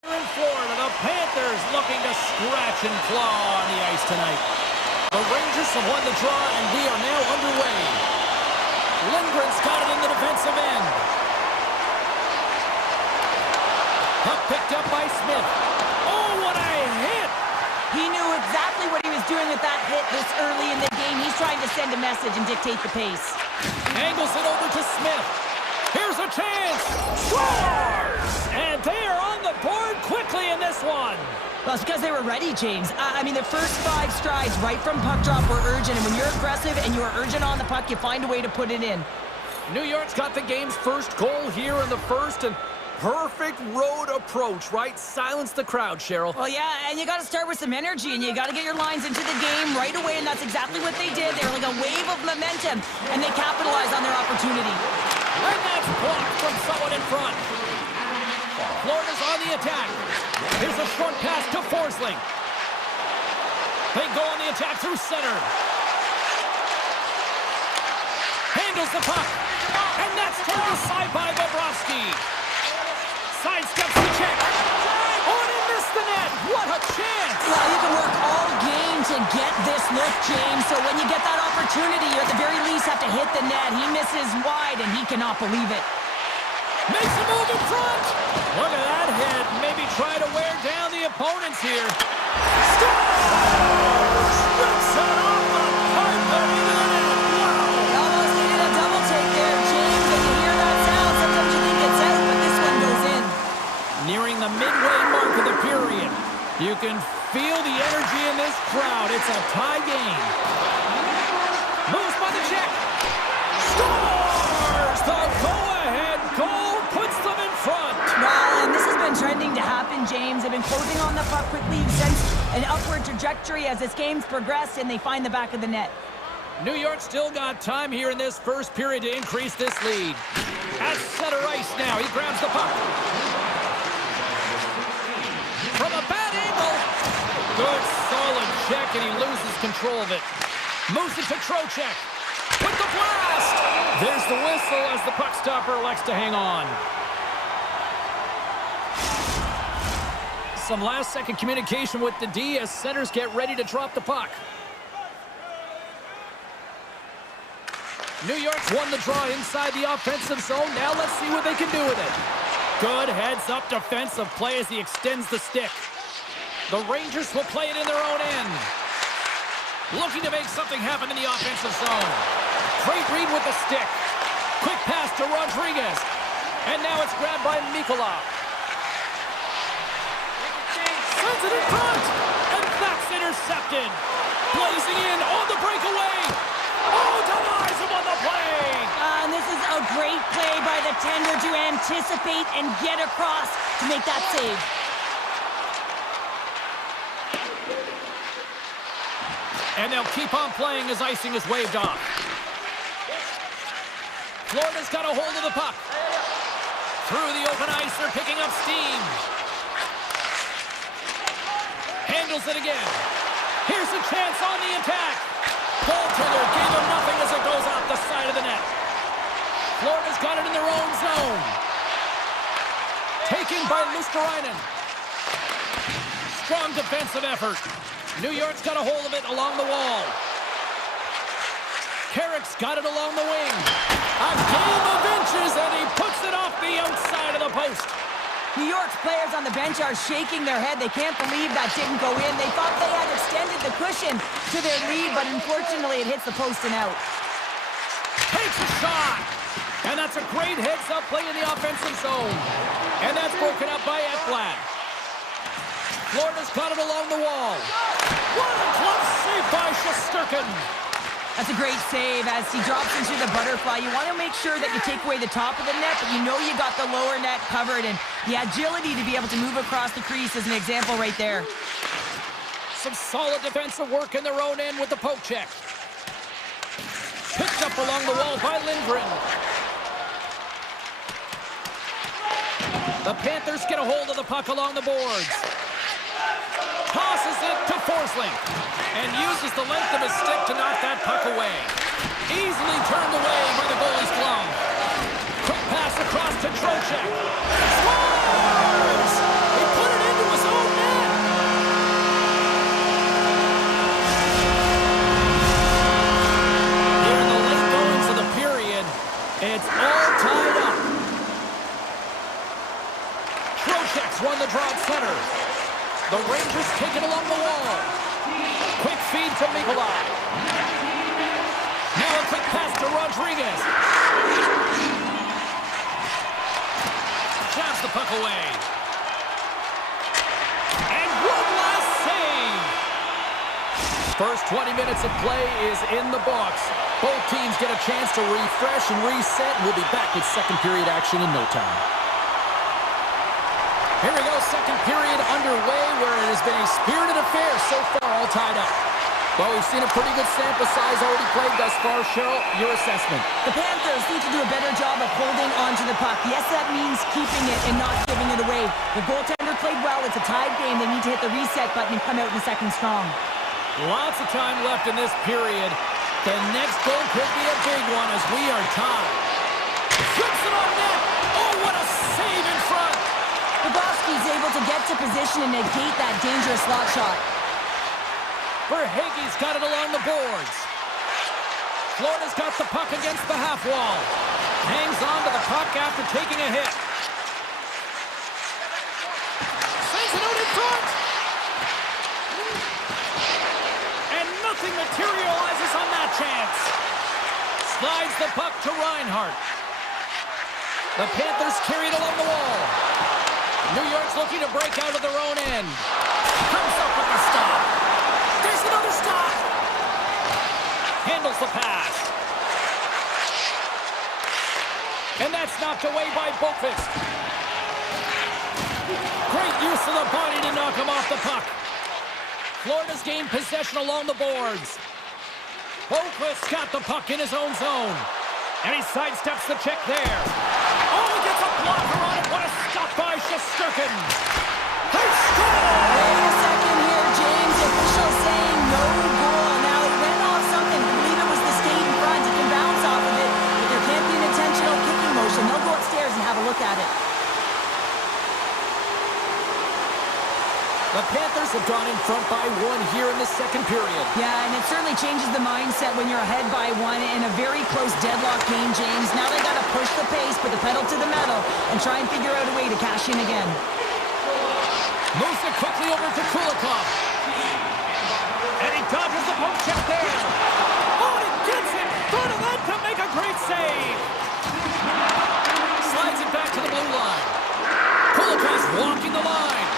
In Florida, the Panthers looking to scratch and claw on the ice tonight. The Rangers have won the draw, and we are now underway. Lindgren's got it in the defensive end. Puck picked up by Smith. Oh, what a hit! He knew exactly what he was doing with that hit this early in the game. He's trying to send a message and dictate the pace. Angles it over to Smith. Here's a chance. Scores! And they are on the board quickly in this one. Well, it's because they were ready, James. I mean, the first 5 strides right from puck drop were urgent. And when you're aggressive and you're urgent on the puck, you find a way to put it in. New York's got the game's first goal here in the first, and perfect road approach, right? Silence the crowd, Cheryl. Well, yeah, and you got to start with some energy, and you got to get your lines into the game right away, and that's exactly what they did. They were like a wave of momentum, and they capitalized on their opportunity. And that's blocked from someone in front. Florida's on the attack. Here's a short pass to Forsling. They go on the attack through center. Handles the puck. And that's turned aside by Bobrovsky. Sidesteps the check. Oh, and he missed the net. What a chance. Well, you can work all game to get this look, James. So when you get that opportunity, you at the very least have to hit the net. He misses wide, and he cannot believe it. Makes a move in front. Look at that hit. Maybe try to wear down the opponents here. Scores! Rips it off the carpet into the net. Wow! He almost needed a double take there, James. When you hear that sound, sometimes you think it's out, but this one goes in. Nearing the midway mark of the period. You can feel the energy in this crowd. It's a tie game. Moves by the check. Scores! The go-ahead goal puts them in front. Well, and this has been trending to happen, James. They've been closing on the puck quickly. You sense an upward trajectory as this game's progressed, and they find the back of the net. New York still got time here in this first period to increase this lead. At center ice now, he grabs the puck. From a bad angle. Good, solid check, and he loses control of it. Moves it to Trocheck. With the blast! There's the whistle as the puck stopper elects to hang on. Some last-second communication with the D as centers get ready to drop the puck. New York's won the draw inside the offensive zone. Now let's see what they can do with it. Good heads-up defensive play as he extends the stick. The Rangers will play it in their own end. Looking to make something happen in the offensive zone. Great read with the stick. Quick pass to Rodriguez. And now it's grabbed by Mikolov. Sends it in front. And that's intercepted. Blazing in on the breakaway. Oh, denies him on the play. And this is a great play by the tender to anticipate and get across to make that save. And they'll keep on playing as icing is waved off. Florida's got a hold of the puck. Through the open ice, they're picking up steam. Handles it again. Here's a chance on the attack. Goaltender gave him nothing as it goes out the side of the net. Florida's got it in their own zone. Taken by Luskarainen. Strong defensive effort. New York's got a hold of it along the wall. Carrick's got it along the wing. A game of inches, and he puts it off the outside of the post. New York's players on the bench are shaking their head. They can't believe that didn't go in. They thought they had extended the cushion to their lead, but unfortunately it hits the post and out. Takes a shot. And that's a great heads-up play in the offensive zone. And that's broken up by Ekblad. Florida's got it along the wall. What a glove save by Shesterkin. That's a great save as he drops into the butterfly. You want to make sure that you take away the top of the net, but you know you got the lower net covered, and the agility to be able to move across the crease is an example right there. Some solid defensive work in their own end with the poke check. Picked up along the wall by Lindgren. The Panthers get a hold of the puck along the boards. Tosses it to Forsling. And uses the length of his stick to knock that puck away. Easily turned away by the goalie's glove. Quick pass across to Trocheck. Scores! He put it The Rangers take it along the wall. Quick feed to Nikolai. Now a quick pass to Rodriguez. Jabs the puck away. And one last save. First 20 minutes of play is in the books. Both teams get a chance to refresh and reset. We'll be back with second period action in no time. Here we go, second period underway, where it has been a spirited affair so far, all tied up. Well, we've seen a pretty good sample size already played thus far. Cheryl, your assessment. The Panthers need to do a better job of holding onto the puck. Yes, that means keeping it and not giving it away. The goaltender played well. It's a tied game. They need to hit the reset button and come out in the second strong. Lots of time left in this period. The next goal could be a big one as we are tied. Flips it on net. Oh, what a save in front. Bobrovsky's able to get to position and negate that dangerous slot shot. Verhaeghe's got it along the boards. Florida's got the puck against the half wall. Hangs on to the puck after taking a hit. Sends it out in front. And nothing materializes on that chance. Slides the puck to Reinhart. The Panthers carry it along the wall. New York's looking to break out of their own end. Comes up with the stop. There's another stop. Handles the pass. And that's knocked away by Boqvist. Great use of the body to knock him off the puck. Florida's gained possession along the boards. Boqvist's got the puck in his own zone. And he sidesteps the check there. Oh, he gets a blocker on it. What a stop by Shesterkin. They score! Wait a second here, James. Official saying no goal. Now, it went off something. I believe it was the skate in front. You can bounce off of it, but there can't be an intentional kicking motion. They'll go upstairs and have a look at it. The Panthers have gone in front by one here in the second period. Yeah, and it certainly changes the mindset when you're ahead by one in a very close deadlock game, James. Now they got to push the pace, put the pedal to the metal, and try and figure out a way to cash in again. Moves it quickly over to Kulikov. And he dodges the poke check there. Oh, and he gets in front of that to make a great save. Slides it back to the blue line. Kulikov's walking the line.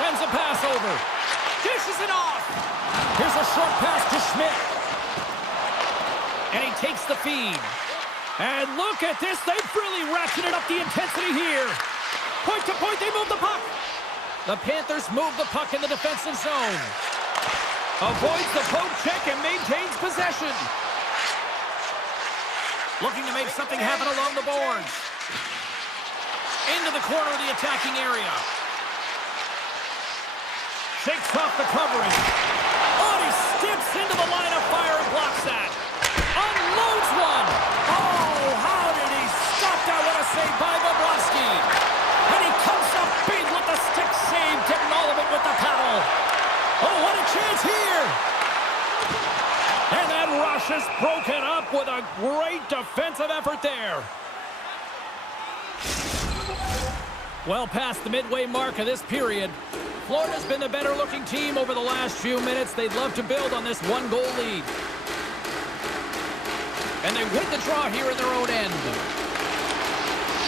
Sends a pass over. Dishes it off. Here's a short pass to Schmidt. And he takes the feed. And look at this. They've really ratcheted up the intensity here. Point to point, they move the puck. The Panthers move the puck in the defensive zone. Avoids the poke check and maintains possession. Looking to make something happen along the boards. Into the corner of the attacking area. Shakes off the covering. Oh, he steps into the line of fire and blocks that. Unloads one. Oh, how did he stop that? What a save by Bobrovsky. And he comes up big with the stick save, getting all of it with the paddle. Oh, what a chance here. And that rush is broken up with a great defensive effort there. Well past the midway mark of this period. Florida's been the better-looking team over the last few minutes. They'd love to build on this one-goal lead. And they win the draw here in their own end.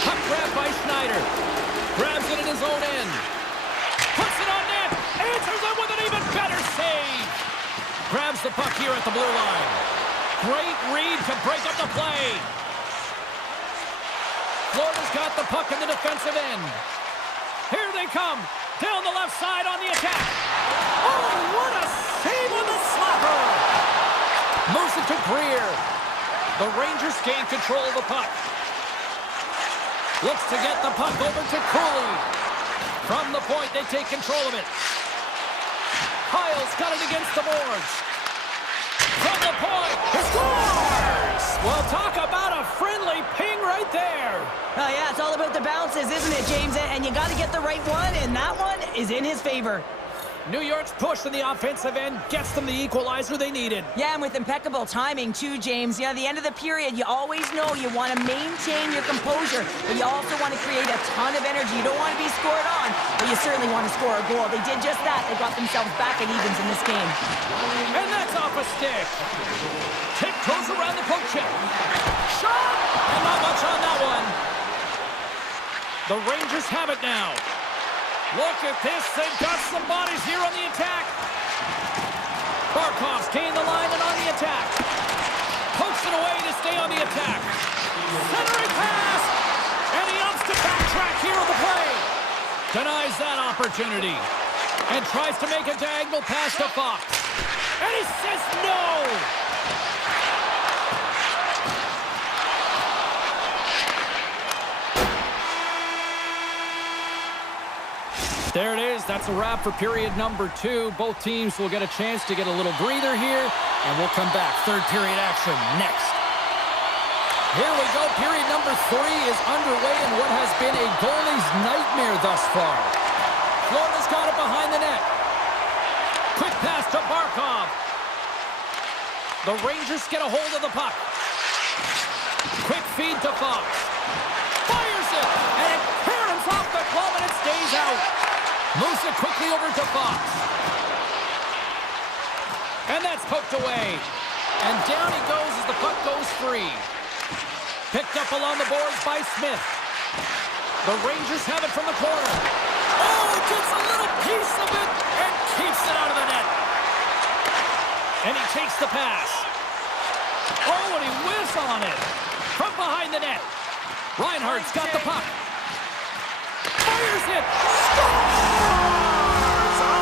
Puck grab by Schneider. Grabs it in his own end. Puts it on net. Answers it with an even better save. Grabs the puck here at the blue line. Great read to break up the play. Florida's got the puck in the defensive end. Here they come. Down the left side on the attack. Oh, what a save on the slapper. Moves it to Greer. The Rangers gain control of the puck. Looks to get the puck over to Cooley. From the point, they take control of it. Kyle's got it against the boards. From the point, he scores! Well, talk about a friendly ping right there. Oh, yeah, it's all about the bounces, isn't it, James? And you got to get the right one, and that one is in his favor. New York's push in the offensive end gets them the equalizer they needed. Yeah, and with impeccable timing, too, James. You know, at the end of the period, you always know you want to maintain your composure, but you also want to create a ton of energy. You don't want to be scored on, but you certainly want to score a goal. They did just that. They got themselves back at evens in this game. And that's off a stick. Tiptoes around the poke check. Shot! And not much on that one. The Rangers have it now. Look at this. They've got some bodies here on the attack. Barkov's gained the line and on the attack. Pokes it away to stay on the attack. Centering pass. And he opts to backtrack here on the play. Denies that opportunity. And tries to make a diagonal pass to Fox. And he says no. There it is. That's a wrap for period number 2. Both teams will get a chance to get a little breather here, and we'll come back. Third period action next. Here we go. Period number 3 is underway in what has been a goalie's nightmare thus far. Florida's got it behind the net. Quick pass to Barkov. The Rangers get a hold of the puck. Quick feed to Fox. Fires it, and it caroms off the glove, and it stays out. Moves it quickly over to Fox. And that's poked away. And down he goes as the puck goes free. Picked up along the boards by Smith. The Rangers have it from the corner. Oh, gets a little piece of it and keeps it out of the net. And he takes the pass. Oh, and he whiffs on it. From behind the net. Reinhardt's got the puck. Fires it. Scores! A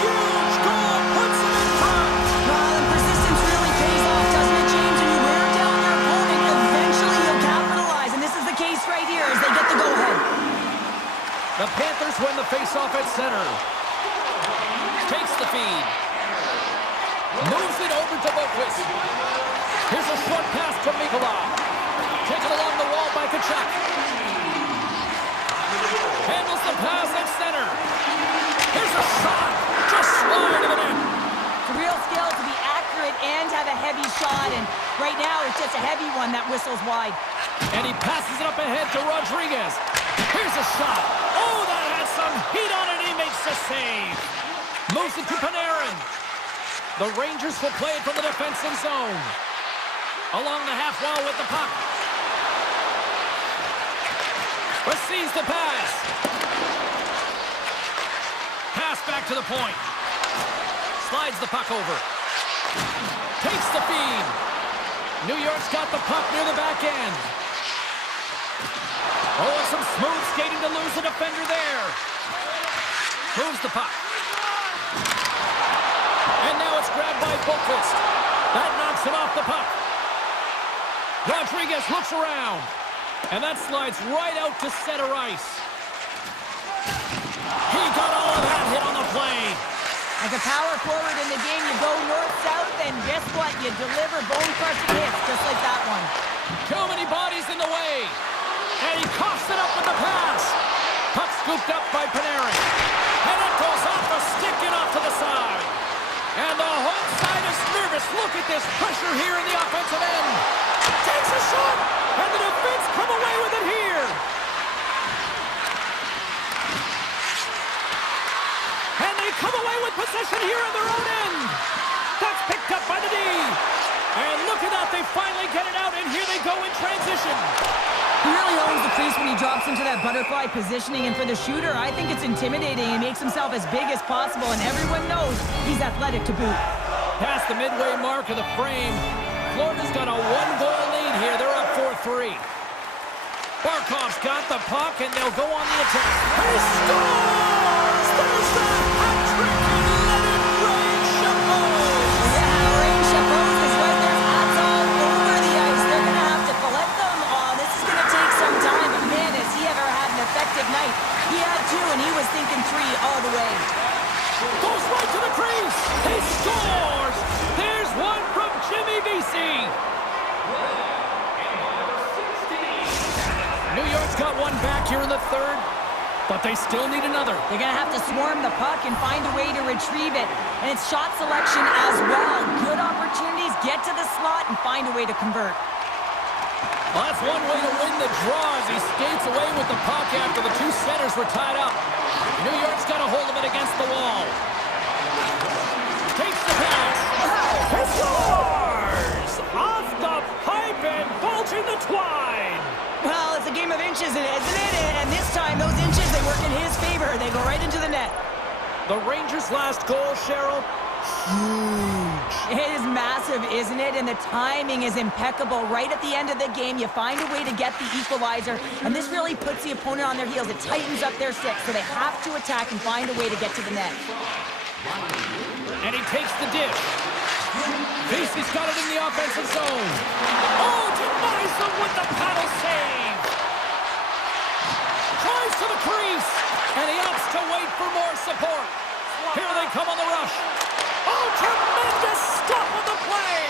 huge goal puts it in front. Well, and persistence really pays off, doesn't it, James? When you wear down your opponent, eventually you'll capitalize. And this is the case right here as they get the go-ahead. The Panthers win the face-off at center. Takes the feed. Moves it over to Boquist. Here's a short pass to Mikolov. Taken along the wall by Kachuk. Handles the pass at center. Here's a shot. Just wide of the net. It's a real skill to be accurate and have a heavy shot. And right now, it's just a heavy one that whistles wide. And he passes it up ahead to Rodriguez. Here's a shot. Oh, that has some heat on it. He makes the save. Moves it to Panarin. The Rangers will play it from the defensive zone. Along the half wall with the puck. Receives the pass. Pass back to the point. Slides the puck over. Takes the feed. New York's got the puck near the back end. Oh, and some smooth skating to lose the defender there. Moves the puck. And now it's grabbed by Boquist. That knocks it off the puck. Rodriguez looks around. And that slides right out to center ice. He got all of that hit on the play. As a power forward in the game, you go north-south, and guess what? You deliver bone-crushing hits, just like that one. Too many bodies in the way. And he coughs it up with the pass. Puck scooped up by Panarin. And it goes off the stick and off to the side. And the home side is nervous. Look at this pressure here in the offensive end. Takes a shot. And the defense come away with it here. And they come away with possession here on their own end. That's picked up by the D. And look at that. They finally get it out. And here they go in transition. He really owns the crease when he drops into that butterfly positioning, and for the shooter, I think it's intimidating. He makes himself as big as possible, and everyone knows he's athletic to boot. Past the midway mark of the frame, Florida's got a one-goal lead here. They're up 4-3. Barkov's got the puck, and they'll go on the attack. He scores! There's the hat-trick, and let it rain, Chapeau! Yeah, rain Chapeau, because when there's hats all over the ice, they're going to have to collect them. This is going to take some time, but man, has he ever had an effective night. He had 2, and he was thinking 3 all the way. Goes right to the crease. He scores. There's one from Jimmy Vesey. New York's got one back here in the third. But they still need another. They're going to have to swarm the puck and find a way to retrieve it. And it's shot selection as well. Good opportunities, get to the slot and find a way to convert. Well, that's one way to win the draw as he skates away with the puck after the two centers were tied up. New York's got a hold of it against the wall. Takes the pass. He scores! Off the pipe and bulging the twine. Well, it's a game of inches, isn't it? And this time, those inches, they work in his favor. They go right into the net. The Rangers' last goal, Cheryl, huge. It is massive, isn't it? And the timing is impeccable. Right at the end of the game, you find a way to get the equalizer, and this really puts the opponent on their heels. It tightens up their stick, so they have to attack and find a way to get to the net. And he takes the dish. Vesey's got it in the offensive zone. Oh, denies him with the paddle save. Tries to the crease, and he opts to wait for more support. Here they come on the rush. Oh, tremendous stop on the play.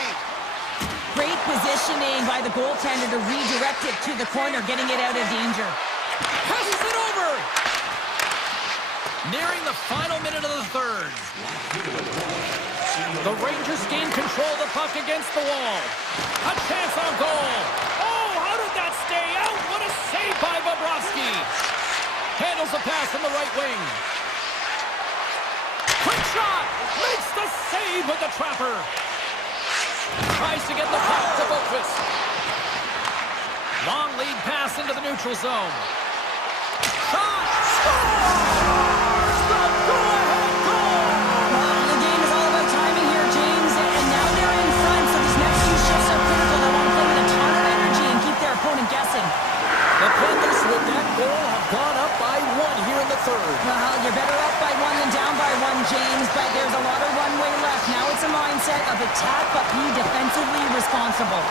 Great positioning by the goaltender to redirect it to the corner, getting it out of danger. Passes it over. Nearing the final minute of the third. The Rangers gain control of the puck against the wall. A chance on goal. Oh, how did that stay out? What a save by Bobrovsky. Handles the pass from the right wing. Quick shot. Makes the save with the trapper. Tries to get the puck to Boqvist. Long lead pass into the neutral zone. Shot. Scores! The go-ahead goal! Well, the game is all about timing here, James. And now they're in front, so these next few shifts are critical. They want to play with a ton of energy and keep their opponent guessing. The Panthers with that goal have gone up by one here in the third. Well, you're better up by one than down by one, James, but there's a lot of runway left. Now it's a mindset of attack, but be defensively responsible.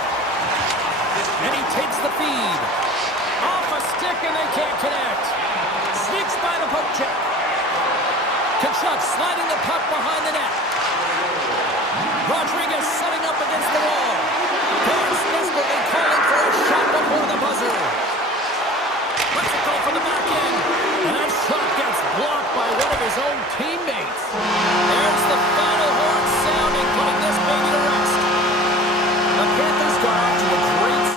And he takes the feed. Off a stick, and they can't connect. Sneaks by the poke check. Kachuk sliding the puck behind the net. Rodriguez setting up against the wall. There's desperately calling for a shot before the buzzer. Let's go for the back end. And that shot gets blocked by one of his own teammates. There's the final horn sounding, putting this baby to rest. The Panthers got off to a great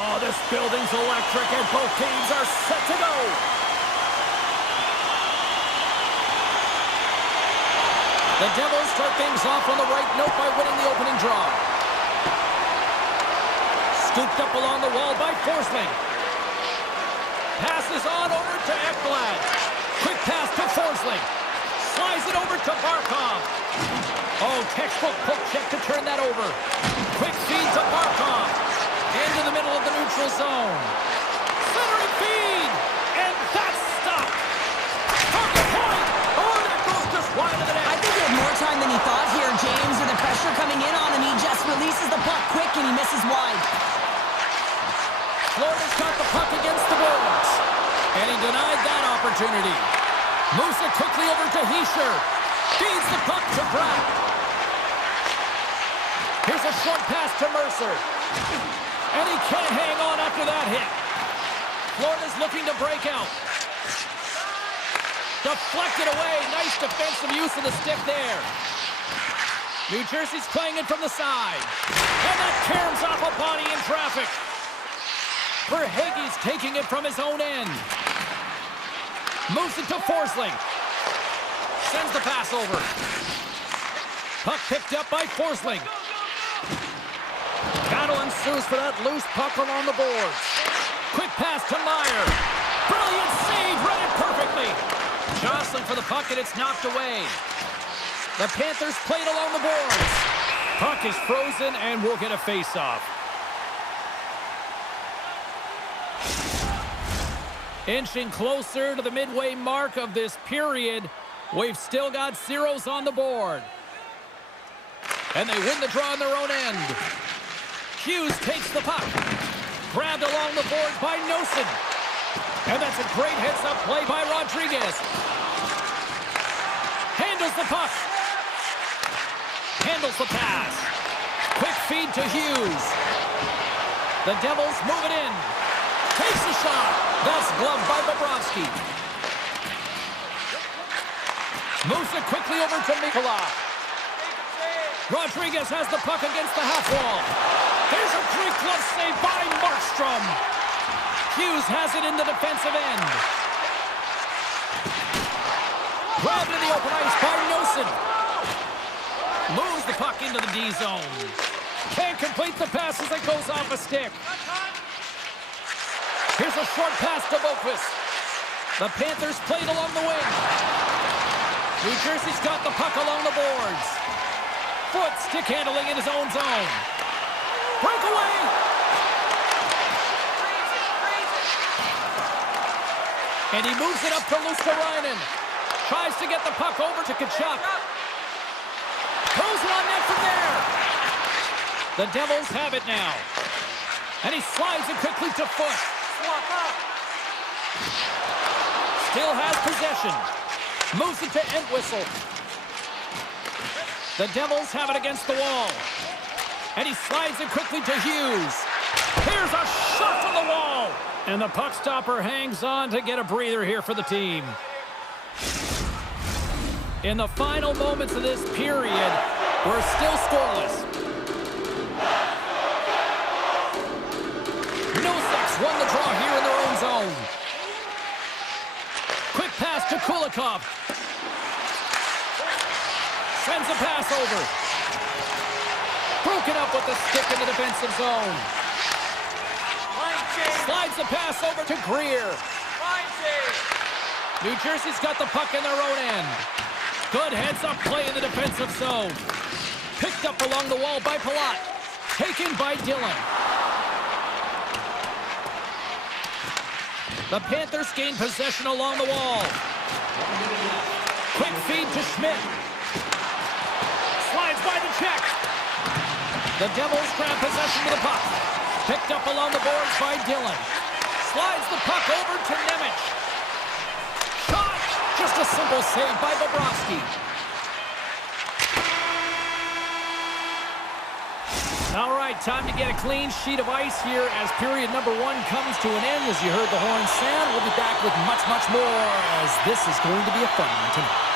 Oh, this building's electric, and both teams are set to go. The Devils start things off on the right note by winning the opening draw. Scooped up along the wall by Forsling. Passes on over to Ekblad. Quick pass to Forsling. Slides it over to Barkov. Oh, textbook poke check to turn that over. Quick feed to Barkov. Into the middle of the neutral zone. Centering feed. And that's stopped. From the point. Oh, that goes just wide of the net. I think he had more time than he thought here, James. With the pressure coming in on him, he just releases the puck quick and he misses wide. Florida's got the puck against the boards. And he denied that opportunity. Moves it quickly over to Hischier. Feeds the puck to Bratt. Here's a short pass to Mercer. And he can't hang on after that hit. Florida's looking to break out. Deflected away. Nice defensive use of the stick there. New Jersey's playing it from the side. And that caroms off a body in traffic. Verhaeghe's taking it from his own end. Moves it to Forsling. Sends the pass over. Puck picked up by Forsling. Battle ensues for that loose puck along the boards. Quick pass to Meyer. Brilliant save, read it perfectly. Jostling for the puck, and it's knocked away. The Panthers played along the boards. Puck is frozen, and we'll get a face-off. Inching closer to the midway mark of this period, we've still got zeros on the board. And they win the draw on their own end. Hughes takes the puck. Grabbed along the boards by Nosen. And that's a great heads-up play by Rodriguez. Handles the puck. Handles the pass. Quick feed to Hughes. The Devils move it in. Takes the shot. That's gloved by Bobrovsky. Moves it quickly over to Mikula. Rodriguez has the puck against the half wall. There's a great glove save by Markstrom. Hughes has it in the defensive end. Grabbed in the open ice by Nosen. Moves the puck into the D zone. Can't complete the pass as it goes off a stick. Here's a short pass to Boqvist. The Panthers played along the wing. New Jersey's got the puck along the boards. Foot stick handling in his own zone. Breakaway! And he moves it up to Luosterainen. Tries to get the puck over to Tkachuk. Throws it on net from there. The Devils have it now. And he slides it quickly to Foot. Still has possession. Moves it to Entwistle. The Devils have it against the wall. And he slides it quickly to Hughes. Here's a shot to the wall. And the puck stopper hangs on to get a breather here for the team. In the final moments of this period, we're still scoreless. Noseks won the draw here in their own zone. Quick pass to Kulikov. Sends a pass over. Broken up with the stick in the defensive zone. Slides the pass over to Greer. New Jersey's got the puck in their own end. Good heads-up play in the defensive zone. Picked up along the wall by Palat. Taken by Dillon. The Panthers gain possession along the wall. Quick feed to Schmidt. Slides by the check. The Devils grab possession of the puck. Picked up along the boards by Dillon. Slides the puck over to Nemec. Shot! Just a simple save by Bobrovsky. All right, time to get a clean sheet of ice here as period number one comes to an end. As you heard the horn sound, we'll be back with much, much more as this is going to be a fun one tonight.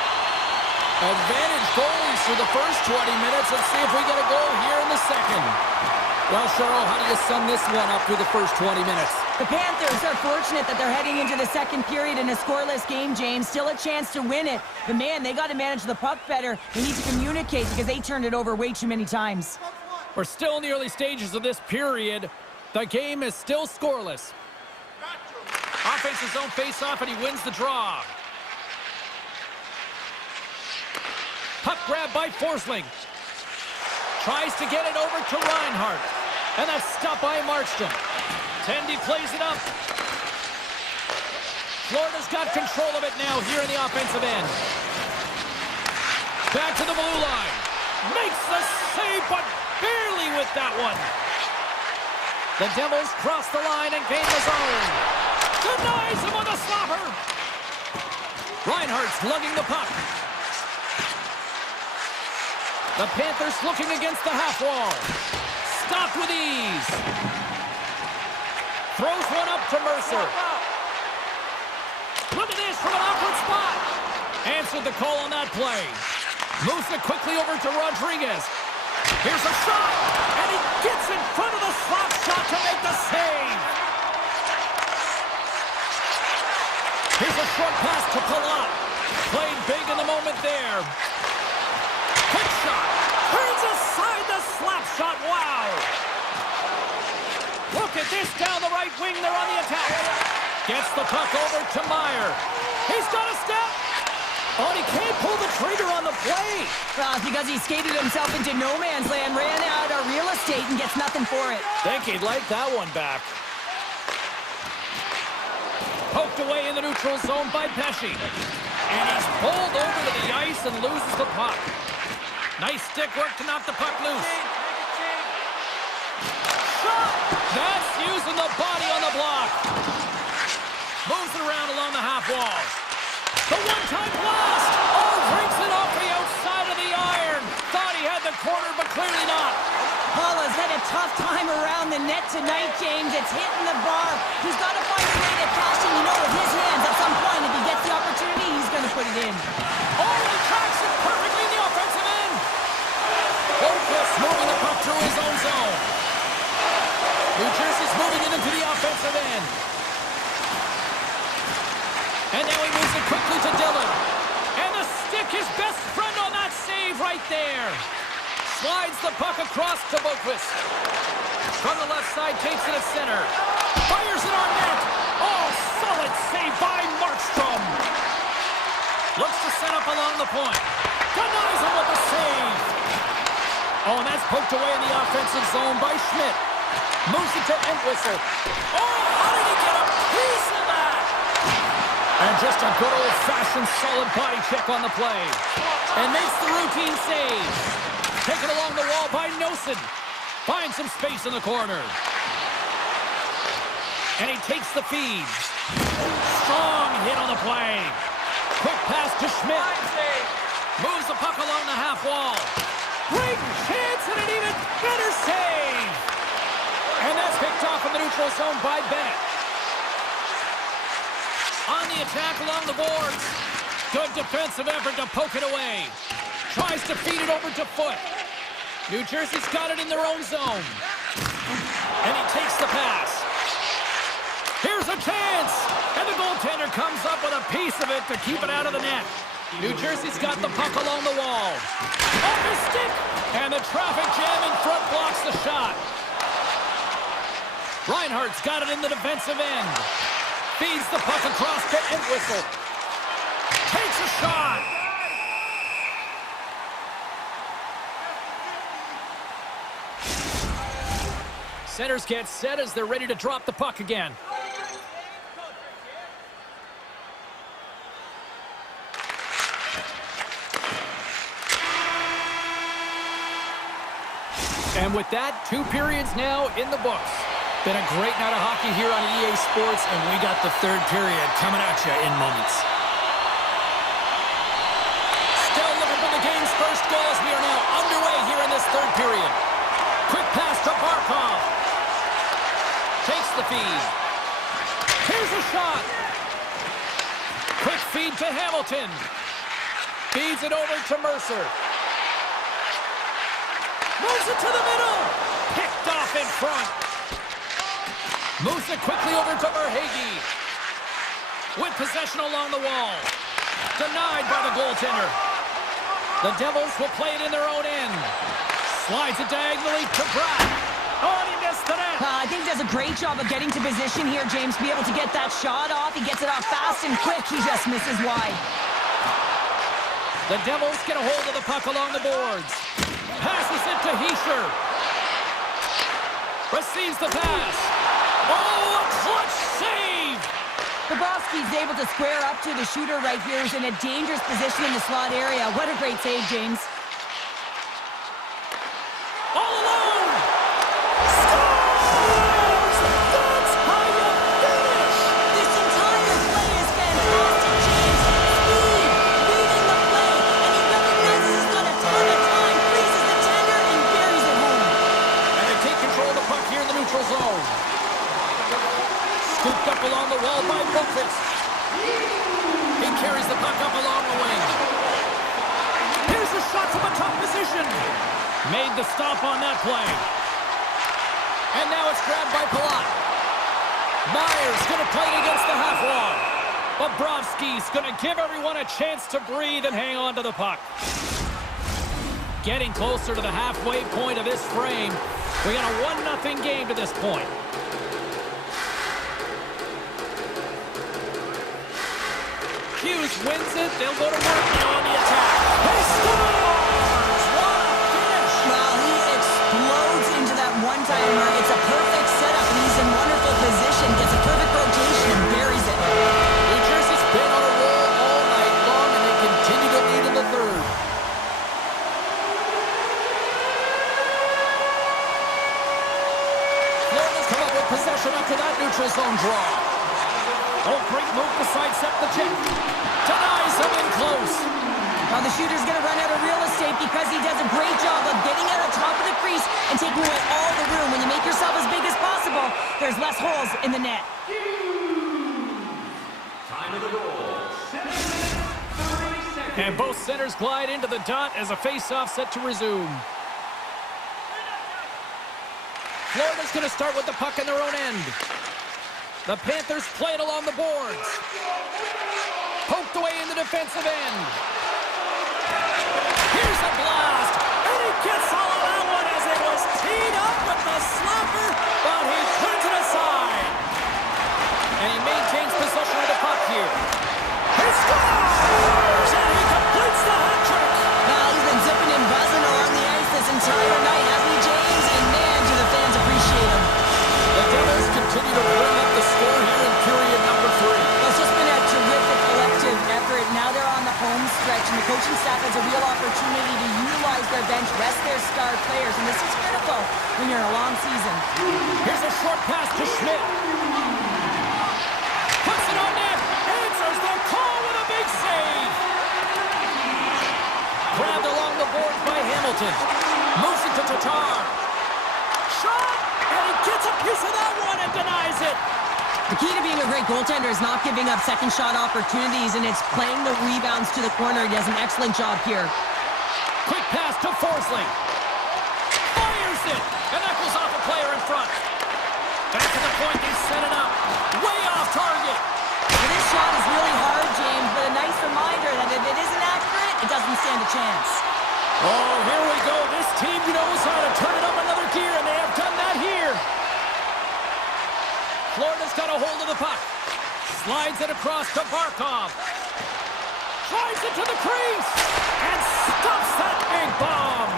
Advantage goalies for the first 20 minutes. Let's see if we get a goal here in the second. Well, Cheryl, how do you sum this one up through the first 20 minutes? The Panthers are fortunate that they're heading into the second period in a scoreless game, James. Still a chance to win it. But, man, they got to manage the puck better. They need to communicate because they turned it over way too many times. We're still in the early stages of this period. The game is still scoreless. Offensive zone face-off, and he wins the draw. Puck grab by Forsling. Tries to get it over to Reinhardt. And that's stopped by Markstrom. Tendy plays it up. Florida's got control of it now here in the offensive end. Back to the blue line. Makes the save, but barely with that one. The Devils cross the line and gain the zone. Denies him on the slapper. Reinhardt's lugging the puck. The Panthers looking against the half wall. Stopped with ease. Throws one up to Mercer. Look at this from an awkward spot. Answered the call on that play. Moves it quickly over to Rodriguez. Here's a shot, and he gets in front of the slap shot to make the save. Here's a short pass to Palat. Played big in the moment there. Quick shot. Turns aside the slap shot. Wow. Look at this down the right wing. They're on the attack. Gets the puck over to Meyer. He's got a step. Oh, and he can't pull the trigger on the play. Well, because he skated himself into no man's land, ran out of real estate, and gets nothing for it. Think he'd like that one back. Poked away in the neutral zone by Pesci. And he's pulled over to the ice and loses the puck. Nice stick work to knock the puck loose. Shot! That's using the body on the block. Moves it around along the half wall. The one-time blast! Oh, breaks it off the outside of the iron. Thought he had the corner, but clearly not. Paula's had a tough time around the net tonight, James. It's hitting the bar. He's got to find a way to cash in, with his hands. At some point, if he gets the opportunity, he's going to put it in. Oh, he tracks it perfectly in the offensive end. Lopez moving the puck through his own zone. New Jersey's moving it into the offensive end. And now he moves it quickly to Dillon. And the stick, his best friend on that save right there. Slides the puck across to Boquist. From the left side, takes it at center. Fires it on net. Oh, solid save by Markstrom. Looks to set up along the point. Denies him with the save. Oh, and that's poked away in the offensive zone by Schmidt. Moves it to Entwistle. Oh, how did he get a piece of that? And just a good old-fashioned solid body check on the play. And makes the routine save. Taken along the wall by Nosen. Finds some space in the corner. And he takes the feed. Strong hit on the play. Quick pass to Schmidt. Moves the puck along the half wall. Great chance and an even better save. And that's picked off in the neutral zone by Bennett. On the attack along the boards. Good defensive effort to poke it away. Tries to feed it over to Foot. New Jersey's got it in their own zone. And he takes the pass. Here's a chance. And the goaltender comes up with a piece of it to keep it out of the net. New Jersey's got the puck along the wall. Off his stick. And the traffic jam in front blocks the shot. Reinhardt's got it in the defensive end. Feeds the puck across to Entwistle. Takes a shot. Centers get set as they're ready to drop the puck again. And with that, 2 periods now in the books. Been a great night of hockey here on EA Sports, and we got the 3rd period coming at you in moments. Still looking for the game's first goal as we are now underway here in this 3rd period. Quick pass to Barkov. Takes the feed. Here's a shot. Quick feed to Hamilton. Feeds it over to Mercer. Moves it to the middle. Picked off in front. Moves it quickly over to Verhage. With possession along the wall. Denied by the goaltender. The Devils will play it in their own end. Slides it diagonally to Bratt. Oh, and he missed the net. I think he does a great job of getting to position here, James. Be able to get that shot off. He gets it off fast and quick. He just misses wide. The Devils get a hold of the puck along the boards. Passes it to Hischier. Receives the pass. Oh, a clutch save! Bobrovsky's able to square up to the shooter right here, who's in a dangerous position in the slot area. What a great save, James. All alone! Scores! That's how you finish! This entire play is fantastic, James. Speed, reading the play, and he recognizes he's got a ton of time, freezes the tender, and buries it home. And they take control of the puck here in the neutral zone. Scooped up along the wall by Bookfist. He carries the puck up along the wing. Here's a shot from a top position. Made the stop on that play. And now it's grabbed by Palat. Myers going to play it against the half wall. Bobrovsky's going to give everyone a chance to breathe and hang on to the puck. Getting closer to the halfway point of this frame. We got a 1-0 game to this point. Hughes wins it. They'll go to work now on the attack. He scores! What a finish! Well, he explodes into that one-timer. It's a perfect setup, and he's in wonderful position. Gets a perfect rotation and buries it. New Jersey's been on a roll all night long, and they continue to lead in the third. Florida's come up with possession after that neutral zone draw. Oh, great move to sidestep the check. Denies him in close. Now the shooter's going to run out of real estate because he does a great job of getting out of top of the crease and taking away all the room. When you make yourself as big as possible, there's less holes in the net. Time of the goal. 7 minutes, 30 seconds. And both centers glide into the dot as a face-off set to resume. Florida's going to start with the puck in their own end. The Panthers play it along the boards. Poked away in the defensive end. Here's a blast. And he gets all of that one as it was teed up with the slapper, but he turns it aside. And he maintains possession of the puck here. He scores! And he completes the hat trick. Well, he's been zipping and buzzing along the ice this entire night, hasn't he, James? And man, do the fans appreciate him. The Devils continue to bring up the score here in period number 3. Well, it's just been a terrific collective effort. Now they're on the home stretch, and the coaching staff has a real opportunity to utilize their bench, rest their star players, and this is critical when you're in a long season. Here's a short pass to Schmidt. Puts it on net. Answers the call with a big save. Grabbed along the board by Hamilton. Moves it to Tatar. Shot! And he gets a piece of that one and denies it. The key to being a great goaltender is not giving up second shot opportunities, and it's playing the rebounds to the corner. He does an excellent job here. Quick pass to Forsley. Fires it. And that goes off a player in front. Back to the point. They set it up. Way off target. Well, this shot is really hard, James, but a nice reminder that if it isn't accurate, it doesn't stand a chance. Oh, here we go. This team knows how to turn it up another gear, and they have done that here. Florida's got a hold of the puck. Slides it across to Barkov. Drives it to the crease. And stuffs that big bomb.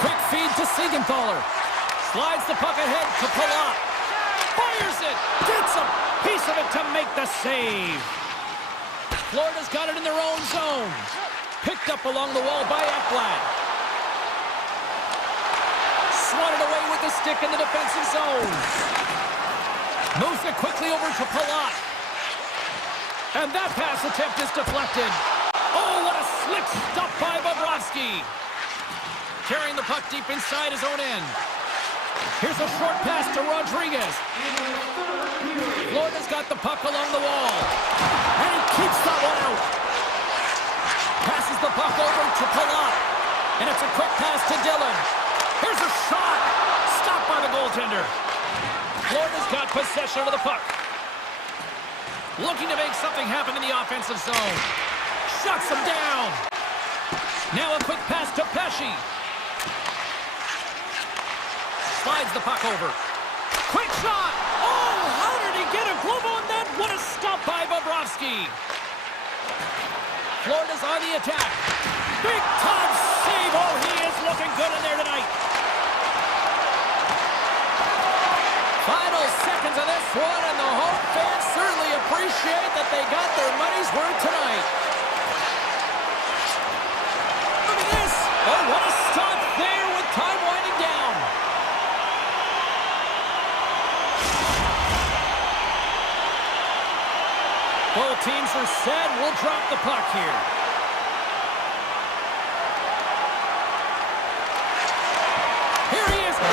Quick feed to Siegenthaler. Slides the puck ahead to Palat. Fires it. Gets a piece of it to make the save. Florida's got it in their own zone. Picked up along the wall by Ekblad. Swatted away with the stick in the defensive zone. Moves it quickly over to Palat. And that pass attempt is deflected. Oh, what a slick stop by Bobrovsky. Carrying the puck deep inside his own end. Here's a short pass to Rodriguez. Florida's got the puck along the wall. And he keeps that one out. Passes the puck over to Palat. And it's a quick pass to Dillon. Here's a shot. Stopped by the goaltender. Florida's got possession of the puck. Looking to make something happen in the offensive zone. Shuts him down. Now a quick pass to Pesci. Slides the puck over. Quick shot! Oh, how did he get a glove on that? What a stop by Bobrovsky. Florida's on the attack. Big time save. Oh, he is looking good in there tonight. Final seconds of this one, and the home fans certainly appreciate that they got their money's worth tonight. Look at this. Oh, what a stop there with time winding down. Both teams are set. We'll drop the puck here. Here he is. 9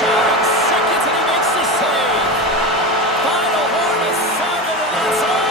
seconds and he makes the save. Final horn is sounded and that's all.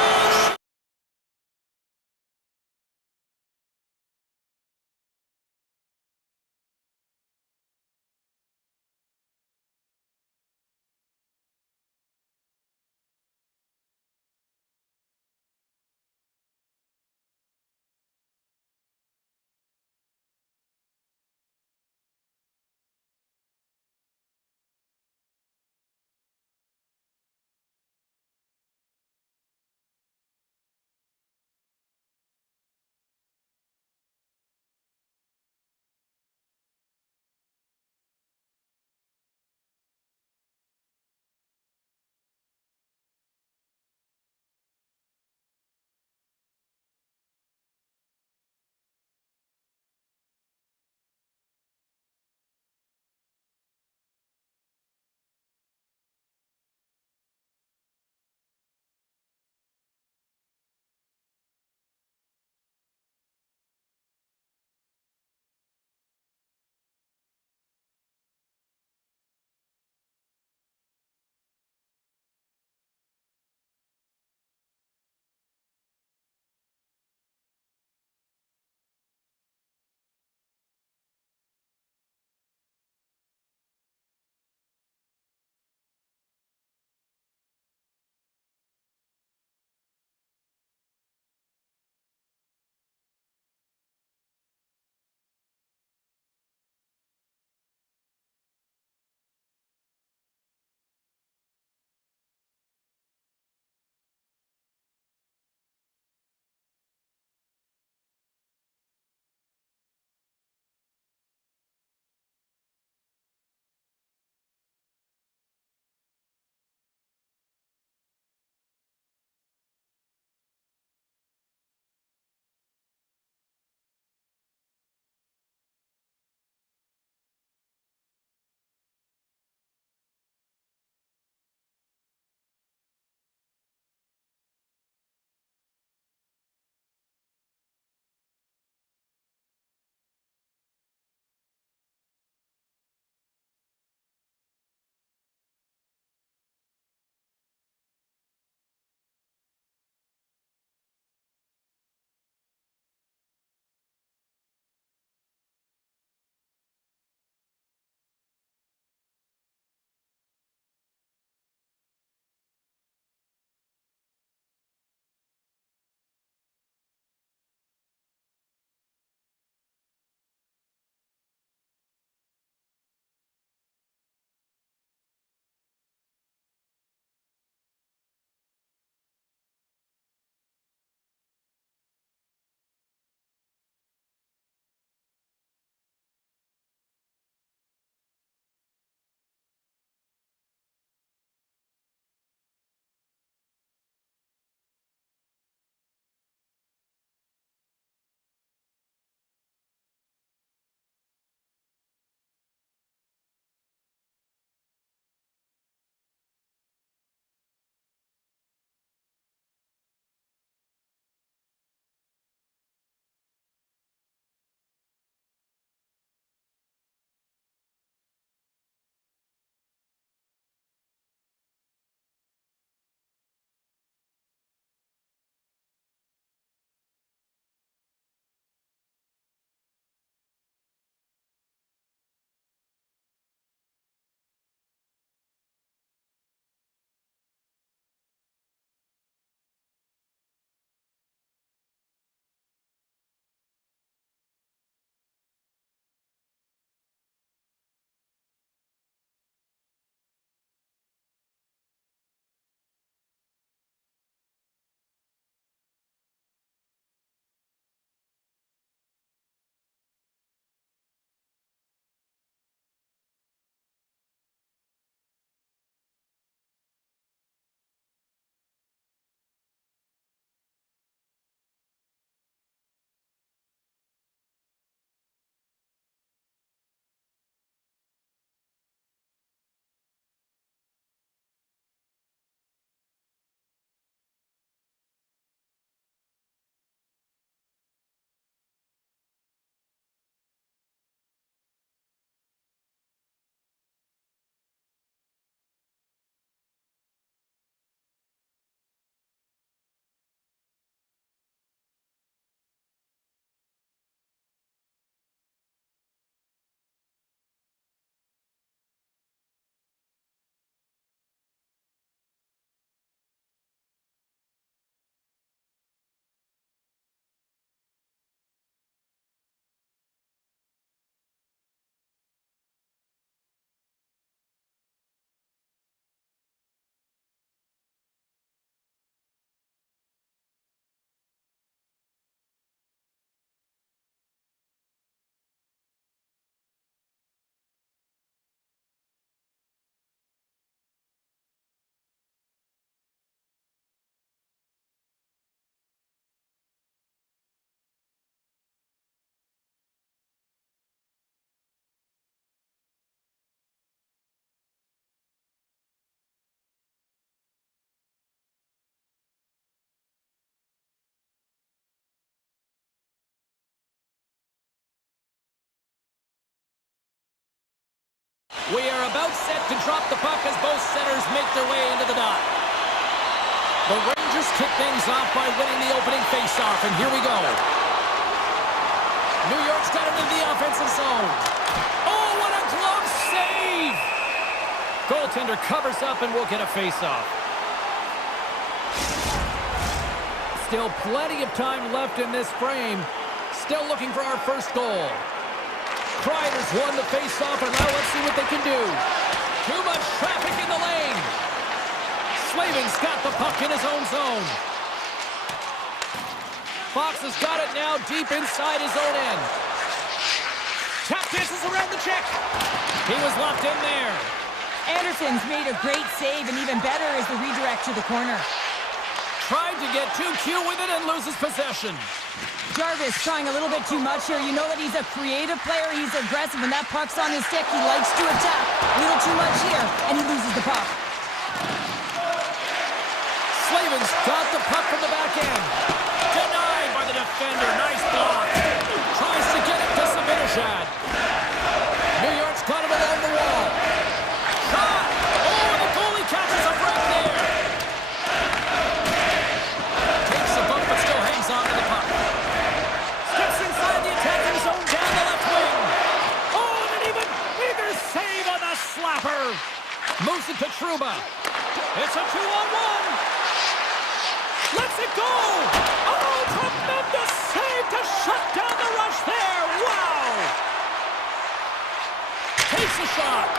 We are about set to drop the puck as both centers make their way into the dot. The Rangers kick things off by winning the opening faceoff, and here we go. New York's got it in the offensive zone. Oh, what a glove save! Goaltender covers up and we'll get a faceoff. Still plenty of time left in this frame. Still looking for our first goal. Kreider's won the faceoff, and now let's see what they can do. Too much traffic in the lane. Slavin's got the puck in his own zone. Fox has got it now deep inside his own end. Tap dances around the check. He was locked in there. Anderson's made a great save, and even better is the redirect to the corner. Tried to get too cute with it and loses possession. Jarvis trying a little bit too much here. You know that he's a creative player. He's aggressive. When that puck's on his stick, he likes to attack. A little too much here, and he loses the puck. Slavin's got the puck from the back end. Denied by the defender. Nice block. Tries to get it to Sabinishad. New York's got him along the wall. Shot! Oh, the goalie catches a break there. Takes a bump, but still hangs on to the puck. Steps inside the attacking zone down the left wing. Oh, and an even bigger save on the slapper. Moves it to Trouba. It's a 2-on-1. Lets it go! Oh, tremendous save to shut down the rush there! Wow! Takes a shot,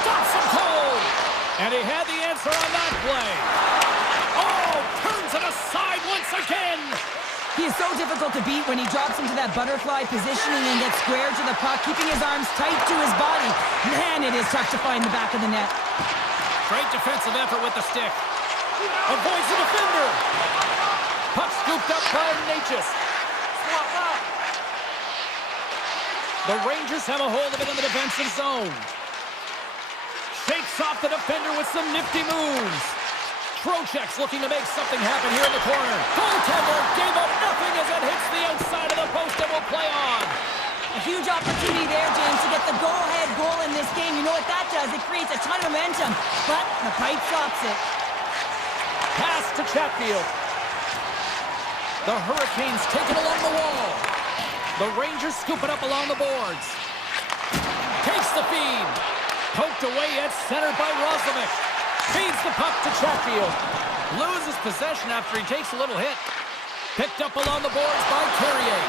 stops him cold, and he had the answer on that play. Oh, turns it aside once again! He is so difficult to beat when he drops into that butterfly positioning and gets squared to the puck, keeping his arms tight to his body. Man, it is tough to find the back of the net. Great defensive effort with the stick. Avoids the defender. Puck scooped up by Natchez. The Rangers have a hold of it in the defensive zone. Shakes off the defender with some nifty moves. Trocheck's looking to make something happen here in the corner. Goaltender gave up nothing as it hits the outside of the post and will play on. A huge opportunity there, James, to get the go-ahead goal in this game. You know what that does? It creates a ton of momentum, but the pipe stops it. Pass to Chatfield. The Hurricanes take it along the wall. The Rangers scoop it up along the boards. Takes the feed. Poked away at center by Roslovic. Feeds the puck to Chatfield. Loses possession after he takes a little hit. Picked up along the boards by Carrier.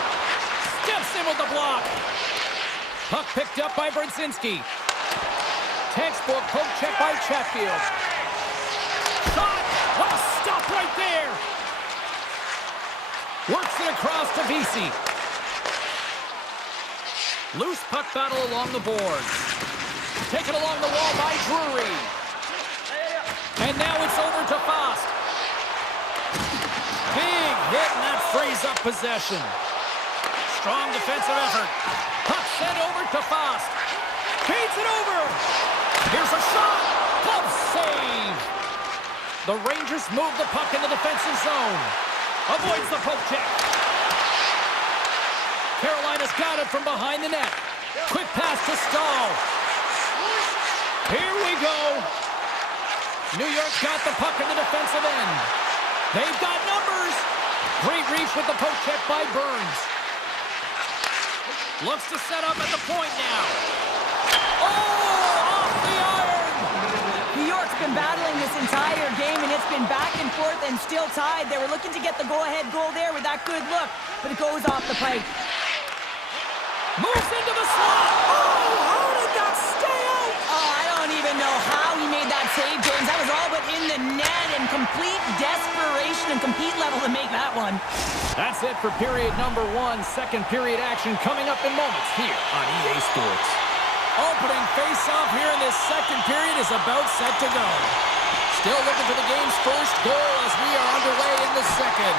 Steps in with the block. Puck picked up by Brzezinski. Textbook poke check by Chatfield. Shot! What a stop right there! Works it across to Vesey. Loose puck battle along the boards. Taken along the wall by Drury. And now it's over to Fost. Big hit, and that frees up possession. Strong defensive effort. Puck sent over to Fost. Feeds it over. Here's a shot. Glove save. The Rangers move the puck in the defensive zone. Avoids the poke check. Carolina's got it from behind the net. Quick pass to Stahl. Here we go. New York's got the puck in the defensive end. They've got numbers. Great reach with the poke check by Burns. Looks to set up at the point now. Oh, off the iron. New York's been battling this entire game, and it's been back and forth and still tied. They were looking to get the go-ahead goal there with that good look, but it goes off the pipe. Moves into the slot. Oh, how did that stay out? Oh, I don't even know how he made that save, James. That was all but in the net, and complete desperation and complete level to make that one. That's it for period number one. Second period action coming up in moments here on EA Sports. Opening face-off here in this second period is about set to go. Still looking for the game's first goal as we are underway in the second.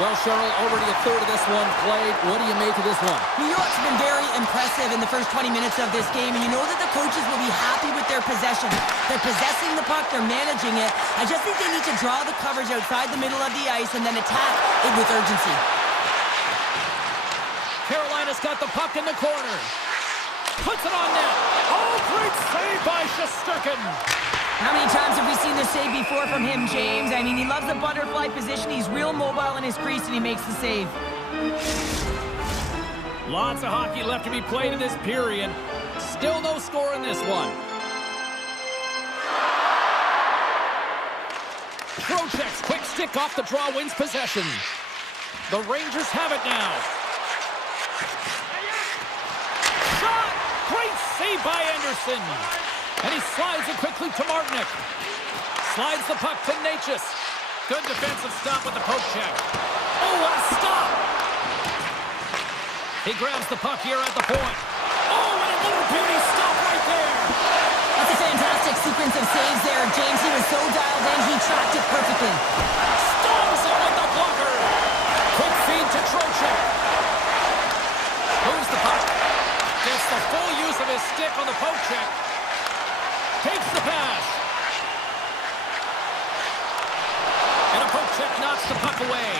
Well, Cheryl, already a third of this one played. What do you make of this one? New York's been very impressive in the first 20 minutes of this game, and you know that the coaches will be happy with their possession. They're possessing the puck, they're managing it. I just think they need to draw the coverage outside the middle of the ice and then attack it with urgency. Carolina's got the puck in the corner. Puts it on net. Oh, great save by Shesterkin. How many times have we seen this save before from him, James? I mean, he loves the butterfly position. He's real mobile in his crease, and he makes the save. Lots of hockey left to be played in this period. Still no score in this one. Trocheck's quick stick off the draw wins possession. The Rangers have it now. Shot! Great save by Anderson. And he slides it quickly to Martinick. Slides the puck to Natchez. Good defensive stop with the poke check. Oh, what a stop! He grabs the puck here at the point. Oh, and another beauty stop right there. That's a fantastic sequence of saves there, James. He was so dialed in, he tracked it perfectly. Stones it with the blocker. Quick feed to Trocheck. Moves the puck. Gets the full use of his stick on the poke check. Takes the pass. And a poke check knocks the puck away.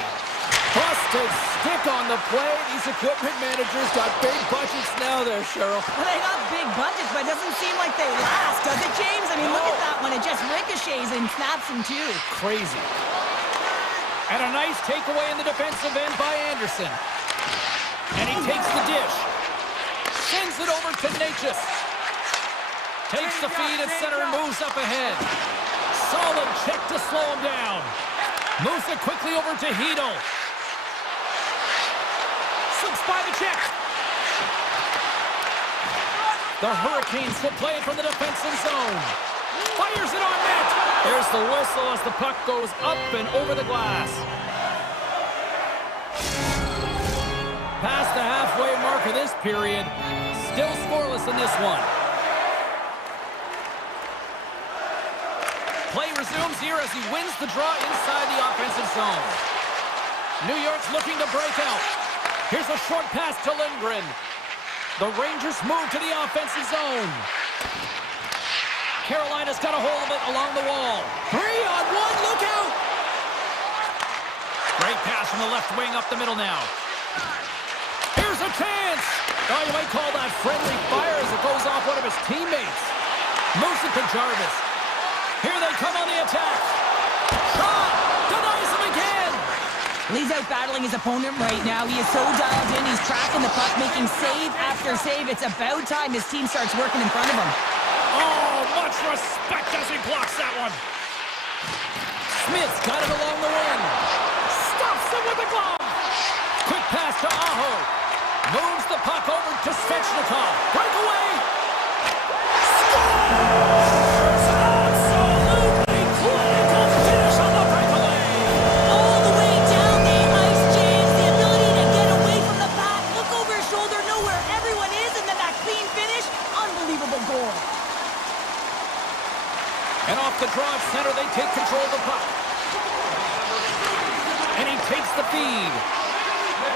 Busted stick on the play. These equipment managers got big budgets now there, Cheryl. Well, they got big budgets, but it doesn't seem like they last, does it, James? I mean, look at that one. It just ricochets and snaps in two. Crazy. And a nice takeaway in the defensive end by Anderson. And he takes the dish. Sends it over to Natchez. Takes the feed at center and moves up ahead. Solid check to slow him down. Moves it quickly over to Hedel. Slips by the check. The Hurricanes will play it from the defensive zone. Fires it on net. There's the whistle as the puck goes up and over the glass. Past the halfway mark of this period. Still scoreless in this one. Play resumes here as he wins the draw inside the offensive zone. New York's looking to break out. Here's a short pass to Lindgren. The Rangers move to the offensive zone. Carolina's got a hold of it along the wall. 3-on-1, look out! Great pass from the left wing up the middle now. Here's a chance! Oh, you might call that friendly fire as it goes off one of his teammates. Moves it to Jarvis. Here they come on the attack. Shot! Denies him again! He's out battling his opponent right now. He is so dialed in. He's tracking the puck, making save after save. It's about time his team starts working in front of him. Oh, much respect as he blocks that one. Smith's got it along the wing. Stops him with the glove. Quick pass to Aho. Moves the puck over to Svechnikov. Breakaway. Scores! Absolutely clinical finish on the breakaway. All the way down the ice, James. The ability to get away from the pack, look over his shoulder, know where everyone is, and then that clean finish. Unbelievable goal. And off the draw at center, they take control of the puck. And he takes the feed.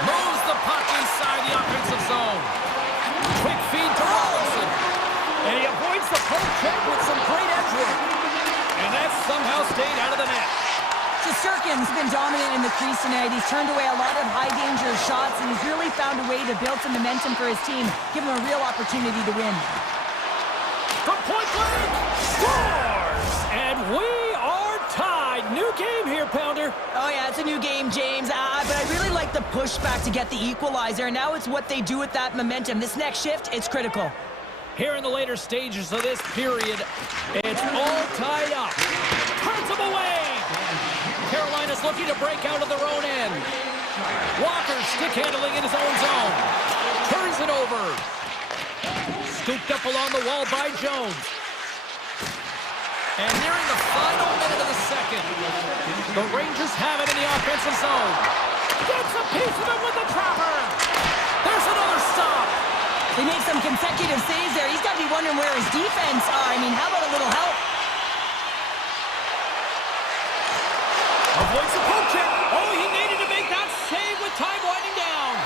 Moves the puck inside the offensive zone. Quick feed to Robinson. And he avoids the poke check with some great edge work. And that somehow stayed out of the net. Shesterkin's been dominant in the crease tonight. He's turned away a lot of high-danger shots, and he's really found a way to build some momentum for his team, give him a real opportunity to win. From point blank, scores! And we are tied. New game here, Pounder. Oh, yeah, it's a new game, James. But I really like the pushback to get the equalizer. Now it's what they do with that momentum. This next shift, it's critical. Here in the later stages of this period, it's all tied up. Turns them away. Carolina's looking to break out of their own end. Walker stick handling in his own zone. Turns it over. Scooped up along the wall by Jones. And nearing the final minute of the second, the Rangers have it in the offensive zone. Gets a piece of it with the trapper. There's another stop. They make some consecutive saves there. He's got to be wondering where his defense are. I mean, how about a little help? Avoids the poke check. Oh, he needed to make that save with time winding down.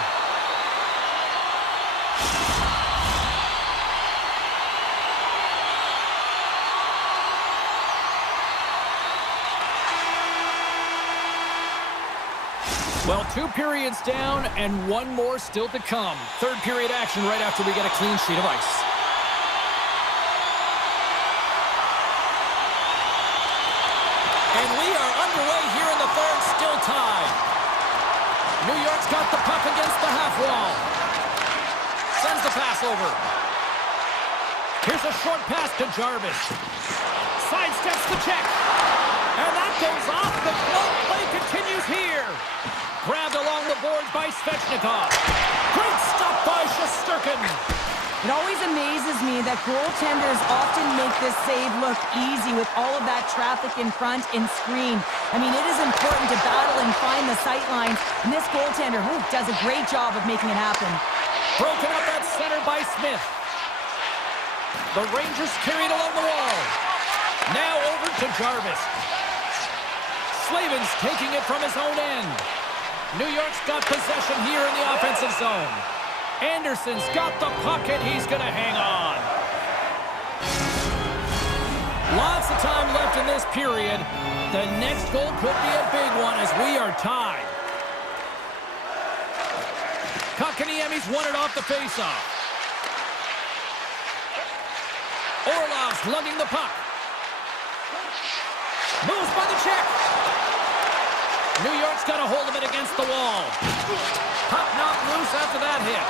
Well, 2 periods down and 1 more still to come. Third period action right after we get a clean sheet of ice. And we are underway here in the third, still tied. New York's got the puck against the half wall. Sends the pass over. Here's a short pass to Jarvis. Sidesteps the check. And that goes off. The glove play continues here. Grabbed along the boards by Svechnikov. Great stop by Shesterkin. It always amazes me that goaltenders often make this save look easy with all of that traffic in front and screen. I mean, it is important to battle and find the sight lines, and this goaltender does a great job of making it happen. Broken up at center by Smith. The Rangers carried along the wall. Now over to Jarvis. Slavin's taking it from his own end. New York's got possession here in the offensive zone. Anderson's got the puck, and he's going to hang on. Lots of time left in this period. The next goal could be a big one as we are tied. Kotkaniemi's won it off the faceoff. Orlov's lugging the puck. Moves by the check. New York's got a hold of it against the wall. Puck knocked loose after that hit.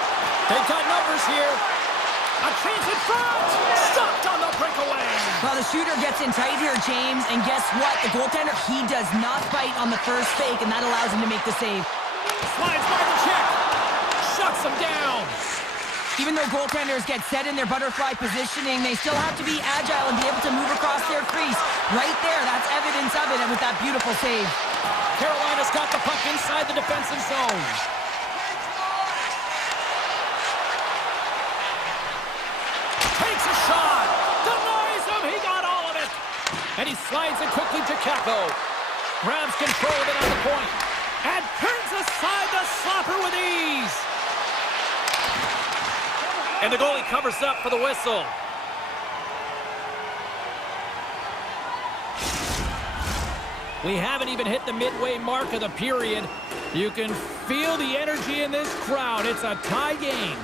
They've got numbers here. A chance in front. Stopped on the breakaway. Well, the shooter gets in tight here, James, and guess what? The goaltender, he does not bite on the first fake, and that allows him to make the save. Slides by the check. Shuts him down. Even though goaltenders get set in their butterfly positioning, they still have to be agile and be able to move across their crease. Right there, that's evidence of it, and with that beautiful save. Carolina's got the puck inside the defensive zone. Takes a shot. Denies him. He got all of it. And he slides it quickly to Kakko. Grabs control of it on the point. And turns aside the slapper with ease. And the goalie covers up for the whistle. We haven't even hit the midway mark of the period. You can feel the energy in this crowd. It's a tie game.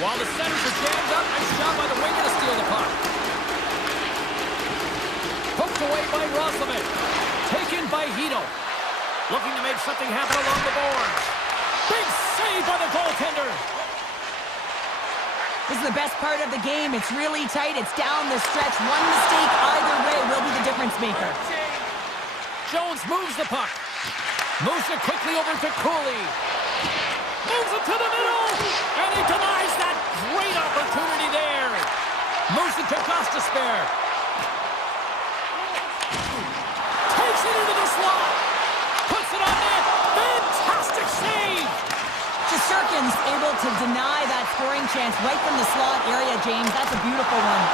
While the centers are jammed up, nice shot by the winger to steal the puck. Poked away by Roslovic. Taken by Hito. Looking to make something happen along the boards. Big save by the goaltender. This is the best part of the game. It's really tight. It's down the stretch. One mistake either way will be the difference maker. Jones moves the puck. Moves it quickly over to Cooley. Moves it to the middle. And he denies that great opportunity there. Moves it to Gostisbehere. Takes it into the slot. Puts it on net. Fantastic save. Shesterkin's able to deny that scoring chance right from the slot area, James. That's a beautiful one.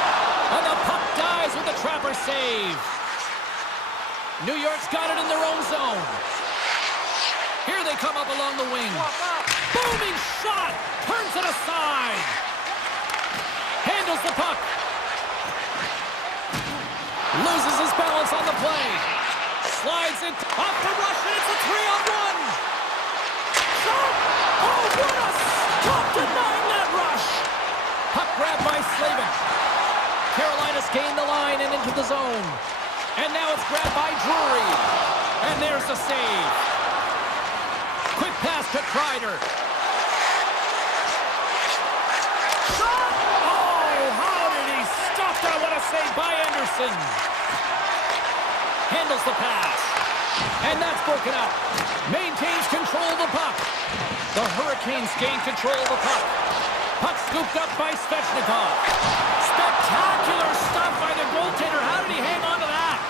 And the puck dies with the trapper save. New York's got it in their own zone. Here they come up along the wing. Booming shot. Turns it aside. Handles the puck. Loses his balance on the play. Slides it off the rush, and it's a 3-on-1. Shot. Oh, what a stop denying that rush. Puck grabbed by Slavin. Carolina's gained the line and into the zone. And now it's grabbed by Drury. And there's the save. Quick pass to Kreider. Shot! Oh, how did he stop that? What a save by Anderson. Handles the pass. And that's broken up. Maintains control of the puck. The Hurricanes gain control of the puck. Puck scooped up by Svechnikov. Spectacular stuff by the goaltender. How did he hang on to that?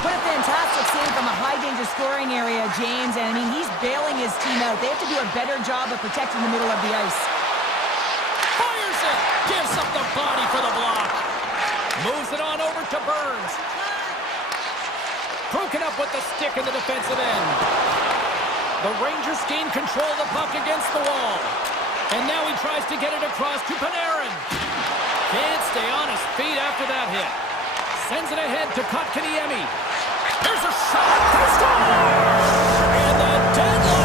What a fantastic save from a high-danger scoring area, James. And, I mean, he's bailing his team out. They have to do a better job of protecting the middle of the ice. Fires it. Gives up the body for the block. Moves it on over to Burns. Broken up with the stick in the defensive end. The Rangers gain control of the puck against the wall. And now he tries to get it across to Panarin. Can't stay on his feet after that hit. Sends it ahead to Kotkaniemi. There's a shot. They score! And the deadline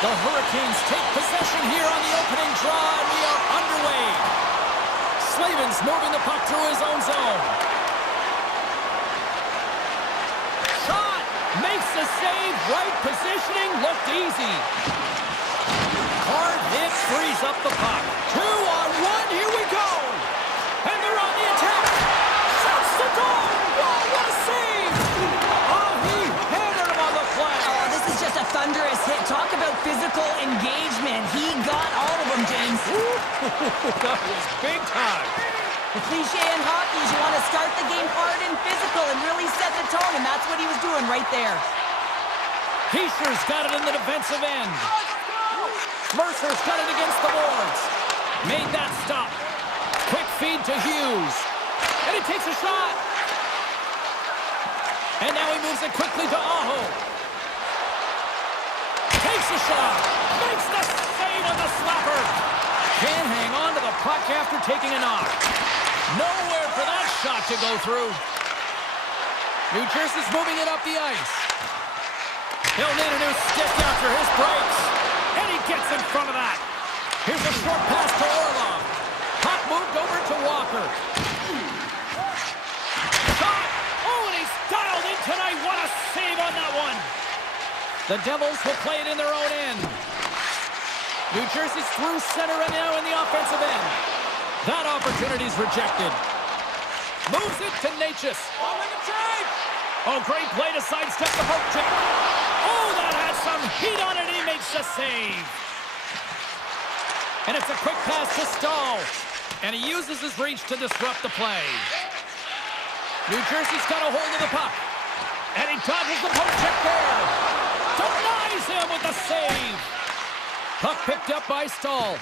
The Hurricanes take possession here on the opening draw, and we are underway. Slavin's moving the puck through his own zone. Shot! Makes the save. Right positioning. Looked easy. Hard hit frees up the puck. 2-on-1. Here we go. And they're on the attack. Shoots the goal. Whoa, what a save! Oh, he hammered him on the play. Oh, this is just a thunderous hit. Talk about physical engagement. He got all of them, James. That was big time. The cliche in hockey is you want to start the game hard and physical and really set the tone, and that's what he was doing right there. Heischer's got it in the defensive end. Mercer's got it against the boards. Made that stop. Quick feed to Hughes. And he takes a shot. And now he moves it quickly to Aho. Takes a shot. Makes the save on the slapper. Can't hang on to the puck after taking a knock. Nowhere for that shot to go through. New Jersey's moving it up the ice. He'll need a new stick after his breaks. And he gets in front of that. Here's a short pass to Orlov. Puck moved over to Walker. Shot! Oh, and he's dialed in tonight. What a save on that one. The Devils will play it in their own end. New Jersey's through center and now in the offensive end. That opportunity's rejected. Moves it to Natchez. Oh, great play to sidestep the poke check. Oh, that has some heat on it. He makes the save. And it's a quick pass to Stahl. And he uses his reach to disrupt the play. New Jersey's got a hold of the puck. And he dodges the poke check there. Denies him with the save. Puck picked up by Stahl.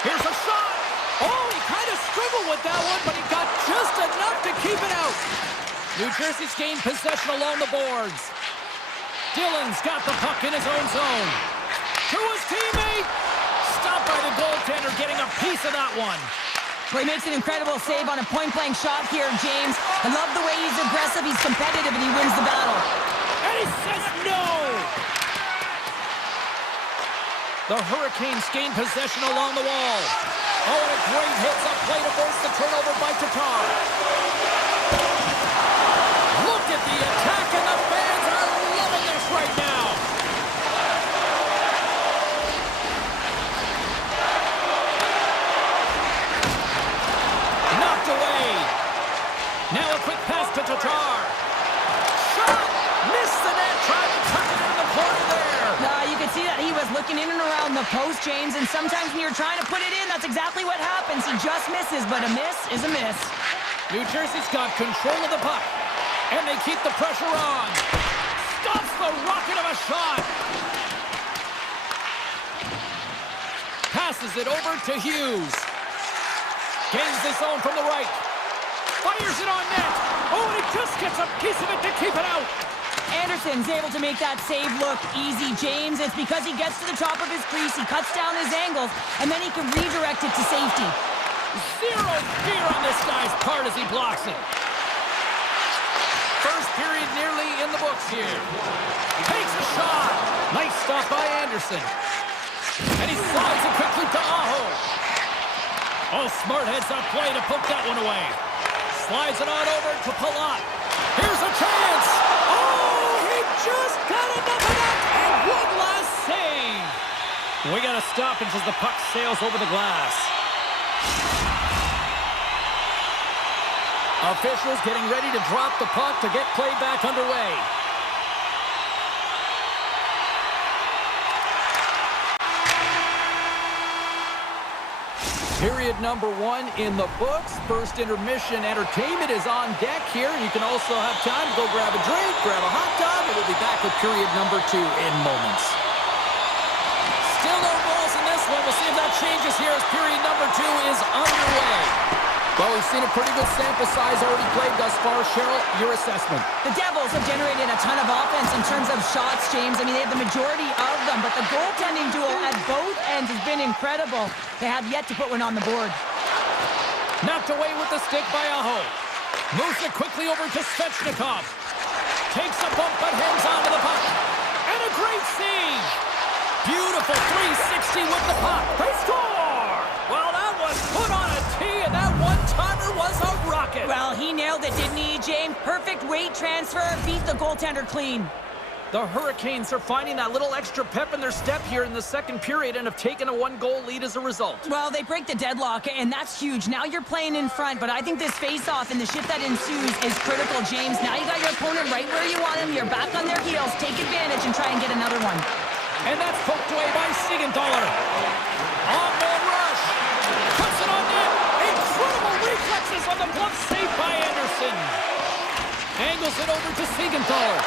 Here's a shot. Oh, he kind of struggled with that one, but he got just enough to keep it out. New Jersey's gained possession along the boards. Dillon's got the puck in his own zone. To his teammate. Stopped by the goaltender, getting a piece of that one. Well, he makes an incredible save on a point-blank shot here, James. I love the way he's aggressive, he's competitive, and he wins the battle. And he says no. The Hurricanes gain possession along the wall. Oh, and a great hits-up play to force the turnover by Tatar. Look at the attack, and the fans are loving this right now. Knocked away. Now a quick pass to Tatar. Shot! Missed the net, trying to tuck it in the corner there. You can see that he was looking in and around the post, James, and sometimes when you're trying to put it in, that's exactly what happens. He just misses, but a miss is a miss. New Jersey's got control of the puck, and they keep the pressure on. Stops the rocket of a shot. Passes it over to Hughes. Gains the zone from the right. Fires it on net. Oh, and he just gets a piece of it to keep it out. Anderson's able to make that save look easy, James. It's because he gets to the top of his crease, he cuts down his angles, and then he can redirect it to safety. Zero fear on this guy's part as he blocks it. First period nearly in the books here. Takes a shot. Nice stop by Anderson. And he slides it quickly to Aho. Oh, smart heads-up play to poke that one away. Slides it on over to Palat. Here's a chance. Oh, he just got enough of that. And one last save. We got a stoppage as the puck sails over the glass. Officials getting ready to drop the puck to get play back underway. Period number 1 in the books. First intermission entertainment is on deck here. You can also have time to go grab a drink, grab a hot dog, and we'll be back with period number 2 in moments. Still no goals in this one. We'll see if that changes here as period number 2 is underway. Well, we've seen a pretty good sample size already played thus far. Cheryl, your assessment. The Devils have generated a ton of offense in terms of shots, James. I mean, they have the majority of them, but the goaltending duel at both ends has been incredible. They have yet to put one on the board. Knocked away with the stick by Aho. Moves it quickly over to Svechnikov. Takes a bump but hangs on to the puck. And a Great save! Beautiful 360 with the puck. They score! Well, that was put on a tee, and that one-timer was a rocket. Well, he nailed it, didn't he, James? Perfect weight transfer, beat the goaltender clean. The Hurricanes are finding that little extra pep in their step here in the second period and have taken a one-goal lead as a result. Well, they break the deadlock, and that's huge. Now you're playing in front, but I think this face-off and the shift that ensues is critical, James. Now you got your opponent right where you want him. You're back on their heels. Take advantage and try and get another one. And that's poked away by Siegenthaler. On-man rush. Puts it on net. Incredible reflexes on the glove save by Anderson. Angles it over to Siegenthaler.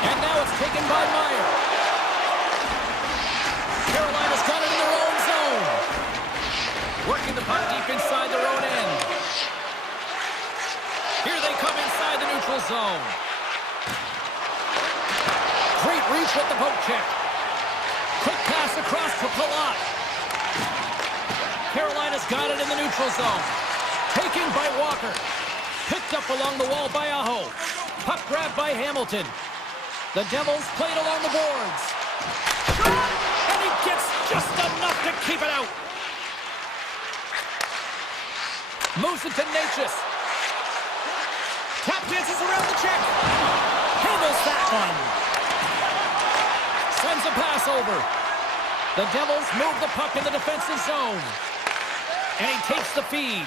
And now it's taken by Meyer. Carolina's got it in their own zone. Working the puck deep inside their own end. Here they come inside the neutral zone. Great reach with the poke check. Quick pass across to Palat. Carolina's got it in the neutral zone. Taken by Walker. Picked up along the wall by Aho. Puck grabbed by Hamilton. The Devils played along the boards. And he gets just enough to keep it out. Moves it to Natchez. Tap dances around the check. Handles that one. Sends a pass over. The Devils move the puck in the defensive zone. And he takes the feed.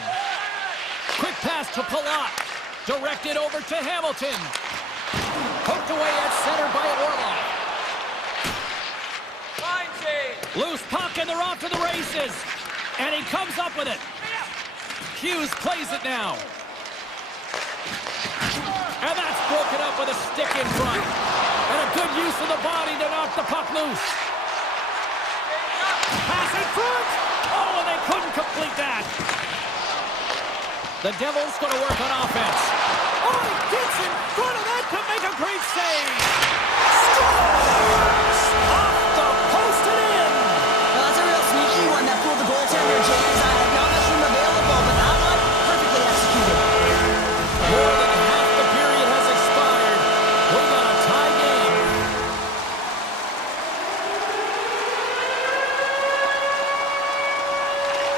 Quick pass to Palat. Directed over to Hamilton. Poked away at center by Orlov. Loose puck and they're off to the races. And he comes up with it. Hughes plays it now. And that's broken up with a stick in front. And a good use of the body to knock the puck loose. Pass in front. Oh, and they couldn't complete that. The Devils going to work on offense. Oh, he gets in front of that to make a great save. Scores! Off the post and in. Well, that's a real sneaky one that fooled the goaltender, James. I had not much room available, but that one perfectly executed. More than half the period has expired. We got a tie game.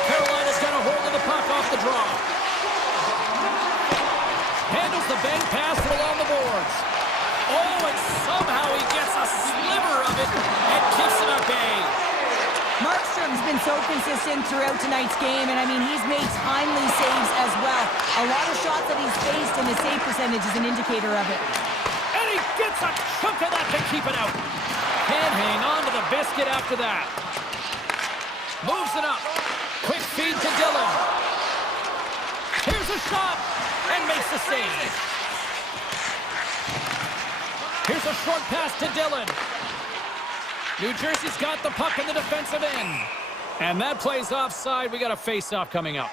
Carolina's got a hold of the puck off the draw. Handles the bank pass along the boards. Oh, and somehow he gets a sliver of it and keeps it at bay. Markstrom's been so consistent throughout tonight's game, and I mean, he's made timely saves as well. A lot of shots that he's faced, and his save percentage is an indicator of it. And he gets a chunk of that to keep it out. Can't hang on to the biscuit after that. Moves it up. Quick feed to Dillon. Here's a shot. And makes the save. Here's a short pass to Dillon. New Jersey's got the puck in the defensive end. And that plays offside. We got a face-off coming up.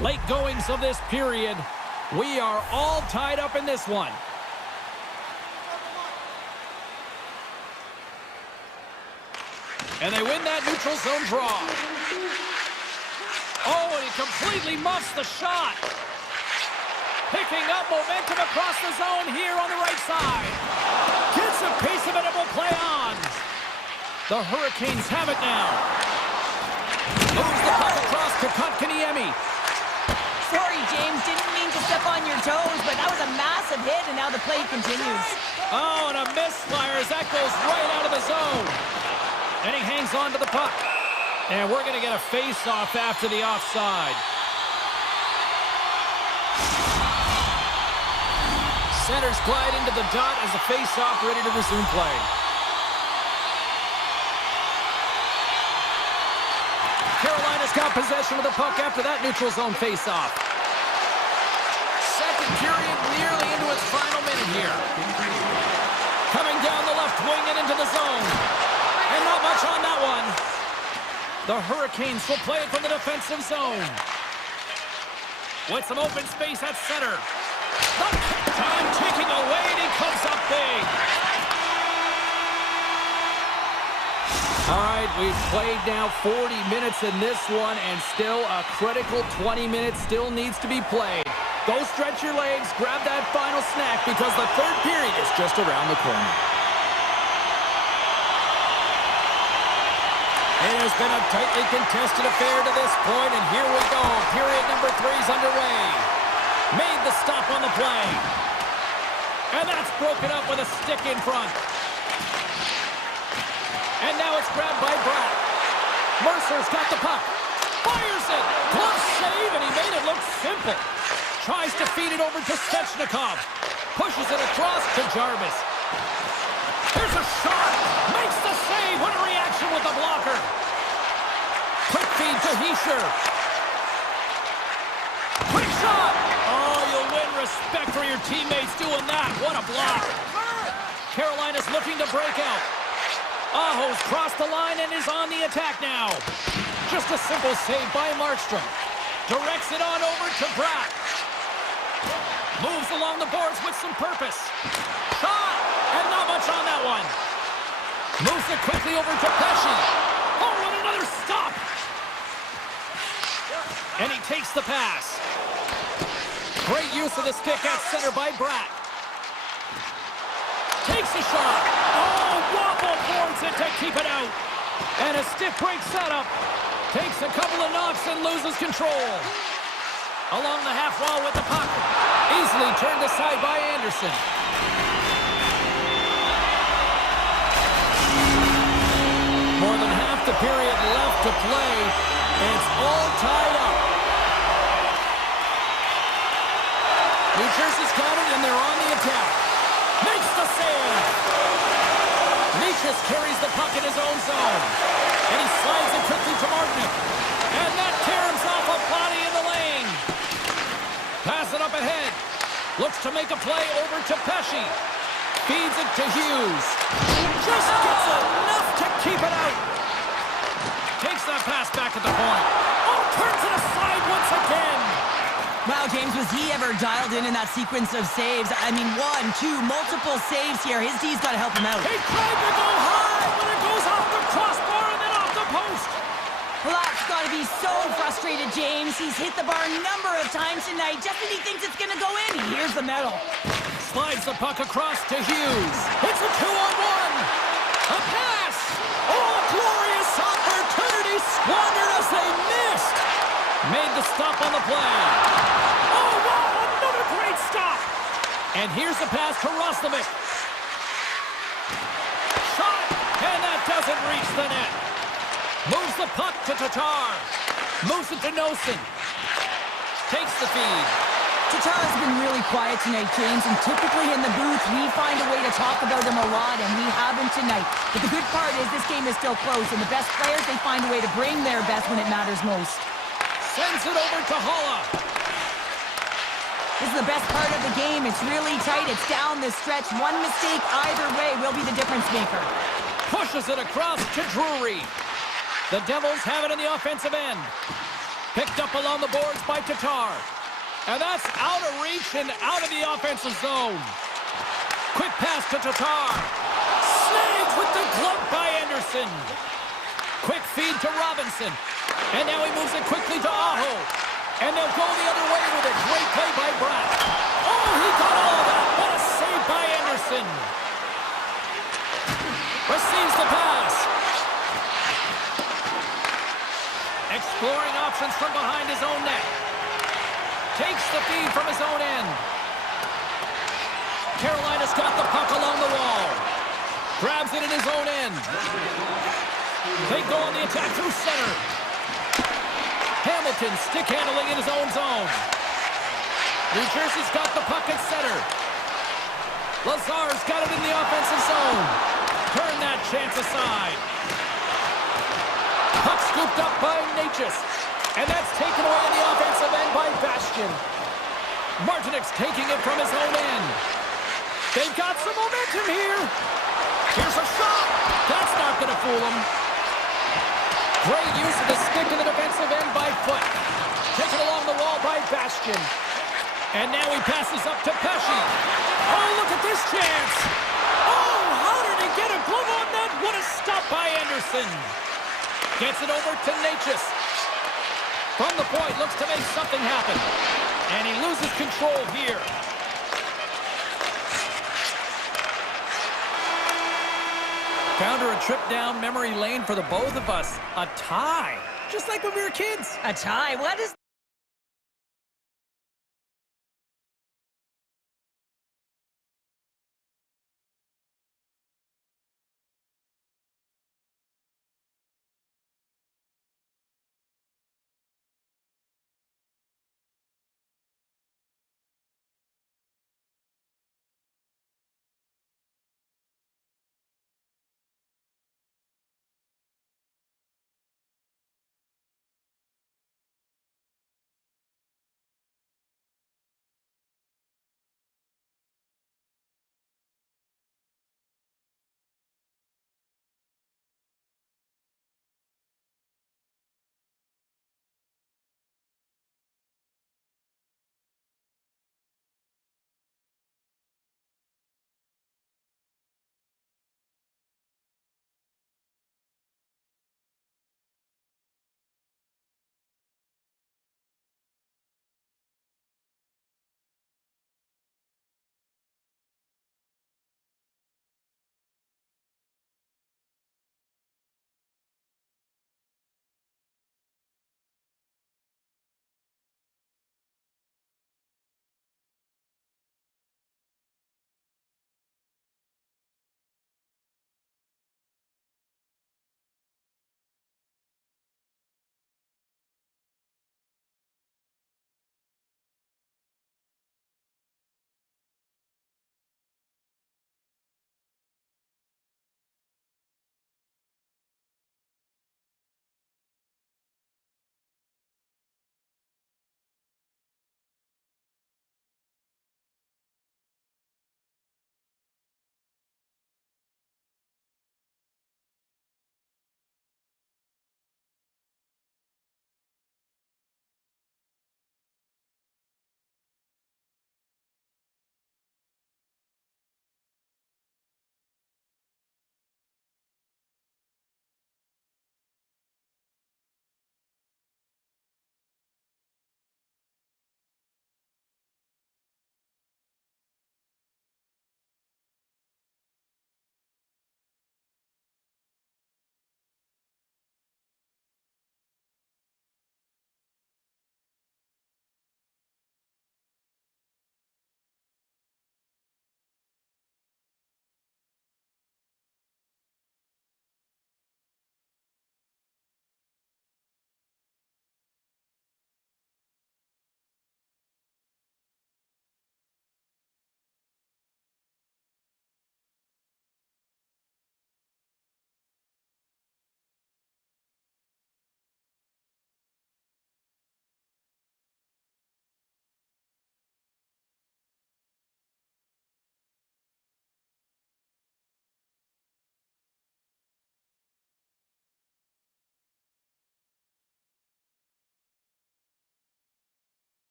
Late goings of this period. We are all tied up in this one. And they win that neutral zone draw. Oh, and he completely muffs the shot. Picking up momentum across the zone here on the right side. Gets a piece of it and will play on. The Hurricanes have it now. Moves the puck across to Kotkaniemi. Sorry, James, didn't mean to step on your toes, but that was a massive hit, and now the play continues. Oh, and a misfire as that goes right out of the zone. And he hangs on to the puck. And we're going to get a face-off after the offside. Centers glide into the dot as a face-off ready to resume play. Carolina's got possession of the puck after that neutral zone face-off. Second period nearly into its final minute here. Coming down the left wing and into the zone. And not much on that one. The Hurricanes will play it from the defensive zone. With some open space at center. The kick time taking away, and he comes up big. All right, we've played now 40 minutes in this one, and still a critical 20 minutes still needs to be played. Go stretch your legs, grab that final snack because the third period is just around the corner. It has been a tightly contested affair to this point, and here we go. Period number 3 is underway. Made the stop on the play. And that's broken up with a stick in front. And now it's grabbed by Bratt. Mercer's got the puck. Fires it. Glove save, and he made it look simple. Tries to feed it over to Svechnikov. Pushes it across to Jarvis. There's a shot. Makes the save. What a reaction with the blocker. Quick feed to Hischer. Quick shot. Oh, you'll win respect for your teammates doing that. What a block. Carolina's looking to break out. Aho's crossed the line and is on the attack now. Just a simple save by Markstrom. Directs it on over to Bratt. Moves along the boards with some purpose. Shot! And not much on that one. Moves it quickly over to Pesci. Oh, and another stop! And he takes the pass. Great use of the stick at center by Bratt. Takes a shot. Oh, Waffle boards it to keep it out. And a stick break setup. Takes a couple of knocks and loses control. Along the half wall with the puck. Easily turned aside by Anderson. More than half the period left to play. It's all tied up. New Jersey's got it and they're on the attack. Makes the save. Nichas carries the puck in his own zone. And he slides it quickly to Martinic. And that tears off a body in the lane. Pass it up ahead. Looks to make a play over to Pesci. Feeds it to Hughes. Just gets enough to keep it out. Takes that pass back at the point. Oh, turns it aside once again. Wow, James, was he ever dialed in that sequence of saves? I mean, 1, 2, multiple saves here. His D's got to help him out. He tried to go high, but it goes off the crossbar and then off the post. Well, that's got to be so frustrated, James. He's hit the bar a number of times tonight just when he thinks it's going to go in. He hears the medal. Slides the puck across to Hughes. It's a 2-on-1. A pass. Oh, a glorious opportunity squandered as they missed. Made the stop on the play. Oh, wow, another great stop. And here's the pass to Roslovic. Shot, and that doesn't reach the net. Moves the puck to Tatar. Moves it to Nosen. Takes the feed. Tatar's been really quiet tonight, James, and typically in the booth, we find a way to talk about him a lot, and we have him tonight. But the good part is this game is still close, and the best players, they find a way to bring their best when it matters most. Sends it over to Holla. This is the best part of the game. It's really tight. It's down the stretch. One mistake either way will be the difference maker. Pushes it across to Drury. The Devils have it in the offensive end. Picked up along the boards by Tatar. And that's out of reach and out of the offensive zone. Quick pass to Tatar. Snags with the glove by Anderson. Quick feed to Robinson. And now he moves it quickly to Aho. And they'll go the other way with it. Great play by Bratt. Oh, he got all of that. What a save by Anderson. Receives the pass. Exploring options from behind his own net. Takes the feed from his own end. Carolina's got the puck along the wall. Grabs it in his own end. They go on the attack through center. Hamilton stick handling in his own zone. New Jersey's got the puck at center. Lazar's got it in the offensive zone. Turn that chance aside. Puck scooped up by Natchez. And that's taken away in the offensive end by Bastian. Martinic's taking it from his own end. They've got some momentum here. Here's a shot. That's not going to fool them. Great use of the stick in the defensive end by Foot. Taken along the wall by Bastian. And now he passes up to Pesci. Oh, look at this chance. Oh, how did he get a glove on that? What a stop by Anderson. Gets it over to Natchez. From the point, looks to make something happen. And he loses control here. Founder a trip down memory lane for the both of us. A tie. Just like when we were kids. A tie? What is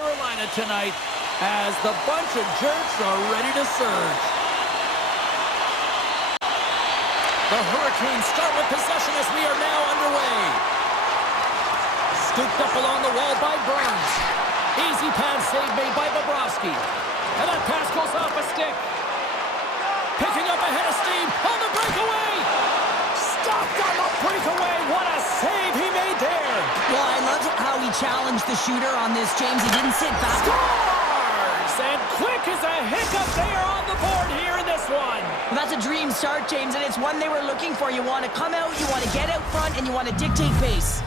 Carolina tonight as the bunch of jerks are ready to surge. The Hurricanes start with possession as we are now underway. Scooped up along the wall by Burns. Easy pad save made by Bobrovsky. And that pass goes off a stick. Picking up ahead of steam on the breakaway. Stopped on the breakaway. What a save he made there. Well, I loved how he challenged the shooter on this, James. He didn't sit back. Scores! And quick as a hiccup, they are on the board here in this one. Well, that's a dream start, James, and it's one they were looking for. You want to come out, you want to get out front, and you want to dictate pace.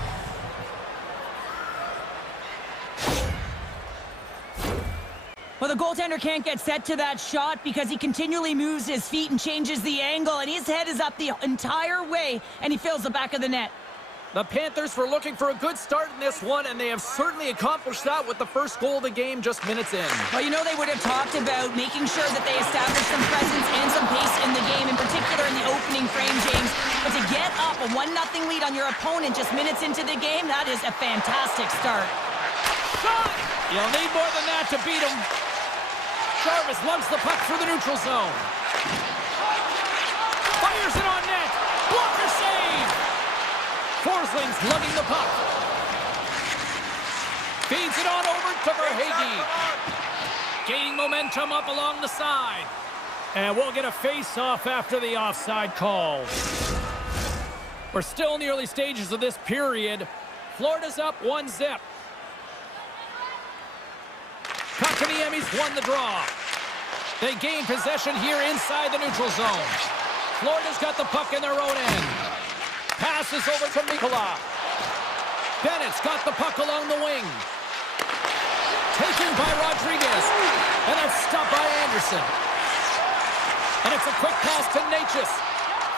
Well, the goaltender can't get set to that shot because he continually moves his feet and changes the angle, and his head is up the entire way, and he fills the back of the net. The Panthers were looking for a good start in this one, and they have certainly accomplished that with the first goal of the game just minutes in. Well, you know they would have talked about making sure that they establish some presence and some pace in the game, in particular in the opening frame, James. But to get up a 1-0 lead on your opponent just minutes into the game, that is a fantastic start. Shot! You'll need more than that to beat him. Jarvis lugs the puck through the neutral zone. Fires it on net. Blocker save! Forsling's lugging the puck. Feeds it on over to Verhaeghe. Gaining momentum up along the side. And we'll get a face-off after the offside call. We're still in the early stages of this period. Florida's up 1-0. Kotkaniemi's won the draw. They gain possession here inside the neutral zone. Florida's got the puck in their own end. Passes over to Mikkola. Bennett's got the puck along the wing. Taken by Rodriguez. And that's stopped by Anderson. And it's a quick pass to Natchez.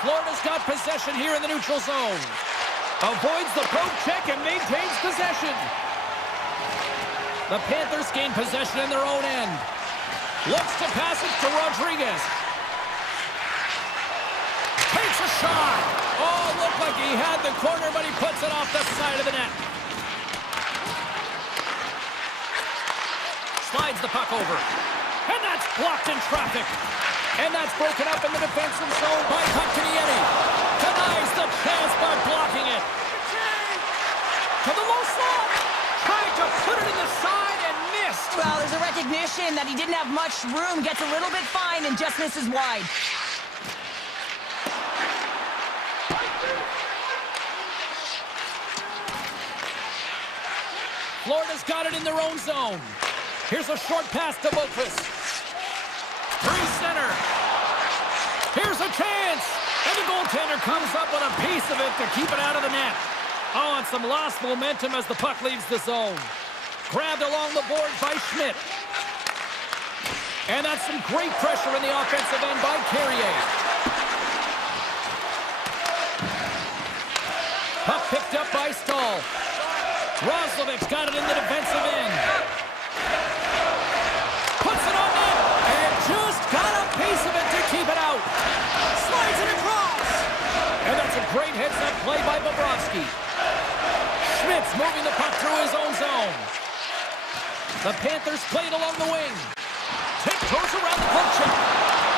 Florida's got possession here in the neutral zone. Avoids the poke check and maintains possession. The Panthers gain possession in their own end. Looks to pass it to Rodriguez. Takes a shot. Oh, looked like he had the corner, but he puts it off the side of the net. Slides the puck over. And that's blocked in traffic. And that's broken up in the defensive zone by Kotkaniemi. Denies the chance by blocking it. To the low slot. Trying to put it in the side and missed. Well, there's a recognition that he didn't have much room, gets a little bit fine, and just misses wide. Florida's got it in their own zone. Here's a short pass to Boqvist. Free center. Here's a chance. And the goaltender comes up with a piece of it to keep it out of the net. Oh, and some lost momentum as the puck leaves the zone. Grabbed along the boards by Schmidt. And that's some great pressure in the offensive end by Carrier. Puck picked up by Stahl. Roslovic's got it in the defensive end. Puts it on net. And just got a piece of it to keep it out. Slides it across. And that's a great heads-up play by Bobrovsky. Schmidt's moving the puck through his own zone. The Panthers played along the wing. Tiptoes around the poke check.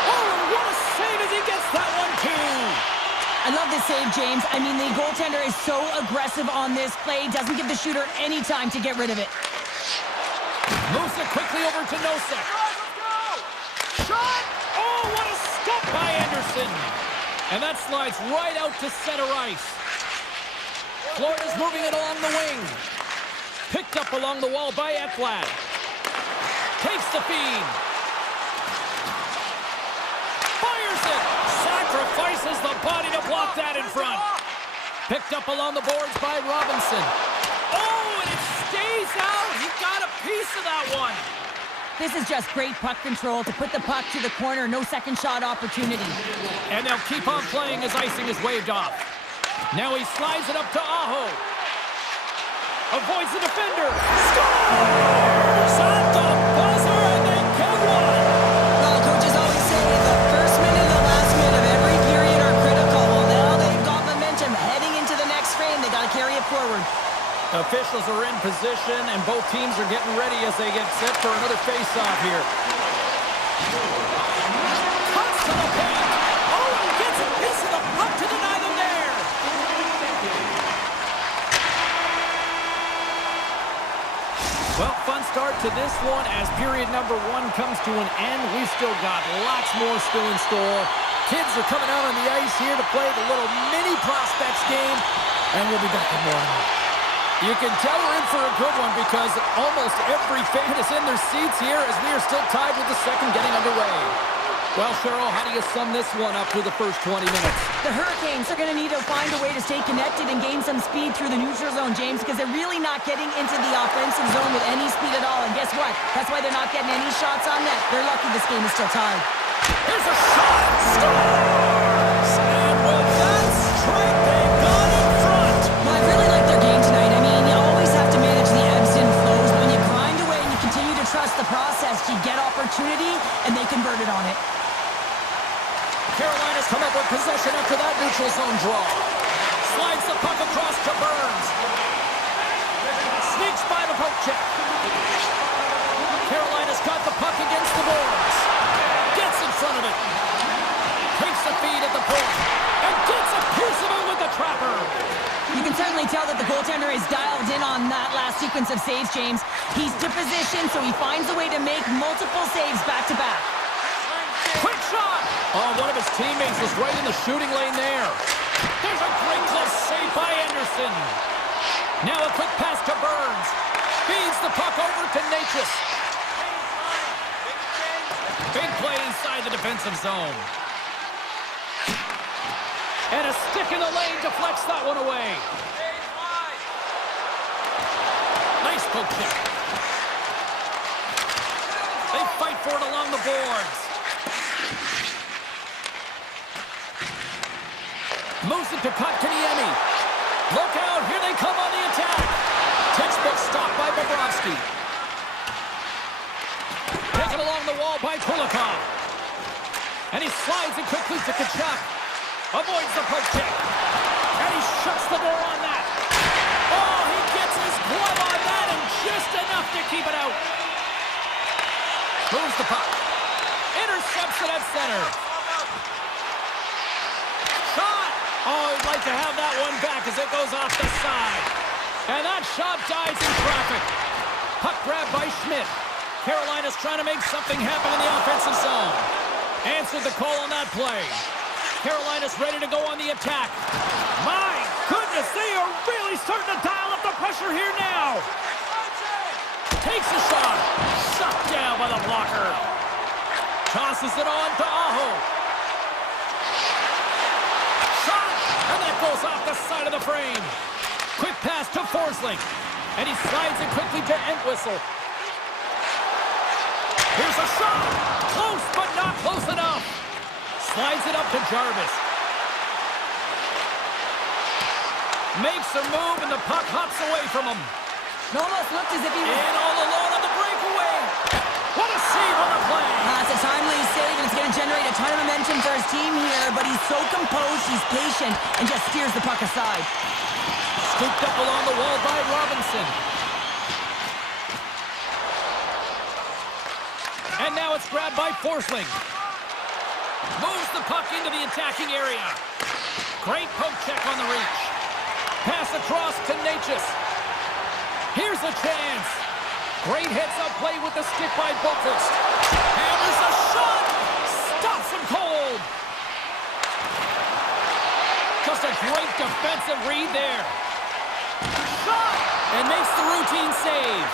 Oh, what a save as he gets that one, too. I love this save, James. I mean, the goaltender is so aggressive on this play. Doesn't give the shooter any time to get rid of it. Moves it quickly over to Nosek. Shot! Oh, what a stop by Anderson. And that slides right out to center ice. Florida's moving it along the wing. Picked up along the wall by Ekblad. Takes the feed. Fires it. Sacrifices the body to block that in front. Picked up along the boards by Robinson. Oh, and it stays out. He got a piece of that one. This is just great puck control to put the puck to the corner. No second shot opportunity. And they'll keep on playing as icing is waved off. Now he slides it up to Aho. Avoids the defender. Scores! At the buzzer, and they get one. Well, coaches always say the first minute and the last minute of every period are critical. Well, now they've got momentum heading into the next frame. They got to carry it forward. Officials are in position, and both teams are getting ready as they get set for another face-off here. Cuts to the paint. Oh, and gets a piece of the puck to deny them there. Well, fun start to this one as period number 1 comes to an end. We've still got lots more still in store. Kids are coming out on the ice here to play the little mini prospects game, and we'll be back in more. You can tell we're in for a good one because almost every fan is in their seats here as we are still tied with the second getting underway. Well, Cheryl, how do you sum this one up through the first 20 minutes? The Hurricanes are going to need to find a way to stay connected and gain some speed through the neutral zone, James, because they're really not getting into the offensive zone with any speed at all. And guess what? That's why they're not getting any shots on net. They're lucky this game is still tied. Here's a shot! Scores! And with that strike, they've gone in front. Well, I really like their game tonight. I mean, you always have to manage the ebbs and flows. When you grind away and you continue to trust the process, you get opportunity, and they converted on it. Carolina's come up with possession after that neutral zone draw. Slides the puck across to Burns. Sneaks by the poke check. Carolina's got the puck against the boards. Gets in front of it. Takes the feed at the point. And gets a piece of it with the trapper. You can certainly tell that the goaltender is dialed in on that last sequence of saves, James. He's to position, so he finds a way to make multiple saves back-to-back. Quick shot! Oh, one of his teammates was right in the shooting lane there. There's a great close save by Anderson. Now a quick pass to Burns. Feeds the puck over to Natchez. Big play inside the defensive zone. And a stick in the lane deflects that one away. Nice poke check. They fight for it along the boards. Moves it to Kotkaniemi. Look out, here they come on the attack. Textbook stop by Bobrovsky. Taken along the wall by Kulikov. And he slides it quickly to Tkachuk. Avoids the poke check. And he shuts the door on that. Oh, he gets his glove on that and just enough to keep it out. Moves the puck. Intercepts it at center. Shot! Oh, he'd like to have that one back as it goes off the side. And that shot dies in traffic. Puck grab by Schmidt. Carolina's trying to make something happen in the offensive zone. Answered the call on that play. Carolina's ready to go on the attack. My goodness, they are really starting to dial up the pressure here now. Takes a shot. Shut down by the blocker. Tosses it on to Aho. Shot! And that goes off the side of the frame. Quick pass to Forsling. And he slides it quickly to Entwistle. Here's a shot! Close, but not close enough. Slides it up to Jarvis. Makes a move, and the puck hops away from him. It almost looked as if he was... And all alone on the breakaway. What a save on the play. It's a timely save, and it's going to generate a ton of momentum for his team here, but he's so composed, he's patient, and just steers the puck aside. Scooped up along the wall by Robinson. And now it's grabbed by Forsling. Moves the puck into the attacking area. Great poke check on the reach. Pass across to Natchez. Here's a chance. Great heads-up play with the stick by Boqvist. And there's a shot. Stops him cold. Just a great defensive read there. Shot! And makes the routine save.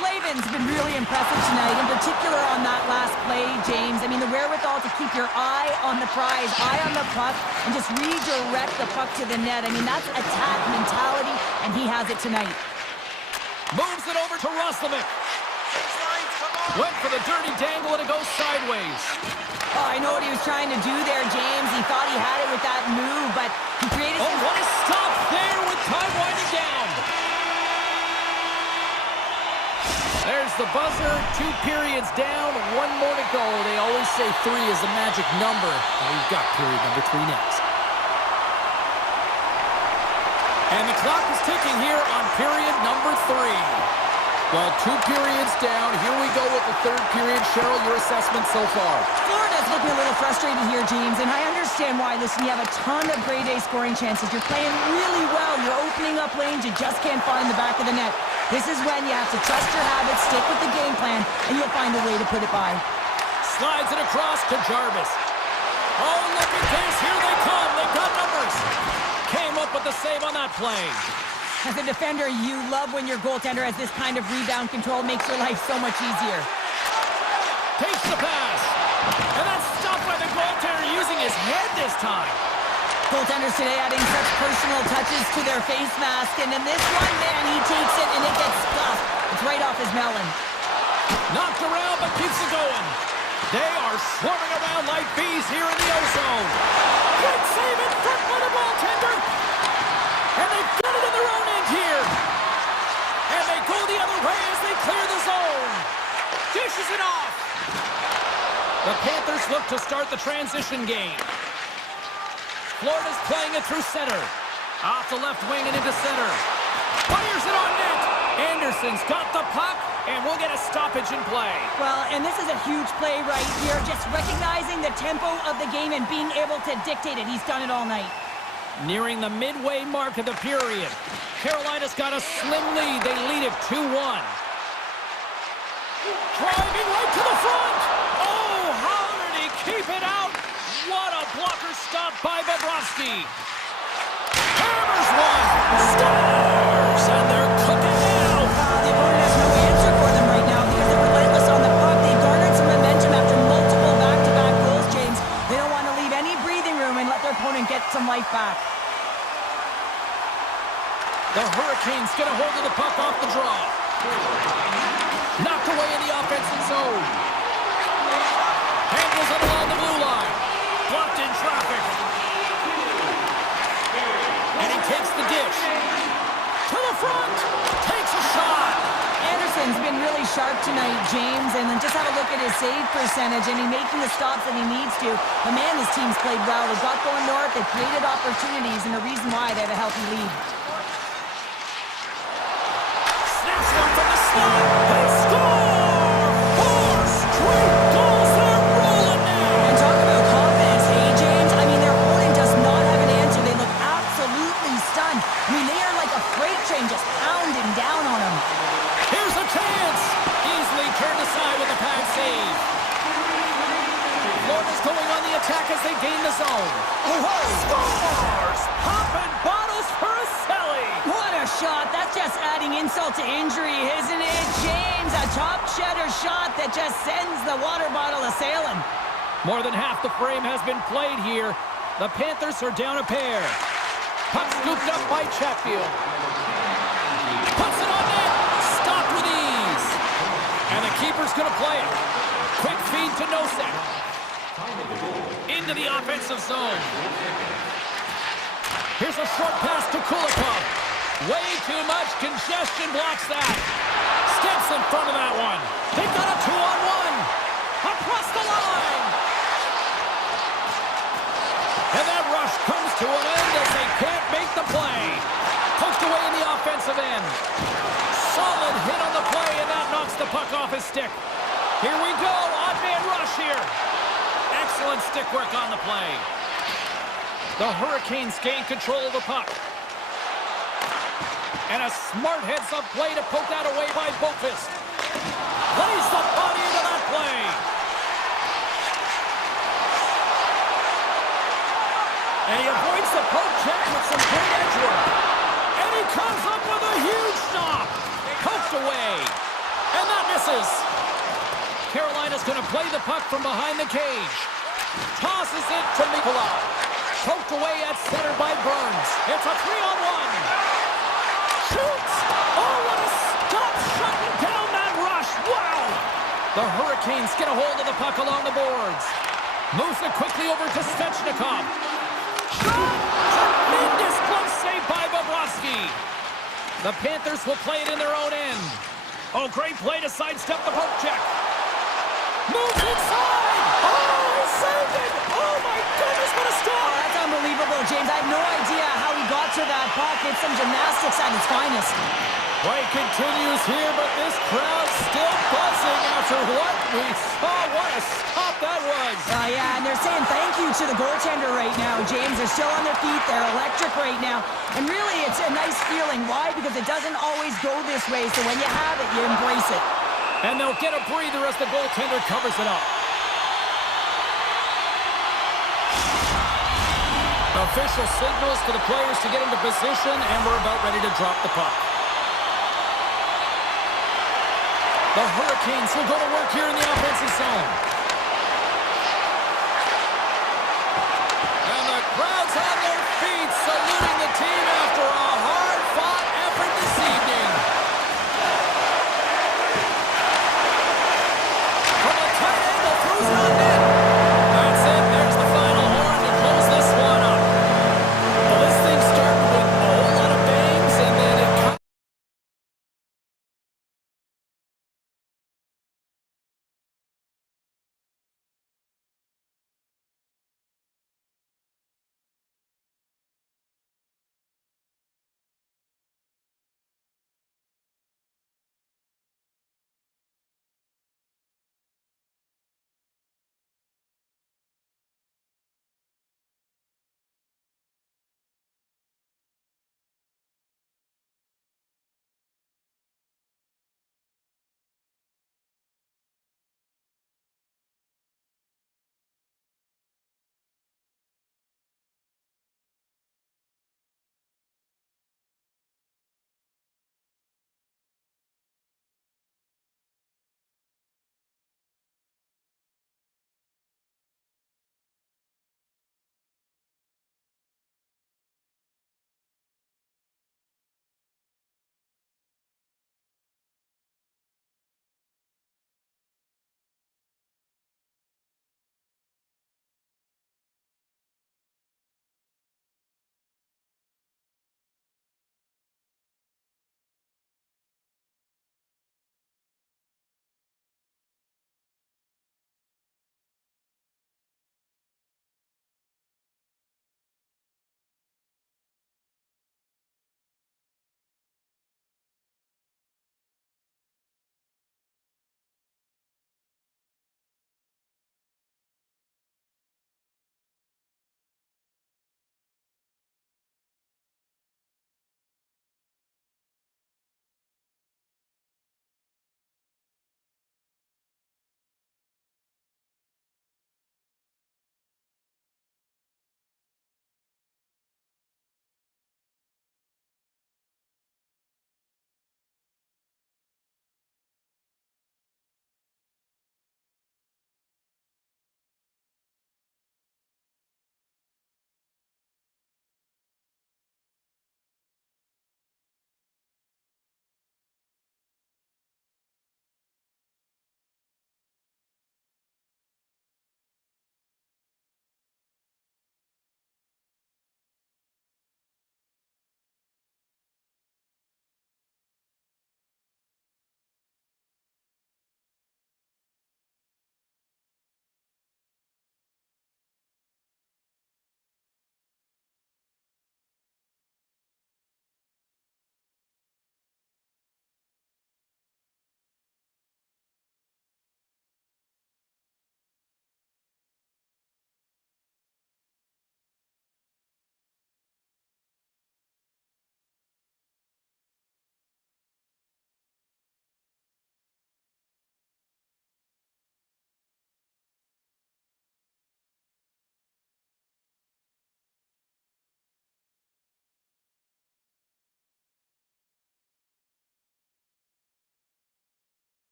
Slavin's been really impressive tonight, in particular on that last play, James. I mean, the wherewithal to keep your eye on the prize, eye on the puck, and just redirect the puck to the net. I mean, that's attack mentality, and he has it tonight. Moves it over to Roslovic. Went for the dirty dangle, and it goes sideways. Oh, I know what he was trying to do there, James. He thought he had it with that move, but he created... Oh, what a stop there with time winding down. There's the buzzer. 2 periods down, 1 more to go. They always say 3 is the magic number. And we've got period number 3 next. And the clock is ticking here on period number 3. Well, 2 periods down. Here we go with the 3rd period. Cheryl, your assessment so far? Florida's looking a little frustrated here, James, and I understand why. Listen, you have a ton of grade A scoring chances. You're playing really well. You're opening up lanes. You just can't find the back of the net. This is when you have to trust your habits, stick with the game plan, and you'll find a way to put it by. Slides it across to Jarvis. Oh, look at this. Here they come. They've got numbers. Came up with the save on that play. As a defender, you love when your goaltender has this kind of rebound control. Makes your life so much easier. Takes the pass. And that's stopped by the goaltender using his head this time. Goaltenders today adding such personal touches to their face mask. And in this one, man, he takes it and it gets stuffed. It's right off his melon. Knocked around, but keeps it going. They are swarming around like bees here in the O-zone. Great save in front by the goaltender. And they've got it in their own end here. And they go the other way as they clear the zone. Dishes it off. The Panthers look to start the transition game. Florida's playing it through center. Off the left wing and into center. Fires it on net. Anderson's got the puck, and we'll get a stoppage in play. Well, and this is a huge play right here. Just recognizing the tempo of the game and being able to dictate it. He's done it all night. Nearing the midway mark of the period. Carolina's got a slim lead. They lead it 2-1. Driving right to the front. Oh, how did he keep it out? What a blocker stop by Bobrovsky. Hammers one. Scores! And they're cooking now. The opponent has no answer for them right now because they're relentless on the puck. They garnered some momentum after multiple back-to-back goals, James. They don't want to leave any breathing room and let their opponent get some life back. The Hurricanes get a hold of the puck off the draw. Knocked away in the offensive zone. Handles it along the blue line. Blocked in traffic. And he takes the dish. To the front. Takes a shot. Anderson's been really sharp tonight, James, and then just have a look at his save percentage, and he's making the stops that he needs to. But man, this team's played well. They've got going north. They've created opportunities, and the reason why they have a healthy lead. Snaps one from the slot. They score! 4 straight goals. They're rolling now. And talk about confidence, hey, James? I mean, their opponent does not have an answer. They look absolutely stunned. I mean, they are like a freight train just pounding down on them. Here's a chance. Easily turned aside with a pad save. Florida's going on the attack as they gain the zone. Scores! Popping bottles for a celly. What a shot. That's just adding insult to injury, isn't it, James? A top cheddar shot that just sends the water bottle a-sailing. More than half the frame has been played here. The Panthers are down a pair. Puck scooped up by Chatfield. Puts it on net. Stopped with ease. And the keeper's going to play it. Quick feed to Nosek. Into the offensive zone. Here's a short pass to Kulikov. Way too much congestion blocks that. Steps in front of that one. They've got a 2-on-1. Across the line. And that rush comes to an end as they can't make the play. Poked away in the offensive end. Solid hit on the play, and that knocks the puck off his stick. Here we go. Odd man rush here. Excellent stick work on the play. The Hurricanes gain control of the puck. And a smart heads-up play to poke that away by Boqvist. Lays the body into that play. And he avoids the poke check with some great edge work. And he comes up with a huge stop. Poked away. And that misses. Carolina's going to play the puck from behind the cage. Tosses it to Nikolai. Poked away at center by Burns. It's a 3-on-1. Shoots! Oh, what a stop! Shutting down that rush! Wow! The Hurricanes get a hold of the puck along the boards. Moves it quickly over to Svechnikov. Shot! Tremendous glove save by Bobrovsky. The Panthers will play it in their own end. Oh, great play to sidestep the poke check. Moves inside! Oh, saved it! Oh my goodness, what a Oh, stop! that's unbelievable, James. I have no idea how he got to that puck. It's some gymnastics at its finest. Play continues here, but this crowd's still buzzing after what we saw. What a stop that was! Yeah, and they're saying thank you to the goaltender right now, James. They're still on their feet. They're electric right now. And really, it's a nice feeling. Why? Because it doesn't always go this way, so when you have it, you embrace it. And they'll get a breather as the goaltender covers it up. Official signals for the players to get into position, and we're about ready to drop the puck. The Hurricanes will go to work here in the offensive zone. And the crowd's on their feet, saluting the team after a hard-fought effort this evening. From a tight angle, throws it on net. That's it. There's the final horn to close this one up. Well, this thing started with a whole lot of bangs, and then it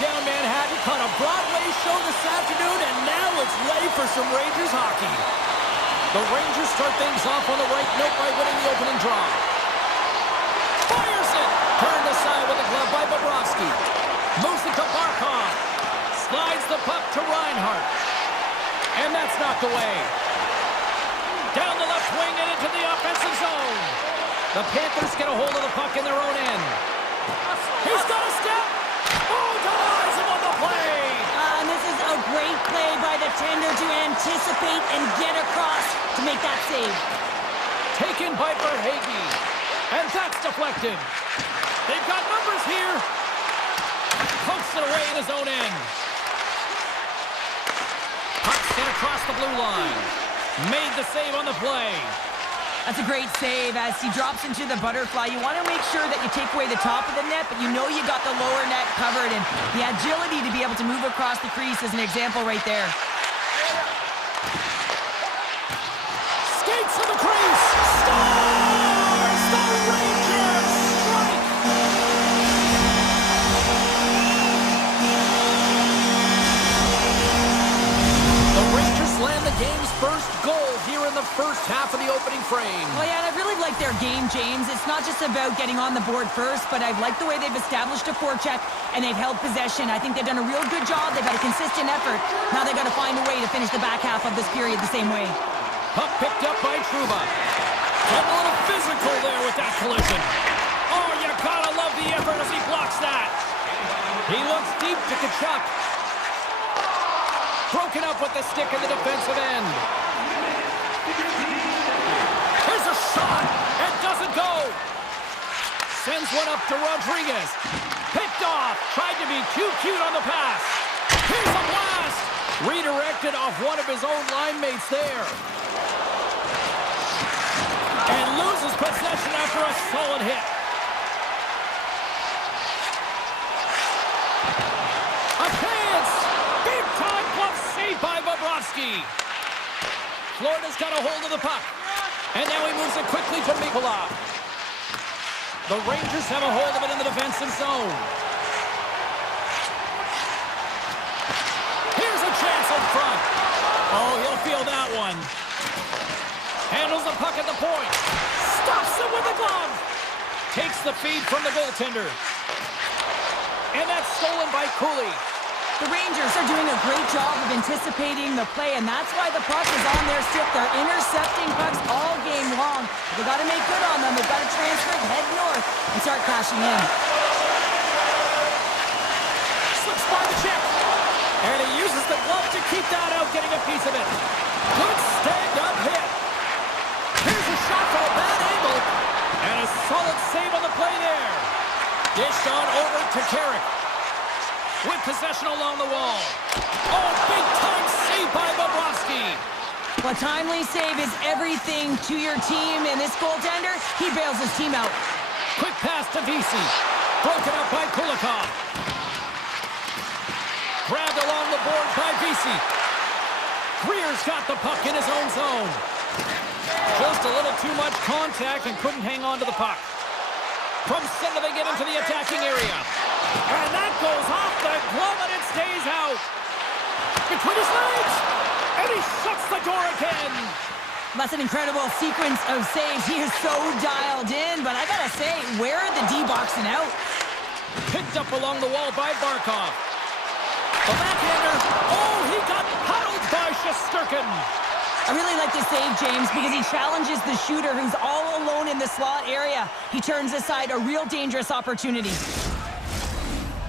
downtown Manhattan caught a Broadway show this afternoon, and now it's ready for some Rangers hockey. The Rangers start things off on the right note by winning the opening draw. Fires it! Turned aside with the glove by Bobrovsky. Moves it to Barkov. Slides the puck to Reinhart. And that's knocked away. Down the left wing and into the offensive zone. The Panthers get a hold of the puck in their own end. He's got a step. Oh, denies him on the play. And this is a great play by the tender to anticipate and get across to make that save. Taken by Verhaeghe. And that's deflected. They've got numbers here. Pokes it away in his own end. Puck sent across the blue line. Made the save on the play. That's a great save as he drops into the butterfly. You want to make sure that you take away the top of the net, but you know you got the lower net covered, and the agility to be able to move across the crease is an example right there. Skates to the crease. Stars! The Rangers strike! The Rangers land the game's first goal here in the first half of the opening frame. Well, yeah, and I really like their game, James. It's not just about getting on the board first, but I like the way they've established a forecheck and they've held possession. I think they've done a real good job. They've had a consistent effort. Now they've got to find a way to finish the back half of this period the same way. Puck picked up by Trouba. Getting a little physical there with that collision. Oh, you gotta love the effort as he blocks that. He looks deep to Kachuk. Broken up with the stick in the defensive end. Here's a shot. It doesn't go. Sends one up to Rodriguez. Picked off. Tried to be too cute on the pass. Here's a blast. Redirected off one of his own line mates there. And loses possession after a solid hit. A chance. Big time glove save by Bobrovsky. Florida's got a hold of the puck. And now he moves it quickly to Mikula. The Rangers have a hold of it in the defensive zone. Here's a chance up front. Oh, he'll feel that one. Handles the puck at the point. Stops it with the glove. Takes the feed from the goaltender. And that's stolen by Cooley. The Rangers are doing a great job of anticipating the play, and that's why the puck is on their stick. They're intercepting pucks all game long. They've got to make good on them. They've got to transfer it, head north, and start crashing in. Slips by the check. And he uses the glove to keep that out, getting a piece of it. Good stand-up hit. Here's a shot from a bad angle. And a solid save on the play there. Dished on over to Carrick. With possession along the wall. Oh, big-time save by Bobrovsky. Well, a timely save is everything to your team, and this goaltender, he bails his team out. Quick pass to Vesey. Broken up by Kulikov. Grabbed along the board by Vesey. Greer's got the puck in his own zone. Just a little too much contact and couldn't hang on to the puck. From center they get into the attacking area. And that goes off the glove and it stays out. Between his legs. And he shuts the door again. That's an incredible sequence of saves. He is so dialed in, but I gotta say, where are the D-boxing out? Picked up along the wall by Barkov. The backhander. Oh, he got huddled by Shesterkin. I really like this save, James, because he challenges the shooter who's all alone in the slot area. He turns aside a real dangerous opportunity.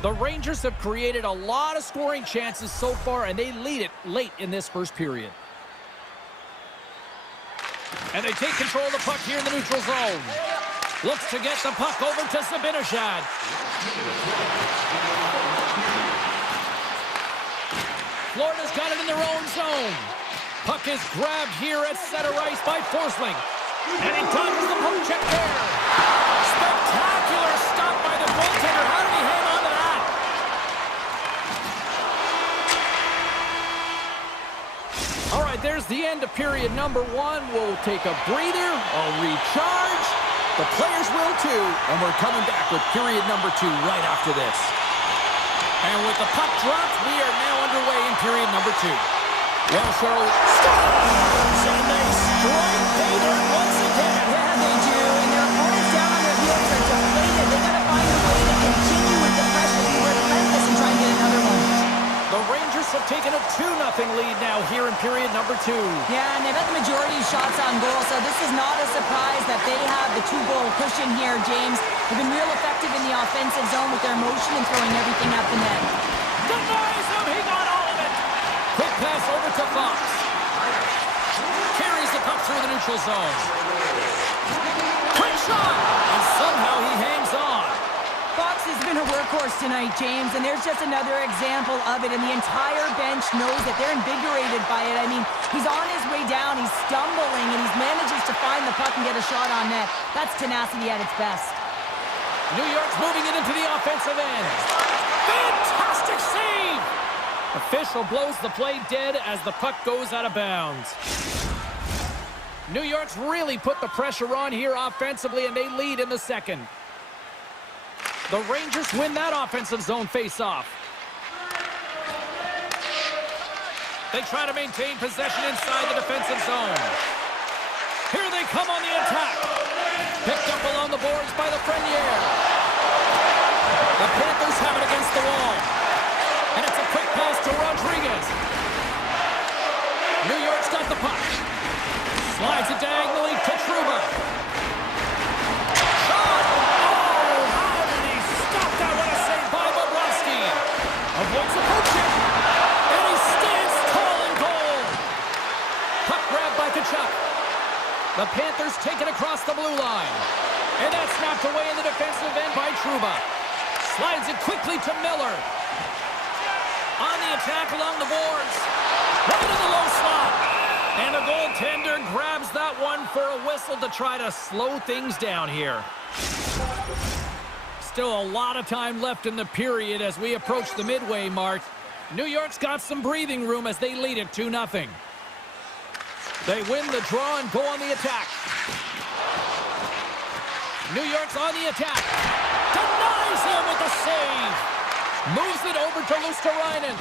The Rangers have created a lot of scoring chances so far, and they lead it late in this first period. And they take control of the puck here in the neutral zone. Looks to get the puck over to Zibanejad. Florida's got it in their own zone. Puck is grabbed here at center ice by Forsling. And he dodges the poke check there. Spectacular stop by the goaltender. How did he hang on to that? All right, there's the end of period number one. We'll take a breather, a recharge. The players will too. And we're coming back with period number two right after this. And with the puck dropped, we are now underway in period number 2. Well, Charlotte scores! And they strike pay dirt once again. Yeah, they do. And their opponents down on their heels are deflated. They got to find a way to continue with the pressure, be relentless, and try and get another one. The Rangers have taken a 2-0 lead now here in period number 2. Yeah, and they've had the majority of shots on goal, so this is not a surprise that they have the 2-goal cushion here, James. They've been real effective in the offensive zone with their motion and throwing everything at the net. Denies him! He got all of it! Quick pass over to Fox. Carries the puck through the neutral zone. Quick shot! And somehow he hangs on. Fox has been a workhorse tonight, James, and there's just another example of it, and the entire bench knows that they're invigorated by it. I mean, he's on his way down, he's stumbling, and he manages to find the puck and get a shot on net. That's tenacity at its best. New York's moving it into the offensive end. Fantastic save! Official blows the play dead as the puck goes out of bounds. New York's really put the pressure on here offensively, and they lead in the second. The Rangers win that offensive zone face-off. They try to maintain possession inside the defensive zone. Here they come on the attack. Picked up along the boards by the Frenier. The Panthers have it against the wall. And it's a quick pass to Rodriguez. New York's got the puck. Slides it diagonally to Trouba. Avoids the poaching, and he stands tall in goal. Puck grabbed by Kachuk. The Panthers take it across the blue line. And that's snapped away in the defensive end by Trouba. Slides it quickly to Miller. On the attack along the boards. Right in the low slot. And the goaltender grabs that one for a whistle to try to slow things down here. Still a lot of time left in the period as we approach the midway mark. New York's got some breathing room as they lead it 2-0. They win the draw and go on the attack. New York's on the attack. Denies him with the save. Moves it over to Luosterainen.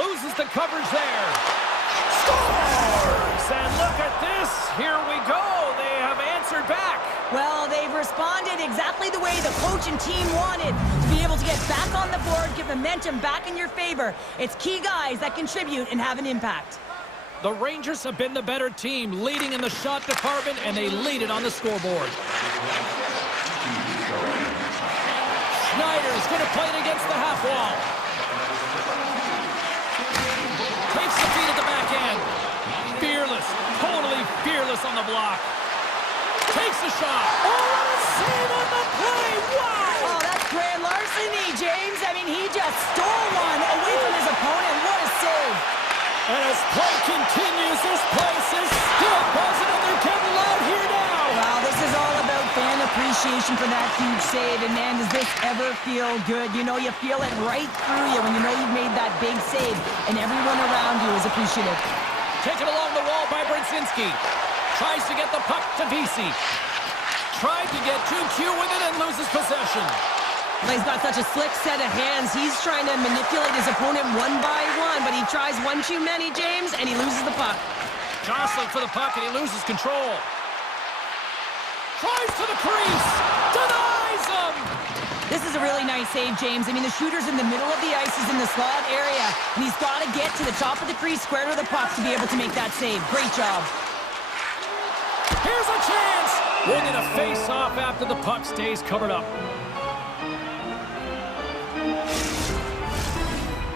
Loses the coverage there. Scores! And look at this. Here we go. They have answered back. Well, they've responded exactly the way the coach and team wanted, to be able to get back on the board, get momentum back in your favor. It's key guys that contribute and have an impact. The Rangers have been the better team, leading in the shot department, and they lead it on the scoreboard. Schneider's going to play it against the half wall. Takes the feed at the back end. Fearless, totally fearless on the block. Takes the shot. Oh, what a save on the play. Wow. Oh, that's grand larceny, James. I mean, he just stole one away from his opponent. What a save. And as play continues, this place is still buzzing, and they're getting loud here now. Wow, this is all about fan appreciation for that huge save. And, man, does this ever feel good? You know, you feel it right through you when you know you've made that big save, and everyone around you is appreciative. Taken along the wall by Brzezinski. Tries to get the puck to VC. Tried to get 2Q with it and loses possession. He's got such a slick set of hands. He's trying to manipulate his opponent one by one, but he tries one too many, James, and he loses the puck. Jostling for the puck, and he loses control. Tries to the crease. Denies him. This is a really nice save, James. I mean, the shooter's in the middle of the ice. He's in the slot area, and he's got to get to the top of the crease, square to the puck, to be able to make that save. Great job. Here's a chance. We'll get a face-off after the puck stays covered up.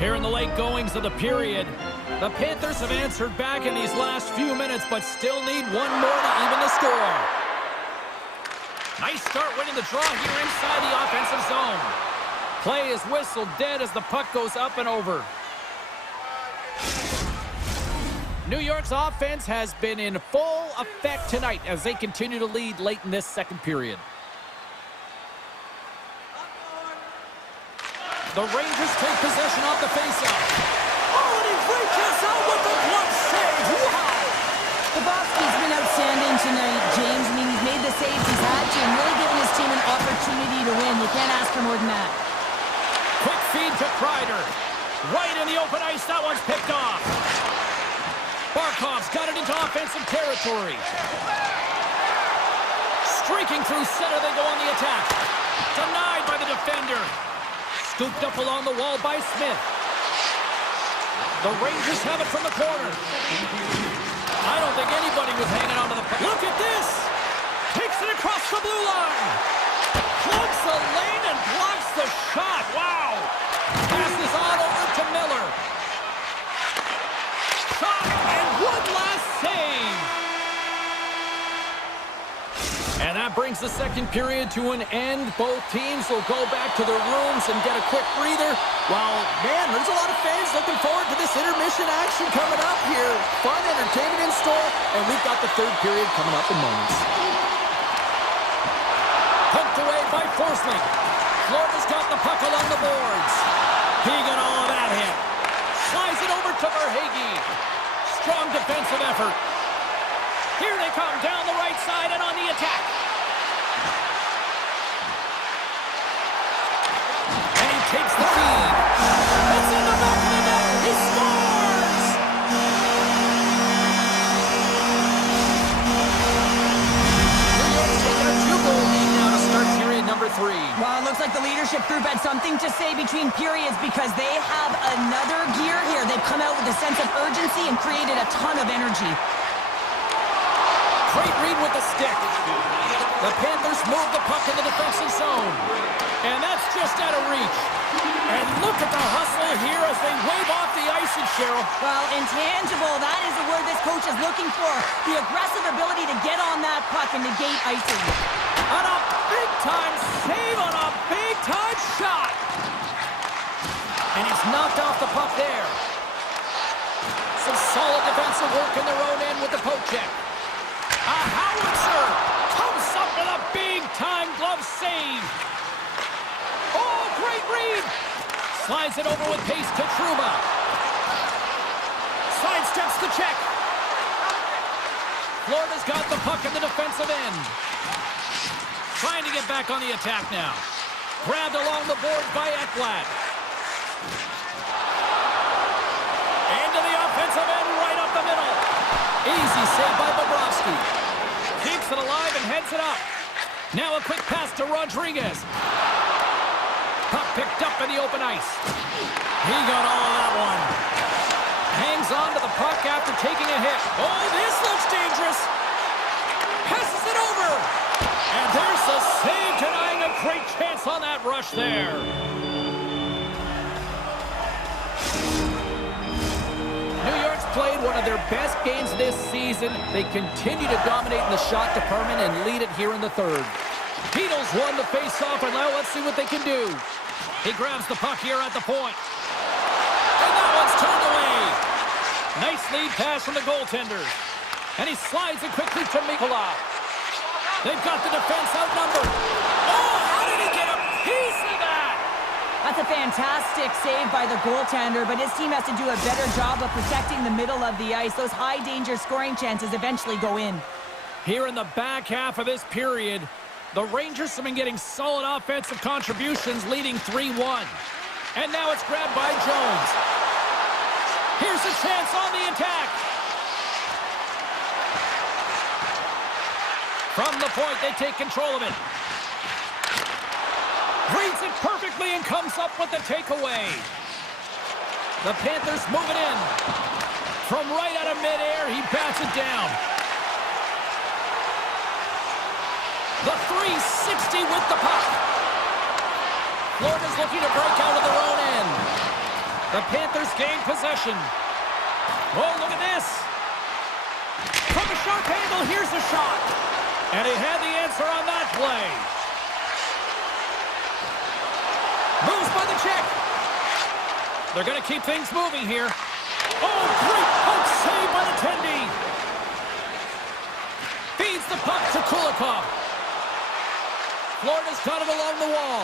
Here in the late goings of the period, the Panthers have answered back in these last few minutes, but still need one more to even the score. Nice start winning the draw here inside the offensive zone. Play is whistled dead as the puck goes up and over. New York's offense has been in full effect tonight as they continue to lead late in this second period. The Rangers take possession off the faceoff. Oh, and he reaches out with the glove save. Wow! Pavelski's been outstanding tonight, James. I mean, he's made the saves he's had to and really given his team an opportunity to win. You can't ask for more than that. Quick feed to Kreider. Right in the open ice, that one's picked off. Barkov's got it into offensive territory. Streaking through center, they go on the attack. Denied by the defender. Scooped up along the wall by Smith. The Rangers have it from the corner. I don't think anybody was hanging on to the puck. Look at this! Takes it across the blue line. Plugs the lane and blocks the shot. Wow! Passes on over to Miller. Shot and one last save. And that brings the second period to an end. Both teams will go back to their rooms and get a quick breather. Well, man, there's a lot of fans looking forward to this intermission action coming up here. Fun entertainment in store, and we've got the third period coming up in moments. Poked away by Forsling. Florida's got the puck along the boards. He got all of that hit. Slides it over to Verhaeghe. Strong defensive effort. Here they come down the right side and on the attack. And he takes the feed. It's in the back of the net. He scores! New York's taking a 2-goal lead now to start period number 3. Well, it looks like the leadership group had something to say between periods because they have another gear here. They've come out with a sense of urgency and created a ton of energy. Great read with the stick. The Panthers move the puck in the defensive zone. And that's just out of reach. And look at the hustle here as they wave off the icing, Cheryl. Well, intangible, that is the word this coach is looking for. The aggressive ability to get on that puck and negate icing. On a big-time save on a big-time shot. And he's knocked off the puck there. Some solid defensive work in their own end with the poke check. A howitzer comes up with a big-time glove save. Oh, great read. Slides it over with pace to Trouba. Sidesteps the check. Florida's got the puck in the defensive end. Trying to get back on the attack now. Grabbed along the board by Ekblad. Into the offensive end, right up the middle. Easy save by Bobrovsky. Keeps it alive and heads it up. Now a quick pass to Rodriguez. Puck picked up in the open ice. He got all of that one. Hangs on to the puck after taking a hit. Oh, this looks dangerous. Passes it over. And there's the save, denying a great chance on that rush there. New York's played one of their best games this season. They continue to dominate in the shot department and lead it here in the third. Beatles won the face-off, and now let's see what they can do. He grabs the puck here at the point. And that one's turned away. Nice lead pass from the goaltender. And he slides it quickly to Mikula. They've got the defense outnumbered. Oh, how did he get a piece of that? That's a fantastic save by the goaltender, but his team has to do a better job of protecting the middle of the ice. Those high-danger scoring chances eventually go in. Here in the back half of this period, the Rangers have been getting solid offensive contributions, leading 3-1. And now it's grabbed by Jones. Here's a chance on the attack. From the point, they take control of it. Reads it perfectly and comes up with the takeaway. The Panthers move it in. From right out of midair, he bats it down. The 360 with the puck. Florida's looking to break out of their own end. The Panthers gain possession. Oh, look at this. From a sharp angle, here's the shot. And he had the answer on that play. Moves by the check. They're going to keep things moving here. Oh, great poke save by the Tendy. Feeds the puck to Kulikov. Florida's got it along the wall.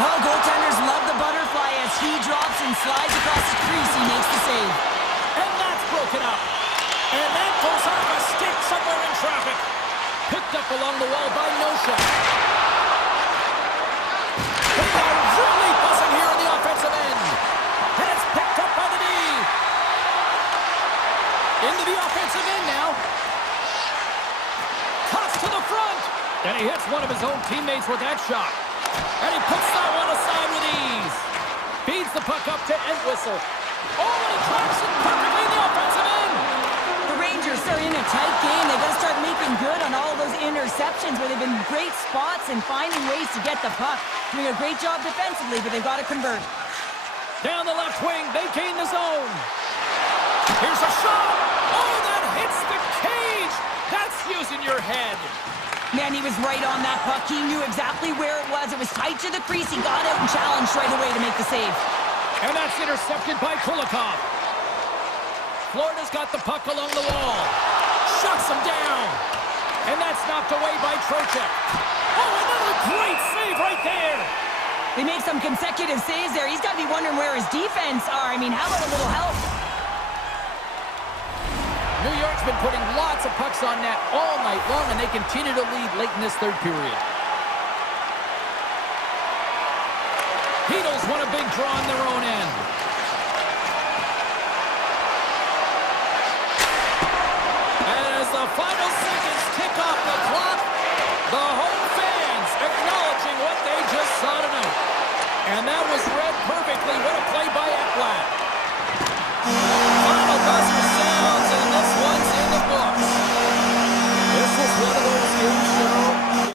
Well, goaltenders love the butterfly as he drops and slides across the crease. He makes the save. And that's broken up. And that goes off a stick somewhere in traffic. Picked up along the wall by Nosha. They are really buzzing here in the And he hits one of his own teammates with that shot. And he puts that one aside with ease. Feeds the puck up to Entwistle. Oh, and he drops it perfectly in the offensive end. The Rangers are in a tight game. They got to start making good on all of those interceptions where they've been great spots and finding ways to get the puck. Doing a great job defensively, but they've got to convert. Down the left wing, they gain the zone. Here's a shot. Oh, that hits the cage. That's using your head. Man, he was right on that puck. He knew exactly where it was. It was tight to the crease. He got out and challenged right away to make the save. And that's intercepted by Kulikov. Florida's got the puck along the wall. Shuts him down. And that's knocked away by Trocheck. Oh, another great save right there. They made some consecutive saves there. He's got to be wondering where his defense are. I mean, how about a little help? New York's been putting lots of pucks on net all night long, and they continue to lead late in this third period. Beatles won a big draw on their own end. As the final seconds tick off the clock, the home fans acknowledging what they just saw tonight. And that was read perfectly. What a play by Ekblad. Final buzzer sounds, and this one's in the books. This is one of those game show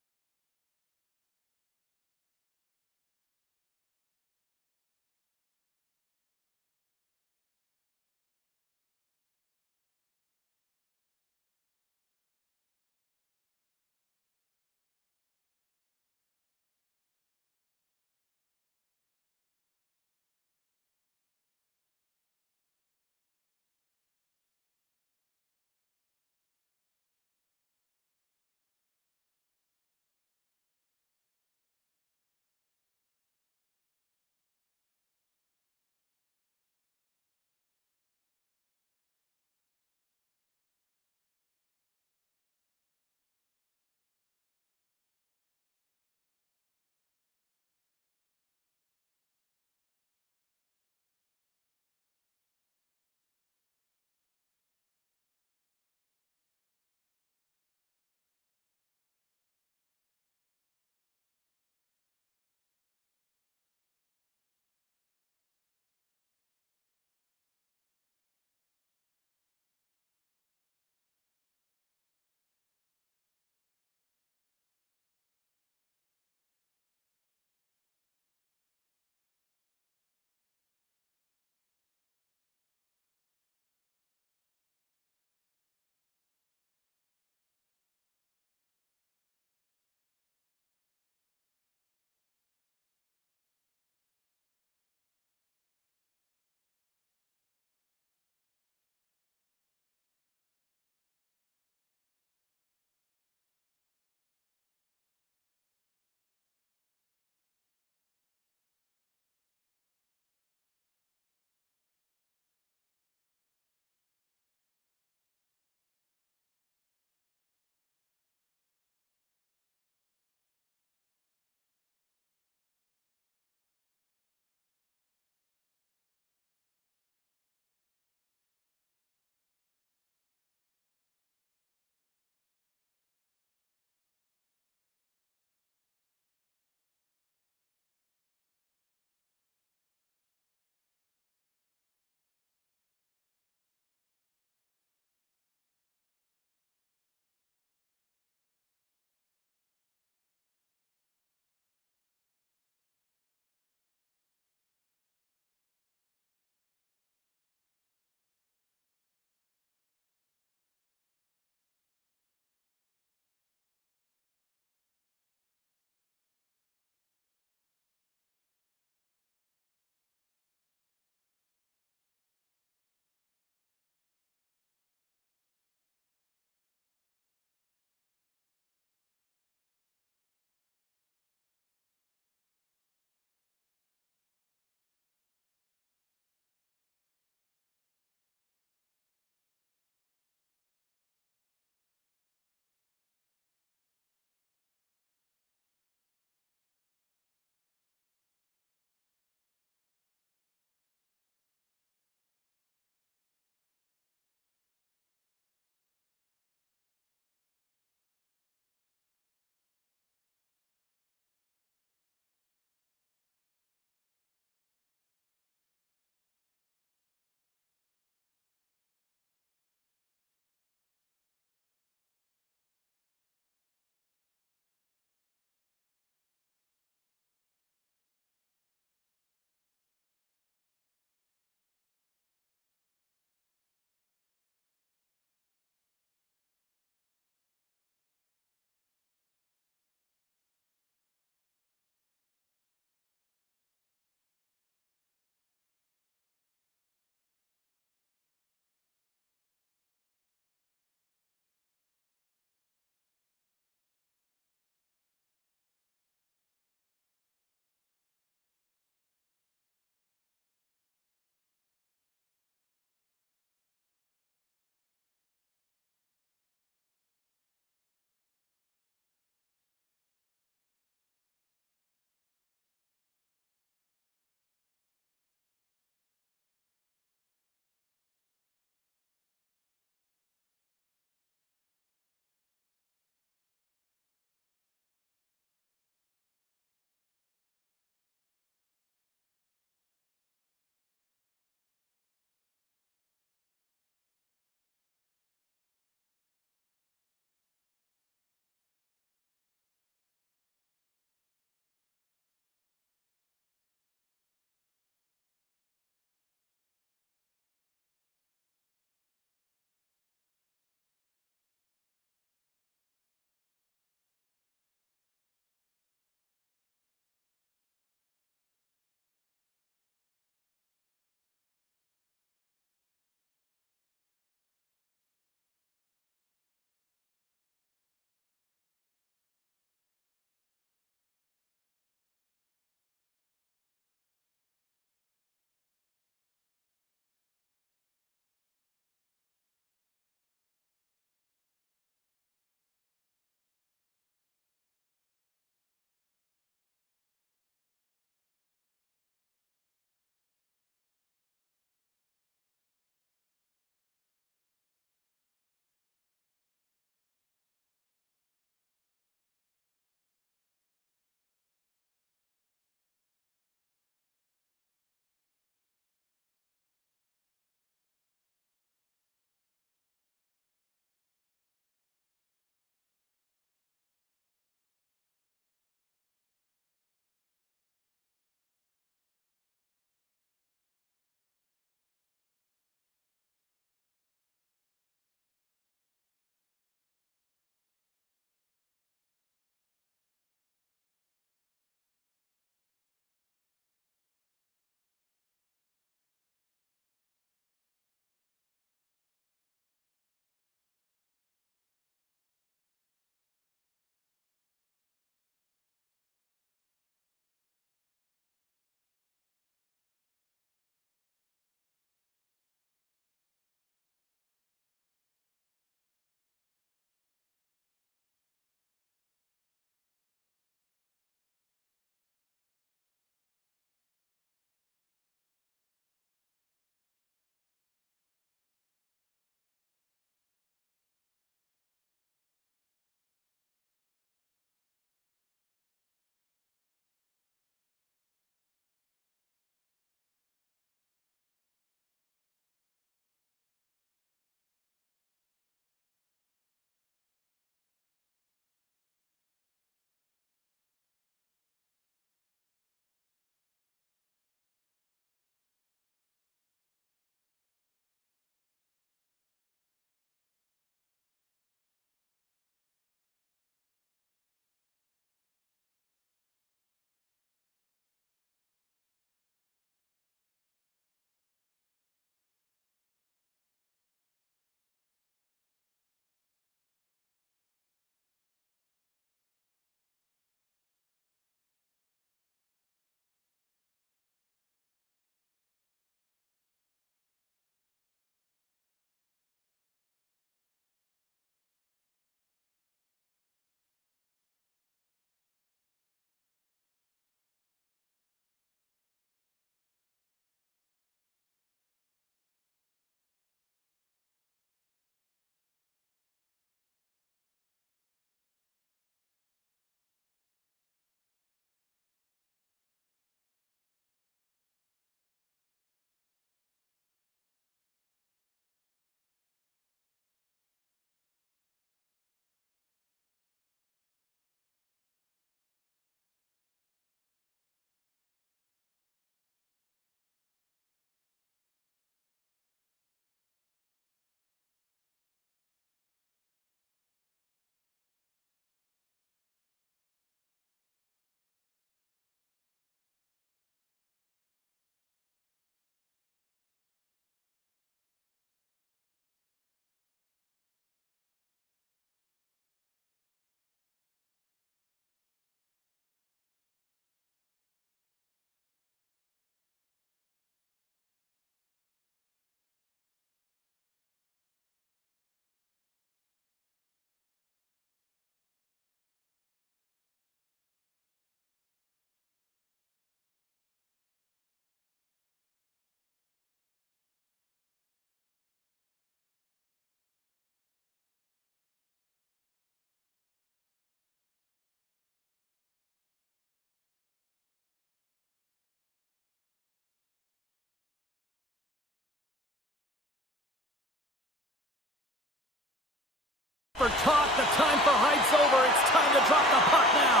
for talk. The time for hype's over. It's time to drop the puck now.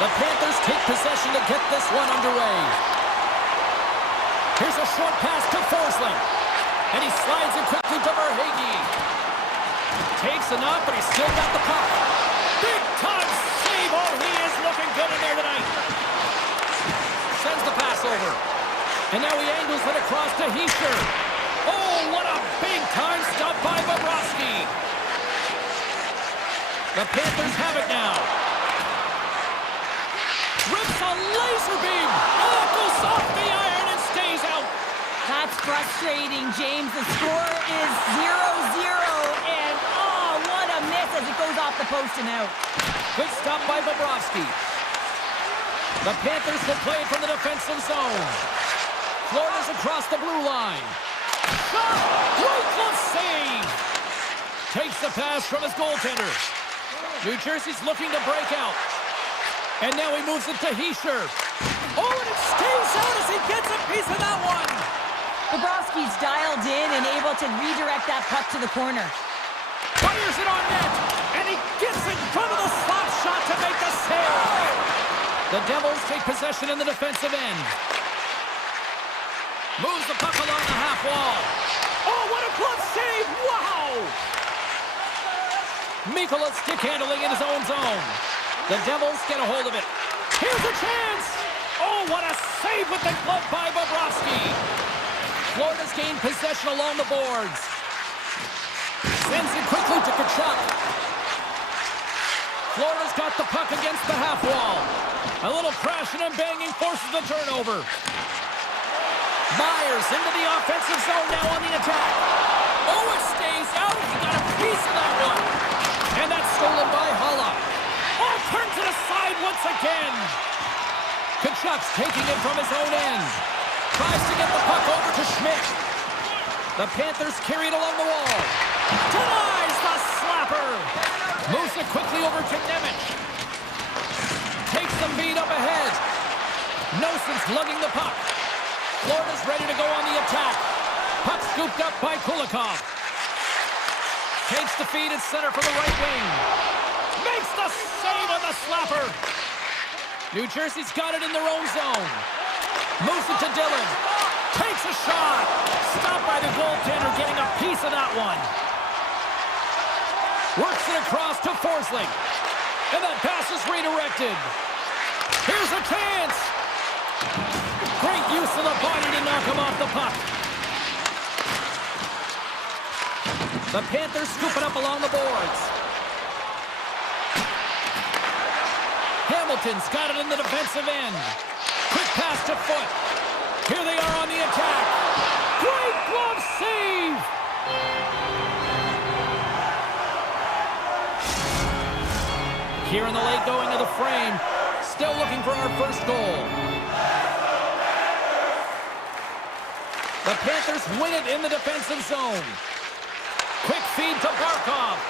The Panthers take possession to get this one underway. Here's a short pass to Forsling. And he slides it quickly to Verhaeghe. Takes enough, but he's still got the puck. Big time save. Oh, he is looking good in there tonight. Sends the pass over. And now he angles it across to Hischer. Oh, what a big-time stop by Bobrovsky. The Panthers have it now. Rips a laser beam. Oh, it goes off the iron and stays out. That's frustrating, James. The score is 0-0, and oh, what a miss as it goes off the post and out. Good stop by Bobrovsky. The Panthers will play it from the defensive zone. Florida's across the blue line. Shot! Great glove save! Takes the pass from his goaltender. New Jersey's looking to break out. And now he moves it to Hischer. Oh, and it stays out as he gets a piece of that one! Bobrovsky's dialed in and able to redirect that puck to the corner. Fires it on net! And he gets in front of the slap shot to make the save! The Devils take possession in the defensive end. Moves the puck along the half wall. Oh, what a glove save! Wow! Mikkola stick handling in his own zone. The Devils get a hold of it. Here's a chance! Oh, what a save with the glove by Bobrovsky! Florida's gained possession along the boards. Sends it quickly to Tkachuk. Florida's got the puck against the half wall. A little crashing and banging forces the turnover. Myers into the offensive zone now on the attack. Oh, it stays out. He got a piece of that one. And that's stolen by Haula. Oh, turns it aside once again. Tkachuk's taking it from his own end. Tries to get the puck over to Schmidt. The Panthers carry it along the wall. Denies the slapper. Moves it quickly over to Nemec. Takes the feed up ahead. Noson's lugging the puck. Florida's ready to go on the attack. Puck scooped up by Kulikov. Takes the feed at center for the right wing. Makes the save on the slapper. New Jersey's got it in their own zone. Moves it to Dillon. Takes a shot. Stopped by the goaltender, getting a piece of that one. Works it across to Forsling. And that pass is redirected. Here's a chance. Great use of the body to knock him off the puck. The Panthers scoop it up along the boards. Hamilton's got it in the defensive end. Quick pass to Foot. Here they are on the attack. Great glove save! Here in the late going of the frame. Still looking for our first goal. The Panthers win it in the defensive zone. Quick feed to Barkov.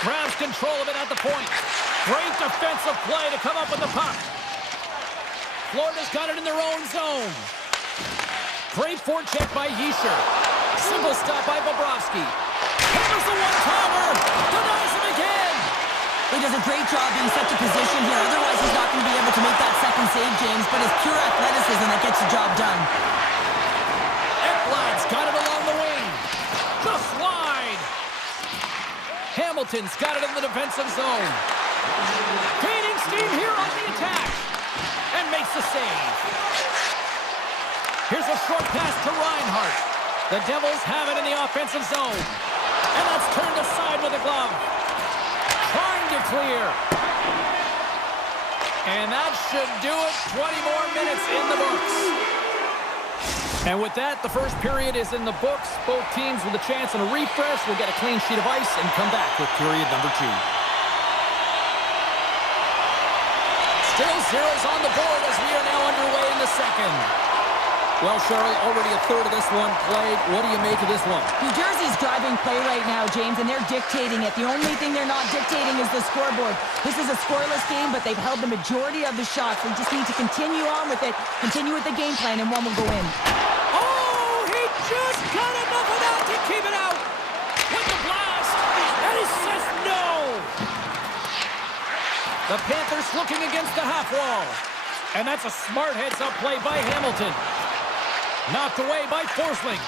Grabs control of it at the point. Great defensive play to come up with the puck. Florida's got it in their own zone. Great forecheck by Hischer. Simple stop by Bobrovsky. Hammers the one-timer. Denies him again. He does a great job being set to position here. Otherwise, he's not going to be able to make that second save, James. But it's pure athleticism that gets the job done. Ekblad's got it along the wing. Just wide. Hamilton's got it in the defensive zone. Gaining steam here on the attack. And makes the save. Here's a short pass to Reinhart. The Devils have it in the offensive zone. And that's turned aside with a glove. Trying to clear. And that should do it. 20 more minutes in the books. And with that, the first period is in the books. Both teams with a chance and a refresh will get a clean sheet of ice and come back with period number 2. Still zeros on the board as we are now underway in the second. Well, Cheryl, already a third of this one played. What do you make of this one? New Jersey's driving play right now, James, and they're dictating it. The only thing they're not dictating is the scoreboard. This is a scoreless game, but they've held the majority of the shots. They just need to continue on with it, continue with the game plan, and one will go in. Oh, he just got enough of that to keep it out. The Panthers looking against the half wall. And that's a smart heads-up play by Hamilton. Knocked away by Forsling.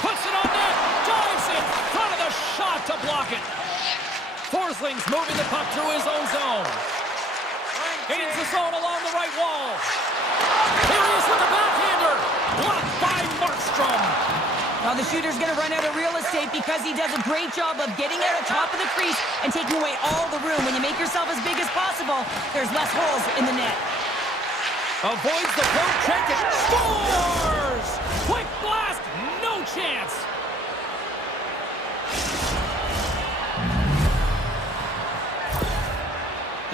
Puts it on net. Dives in front of the shot to block it. Forsling's moving the puck through his own zone. Gains the zone along the right wall. Here he is with the backhander. Blocked by Markstrom. Well, the shooter's going to run out of real estate because he does a great job of getting out of top of the crease and taking away all the room. When you make yourself as big as possible, there's less holes in the net. Avoids the poke check and scores! Quick blast, no chance.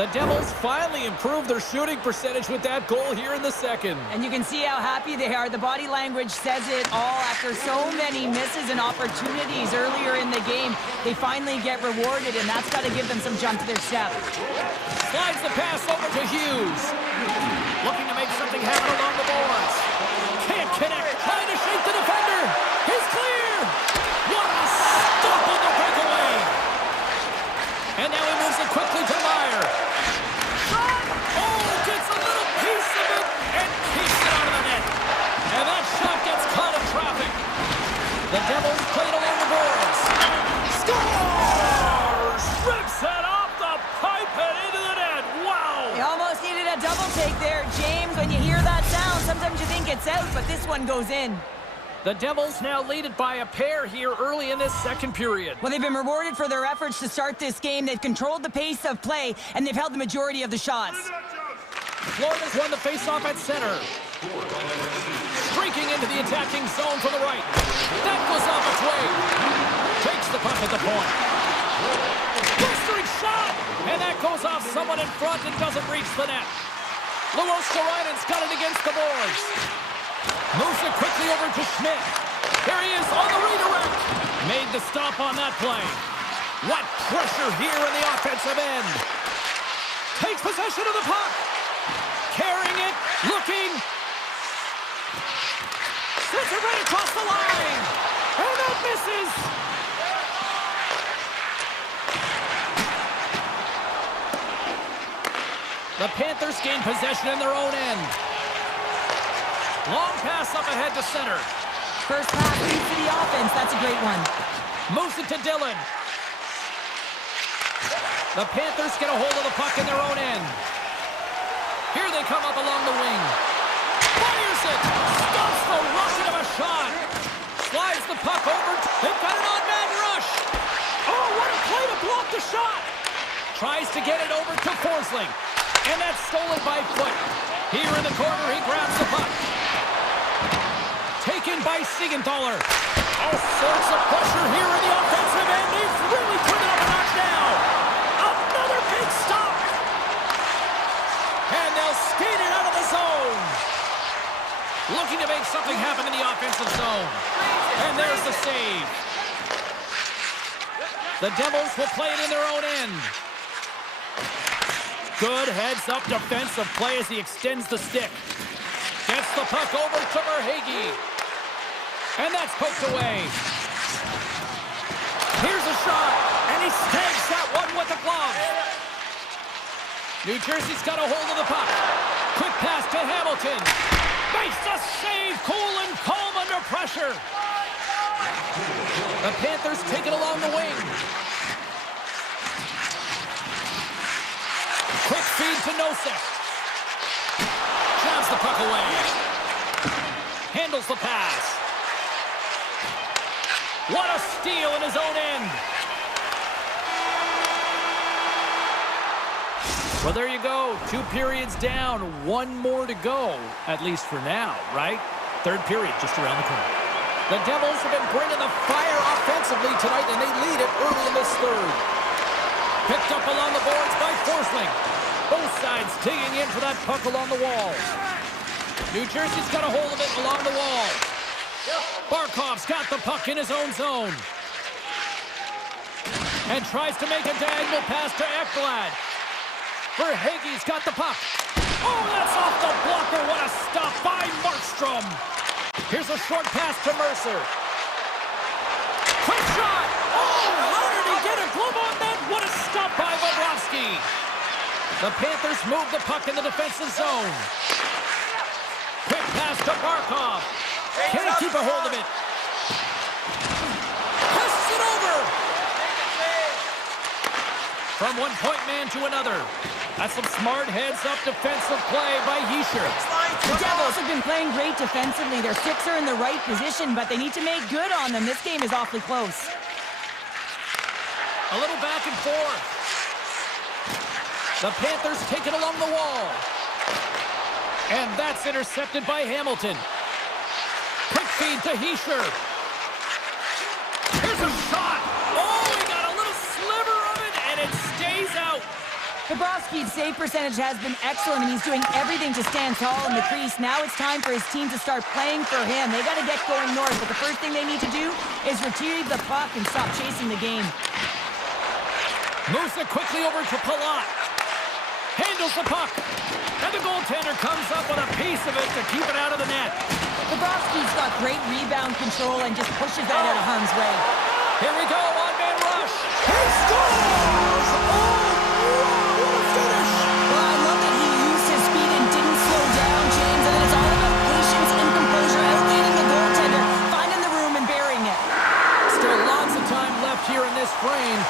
The Devils finally improved their shooting percentage with that goal here in the second. And you can see how happy they are. The body language says it all. After so many misses and opportunities earlier in the game, they finally get rewarded, and that's got to give them some jump to their step. Slides the pass over to Hughes. Looking to make something happen along the boards. Can't connect. Trying to shake the defender. He's clear. What a stop on the breakaway. And now he moves it quickly to Meyer. Oh, gets a little piece of it and keeps it out of the net. And that shot gets caught in traffic. The Devils played along the boards. Scores! Rips it off the pipe and into the net. Wow! You almost needed a double take there, James. When you hear that sound, sometimes you think it's out, but this one goes in. The Devils now lead it by a pair here early in this second period. Well, they've been rewarded for their efforts to start this game. They've controlled the pace of play, and they've held the majority of the shots. Florida's won the faceoff at center. Streaking into the attacking zone from the right. That goes off its way. Takes the puck at the point. Blistering shot! And that goes off someone in front and doesn't reach the net. Luoskarainen's got it against the boards. Moves it quickly over to Schmidt. There he is on the redirect. Made the stop on that play. What pressure here in the offensive end. Takes possession of the puck. Carrying it, looking. Sends it right across the line. And that misses. The Panthers gain possession in their own end. Long pass up ahead to center. First pass leads to the offense. That's a great one. Moves it to Dillon. The Panthers get a hold of the puck in their own end. Here they come up along the wing. Fires it. Stops the rocket of a shot. Slides the puck over. They've got an on-man rush. Oh, what a play to block the shot. Tries to get it over to Forsling. And that's stolen by Foot. Here in the corner, he grabs the puck. Taken by Siegenthaler. All sorts of pressure here in the offensive end. They've really turned it up a notch now. Another big stop. And they'll skate it out of the zone. Looking to make something happen in the offensive zone. And there's the save. The Devils will play it in their own end. Good heads-up defensive play as he extends the stick. Gets the puck over to Verhaeghe. And that's poked away. Here's a shot. And he snags that one with the glove. New Jersey's got a hold of the puck. Quick pass to Hamilton. Makes the save. Cool and calm under pressure. The Panthers take it along the wing. Quick feed to Nosek. Jabs the puck away. Handles the pass. What a steal in his own end. Well, there you go. 2 periods down. 1 more to go, at least for now, right? Third period just around the corner. The Devils have been bringing the fire offensively tonight, and they lead it early in this third. Picked up along the boards by Forsling. Both sides digging in for that puck along the wall. New Jersey's got a hold of it along the wall. Barkov's got the puck in his own zone. And tries to make a diagonal pass to Ekblad. Verhaeghe's got the puck. Oh, that's off the blocker. What a stop by Markstrom. Here's a short pass to Mercer. Quick shot. Oh, how did he get a glove on that? What a stop by Bobrovsky. The Panthers move the puck in the defensive zone. Quick pass to Barkov. Can't keep a hold of it. Passes it over. From one point man to another. That's some smart heads-up defensive play by Yisher. The Devils have been playing great defensively. Their sticks are in the right position, but they need to make good on them. This game is awfully close. A little back and forth. The Panthers take it along the wall. And that's intercepted by Hamilton. Quick feed to Heischer. Here's a shot. Oh, he got a little sliver of it, and it stays out. Bobrovsky's save percentage has been excellent, and he's doing everything to stand tall in the crease. Now it's time for his team to start playing for him. They got to get going north, but the first thing they need to do is retrieve the puck and stop chasing the game. Moves it quickly over to Palat. Handles the puck. And the goaltender comes up with a piece of it to keep it out of the net. Bobrovsky's got great rebound control and just pushes that out of harm's way. Here we go, one-man rush. He scores! Oh, wow, what a finish! Well, I love that he used his speed and didn't slow down, James. And then it's all about patience and composure, outleading the goaltender, finding the room and burying it. Still lots of time left here in this frame.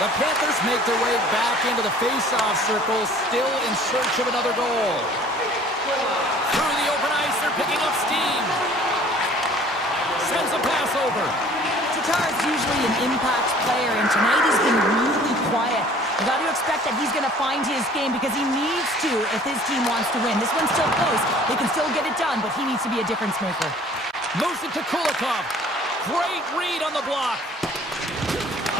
The Panthers make their way back into the face-off circle, still in search of another goal. Through the open ice, they're picking up steam. Sends a pass over. Tatar's usually an impact player, and tonight he's been really quiet. You got to expect that he's going to find his game because he needs to if his team wants to win. This one's still close. They can still get it done, but he needs to be a difference maker. Moves it to Kulikov. Great read on the block.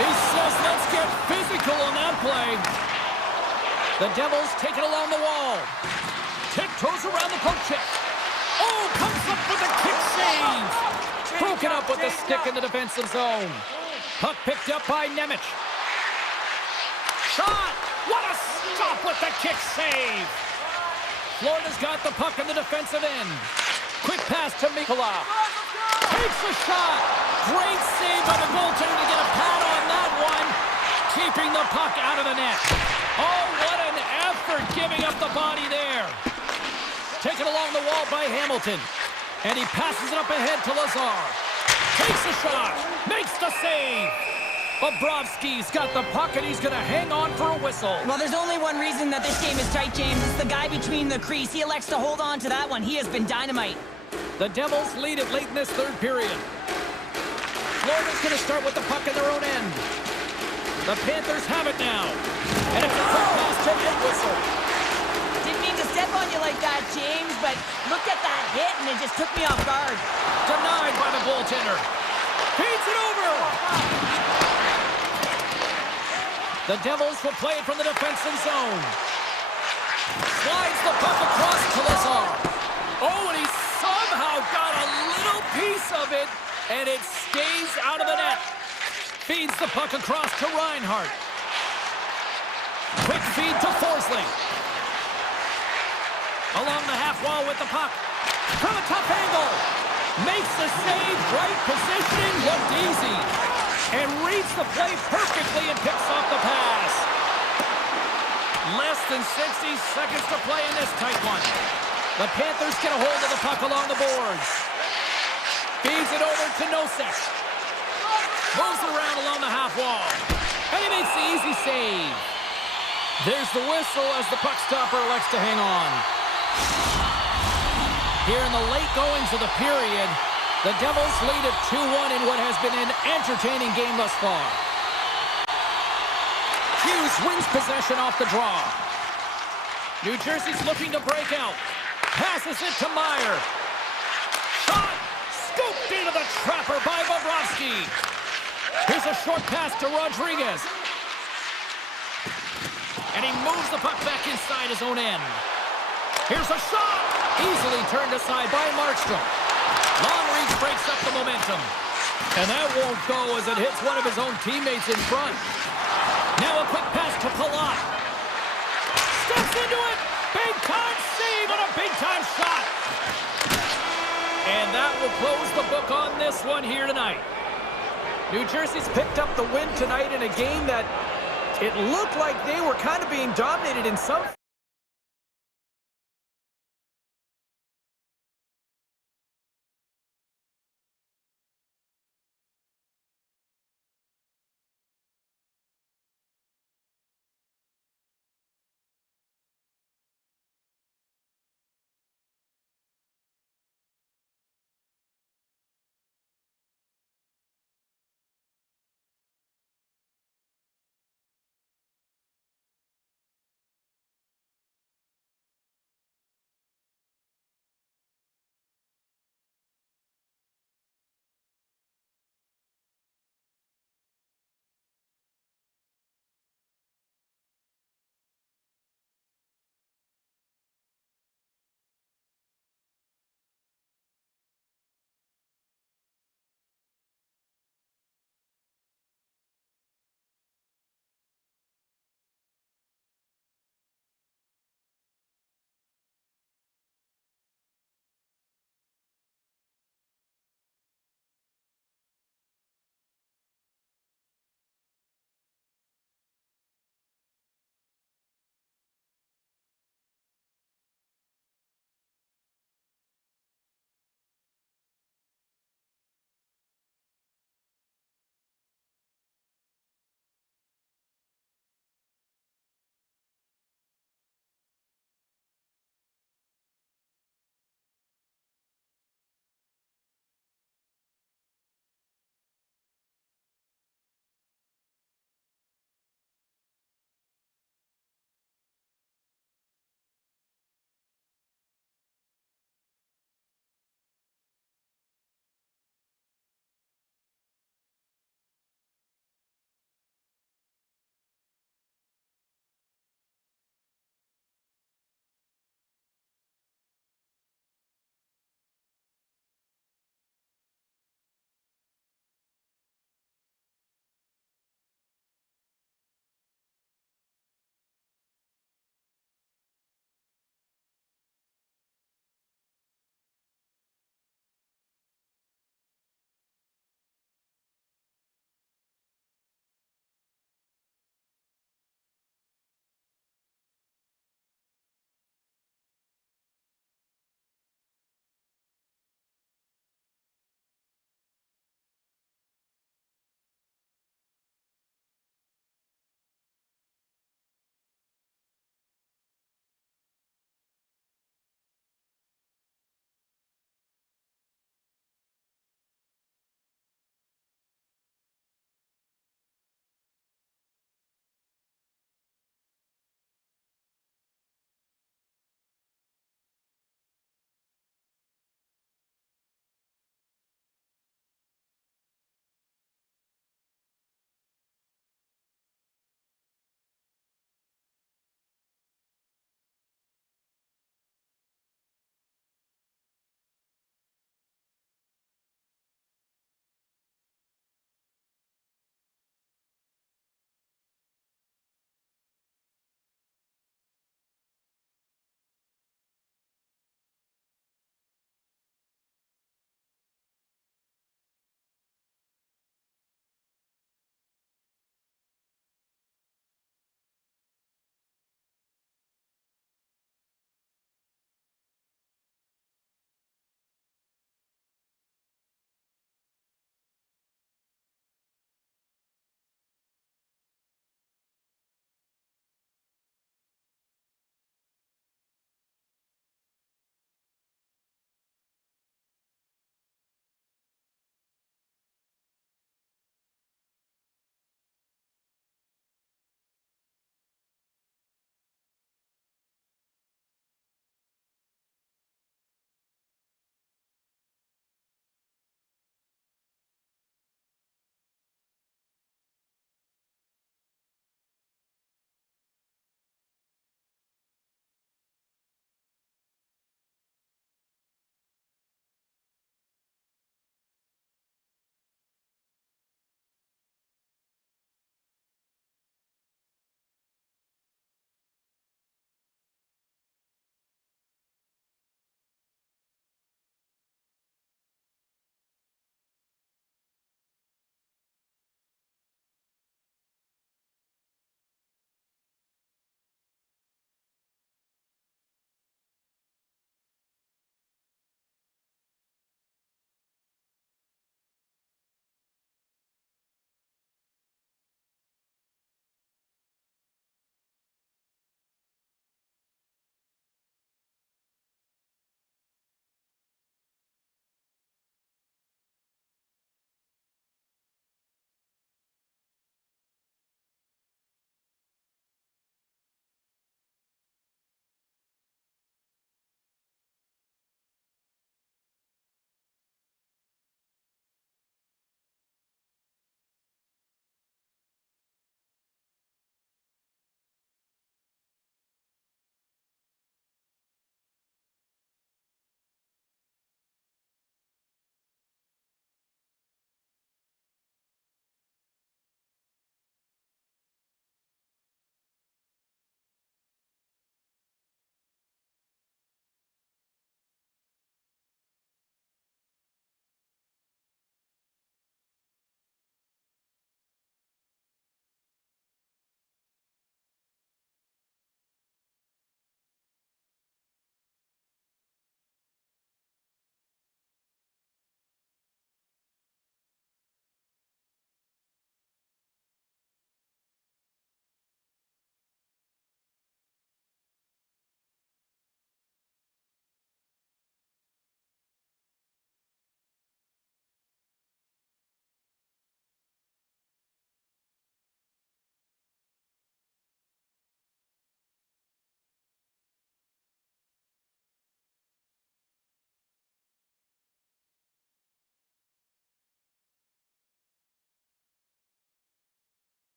He says, let's get physical on that play. The Devils take it along the wall. Tiptoes around the poke check. Oh, comes up with a kick save. Broken up with the stick in the defensive zone. Puck picked up by Nemec. Shot! What a stop with the kick save. Florida's got the puck in the defensive end. Quick pass to Mikula. Takes a shot. Great save by the goaltender to get a pad on that one. Keeping the puck out of the net. Oh, what an effort giving up the body there. Taken along the wall by Hamilton. And he passes it up ahead to Lazar. Takes a shot. Makes the save. Bobrovsky's got the puck and he's going to hang on for a whistle. Well, there's only one reason that this game is tight, James. It's the guy between the crease. He elects to hold on to that one. He has been dynamite. The Devils lead it late in this third period. Florida's going to start with the puck in their own end. The Panthers have it now. And it's a quick pass to Whistle. Didn't mean to step on you like that, James, but look at that hit, and it just took me off guard. Denied by the goaltender. Feeds it over. The Devils will play it from the defensive zone. Slides the puck across to Lazar. Oh, and he somehow got a little piece of it, and it stays out of the net. Feeds the puck across to Reinhardt. Quick feed to Forsling. Along the half wall with the puck. From a tough angle. Makes the save. Right positioning. Looked easy. And reads the play perfectly and picks off the pass. Less than 60 seconds to play in this tight one. The Panthers get a hold of the puck along the boards. Feeds it over to Nosek. Moves it around along the half wall. And he makes the easy save. There's the whistle as the puck stopper elects to hang on. Here in the late goings of the period, the Devils lead at 2-1 in what has been an entertaining game thus far. Hughes wins possession off the draw. New Jersey's looking to break out. Passes it to Meyer. Shot! Scooped into the trapper by Bobrovsky. Here's a short pass to Rodriguez. And he moves the puck back inside his own end. Here's a shot! Easily turned aside by Markstrom. Long reach breaks up the momentum. And that won't go as it hits one of his own teammates in front. Now a quick pass to Palat. Steps into it! Big-time save and a big-time shot! And that will close the book on this one here tonight. New Jersey's picked up the win tonight in a game that it looked like they were kind of being dominated in some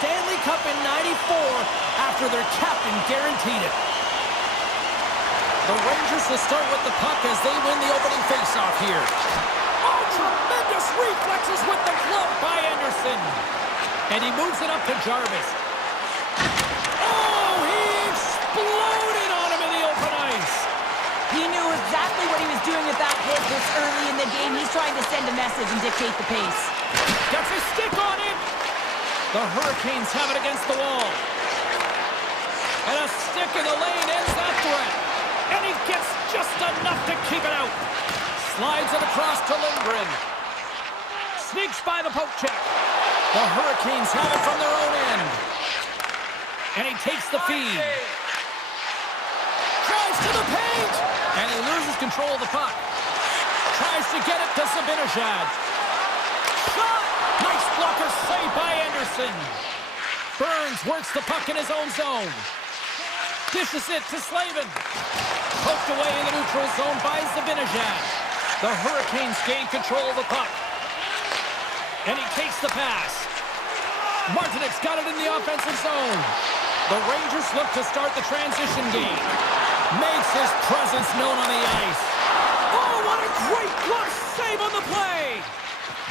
Stanley Cup in '94 after their captain guaranteed it. The Rangers will start with the puck as they win the opening faceoff here. Oh, tremendous reflexes with the glove by Anderson. And he moves it up to Jarvis. Oh, he exploded on him in the open ice. He knew exactly what he was doing with that hit this early in the game. He's trying to send a message and dictate the pace. Gets a stick on it. The Hurricanes have it against the wall. And a stick in the lane ends that threat. And he gets just enough to keep it out. Slides it across to Lindgren. Sneaks by the poke check. The Hurricanes have it from their own end. And he takes the feed. Drives to the paint. And he loses control of the puck. Tries to get it to Zibanejad. Shot! Nice blocker save by Anderson. Burns works the puck in his own zone. Dishes it to Slavin. Poked away in the neutral zone by Zibanejad. The Hurricanes gain control of the puck. And he takes the pass. Martinek's got it in the offensive zone. The Rangers look to start the transition game. Makes his presence known on the ice. Oh, what a great glove save on the play!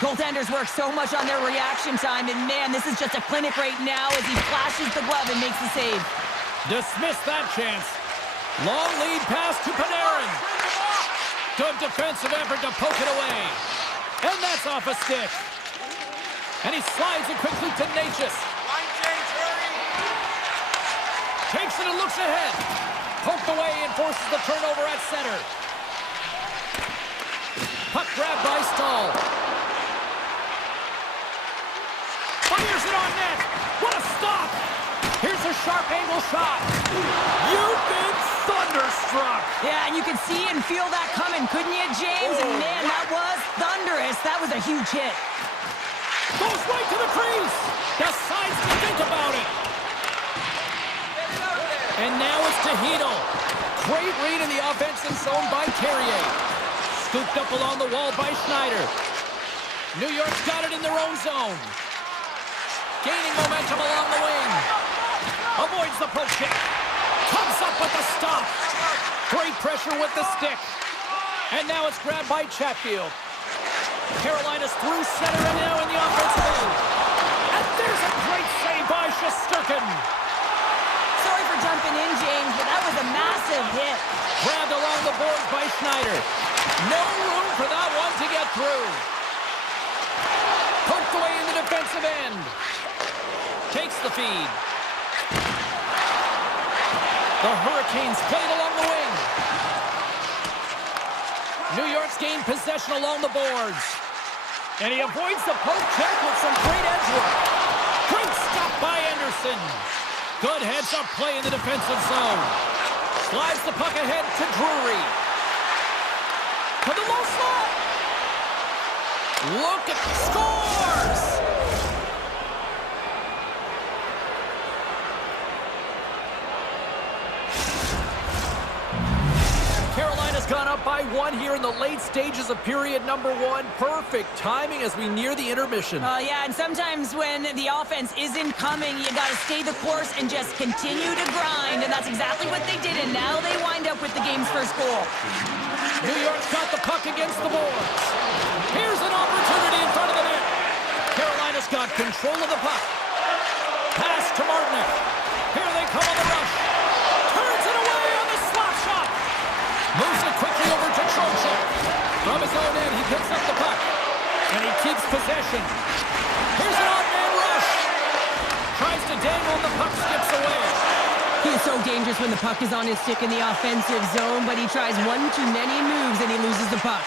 Goaltenders work so much on their reaction time, and man, this is just a clinic right now as he flashes the glove and makes the save. Dismiss that chance. Long lead pass to Panarin. Good defensive effort to poke it away. And that's off a stick. And he slides it quickly to Natchez. Takes it and looks ahead. Poked away and forces the turnover at center. Puck grab by Stahl. Fires it on net. What a stop. Here's a sharp angle shot. You've been thunderstruck. Yeah, and you could see and feel that coming, couldn't you, James? And man, that was thunderous. That was a huge hit. Goes right to the crease. Decides to think about it. And now it's to Hedl. Great read in the offensive zone by Carrier. Scooped up along the wall by Schneider. New York's got it in their own zone. Gaining momentum along the wing. Avoids the poke check. Comes up with the stop. Great pressure with the stick. And now it's grabbed by Chatfield. Carolina's through center and now in the offensive zone. And there's a great save by Shesterkin. Sorry for jumping in, James, but that was a massive hit. Grabbed along the boards by Schneider. No room for that one to get through. Poked away in the defensive end. Takes the feed. The Hurricanes played along the wing. New York's gained possession along the boards. And he avoids the poke check with some great edge work. Great stop by Anderson. Good heads-up play in the defensive zone. Slides the puck ahead to Drury. To the low slot. Look at scores! Carolina's gone up by 1 here in the late stages of period number 1. Perfect timing as we near the intermission. Yeah, and sometimes when the offense isn't coming, you got to stay the course and just continue to grind, and that's exactly what they did, and now they wind up with the game's first goal. New York's got the puck against the boards. Here's an opportunity in front of the net. Carolina's got control of the puck. Pass to Martinek. Here they come on the rush. Turns it away on the slap shot. Moves it quickly over to Trocheck. From his own end, he picks up the puck. And he keeps possession. Here's an odd-man rush. Tries to dangle, and the puck skips away. He is so dangerous when the puck is on his stick in the offensive zone, but he tries one too many moves and he loses the puck.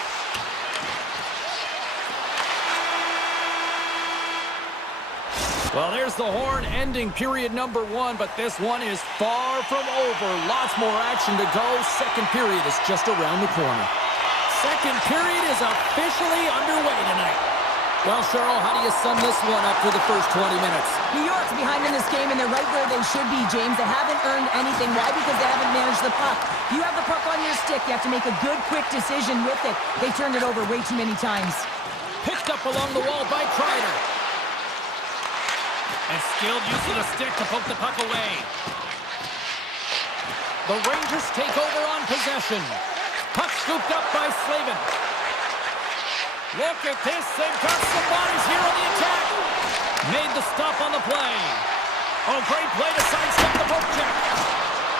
Well, there's the horn ending period number 1, but this one is far from over. Lots more action to go. Second period is just around the corner. Second period is officially underway tonight. Well, Cheryl, how do you sum this one up through the first 20 minutes? New York's behind in this game, and they're right where they should be, James. They haven't earned anything. Why? Because they haven't managed the puck. If you have the puck on your stick, you have to make a good, quick decision with it. They turned it over way too many times. Picked up along the wall by Kreider. And skilled use of the stick to poke the puck away. The Rangers take over on possession. Puck scooped up by Slavin. Look at this. They've got some bodies here on the attack. Made the stop on the play. Oh, great play to sidestep the poke check.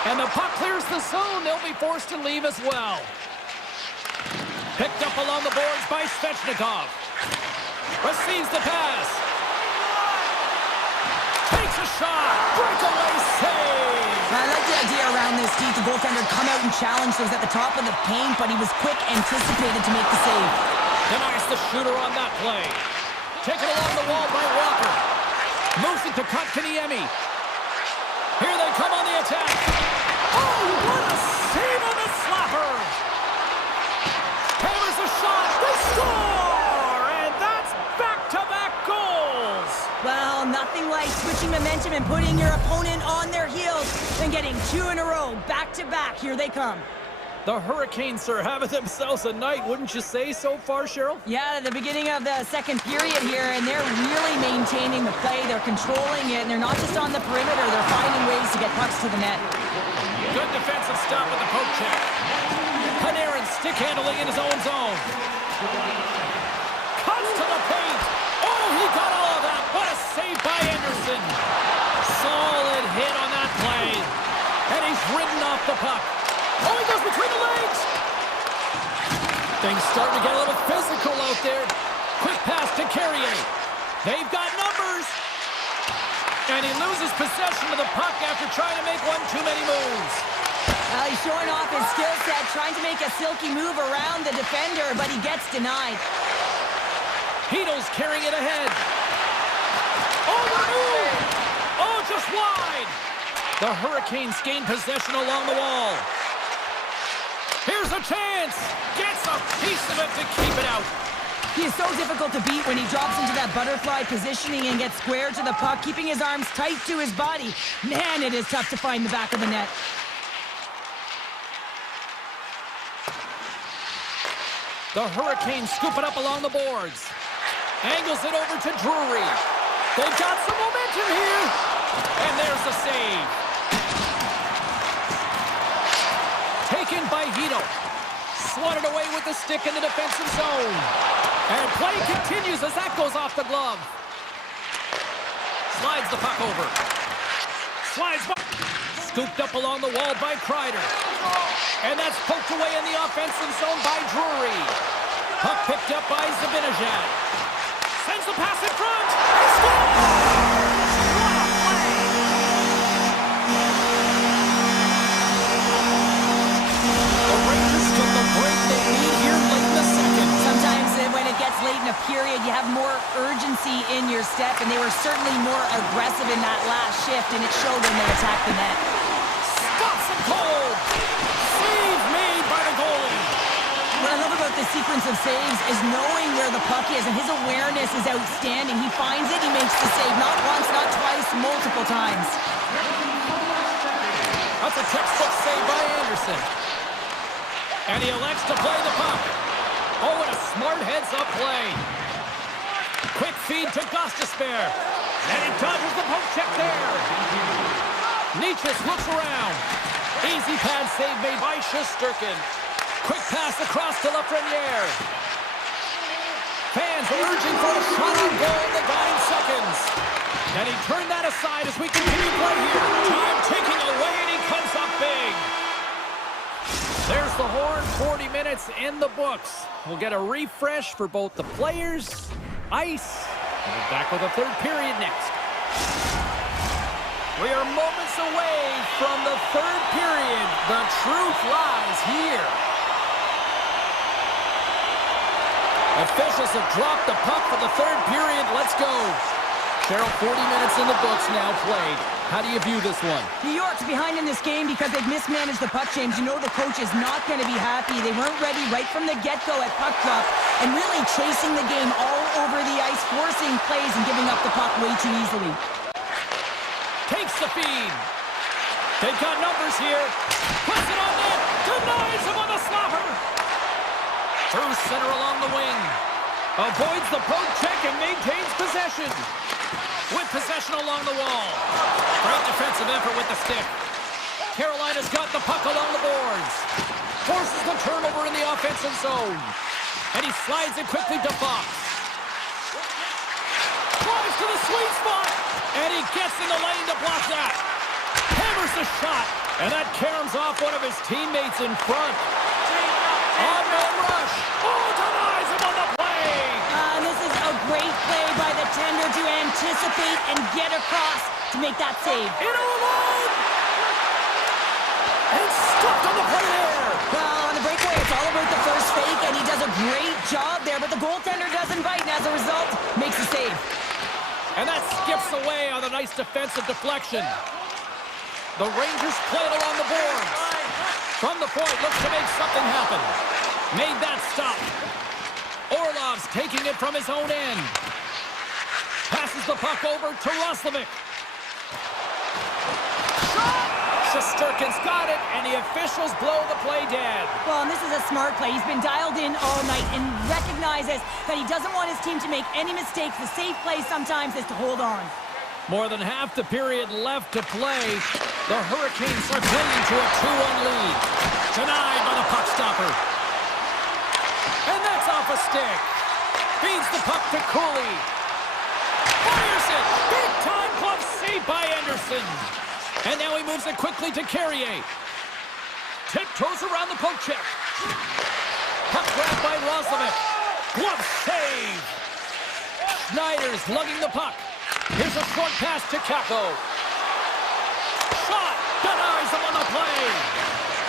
And the puck clears the zone. They'll be forced to leave as well. Picked up along the boards by Svechnikov. Receives the pass. Takes a shot. Breakaway save. I like the idea around this, Steve. The goaltender come out and challenge those at the top of the paint, but he was quick, anticipated to make the save. Denies the shooter on that play. Taken along the wall by Walker. Moves it to Kotkaniemi. Here they come on the attack. Oh, what a save on the slapper! Hammers a shot. They score! And that's back-to-back goals! Well, nothing like switching momentum and putting your opponent on their heels than getting two in a row, back-to-back. Here they come. The Hurricanes are having themselves a night, wouldn't you say so far, Cheryl? Yeah, at the beginning of the second period here, and they're really maintaining the play. They're controlling it, and they're not just on the perimeter. They're finding ways to get pucks to the net. Good defensive stop with the poke check. Panarin stick handling in his own zone. Cuts to the paint. Oh, he got all of that. What a save by Anderson. Solid hit on that play. And he's ridden off the puck. Oh, he goes between the legs. Things starting to get a little physical out there. Quick pass to Carrier. They've got numbers. And he loses possession of the puck after trying to make one too many moves. He's showing off his skill set, trying to make a silky move around the defender, but he gets denied. Heedle's carrying it ahead. Oh, the move! Oh, just wide! The Hurricanes gain possession along the wall. Here's a chance! Gets a piece of it to keep it out. He is so difficult to beat when he drops into that butterfly positioning and gets square to the puck, keeping his arms tight to his body. Man, it is tough to find the back of the net. The Hurricanes scoop it up along the boards. Angles it over to Drury. They've got some momentum here. And there's the save. Taken by Heedle. Swatted away with the stick in the defensive zone. And play continues as that goes off the glove. Slides the puck over. Slides. Scooped up along the wall by Kreider. And that's poked away in the offensive zone by Drury. Puck picked up by Zibanejad. Sends the pass in front. He scores! What a play! The Rangers took the break they need here late in the second. Sometimes when it gets late in a period, you have more urgency in your step, and they were certainly more aggressive in that last shift, and it showed when they attacked the net. Stops him cold. Save made by the goalie. What I love about this sequence of saves is knowing where the puck is, and his awareness is outstanding. He finds it, he makes the save, not once, not twice, multiple times. That's a textbook save by Anderson. And he elects to play the puck. Oh, and a smart heads-up play. Quick feed to Gostisbehere. And he dodges the poke check there. Nietzsche looks around. Easy pad save made by Shesterkin. Quick pass across to Lafreniere. Fans urging for a shot on goal in the dying seconds. And he turned that aside as we continue play here. Time ticking away, and he comes up big. There's the horn, 40 minutes in the books. We'll get a refresh for both the players, ice, and we're back with a third period next. We are moments away from the third period. The truth lies here. Officials have dropped the puck for the third period. Let's go. Cheryl, 40 minutes in the books now played. How do you view this one? New York's behind in this game because they've mismanaged the puck, James. You know the coach is not going to be happy. They weren't ready right from the get-go at puck drop and really chasing the game all over the ice, forcing plays and giving up the puck way too easily. Takes the feed. They've got numbers here. Puts it on net. Denies him on the slapper. Through center along the wing. Avoids the poke check and maintains possession. With possession along along the wall. Great defensive effort with the stick. Carolina's got the puck along the boards. Forces the turnover in the offensive zone. And he slides it quickly to Fox. Drives to the sweet spot. And he gets in the lane to block that. Hammers the shot. And that caroms off one of his teammates in front. On-man rush. Oh, denies him on the play. This is a great play by the tender to anticipate and get across to make that save. In all alone. And stopped on the play there. Well, on the breakaway, it's all about the first fake, and he does a great job there, but the goaltender doesn't bite, and as a result, makes the save. And that skips away on a nice defensive deflection. The Rangers play it along the boards. From the point, looks to make something happen. Made that stop. Orlov's taking it from his own end. Passes the puck over to Roslovic. Shot! Shesterkin's got it, and the officials blow the play dead. Well, and this is a smart play. He's been dialed in all night and recognizes that he doesn't want his team to make any mistakes. The safe play sometimes is to hold on. More than half the period left to play. The Hurricanes are clinging to a 2-1 lead. Denied by the puck stopper. And that's off a stick. Feeds the puck to Cooley. Fires it. Big-time glove save by Anderson. And now he moves it quickly to Carrier. Tiptoes around the poke check. Puck grabbed by Roslovic. Glove save. Schneider's lugging the puck. Here's a short pass to Capo. Shot! Denies him on the play!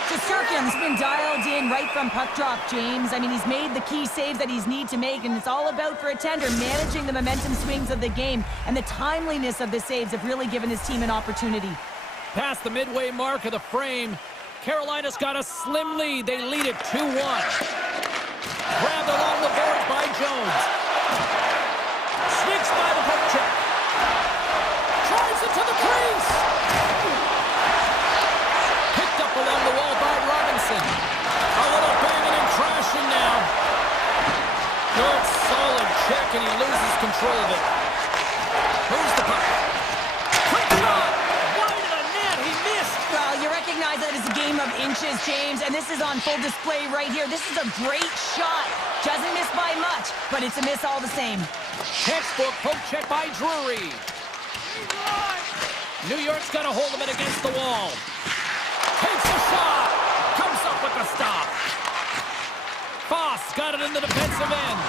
Shesterkin's been dialed in right from puck drop, James. I mean, he's made the key saves that he's need to make, and it's all about, for a tender, managing the momentum swings of the game, and the timeliness of the saves have really given his team an opportunity. Past the midway mark of the frame, Carolina's got a slim lead. They lead it 2-1. Grabbed along the boards by Jones. Sneaks by the poke check. Drives it to the crease. Picked up along the wall by Robinson. A little banging and crashing now. Good solid check, and he loses control of it. Moves the puck. Quick shot. Wide of the net. He missed. Well, you recognize that it's a game of inches, James, and this is on full display right here. This is a great shot. Doesn't miss by much, but it's a miss all the same. Textbook poke check by Drury. New York's got a hold of it against the wall. Takes a shot. Comes up with the stop. Foss got it in the defensive end.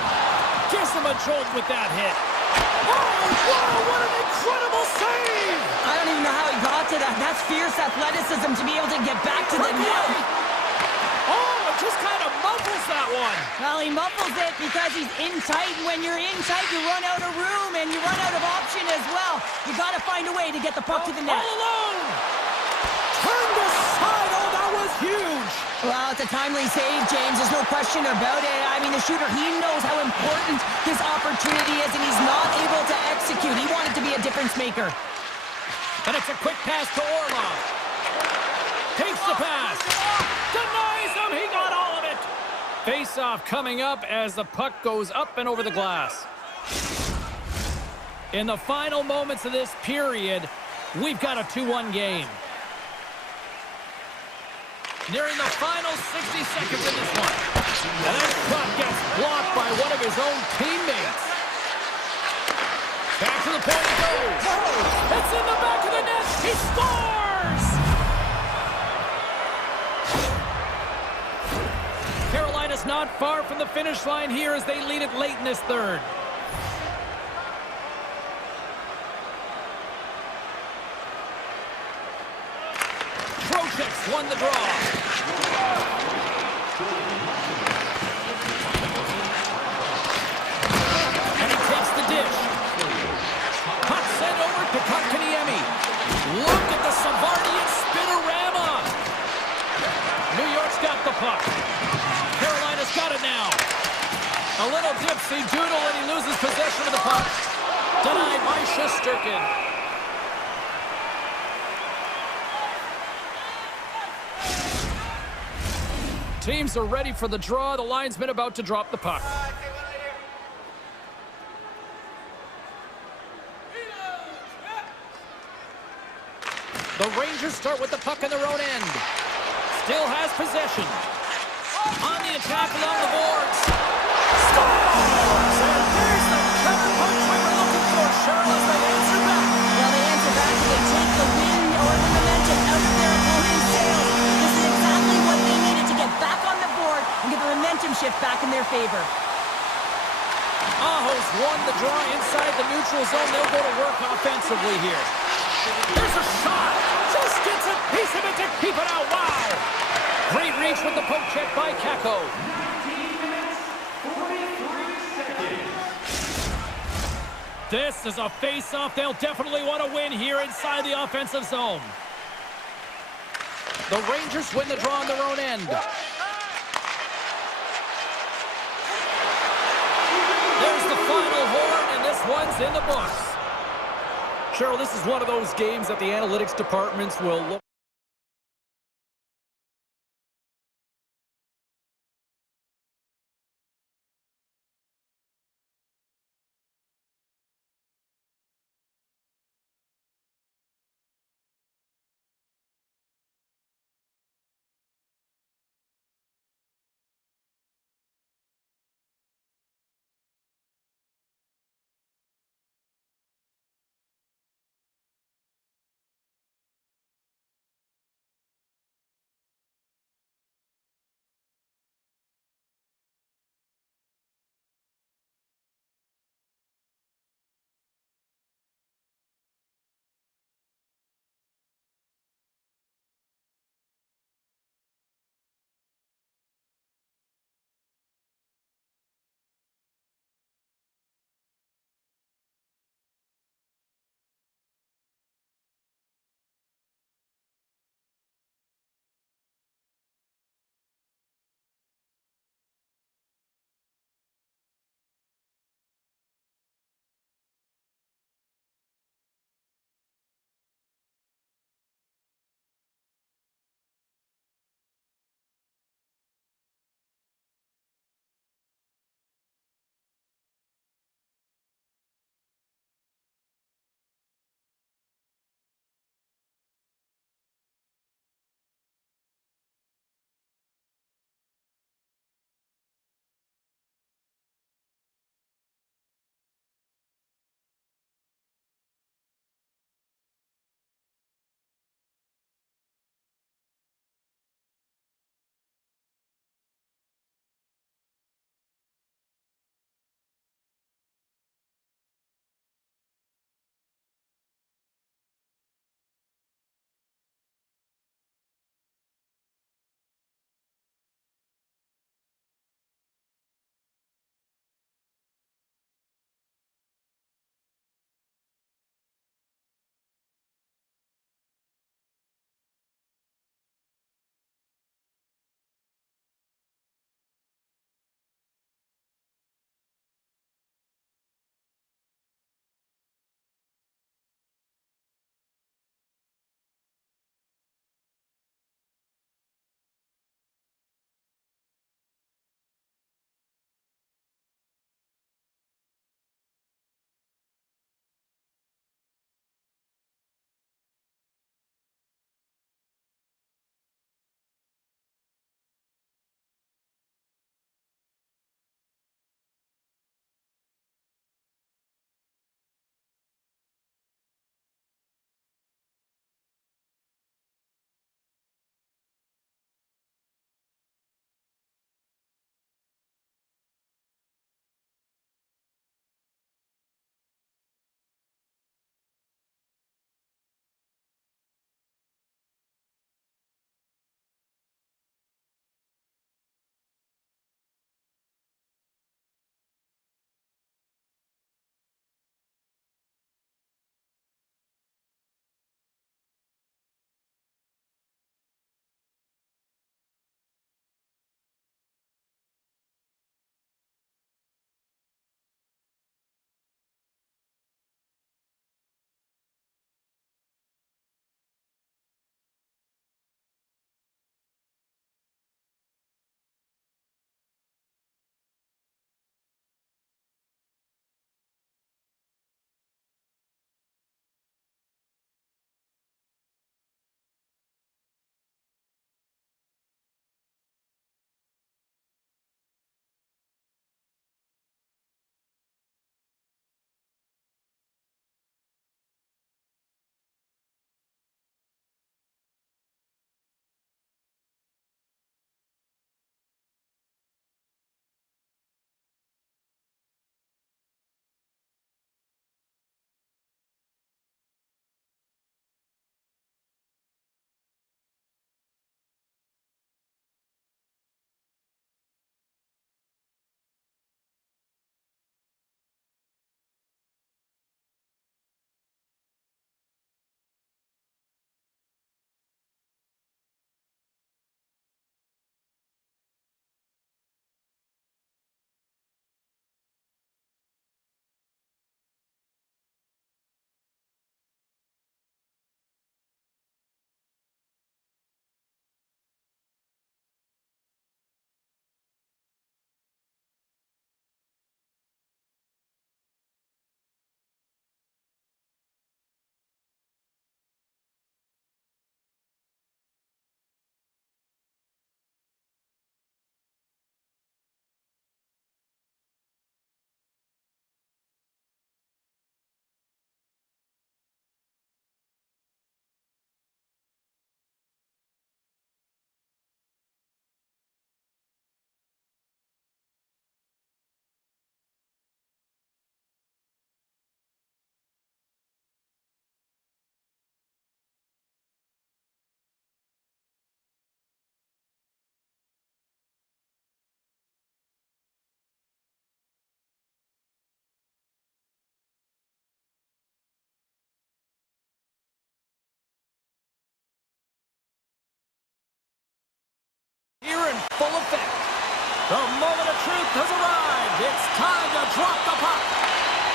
Gives him a jolt with that hit. Oh, wow, what an incredible save! I don't even know how he got to that. That's fierce athleticism to be able to get back to the net. Oh, it just kind of muffles that one. Well, he muffles it because he's in tight. When you're in tight, you run out of room and you run out of option as well. You got to find a way to get the puck to the net. All alone! Turned aside. Oh, that was huge. Well, it's a timely save, James. There's no question about it. I mean, the shooter, he knows how important this opportunity is, and he's not able to execute. He wanted to be a difference maker. And it's a quick pass to Orlov. Takes the pass. Denies him. He got all of it. Face-off coming up as the puck goes up and over the glass. In the final moments of this period, we've got a 2-1 game. Nearing the final 60 seconds in this one. And that shot gets blocked by one of his own teammates. Back to the point it goes. It's in the back of the net. He scores! Carolina's not far from the finish line here as they lead it late in this third. Trocheck's won the draw. And he takes the dish. Puck sent over to Kotkaniemi. Look at the Savardian spinorama. New York's got the puck. Carolina's got it now. A little dipsy doodle and he loses possession of the puck. Denied by Shesterkin. Teams are ready for the draw. The linesman about to drop the puck. The Rangers start with the puck in their own end. Still has possession. On the attack along the boards. Scores! And there's the cover punch we were looking for, Cheryl, as they answer back. Well, they answer back and they take the wind or the momentum out of their opponent's sails. This is exactly what they needed to get back on the board and get the momentum shift back in their favor. Aho's won the draw inside the neutral zone. They'll go to work offensively here. There's a shot. Just gets a piece of it to keep it out. Wow. Great reach with the poke check by Kako. 19 minutes, 43 seconds. This is a face-off they'll definitely want to win here inside the offensive zone. The Rangers win the draw on their own end. There's the final horn, and this one's in the books. Cheryl, this is one of those games that the analytics departments will look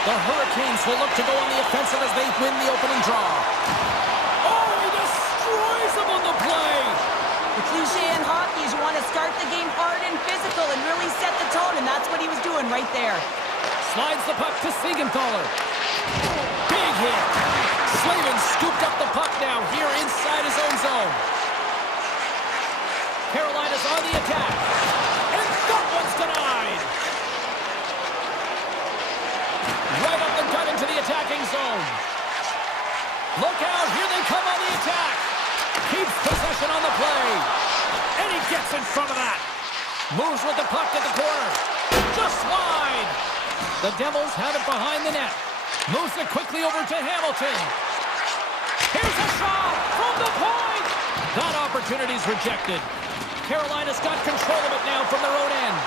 The Hurricanes will look to go on the offensive as they win the opening draw. Oh, he destroys them on the play. The cliche in hockey is you want to start the game hard and physical and really set the tone, and that's what he was doing right there. Slides the puck to Siegenthaler. Big hit. Slavin scooped up the puck now here inside his own zone. Carolina's on the attack. And that one's denied. Right up the gut into the attacking zone. Look out, here they come on the attack. Keeps possession on the play. And he gets in front of that. Moves with the puck at the corner. Just wide. The Devils have it behind the net. Moves it quickly over to Hamilton. Here's a shot from the point. That opportunity's rejected. Carolina's got control of it now from their own end.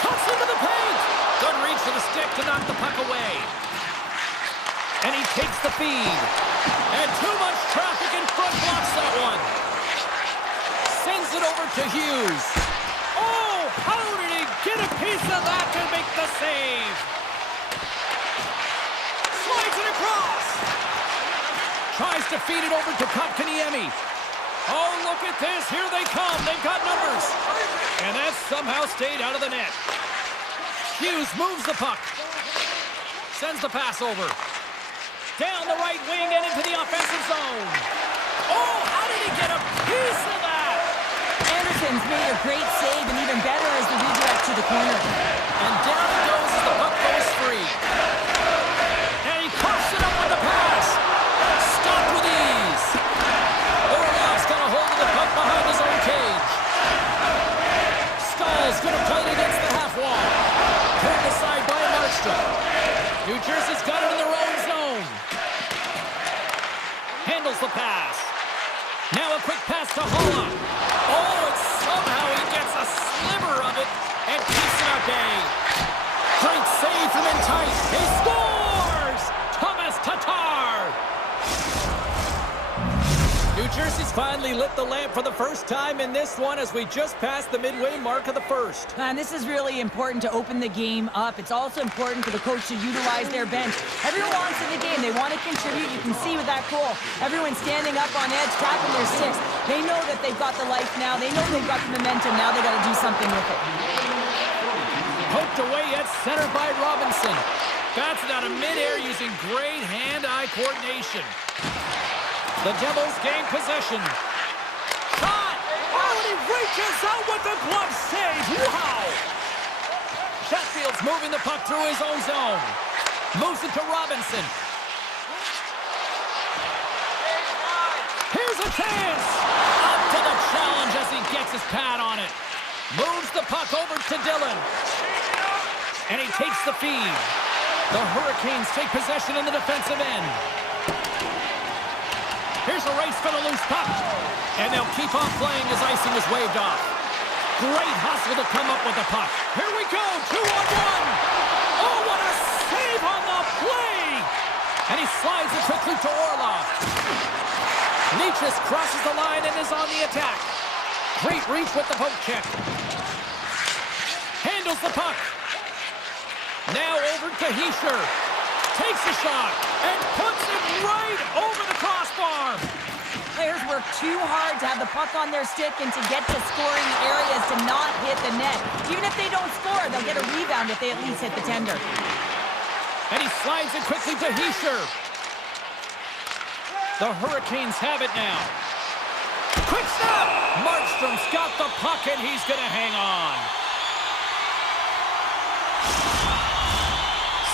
Cuts into the paint. Good reach for the stick to knock the puck away. And he takes the feed. And too much traffic in front blocks that one. Sends it over to Hughes. Oh, how did he get a piece of that to make the save? Slides it across. Tries to feed it over to Kotkaniemi. Oh, look at this. Here they come. They've got numbers. And that somehow stayed out of the net. Hughes moves the puck. Sends the pass over. Down the right wing and into the offensive zone. Oh, how did he get a piece of that? Anderson's made a great save, and even better is the redirect to the corner. And down it goes as the puck goes free. And he coughs it up with the pass. Stopped with ease. Orlov's got a hold of the puck behind his own cage. Stahl's going to play it against the half wall. Turned aside by Markstrom. New Jersey's got it in their own zone. Handles the pass. Now a quick pass to Holla. Oh, and somehow he gets a sliver of it and keeps it at bay. Great save from in tight. He scores! Thomas Tatar! New Jersey's finally lit the lamp for the first time in this one as we just passed the midway mark of the first. And this is really important to open the game up. It's also important for the coach to utilize their bench. Everyone wants in the game. They want to contribute. You can see with that goal, everyone's standing up on edge, tapping their sticks. They know that they've got the life now. They know they've got the momentum. Now they got to do something with it. Poked away at center by Robinson. Bats it out of midair using great hand-eye coordination. The Devils gain possession. Shot! Oh, and he reaches out with the glove save. Wow! Chatfield's moving the puck through his own zone. Moves it to Robinson. Here's a chance! Up to the challenge as he gets his pad on it. Moves the puck over to Dillon. And he takes the feed. The Hurricanes take possession in the defensive end. Here's a race for the loose puck. And they'll keep on playing as icing is waved off. Great hustle to come up with the puck. Here we go, 2-on-1. Oh, what a save on the play! And he slides it quickly to Orlov. Nietzsche crosses the line and is on the attack. Great reach with the poke check. Handles the puck. Now over to Hischier. Takes a shot and puts it right over the crossbar. Players work too hard to have the puck on their stick and to get to scoring areas to not hit the net. Even if they don't score, they'll get a rebound if they at least hit the tender. And he slides it quickly to Hischier. The Hurricanes have it now. Quick snap! Markstrom's got the puck and he's going to hang on.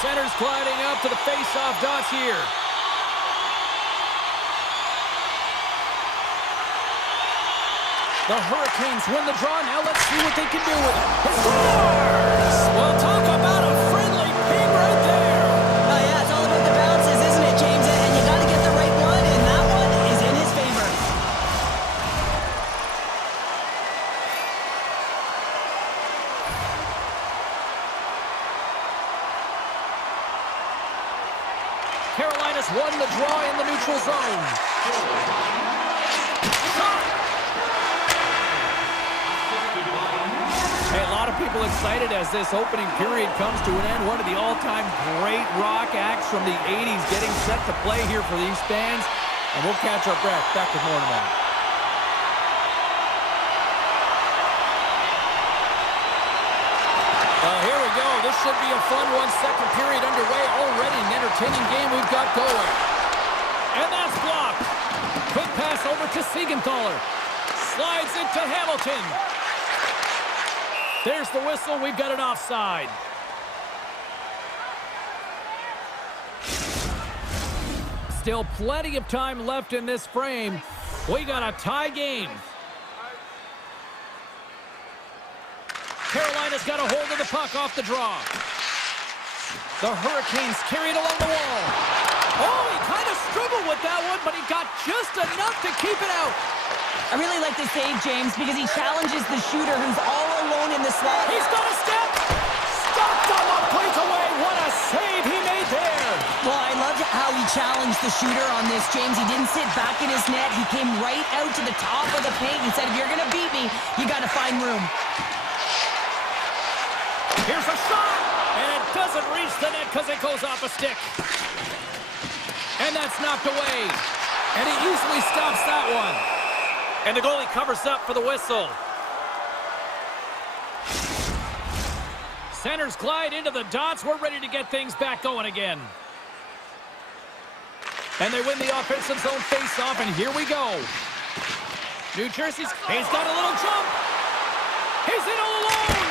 Center's gliding up to the face-off dots here. The Hurricanes win the draw. Now let's see what they can do with it. He scores! Well, talk about a friendly ping right there. Oh, yeah, it's all about the bounces, isn't it, James? And you got to get the right one, and that one is in his favor. Carolina's won the draw in the neutral zone. Shot! Hey, a lot of people excited as this opening period comes to an end. One of the all-time great rock acts from the 80s getting set to play here for these fans. And we'll catch our breath. Back with more in a moment. Well, here we go. This should be a fun one. Second period underway. Already an entertaining game we've got going. And that's blocked. Quick pass over to Siegenthaler. Slides it to Hamilton. There's the whistle. We've got an offside. Still plenty of time left in this frame. We got a tie game. Carolina's got a hold of the puck off the draw. The Hurricanes carry it along the wall. Oh, he kind of struggled with that one, but he got just enough to keep it out. I really like the save, James, because he challenges the shooter who's all alone in the slot. He's got a step. Stopped on the breakaway. What a save he made there. Well, I loved how he challenged the shooter on this, James. He didn't sit back in his net. He came right out to the top of the paint and said, if you're going to beat me, you got to find room. Here's a shot, and it doesn't reach the net because it goes off a stick. And that's knocked away. And he easily stops that one. And the goalie covers up for the whistle. Centers glide into the dots. We're ready to get things back going again. And they win the offensive zone face-off, and here we go. New Jersey's, he's got a little jump. He's in all alone.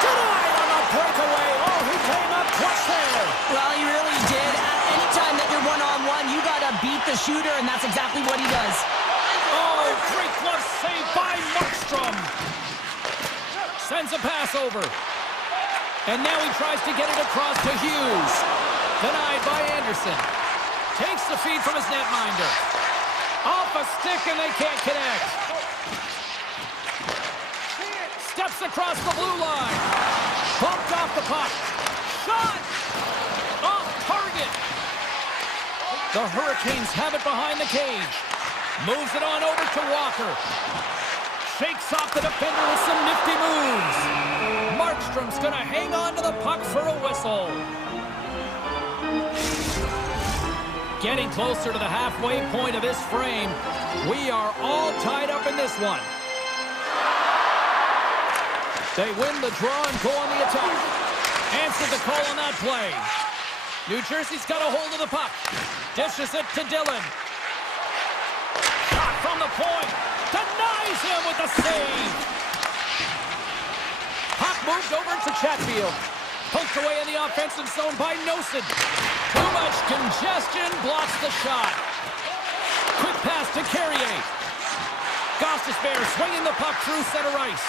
Denied on a breakaway. Oh, he came up clutch there. Well, he really did. Anytime that you're one-on-one, you got to beat the shooter, and that's exactly what he does. Oh, great glove save by Markstrom. Sends a pass over. And now he tries to get it across to Hughes. Denied by Anderson. Takes the feed from his netminder. Off a stick, and they can't connect. Steps across the blue line. Bumped off the puck. Shot! Off target. The Hurricanes have it behind the cage. Moves it on over to Walker. Shakes off the defender with some nifty moves. Markstrom's going to hang on to the puck for a whistle. Getting closer to the halfway point of this frame. We are all tied up in this one. They win the draw and go on the attack. Answered the call on that play. New Jersey's got a hold of the puck. Dishes it to Dillon. Shot from the point. Denies him with the save. Puck moved over to Chatfield. Poked away in the offensive zone by Nosen. Too much congestion, blocks the shot. Quick pass to Carrier. Gostisbehere swinging the puck through center ice.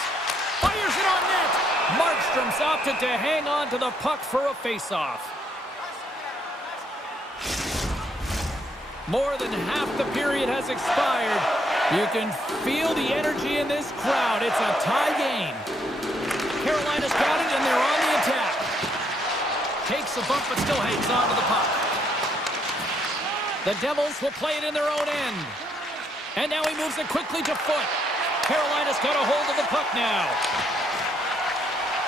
Fires it on net. Markstrom's opted to hang on to the puck for a face-off. More than half the period has expired. You can feel the energy in this crowd. It's a tie game. Carolina's got it, and they're on the attack. Takes a bump, but still hangs on to the puck. The Devils will play it in their own end. And now he moves it quickly to Foot. Carolina's got a hold of the puck now.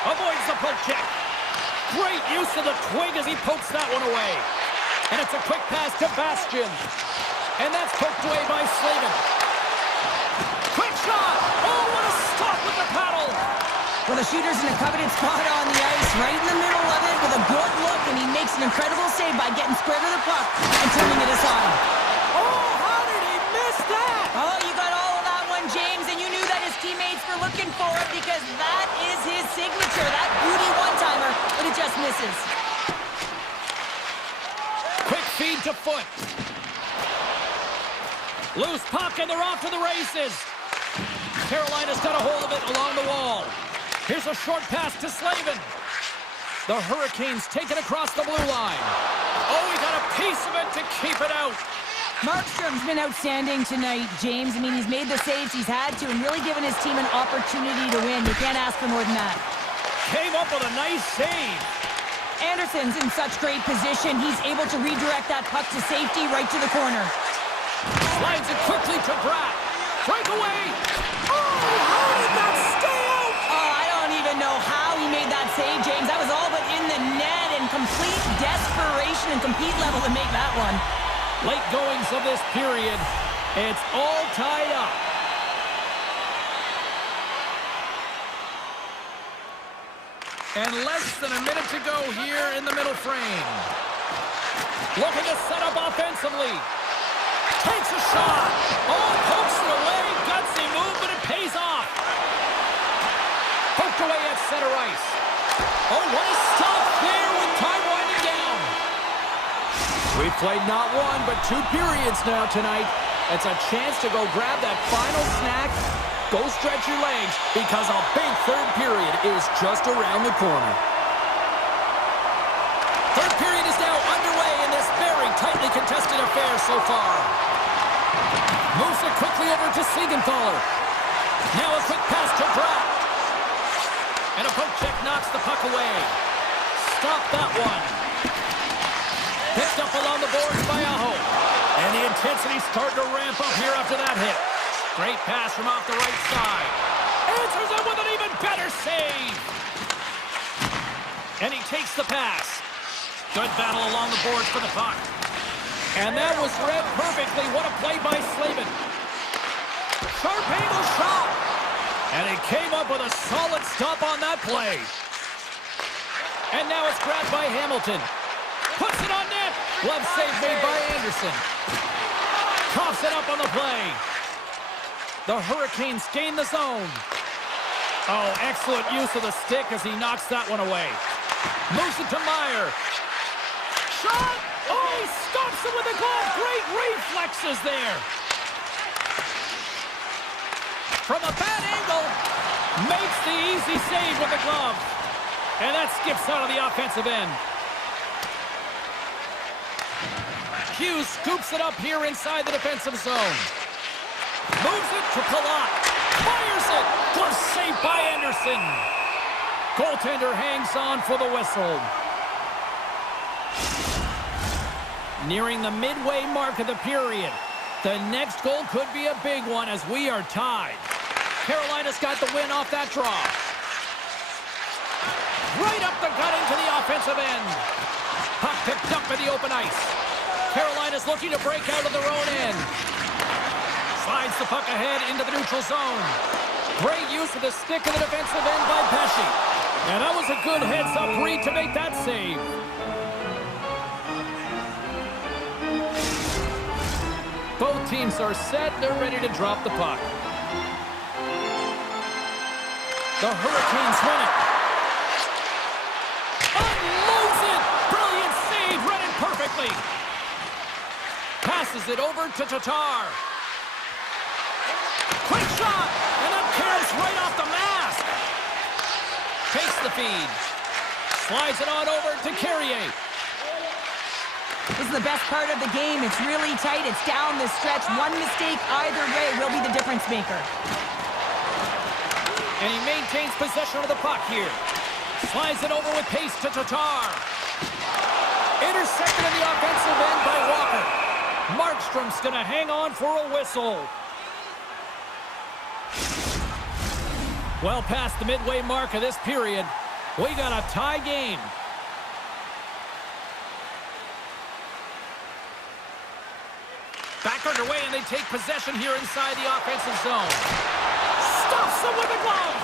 Avoids the poke check. Great use of the twig as he pokes that one away. And it's a quick pass to Bastian. And that's poked away by Slavin. Quick shot! Oh, what a stop with the paddle! Well, the shooter's in a coveted spot on the ice, right in the middle of it with a good look, and he makes an incredible save by getting square to the puck and turning it aside. Oh, how did he miss that? Oh, you got all of that one, James, and you knew that his teammates were looking for it because that is his signature, that beauty one-timer, but it just misses. Quick feed to Foot. Loose puck, and they're off to the races. Carolina's got a hold of it along the wall. Here's a short pass to Slavin. The Hurricanes take it across the blue line. Oh, he got a piece of it to keep it out. Markstrom's been outstanding tonight, James. I mean, he's made the saves he's had to and really given his team an opportunity to win. You can't ask for more than that. Came up with a nice save. Anderson's in such great position. He's able to redirect that puck to safety right to the corner. Slides it quickly to Bratt. Breakaway. Oh, how did that stay out? Oh, I don't even that save, James. That was all but in the net, and complete desperation and compete level to make that one. Late goings of this period. It's all tied up. And less than a minute to go here in the middle frame. Looking to set up offensively. Takes a shot. Oh, pokes it away. Gutsy move, but it pays off. Poked away at center ice. Oh, what a stop there with time winding down. We've played not one, but 2 periods now tonight. It's a chance to go grab that final snack. Go stretch your legs, because a big third period is just around the corner. Third period is now underway in this very tightly contested affair so far. Moves it quickly over to Siegenthaler. Now a quick pass to Bratt. And a poke check knocks the puck away. Stop that one. Picked up along the boards by Aho. And the intensity's starting to ramp up here after that hit. Great pass from off the right side. Answers it with an even better save. And he takes the pass. Good battle along the boards for the puck. And that was read perfectly. What a play by Slavin. Sharp angle shot. And he came up with a solid stop on that play. And now it's grabbed by Hamilton. Puts it on net. Glove save made by Anderson. Coughs it up on the play. The Hurricanes gain the zone. Oh, excellent use of the stick as he knocks that one away. Moves it to Meyer. Shot! Oh, he stops it with the glove. Great reflexes there. From a bad angle, makes the easy save with the glove. And that skips out of the offensive end. Hughes scoops it up here inside the defensive zone. Moves it to Palat. Fires it. Glove saved by Anderson. Goaltender hangs on for the whistle. Nearing the midway mark of the period. The next goal could be a big one as we are tied. Carolina's got the win off that draw. Right up the gut into the offensive end. Puck picked up in the open ice. Carolina's looking to break out of their own end. Slides the puck ahead into the neutral zone. Great use of the stick in the defensive end by Pesci. And that was a good heads-up read to make that save. Both teams are set. They're ready to drop the puck. The Hurricanes win it. Unloads it. Brilliant save. Read it perfectly. Passes it over to Tatar. Quick shot. And that carries right off the mask. Takes the feed. Slides it on over to Carrier. This is the best part of the game. It's really tight. It's down the stretch. One mistake either way will be the difference maker. And he maintains possession of the puck here. Slides it over with pace to Tatar. Intercepted in the offensive end by Walker. Markstrom's going to hang on for a whistle. Well past the midway mark of this period, we got a tie game. Back underway, and they take possession here inside the offensive zone. Stops him with a glove.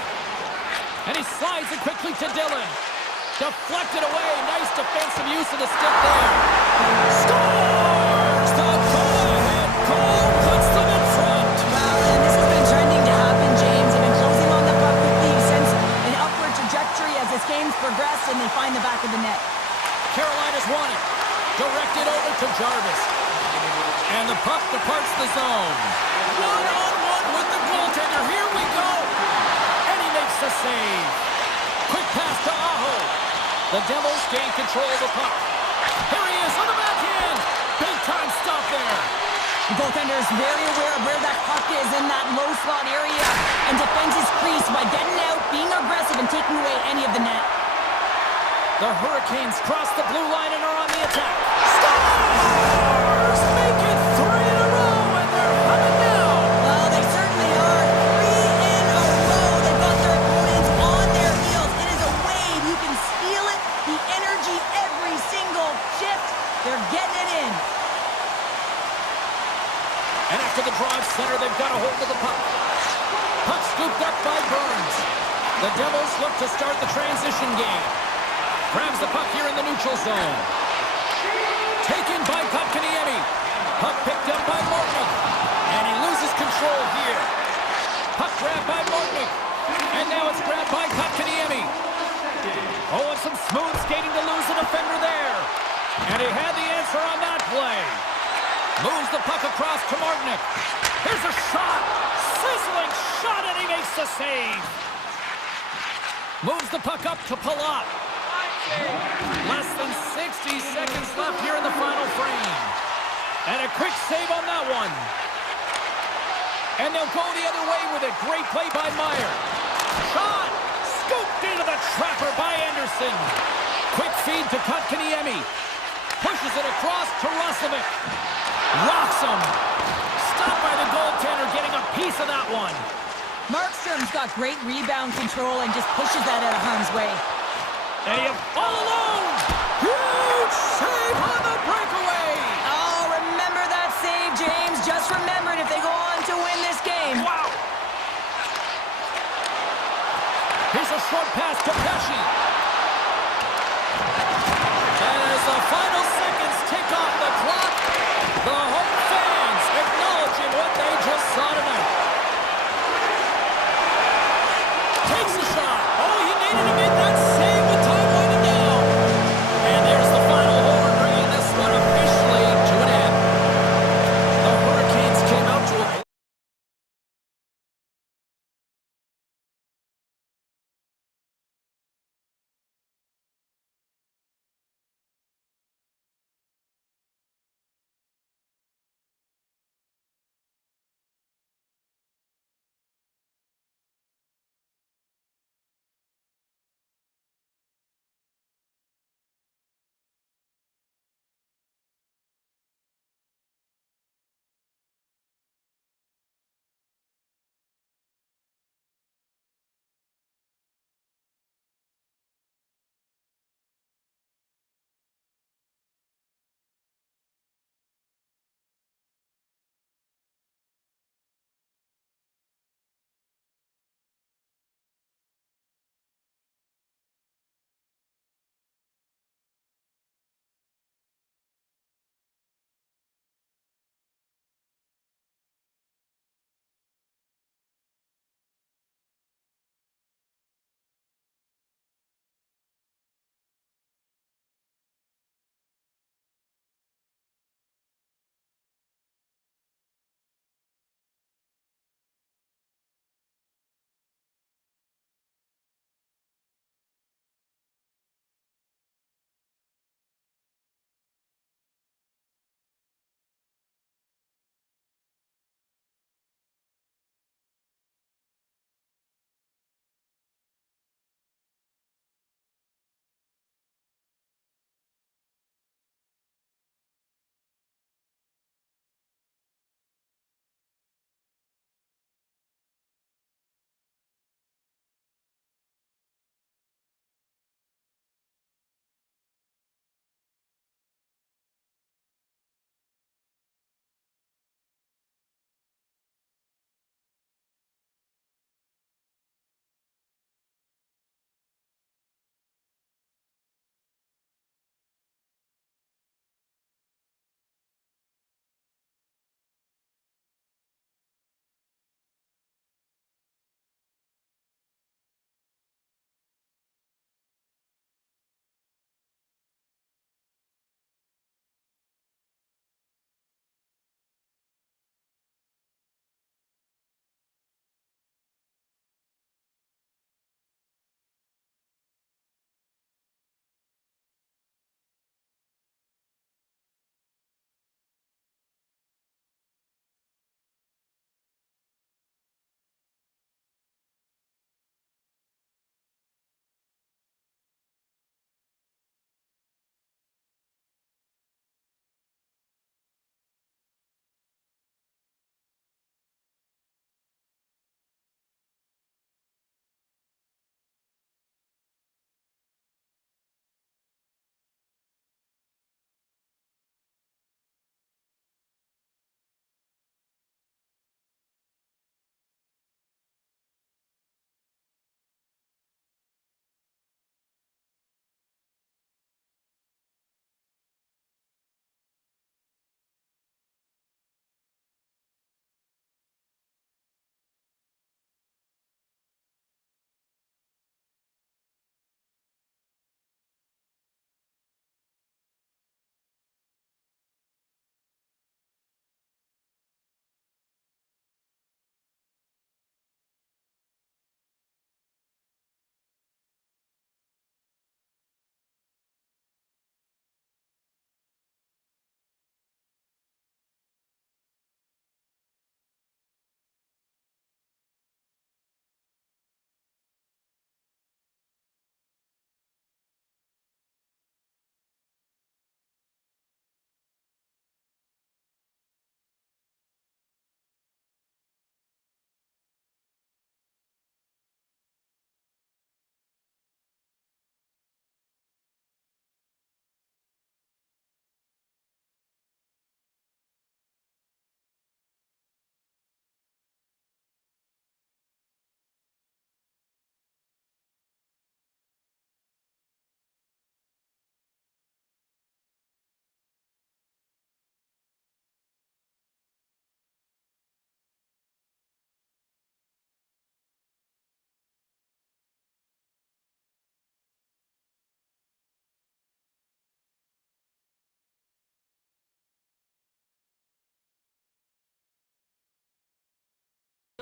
And he slides it quickly to Dillon. Deflected away. Nice defensive use of the stick there. Scores! The go-ahead goal puts them in front. Wow, and this has been trending to happen, James. They've been closing on the puck quickly. You sense an upward trajectory as this game's progressed, and they find the back of the net. Carolina's won it. Directed over to Jarvis. And the puck departs the zone. One-on-one with the goaltender. Here we go. And he makes the save. Quick pass to Aho. The Devils gain control of the puck. Here he is on the backhand. Big time stop there. The goaltender is very aware of where that puck is in that low slot area and defends his crease by getting out, being aggressive, and taking away any of the net. The Hurricanes cross the blue line and are on the attack. Scores! Make it 3 in a row, and they're coming down. Well, they certainly are. 3 in a row. They've got their opponents on their heels. It is a wave you They're getting it in. And after the drive center, they've got a hold of the puck. Puck scooped up by Burns. The Devils look to start the transition game. Grabs the puck here in the neutral zone. Taken by Kotkaniemi. Puck picked up by Mortnick. And he loses control here. Puck grabbed by Mortnick. And now it's grabbed by Kotkaniemi. Oh, and some smooth skating to lose the defender there. And he had the answer on that play. Moves the puck across to Mortnick. Here's a shot. Sizzling shot, and he makes the save. Moves the puck up to Palat. Less than 60 seconds left here in the final frame. And a quick save on that one. And they'll go the other way with it. Great play by Meyer. Shot! Scooped into the trapper by Anderson. Quick feed to Kotkaniemi. Pushes it across to Rusovic. Rocks him. Stopped by the goaltender, getting a piece of that one. Markstrom's got great rebound control and just pushes that out of harm's way. And he all alone. Huge save on the breakaway. Oh, remember that save, James. Just remember it if they go on to win this game. Wow. Here's a short pass to Pesci. And as the final seconds tick off the clock, the home fans acknowledging what they just saw tonight. Takes the shot. Oh, he needed to make that save with time winding down. And there's the final horn, bringing this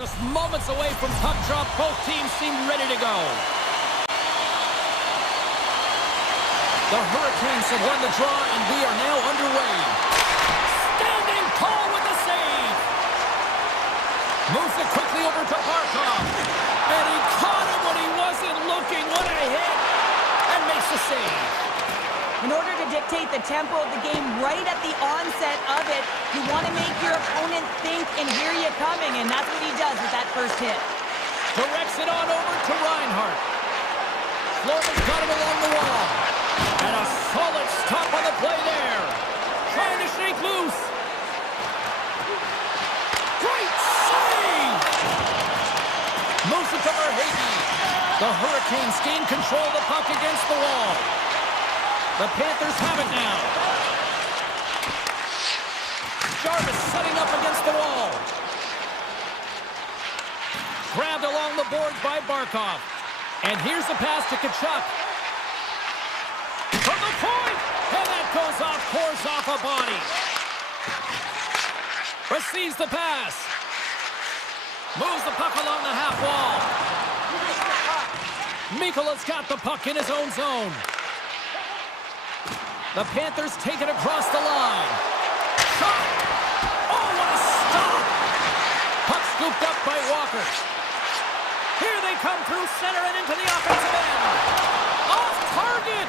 Just moments away from puck drop, both teams seem ready to go. The Hurricanes have won the draw, and we are now underway. Standing tall with the save. Moves it quickly over to Barkov. And he caught him when he wasn't looking. What a hit. And makes the save. In order to dictate the tempo of the game right at the onset of it, you want to make your opponent think and hear you coming, and that's what he does with that first hit. Directs it on over to Reinhart. Florida's got it along the wall. And a solid stop on the play there. Trying to shake loose. Great save! Moves it to Verhaeghe. The Hurricanes gain control of the puck against the wall. The Panthers have it now. Jarvis setting up against the wall. Grabbed along the boards by Barkov. And here's the pass to Tkachuk. From the point! And that goes off, pours off a body. Receives the pass. Moves the puck along the half wall. Mikola's got the puck in his own zone. The Panthers take it across the line. Shot! Oh, what a stop! Puck scooped up by Walker. Here they come through center and into the offensive end. Off target!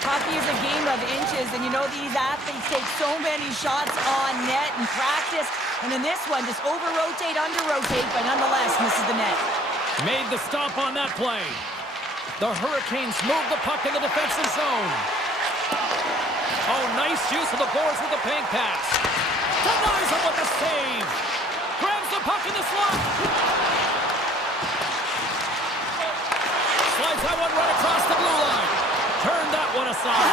Hockey is a game of inches, and you know these athletes take so many shots on net in practice, and in this one, just over-rotate, under-rotate, but nonetheless misses the net. Made the stop on that play. The Hurricanes move the puck in the defensive zone. Oh, nice use of the boards with the pink pass. Denies him with the save. Grabs the puck in the slot. Slides that one right across the blue line. Turn that one aside.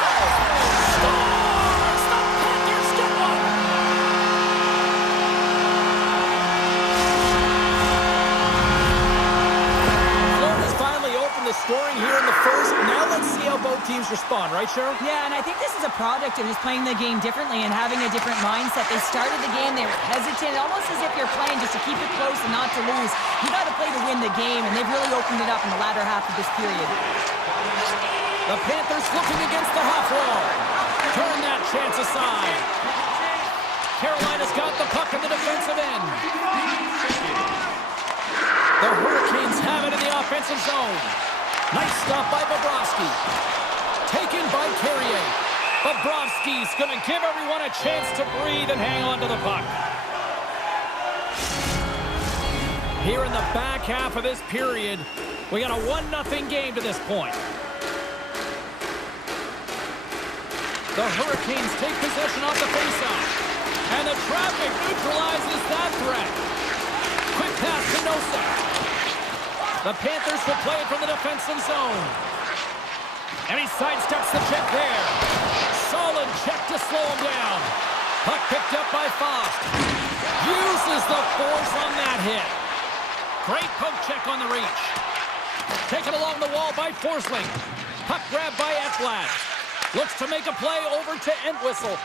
Scores! The Panthers get one! Florida's finally opened the scoring here in the first. Now let's see how both teams respond, right, Cheryl? Yeah, and I think this is a product of just playing the game differently and having a different mindset. They started the game, they were hesitant, almost as if you're playing just to keep it close and not to lose. You got to play to win the game, and they've really opened it up in the latter half of this period. The Panthers looking against the half wall. Turn that chance aside. Carolina's got the puck in the defensive end. The Hurricanes have it in the offensive zone. Nice stop by Bobrovsky. Taken by Carrier. Bobrovsky's going to give everyone a chance to breathe and hang on to the puck. Here in the back half of this period, we got a 1-0 game to this point. The Hurricanes take possession off the faceoff. And the traffic neutralizes that threat. Quick pass to Nosek. The Panthers will play it from the defensive zone. And he sidesteps the check there. Solid check to slow him down. Puck picked up by Faust. Uses the force on that hit. Great poke check on the reach. Taken along the wall by Forsling. Puck grabbed by Ekblad. Looks to make a play over to Entwistle.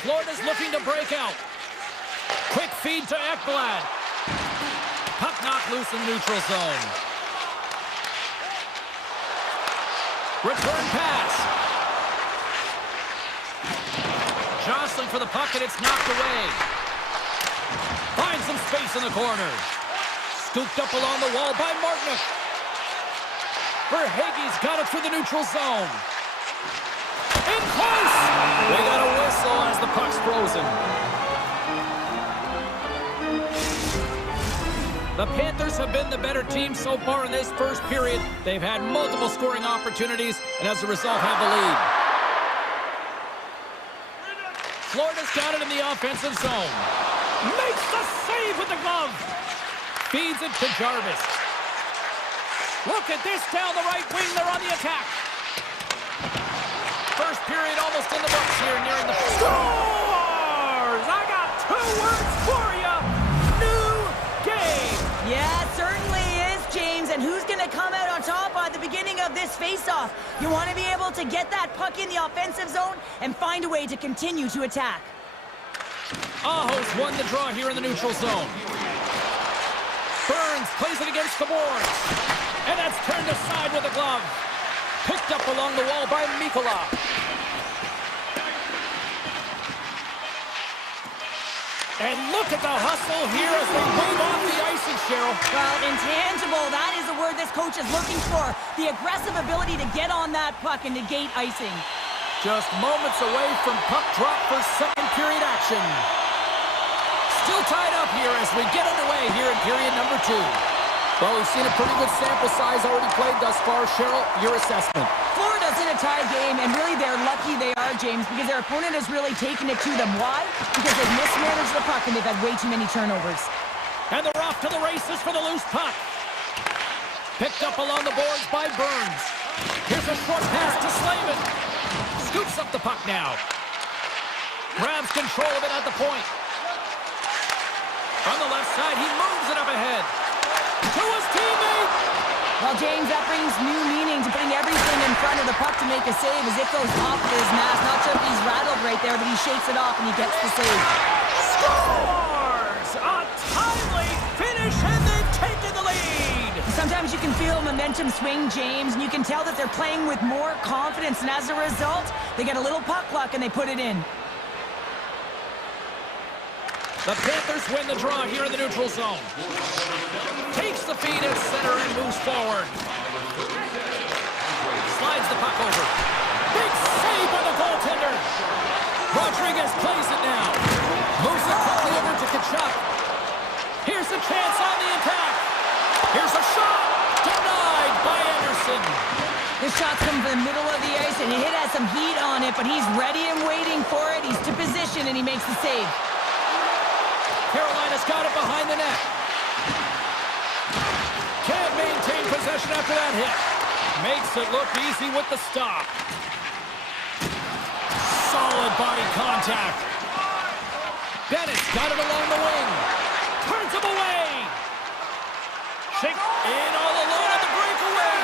Florida's looking to break out. Quick feed to Ekblad. Puck knocked loose in neutral zone. Return pass. Jostling for the puck, and it's knocked away. Finds some space in the corner. Scooped up along the wall by Martinook. Verhaeghe's got it through the neutral zone. In close! We got a whistle as the puck's frozen. The Panthers have been the better team so far in this first period. They've had multiple scoring opportunities, and as a result have the lead. Florida's got it in the offensive zone. Makes the save with the glove. Feeds it to Jarvis. Look at this down the right wing. They're on the attack. First period almost in the books here, nearing the scores! I got 2 words for you. New game. Yeah, it certainly is, James. And who's going to come out on top at the beginning of this face-off? You want to be able to get that puck in the offensive zone and find a way to continue to attack. Aho's won the draw here in the neutral zone. Burns plays it against the boards. And that's turned aside with a glove. Picked up along the wall by Mikola. And look at the hustle here as they move off the icing, Cheryl. Well, intangible, that is the word this coach is looking for. The aggressive ability to get on that puck and negate icing. Just moments away from puck drop for second period action. Still tied up here as we get underway here in period number 2. Well, we've seen a pretty good sample size already played thus far. Cheryl, your assessment. Florida's in a tie game, and really they're lucky they are, James, because their opponent has really taken it to them. Why? Because they've mismanaged the puck and they've had way too many turnovers. And they're off to the races for the loose puck. Picked up along the boards by Burns. Here's a short pass to Slavin. Scoops up the puck now. Grabs control of it at the point. On the left side, he moves it up ahead. To his teammate! Well, James, that brings new meaning to putting everything in front of the puck to make a save as it goes off of his mask. Not sure if he's rattled right there, but he shakes it off and he gets the save. Scores! A timely finish, and they've taken the lead! Sometimes you can feel momentum swing, James, and you can tell that they're playing with more confidence, and as a result, they get a little puck luck and they put it in. The Panthers win the draw here in the neutral zone. Takes the feed at center and moves forward. Slides the puck over. Big save by the goaltender. Rodriguez plays it now. Moves it quickly over to Kachuk. Here's a chance on the attack. Here's a shot. Denied by Anderson. This shot's come from the middle of the ice, and it has some heat on it, but he's ready and waiting for it. He's to position, and he makes the save. Carolina's got it behind the net. Can't maintain possession after that hit. Makes it look easy with the stop. Solid body contact. Bennett's got it along the wing. Turns him away. Shake in all alone on the breakaway.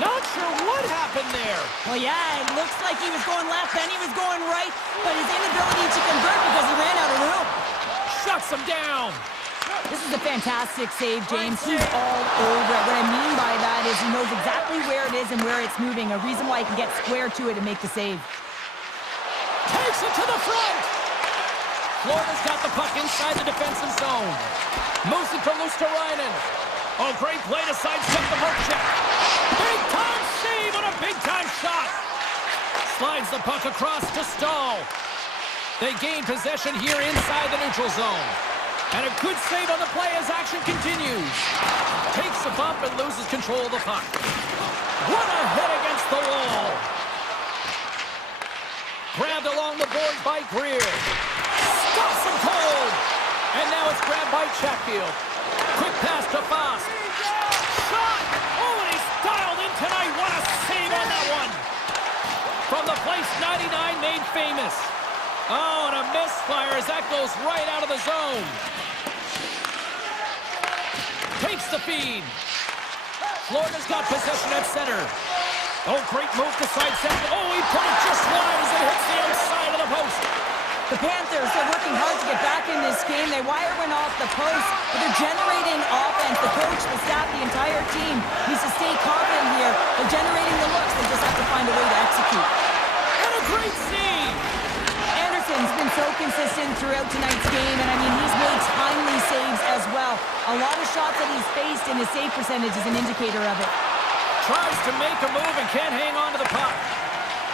Not sure what happened there. Well, yeah, it looks like he was going left, then he was going right, but his inability to convert because he ran out of room. Shuts him down. This is a fantastic save, James. He's all over it. What I mean by that is he knows exactly where it is and where it's moving, a reason why he can get square to it and make the save. Takes it to the front. Florida's got the puck inside the defensive zone. Moves it to Luosterainen. Oh, great play to sidestep the Merck check. Big-time save on a big-time shot. Slides the puck across to Stahl. They gain possession here inside the neutral zone. And a good save on the play as action continues. Takes a bump and loses control of the puck. What a hit against the wall. Grabbed along the boards by Greer. Stops him cold. And now it's grabbed by Chatfield. Quick pass to Foss. Shot! Oh, and he's dialed in tonight. What a save on that one. From the place 99 made famous. Oh, and a misfire as that goes right out of the zone. Takes the feed. Florida's got possession at center. Oh, great move to sidestep. Oh, he put it just wide as it hits the outside of the post. The Panthers, they're working hard to get back in this game. They wire one off the post, but they're generating offense. The coach, the staff, the entire team needs to stay confident here. They're generating the looks. They just have to find a way to execute. And a great save. Anderson's been so consistent throughout tonight's game, and I mean, he's made timely saves as well. A lot of shots that he's faced, and his save percentage is an indicator of it. Tries to make a move and can't hang on to the puck.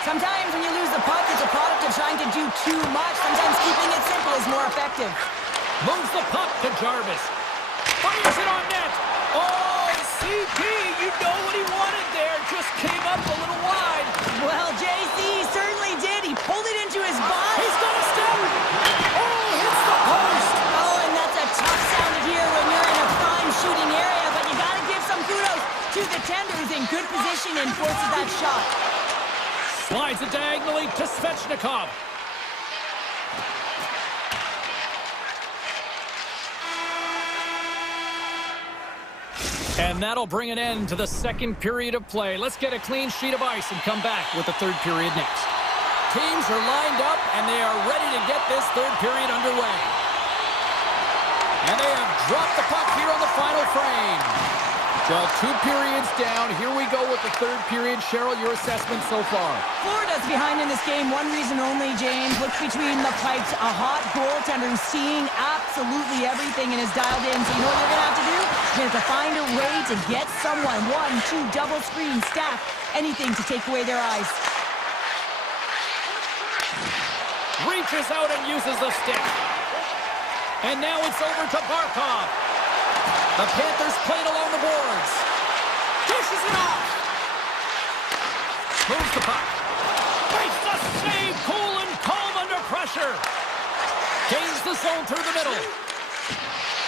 Sometimes when you lose the puck, it's a product of trying to do too much. Sometimes keeping it simple is more effective. Moves the puck to Jarvis. Fires it on net. Oh, CP, you know what he wanted there. Just came up a little wide. Well, JC certainly did. He pulled it into his body. He's got a step. Oh, hits the post. Oh, and that's a tough sound to hear when you're in a prime shooting area, but you got to give some kudos to the tender who's in good position and forces that shot. Slides it diagonally to Svechnikov. And that'll bring an end to the second period of play. Let's get a clean sheet of ice and come back with the third period next. Teams are lined up, and they are ready to get this third period underway. And they have dropped the puck here on the final frame. Well, 2 periods down. Here we go with the 3rd period. Cheryl, your assessment so far? Florida's behind in this game. One reason only, James. Look between the pipes. A hot goaltender who's seeing absolutely everything and is dialed in. So you know what you're going to have to do? You're going to have to find a way to get someone. 1, 2, double screen, stack, anything to take away their eyes. Reaches out and uses the stick. And now it's over to Barkov. The Panthers played along the boards. Dishes it off. Moves the puck. Makes the save. Cool and calm under pressure. Gains the zone through the middle.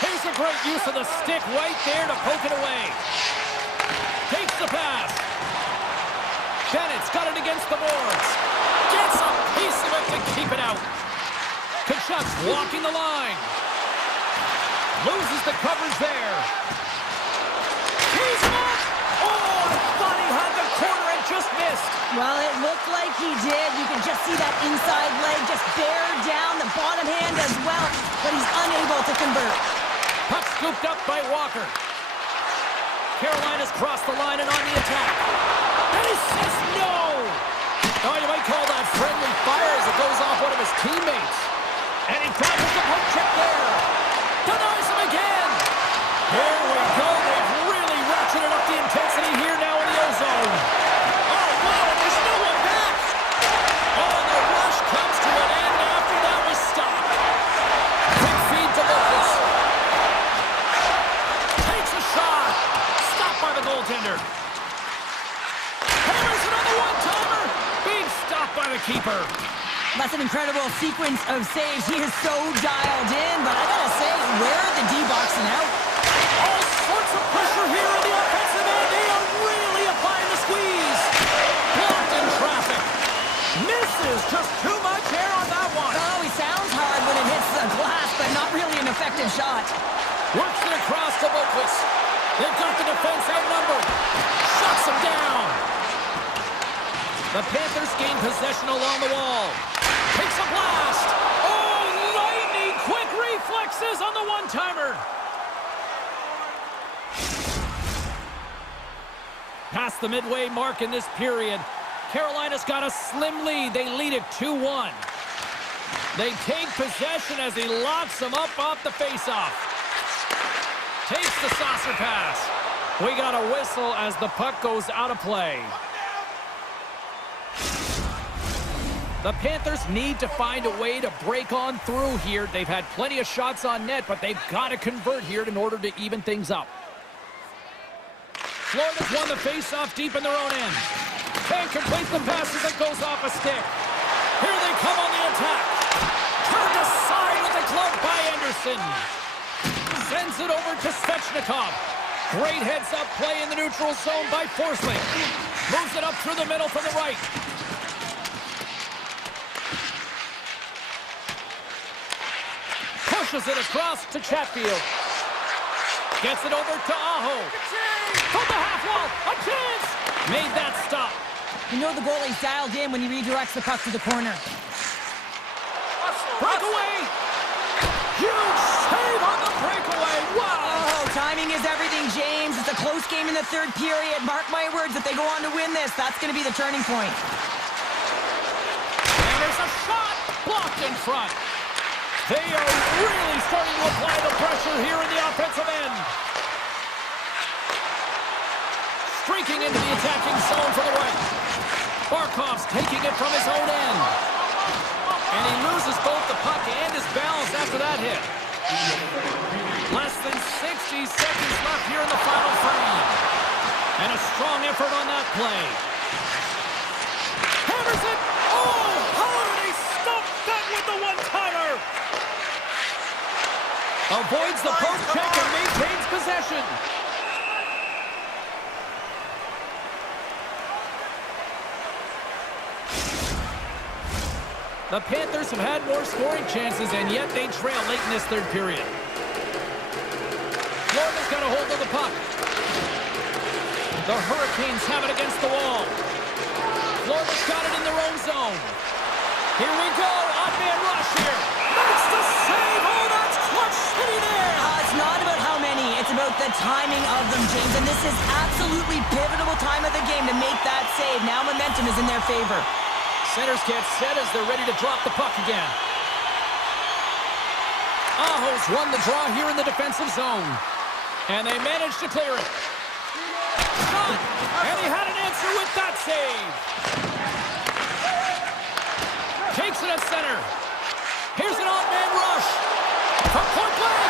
Here's a great use of the stick right there to poke it away. Takes the pass. Bennett's got it against the boards. Gets a piece of it to keep it out. Kachuk's walking the line. Loses the coverage there. He's up! Oh, I thought he had the corner and just missed. Well, it looked like he did. You can just see that inside leg just bear down the bottom hand as well, but he's unable to convert. Puck scooped up by Walker. Carolina's crossed the line and on the attack. And he says no! Oh, you might call that friendly fire as it goes off one of his teammates. And he dodges the poke check there. Denies him again. Here we go. They've really ratcheted up the intensity here now in the ozone. Oh, wow, there's no one back. Oh, and the rush comes to an end after that was stopped. Quick feed to Lucas. Takes a shot. Stopped by the goaltender. Hammers it on the one-timer. Being stopped by the keeper. That's an incredible sequence of saves. He is so dialed in, but I gotta say, where are the D-boxing out? All sorts of pressure here in the offensive end. They are really applying the squeeze. Blocked in traffic. Misses just too much air on that one. Oh, he sounds hard when it hits the glass, but not really an effective shot. Works it across to Boquist. They've got the defense outnumbered. Shuts him down. The Panthers gain possession along the wall. Takes a blast. Oh, lightning quick reflexes on the one-timer. Past the midway mark in this period, Carolina's got a slim lead. They lead it 2-1. They take possession as he locks them up off the faceoff. Takes the saucer pass. We got a whistle as the puck goes out of play. The Panthers need to find a way to break on through here. They've had plenty of shots on net, but they've got to convert here in order to even things up. Florida's won the face-off deep in their own end. Can't complete the pass as it goes off a stick. Here they come on the attack. Turned aside with the glove by Anderson. Sends it over to Svechnikov. Great heads-up play in the neutral zone by Forsling. Moves it up through the middle from the right. Pushes it across to Chatfield. Gets it over to Aho. From the half wall. A chance. Made that stop. You know the goalie's dialed in when he redirects the puck to the corner. Breakaway. Huge save on the breakaway. Wow. Oh, timing is everything, James. It's a close game in the 3rd period. Mark my words, if they go on to win this, that's going to be the turning point. And there's a shot. Blocked in front. They are really starting to apply the pressure here in the offensive end. Streaking into the attacking zone for the right. Barkov's taking it from his own end. And he loses both the puck and his balance after that hit. Less than 60 seconds left here in the final frame. And a strong effort on that play. Hammers it. Oh, how did he stop that with the one-timer? Avoids the poke check and maintains possession. The Panthers have had more scoring chances, and yet they trail late in this 3rd period. Florida's got a hold of the puck. The Hurricanes have it against the wall. Florida's got it in their own zone. Here we go. Odd man rush here. Makes the save. Oh, that's clutch city there. the timing of them, James, and this is absolutely pivotal time of the game to make that save. Now momentum is in their favor. Centers get set as they're ready to drop the puck again. Aho's won the draw here in the defensive zone. And they managed to clear it. Shot! And he had an answer with that save. Takes it at center. Here's an odd-man rush. From point blank.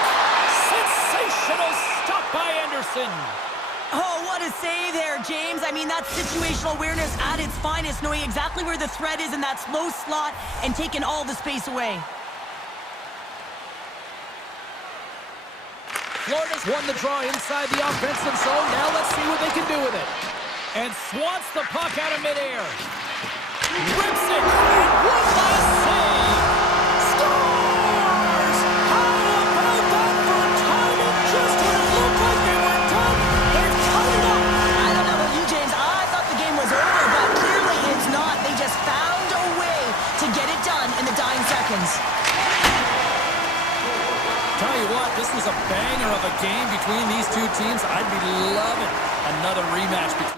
Sensational stop by Anderson. Oh, what a save there, James. I mean, that's situational awareness at its finest, knowing exactly where the threat is in that slow slot and taking all the space away. Florida's won the draw inside the offensive zone. Now let's see what they can do with it. And swats the puck out of midair. Rips it. And one last save. Scores! How about that for timing? Just when it looked like they were done, they're coming up. I don't know about you, James. I thought the game was over, but clearly it's not. They just found a way to get it done in the dying seconds. Tell you what, this was a banger of a game between these two teams. I'd be loving another rematch between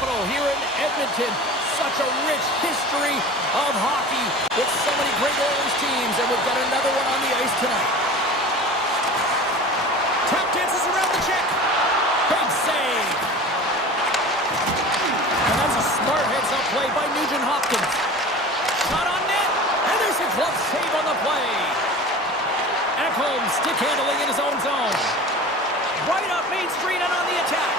capital here in Edmonton. Such a rich history of hockey with so many great Oilers teams, and we've got another one on the ice tonight. Tap dances around the check. Big save. And that's a smart heads-up play by Nugent Hopkins. Shot on net, and there's a glove save on the play. Ekholm stick handling in his own zone. Right up Main Street and on the attack.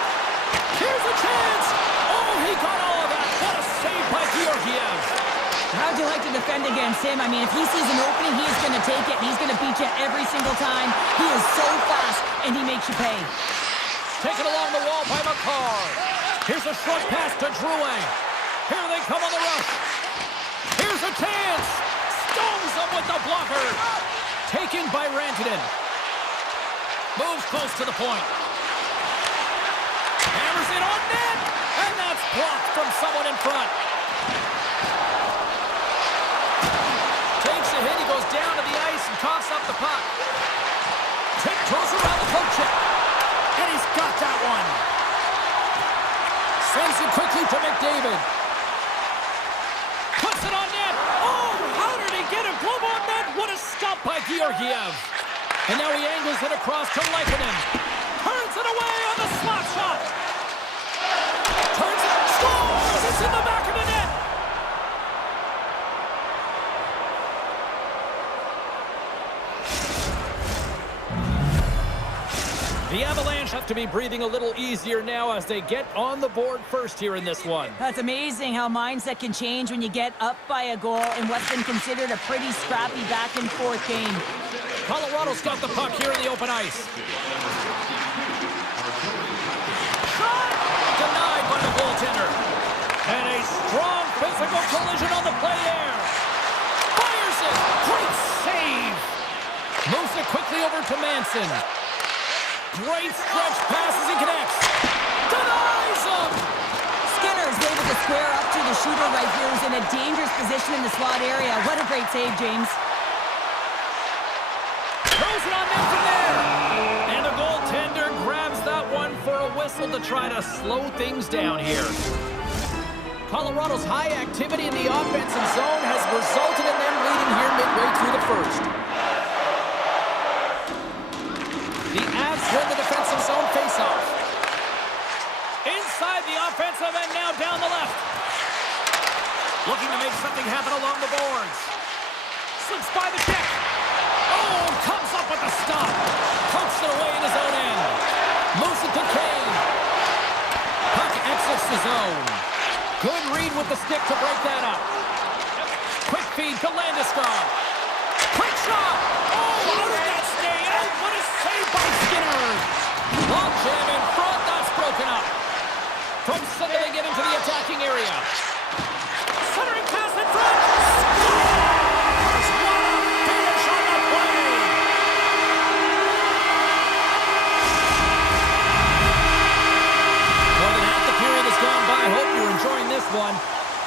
Here's a chance. Oh, he got all of that. What a save by Georgiev. How'd you like to defend against him? I mean, if he sees an opening, he's going to take it. He's going to beat you every single time. He is so fast, and he makes you pay. Taken along the wall by McCarr. Here's a short pass to Drouin. Here they come on the rush. Here's a chance. Stones them with the blocker. Taken by Rantanen. Moves close to the point. Hammers it on net. And that's blocked from someone in front. Takes a hit. He goes down to the ice and coughs up the puck. Tiptoes around the poke check. And he's got that one. Sends it quickly to McDavid. Puts it on net. Oh, how did he get a glove on net? What a stop by Georgiev. And now he angles it across to Leikonen. Turns it away on the slap shot. Turns it, scores! It's in the back of the net. The Avalanche have to be breathing a little easier now as they get on the board first here in this one. That's amazing how mindset can change when you get up by a goal in what's been considered a pretty scrappy back-and-forth game. Colorado's got the puck here in the open ice. Shot! Denied by the goaltender. And a strong physical collision on the play there. Fires it! Great save! Moves it quickly over to Manson. Great stretch pass as he connects. Denies him! Skinner's able to square up to the shooter right here, who's in a dangerous position in the slot area. What a great save, James. Throws it on net from there. And the goaltender grabs that one for a whistle to try to slow things down here. Colorado's high activity in the offensive zone has resulted in them leading here midway through the first. The Avs win the defensive zone faceoff. Inside the offensive and now down the left. Looking to make something happen along the boards. Slips by the check. Oh, comes up with a stop. Pokes it away in his own end. Moves it to Kane. Puck exits the zone. Good read with the stick to break that up. Quick feed to Landeskog. Quick shot. Oh, how did that stay out? What a save by Skinner. Long jam in front. That's broken up. From center, they get into the attacking area. Centering pass in front. Scores! What a finish on the play. More than half the period has gone by. Hope you're enjoying this one.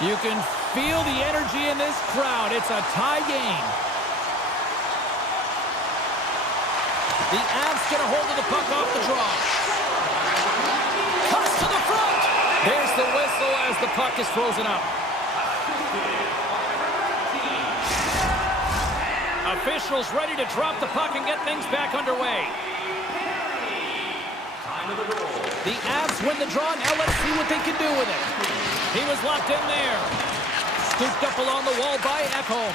You can feel the energy in this crowd. It's a tie game. The Avs get a hold of the puck off the draw. Cuts to the front. There's the whistle as the puck is frozen up. Officials ready to drop the puck and get things back underway. The Avs win the draw. Now let's see what they can do with it. He was locked in there. Scooped up along the wall by Ekholm.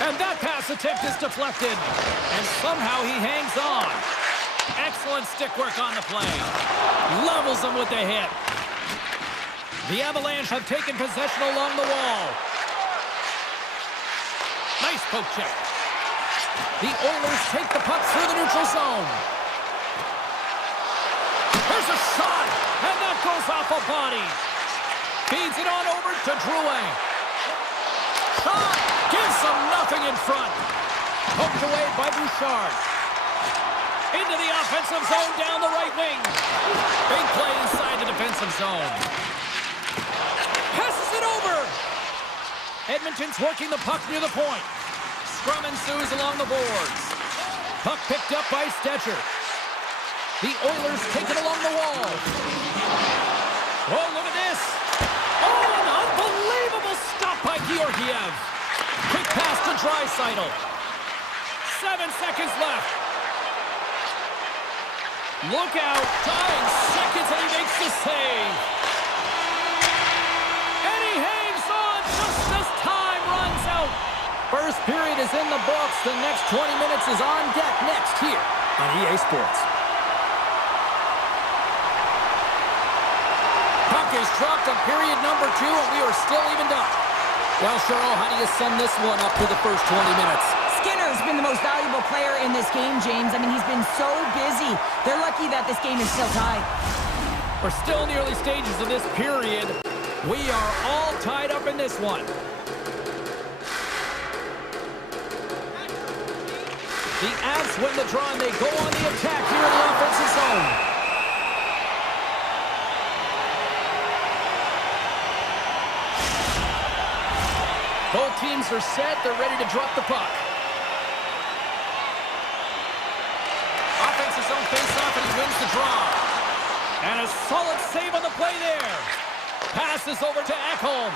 And that pass attempt is deflected. And somehow he hangs on. Excellent stick work on the play. Levels him with the hit. The Avalanche have taken possession along the wall. Nice poke check. The Oilers take the puck through the neutral zone. There's a shot. And that goes off a body. Feeds it on over to Drouin. Shot. Gives them nothing in front. Poked away by Bouchard. Into the offensive zone down the right wing. Big play inside the defensive zone. Passes it over. Edmonton's working the puck near the point. Scrum ensues along the boards. Puck picked up by Stetcher. The Oilers take it along the wall. Oh, look at this. Georgiev. Quick pass to Draisaitl. 7 seconds left. Look out. 9 seconds and he makes the save. And he hangs on just as time runs out. First period is in the books. The next 20 minutes is on deck next here on EA Sports. Puck is dropped on period number 2, and we are still evened up. Well, Cheryl, how do you sum this one up through the first 20 minutes? Skinner's been the most valuable player in this game, James. I mean, he's been so busy. They're lucky that this game is still tied. We're still in the early stages of this period. We are all tied up in this one. The Avs win the draw, and they go on the attack here in the offensive zone. Both teams are set. They're ready to drop the puck. Offensive zone face-off, and he wins the draw. And a solid save on the play there. Passes over to Ekholm.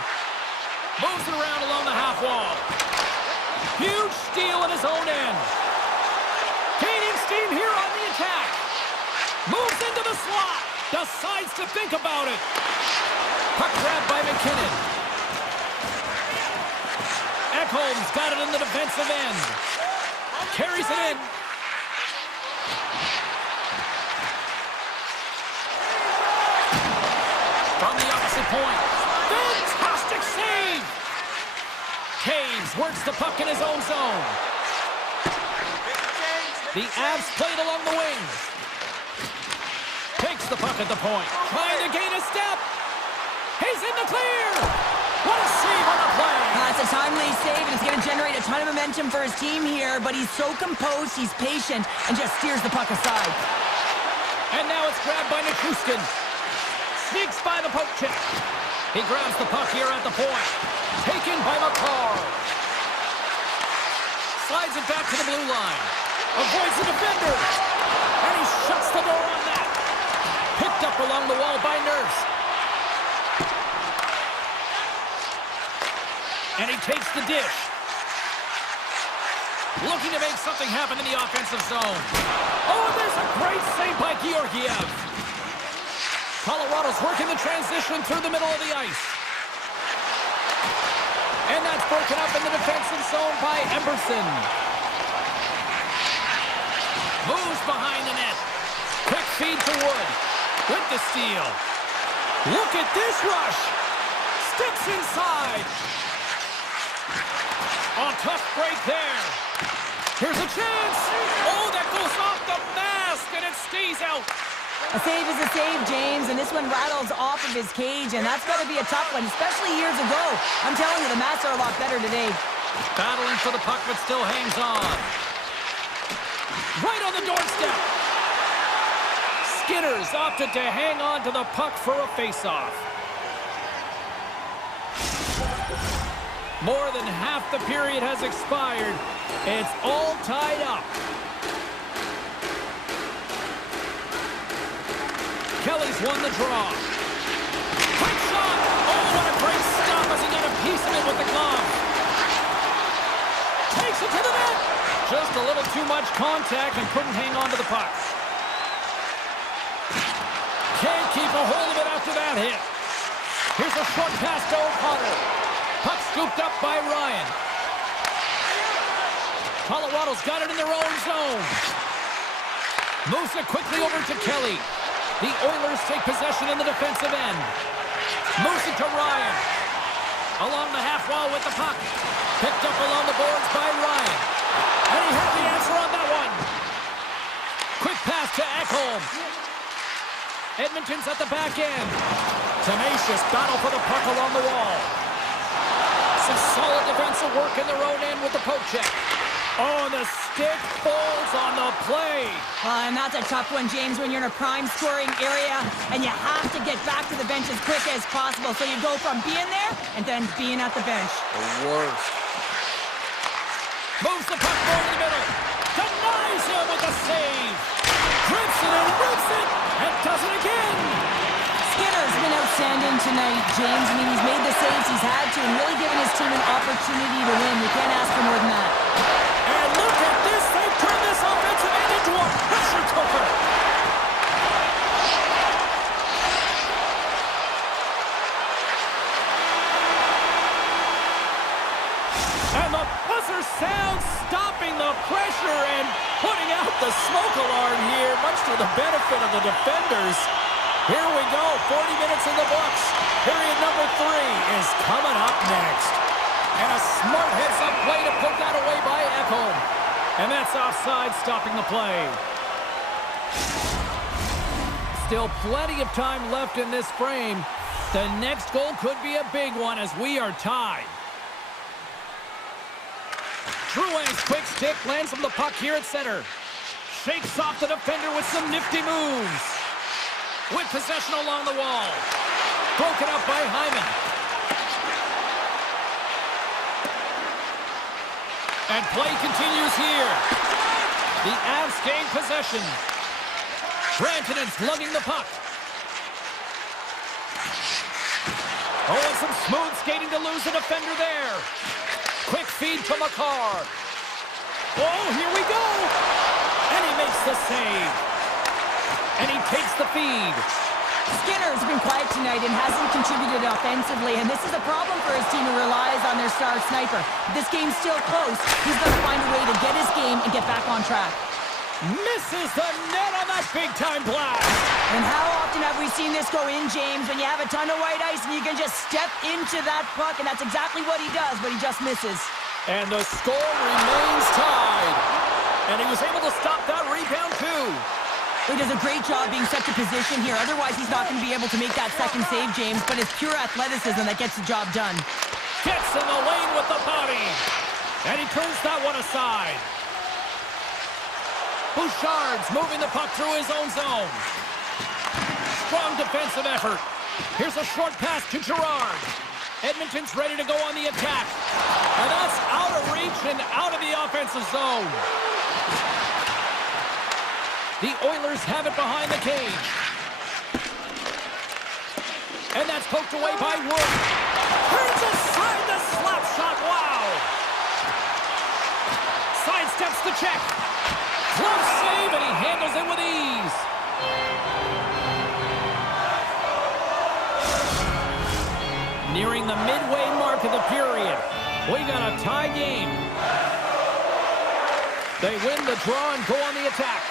Moves it around along the half wall. Huge steal at his own end. Gaining steam here on the attack. Moves into the slot. Decides to think about it. Puck grabbed by McKinnon. Ekholm's got it in the defensive end. Carries it in. From the opposite point. Fantastic save! Caves works the puck in his own zone. The Avs played along the wing. Takes the puck at the point. Trying to gain a step. He's in the clear! What a save on the play! It's a timely save, and it's going to generate a ton of momentum for his team here, but he's so composed, he's patient, and just steers the puck aside. And now it's grabbed by Nichushkin. Sneaks by the poke check. He grabs the puck here at the point. Taken by McCarr. Slides it back to the blue line. Avoids the defender. And he shuts the door on that. Picked up along the wall by Nurse. And he takes the dish. Looking to make something happen in the offensive zone. Oh, and there's a great save by Georgiev. Colorado's working the transition through the middle of the ice. And that's broken up in the defensive zone by Emberson. Moves behind the net. Quick feed to Wood. With the steal. Look at this rush. Sticks inside. A tough break there. Here's a chance. Oh, that goes off the mask, and it stays out. A save is a save, James, and this one rattles off of his cage, and that's got to be a tough one, especially years ago. I'm telling you, the Mats are a lot better today. Battling for the puck, but still hangs on. Right on the doorstep. Skinner's opted to hang on to the puck for a face-off. More than half the period has expired. It's all tied up. Kelly's won the draw. Quick shot! Oh, what a great stop as he got a piece of it with the glove. Takes it to the net. Just a little too much contact and couldn't hang on to the puck. Can't keep a hold of it after that hit. Here's a short pass to O'Connor. Puck scooped up by Ryan. Colorado's got it in their own zone. Moves it quickly over to Kelly. The Oilers take possession in the defensive end. Moves it to Ryan. Along the half wall with the puck. Picked up along the boards by Ryan. And he had the answer on that one. Quick pass to Ekholm. Edmonton's at the back end. Tenacious battle for the puck along the wall. Some solid defensive work in their own end with the poke check. Oh, the stick falls on the play. And that's a tough one, James, when you're in a prime scoring area and you have to get back to the bench as quick as possible. So you go from being there and then being at the bench. The worst. Moves the puck forward in the middle. Denies him with the save. Grips it and rips it and does it again. Skinner's been outstanding tonight, James. I mean, he's made the saves he's had to and really given his team an opportunity to win. You can't ask for more than that. And look at this. They've turned this offensive end into a pressure cooker. And the buzzer sound stopping the pressure and putting out the smoke alarm here, much to the benefit of the defenders. Here we go, 40 minutes in the books. Period number 3 is coming up next. And a smart heads-up play to put that away by Ekholm. And that's offside, stopping the play. Still plenty of time left in this frame. The next goal could be a big one as we are tied. Drouin's quick stick lands him the puck here at center. Shakes off the defender with some nifty moves. With possession along the wall. Broken up by Hyman. And play continues here. The Avs gain possession. Rantanen's lugging the puck. Oh, and some smooth skating to lose a defender there. Quick feed to Makar. Oh, here we go. And he makes the save. And he takes the feed. Skinner's been quiet tonight and hasn't contributed offensively, and this is a problem for his team who relies on their star sniper. If this game's still close, he's going to find a way to get his game and get back on track. Misses the net on that big-time blast. And how often have we seen this go in, James, when you have a ton of white ice and you can just step into that puck, and that's exactly what he does, but he just misses. And the score remains tied. And he was able to stop that rebound, too. He does a great job being set to position here. Otherwise, he's not going to be able to make that second save, James, but it's pure athleticism that gets the job done. Gets in the lane with the body. And he turns that one aside. Bouchard's moving the puck through his own zone. Strong defensive effort. Here's a short pass to Girard. Edmonton's ready to go on the attack. And that's out of reach and out of the offensive zone. The Oilers have it behind the cage. And that's poked away by Wood. Turns aside the slap shot. Wow. Sidesteps the check. Close save, and he handles it with ease. Nearing the midway mark of the period. We got a tie game. They win the draw and go on the attack.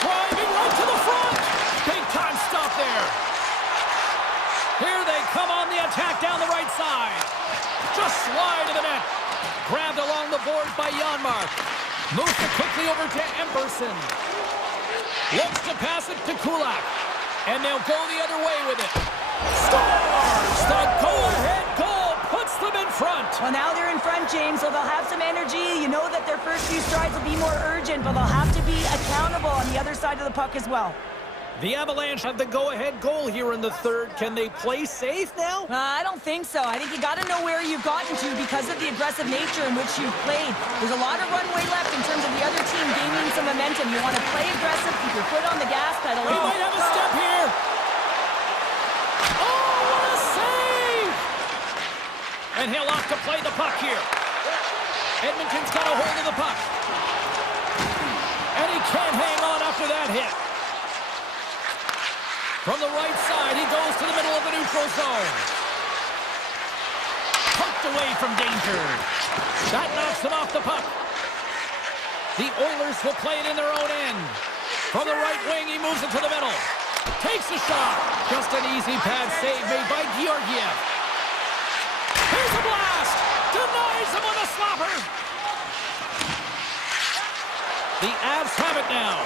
Driving right to the front. Big time stop there. Here they come on the attack down the right side. Just slide to the net. Grabbed along the boards by Janmark. Moves it quickly over to Emberson. Looks to pass it to Kulak. And they'll go the other way with it. Scores! The go-ahead goal puts them in front. Well, now they're in front, James, so they'll have some energy. You know that their first few strides will be more urgent, but they'll have to be accountable on the other side of the puck as well. The Avalanche have the go-ahead goal here in the third. Can they play safe now? I don't think so. I think you got to know where you've gotten to because of the aggressive nature in which you've played. There's a lot of runway left in terms of the other team gaining some momentum. You want to play aggressive, keep your foot on the gas pedal. He might have a step here. Oh, what a save! And he'll off to play the puck here. Edmonton's got a hold of the puck. And he can't hang on after that hit. From the right side, he goes to the middle of the neutral zone. Poked away from danger. That knocks him off the puck. The Oilers will play it in their own end. From the right wing, he moves it to the middle. Takes a shot. Just an easy pad save made by Georgiev. Here's a blast. Denies him with a slapper. The Avs have it now.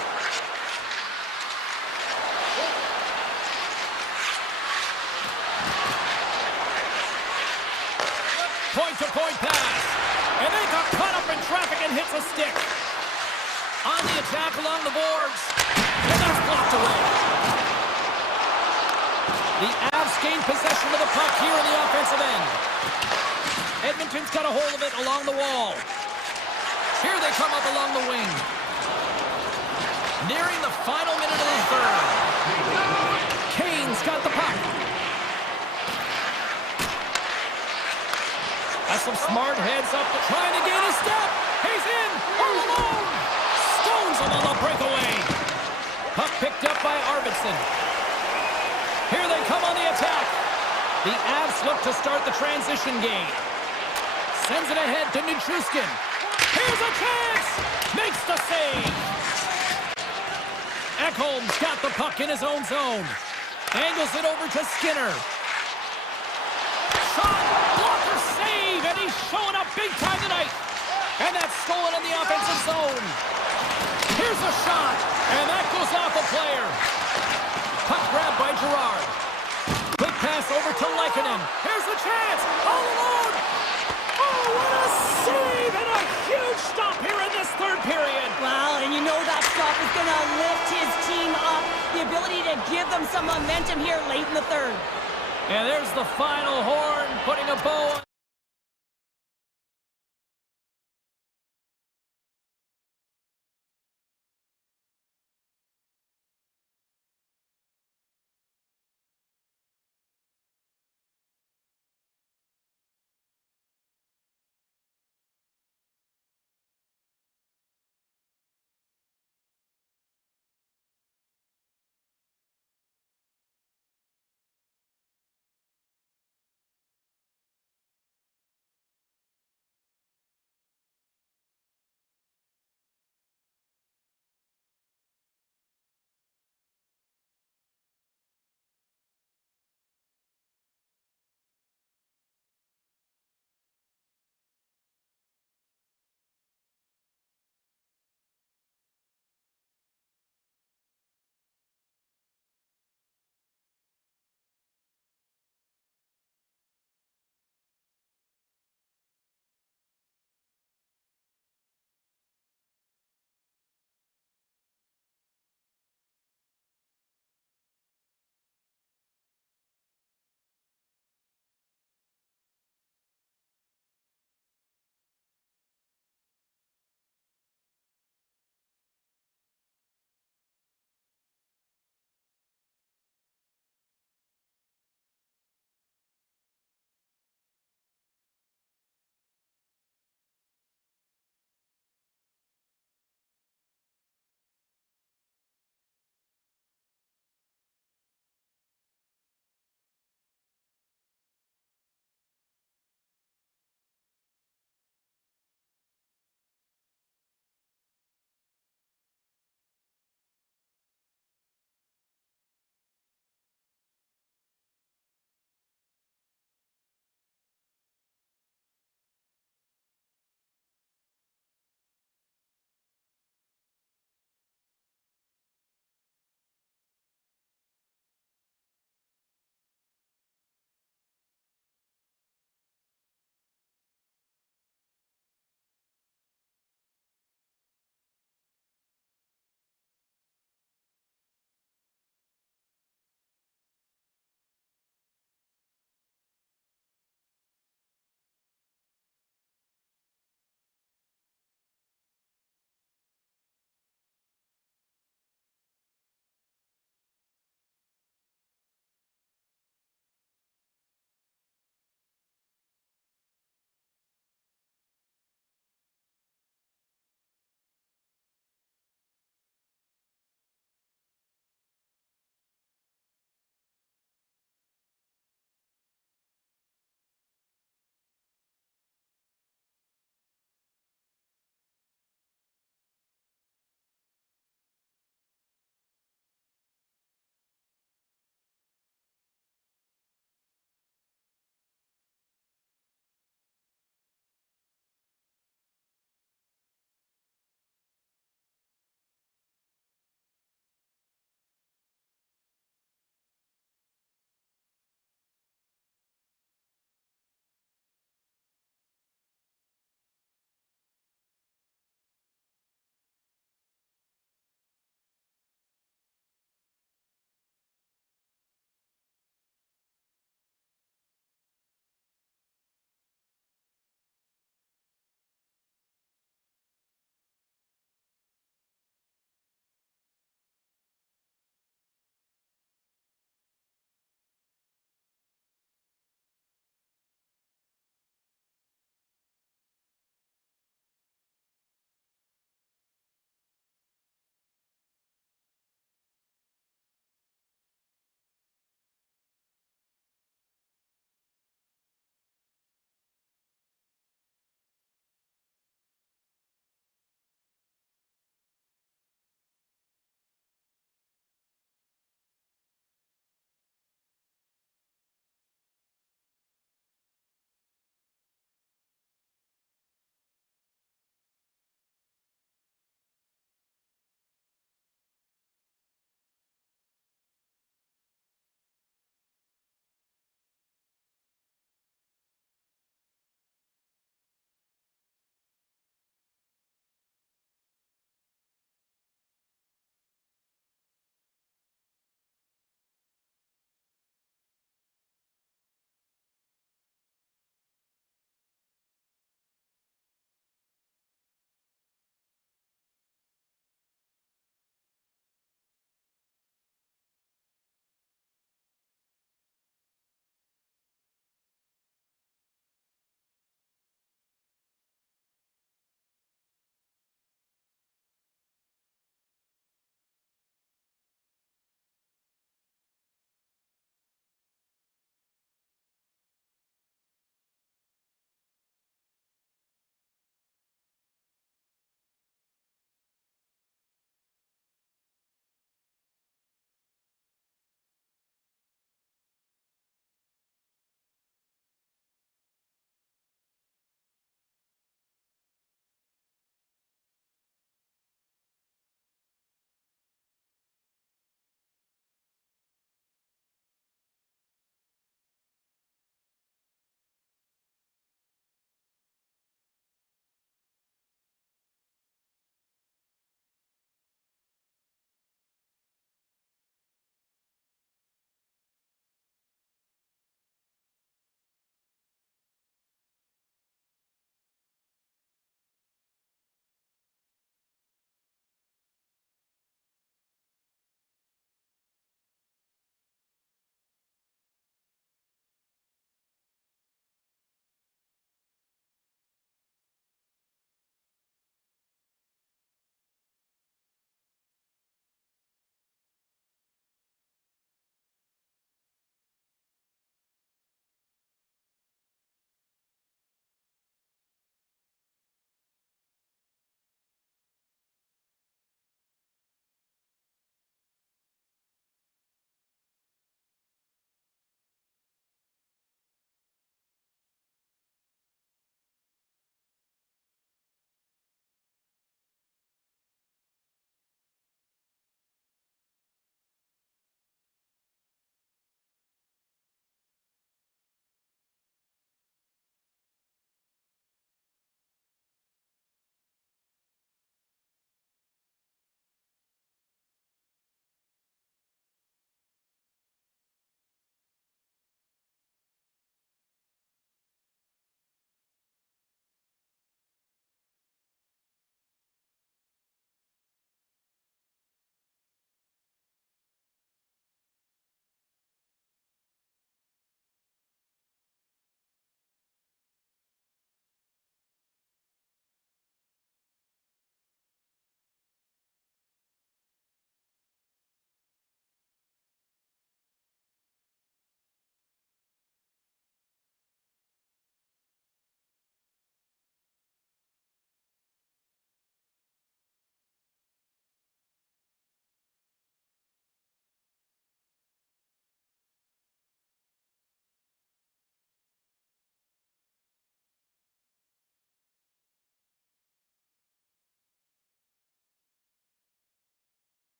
Point-to-point pass. And they got caught up in traffic and hits a stick. On the attack along the boards. And that's blocked away. The Avs gain possession of the puck here in the offensive end. Edmonton's got a hold of it along the wall. Here they come up along the wing. Nearing the final minute of the third. Kane's got the puck. Has some smart heads up, trying to gain a step. He's in, all alone. Stones him on the breakaway. Puck picked up by Arvidsson. Here they come on the attack. The Avs look to start the transition game. Sends it ahead to Nichushkin. Here's a chance! Makes the save! Ekholm's got the puck in his own zone. Angles it over to Skinner. Shot! Blocker save! And he's showing up big time tonight. And that's stolen in the offensive zone. Here's a shot! And that goes off a player. Puck grabbed by Gerard. Quick pass over to Lehkonen. Here's a chance! All alone! Oh, what a save! And a huge stop here in this third period. Wow, and you know that stop is going to lift his team up. The ability to give them some momentum here late in the third. And there's the final horn, putting a bow on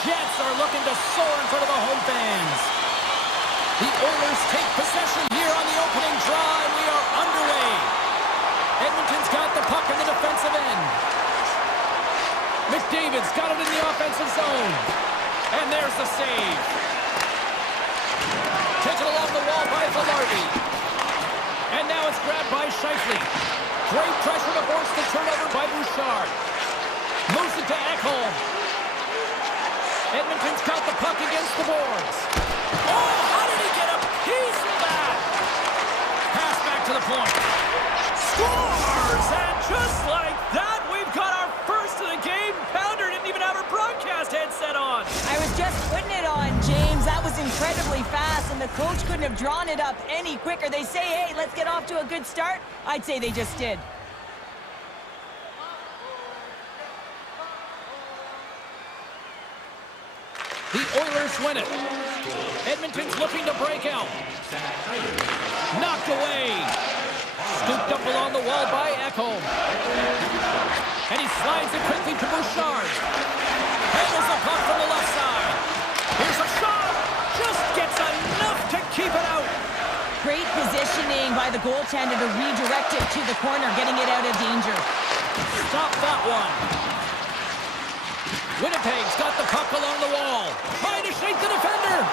Jets are looking to soar in front of the home fans. The Oilers take possession here on the opening draw, and we are underway. Edmonton's got the puck in the defensive end. McDavid's got it in the offensive zone. And there's the save. Taken along the wall by Velarde. And now it's grabbed by Scheifele. Great pressure to force the turnover by Bouchard. Moves it to Ekholm. Edmonton's got the puck against the boards. Oh, how did he get a piece of that? Pass back to the point. Scores! And just like that, we've got our first of the game. Pounder didn't even have her broadcast headset on. I was just putting it on, James. That was incredibly fast, and the coach couldn't have drawn it up any quicker. They say, hey, let's get off to a good start. I'd say they just did. The Oilers win it. Edmonton's looking to break out. Knocked away. Scooped up along the wall by Ekholm. And he slides it quickly to Bouchard. Handles the puck from the left side. Here's a shot. Just gets enough to keep it out. Great positioning by the goaltender to redirect it to the corner, getting it out of danger. Stop that one. Winnipeg's got the puck along the wall. Trying to shake the defender.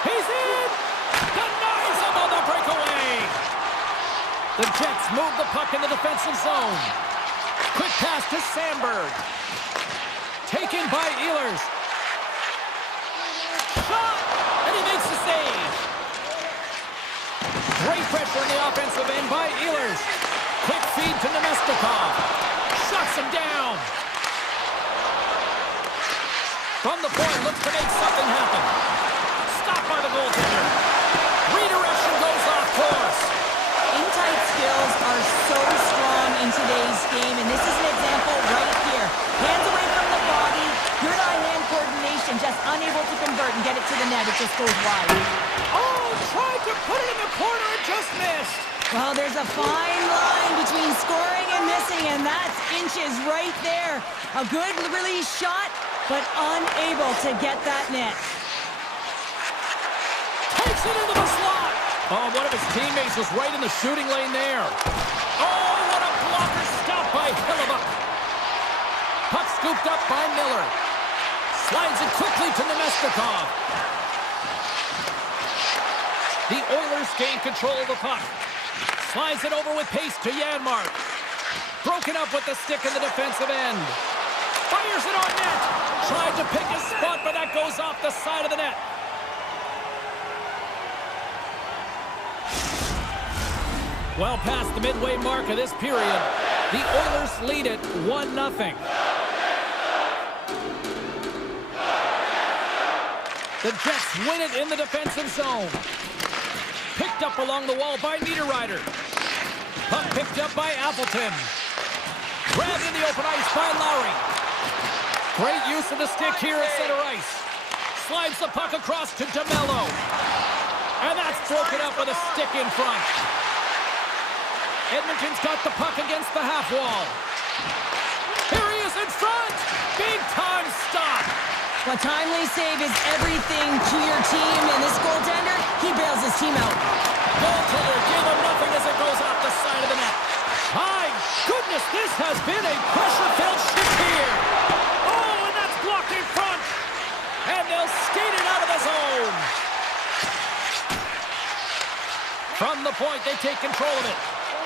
He's in. Denies him on the breakaway. The Jets move the puck in the defensive zone. Quick pass to Sandberg. Taken by Ehlers. Shot! And he makes the save. Great pressure in the offensive end by Ehlers. Quick feed to Nemestikov. Shuts him down. From the point, looks to make something happen. Stopped by the goaltender. Redirection goes off course. In-tight skills are so strong in today's game, and this is an example right here. Hands away from the body, good eye-hand coordination, just unable to convert and get it to the net. It just goes wide. Oh, tried to put it in the corner and just missed. Well, there's a fine line between scoring and missing, and that's inches right there. A good release shot, but unable to get that net. Takes it into the slot. Oh, one of his teammates was right in the shooting lane there. Oh, what a blocker stop by Hillebuck. Puck scooped up by Miller. Slides it quickly to Nemestikov. The Oilers gain control of the puck. Slides it over with pace to Janmark. Broken up with the stick in the defensive end. Fires it on net. Tried to pick his spot, but that goes off the side of the net. Well past the midway mark of this period, the Oilers lead it 1-0. The Jets win it in the defensive zone. Picked up along the wall by Niederreiter. Puck picked up by Appleton. Grabbed in the open ice by Lowry. Great use of the stick here at center ice. Slides the puck across to DeMello. And that's broken up with a stick in front. Edmonton's got the puck against the half wall. Here he is in front. Big time stop. A timely save is everything to your team, and this goaltender, he bails his team out. Goaltender gave him nothing as it goes off the side of the net. My goodness, this has been a pressure-filled shift here. Oh, and that's blocked in front. And they'll skate it out of the zone. From the point, they take control of it.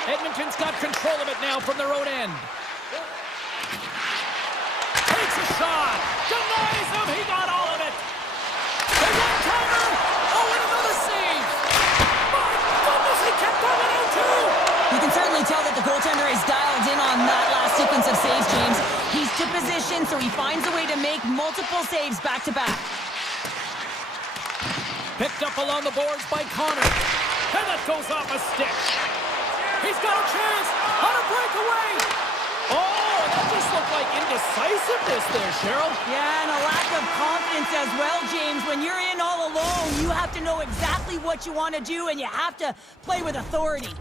Edmonton's got control of it now from their own end. Takes a shot. Denies him. He got all of it. The one-timer. Oh, and another save. My goodness, he kept that one out too. You can certainly tell that the goaltender is dialed in on that last sequence of saves, James. He's to position, so he finds a way to make multiple saves back-to-back. Picked up along the boards by Connor. And that goes off a stick. He's got a chance on a breakaway. Oh, that just looked like indecisiveness there, Cheryl. Yeah, and a lack of confidence as well, James. When you're in all alone, you have to know exactly what you want to do, and you have to play with authority.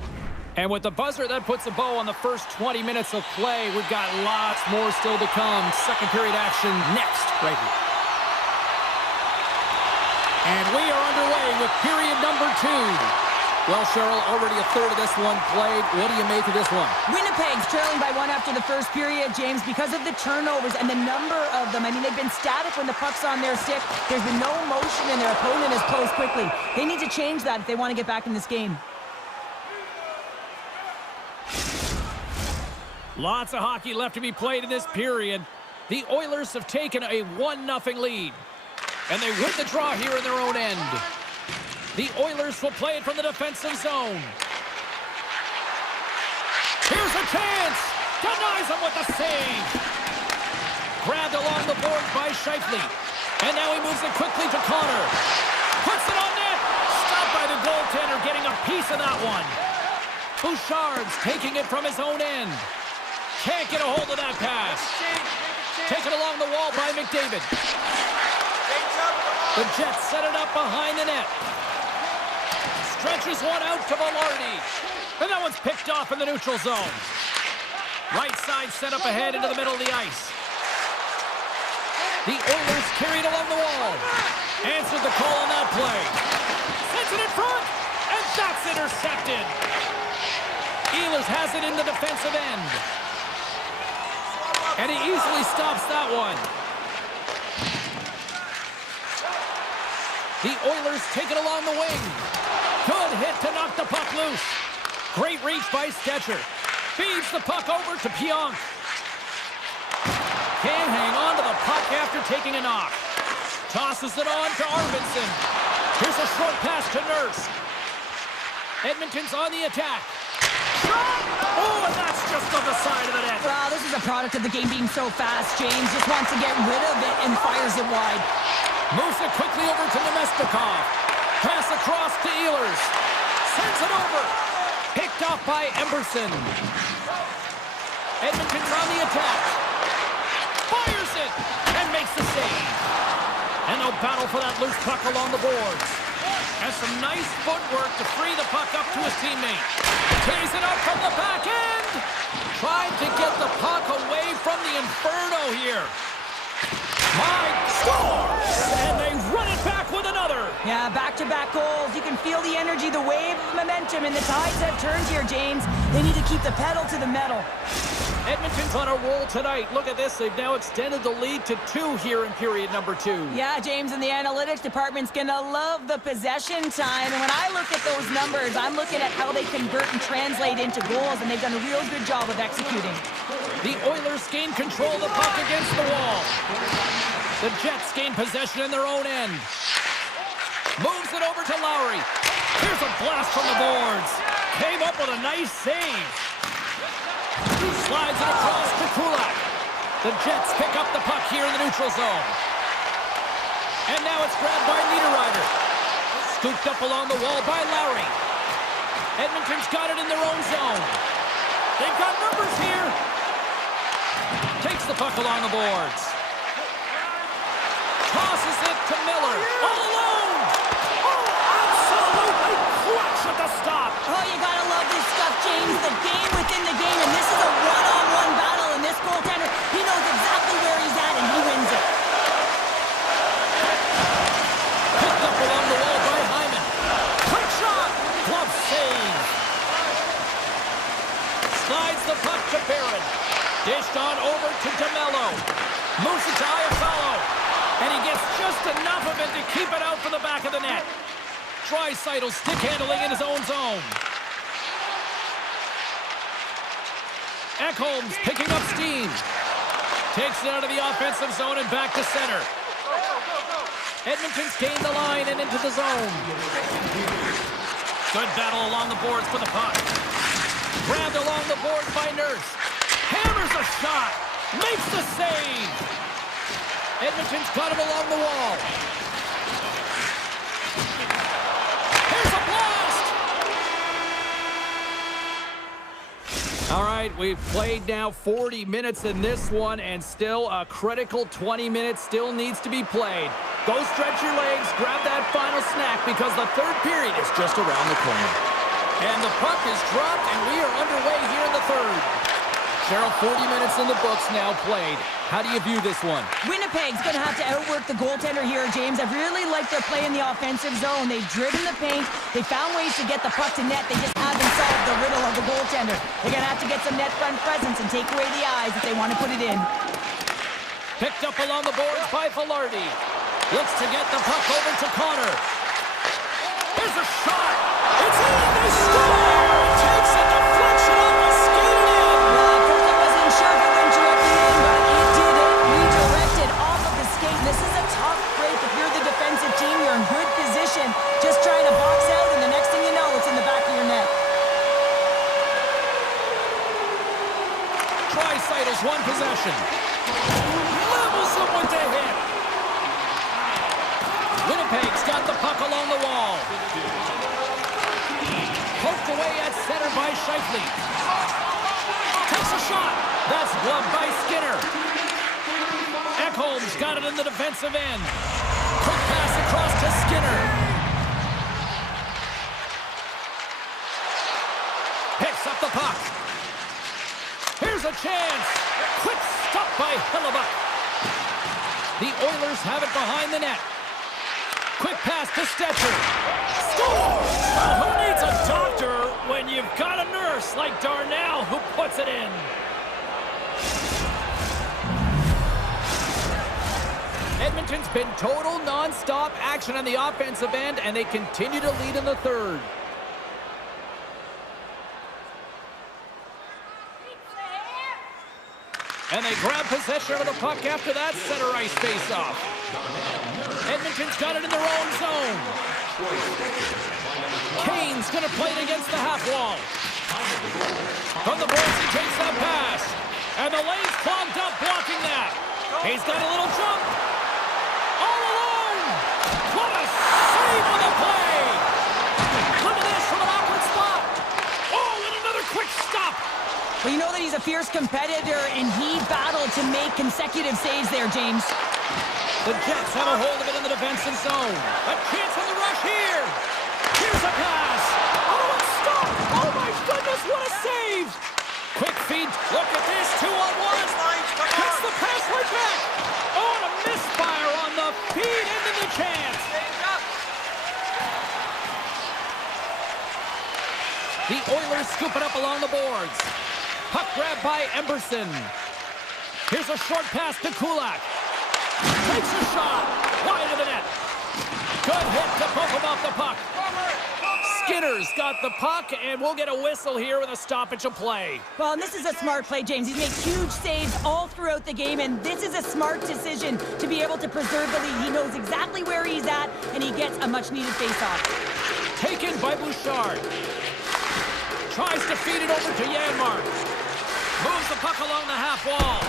And with the buzzer, that puts a bow on the first 20 minutes of play. We've got lots more still to come. Second period action next, right here. And we are underway with period number 2. Well, Cheryl, already a third of this one played. What do you make of this one? Winnipeg's trailing by 1 after the first period, James, because of the turnovers and the number of them. I mean, they've been static when the puck's on their stick. There's been no motion, and their opponent has closed quickly. They need to change that if they want to get back in this game. Lots of hockey left to be played in this period. The Oilers have taken a 1-0 lead, and they win the draw here in their own end. The Oilers will play it from the defensive zone. Here's a chance! Denies him with the save! Grabbed along the board by Scheifele. And now he moves it quickly to Connor. Puts it on net! Stopped by the goaltender, getting a piece of that one. Bouchard's taking it from his own end. Can't get a hold of that pass. Taken along the wall by McDavid. The Jets set it up behind the net. Stretches one out to Velarde. And that one's picked off in the neutral zone. Right side set up ahead into the middle of the ice. The Oilers carried along the wall. Answered the call on that play. Sends it in front. And that's intercepted. Ehlers has it in the defensive end. And he easily stops that one. The Oilers take it along the wing. Good hit to knock the puck loose. Great reach by Stetcher. Feeds the puck over to Pionk. Can't hang on to the puck after taking a knock. Tosses it on to Arvidsson. Here's a short pass to Nurse. Edmonton's on the attack. Oh, and that's just on the side of the net. Wow, this is a product of the game being so fast. James just wants to get rid of it and fires it wide. Moves it quickly over to Nemestikov. Pass across to Ehlers. Sends it over. Picked off by Emberson. Edmonton's on the attack. Fires it and makes the save. And no battle for that loose puck along the boards. Has some nice footwork to free the puck up to his teammate. Tees it up from the back end. Trying to get the puck away from the Inferno here. Mike scores! And they run it back with another. Yeah, back-to-back goals. You can feel the energy, the wave of momentum, and the tides have turned here, James. They need to keep the pedal to the metal. Edmonton's on a roll tonight. Look at this. They've now extended the lead to 2 here in period number 2. Yeah, James, and the analytics department's going to love the possession time. And when I look at those numbers, I'm looking at how they convert and translate into goals, and they've done a real good job of executing. The Oilers gain control of the puck against the wall. The Jets gain possession in their own end. Moves it over to Lowry. Here's a blast from the boards. Came up with a nice save. Slides it across to Kulak. The Jets pick up the puck here in the neutral zone. And now it's grabbed by Niederreiter. Scooped up along the wall by Lowry. Edmonton's got it in their own zone. They've got numbers here. Takes the puck along the boards. Tosses it to Miller. All alone. Oh, absolutely clutch at the stop. Oh, you gotta love this stuff, James. The game within the game, and this is a one-on-one battle, and this goaltender, he knows exactly where he's at, and he wins it. Picked up along the wall by Hyman. Quick shot. Glove save. Slides the puck to Barron. Dished on over to DeMello. Moves it to Iafallo. And he gets just enough of it to keep it out from the back of the net. Draisaitl stick handling in his own zone. Ekholm's picking up steam. Takes it out of the offensive zone and back to center. Edmonton's gained the line and into the zone. Good battle along the boards for the puck. Grabbed along the boards by Nurse. Hammers a shot. Makes the save. Edmonton's got it along the wall. Here's a blast! All right, we've played now 40 minutes in this one, and still a critical 20 minutes still needs to be played. Go stretch your legs, grab that final snack, because the third period is just around the corner. And the puck is dropped, and we are underway here in the third. Cheryl, 40 minutes in the books now played. How do you view this one? Winnipeg's going to have to outwork the goaltender here, James. I've really liked their play in the offensive zone. They've driven the paint. They found ways to get the puck to net. They just haven't solved the riddle of the goaltender. They're going to have to get some net front presence and take away the eyes if they want to put it in. Picked up along the boards by Velarde. Looks to get the puck over to Connor. Here's a shot. It's in. They score. Takes a deflection off the skating in. Well, at first I wasn't sure if it went directly in, but it did it. Redirected off of the skate. This is a tough break. If you're the defensive team, you're in good position. Just trying to box out, and the next thing you know, it's in the back of your net. Tri-Cycles one possession. Levels him with the hit. Winnipeg's got the puck along the wall. Poked away at center by Scheifele. Takes a shot. That's gloved by Skinner. Ekholm's got it in the defensive end. Quick pass across to Skinner. Picks up the puck. Here's a chance. Quick stop by Hellebuyck. The Oilers have it behind the net. Quick pass to Stetcher. Score! Well, who needs a doctor when you've got a nurse like Darnell who puts it in? Edmonton's been total non-stop action on the offensive end, and they continue to lead in the third. And they grab possession of the puck after that center ice face-off. Edmonton's got it in their own zone. Kane's going to play it against the half wall. From the boards, he takes that pass. And the lane's clogged up blocking that. He's got a little jump. All alone. What a save on the play. Look at this from an awkward spot. Oh, and another quick stop. Well, you know that he's a fierce competitor, and he battled to make consecutive saves there, James. The Jets have a hold of it in the defensive zone. A chance on the rush here. Here's a pass. Oh, it's stopped. Oh, my goodness, what a save. Quick feed. Look at this. 2-on-1. Gets the pass right back. Oh, and a misfire on the feed into the chance. The Oilers scoop it up along the boards. Puck grab by Emberson. Here's a short pass to Kulak. Takes a shot. Wide of the net. Good hit to poke him off the puck. Skinner's got the puck, and we'll get a whistle here with a stoppage of play. Well, and this is a smart play, James. He's made huge saves all throughout the game, and this is a smart decision to be able to preserve the lead. He knows exactly where he's at, and he gets a much-needed face-off. Taken by Bouchard. Tries to feed it over to Janmark. Moves the puck along the half wall.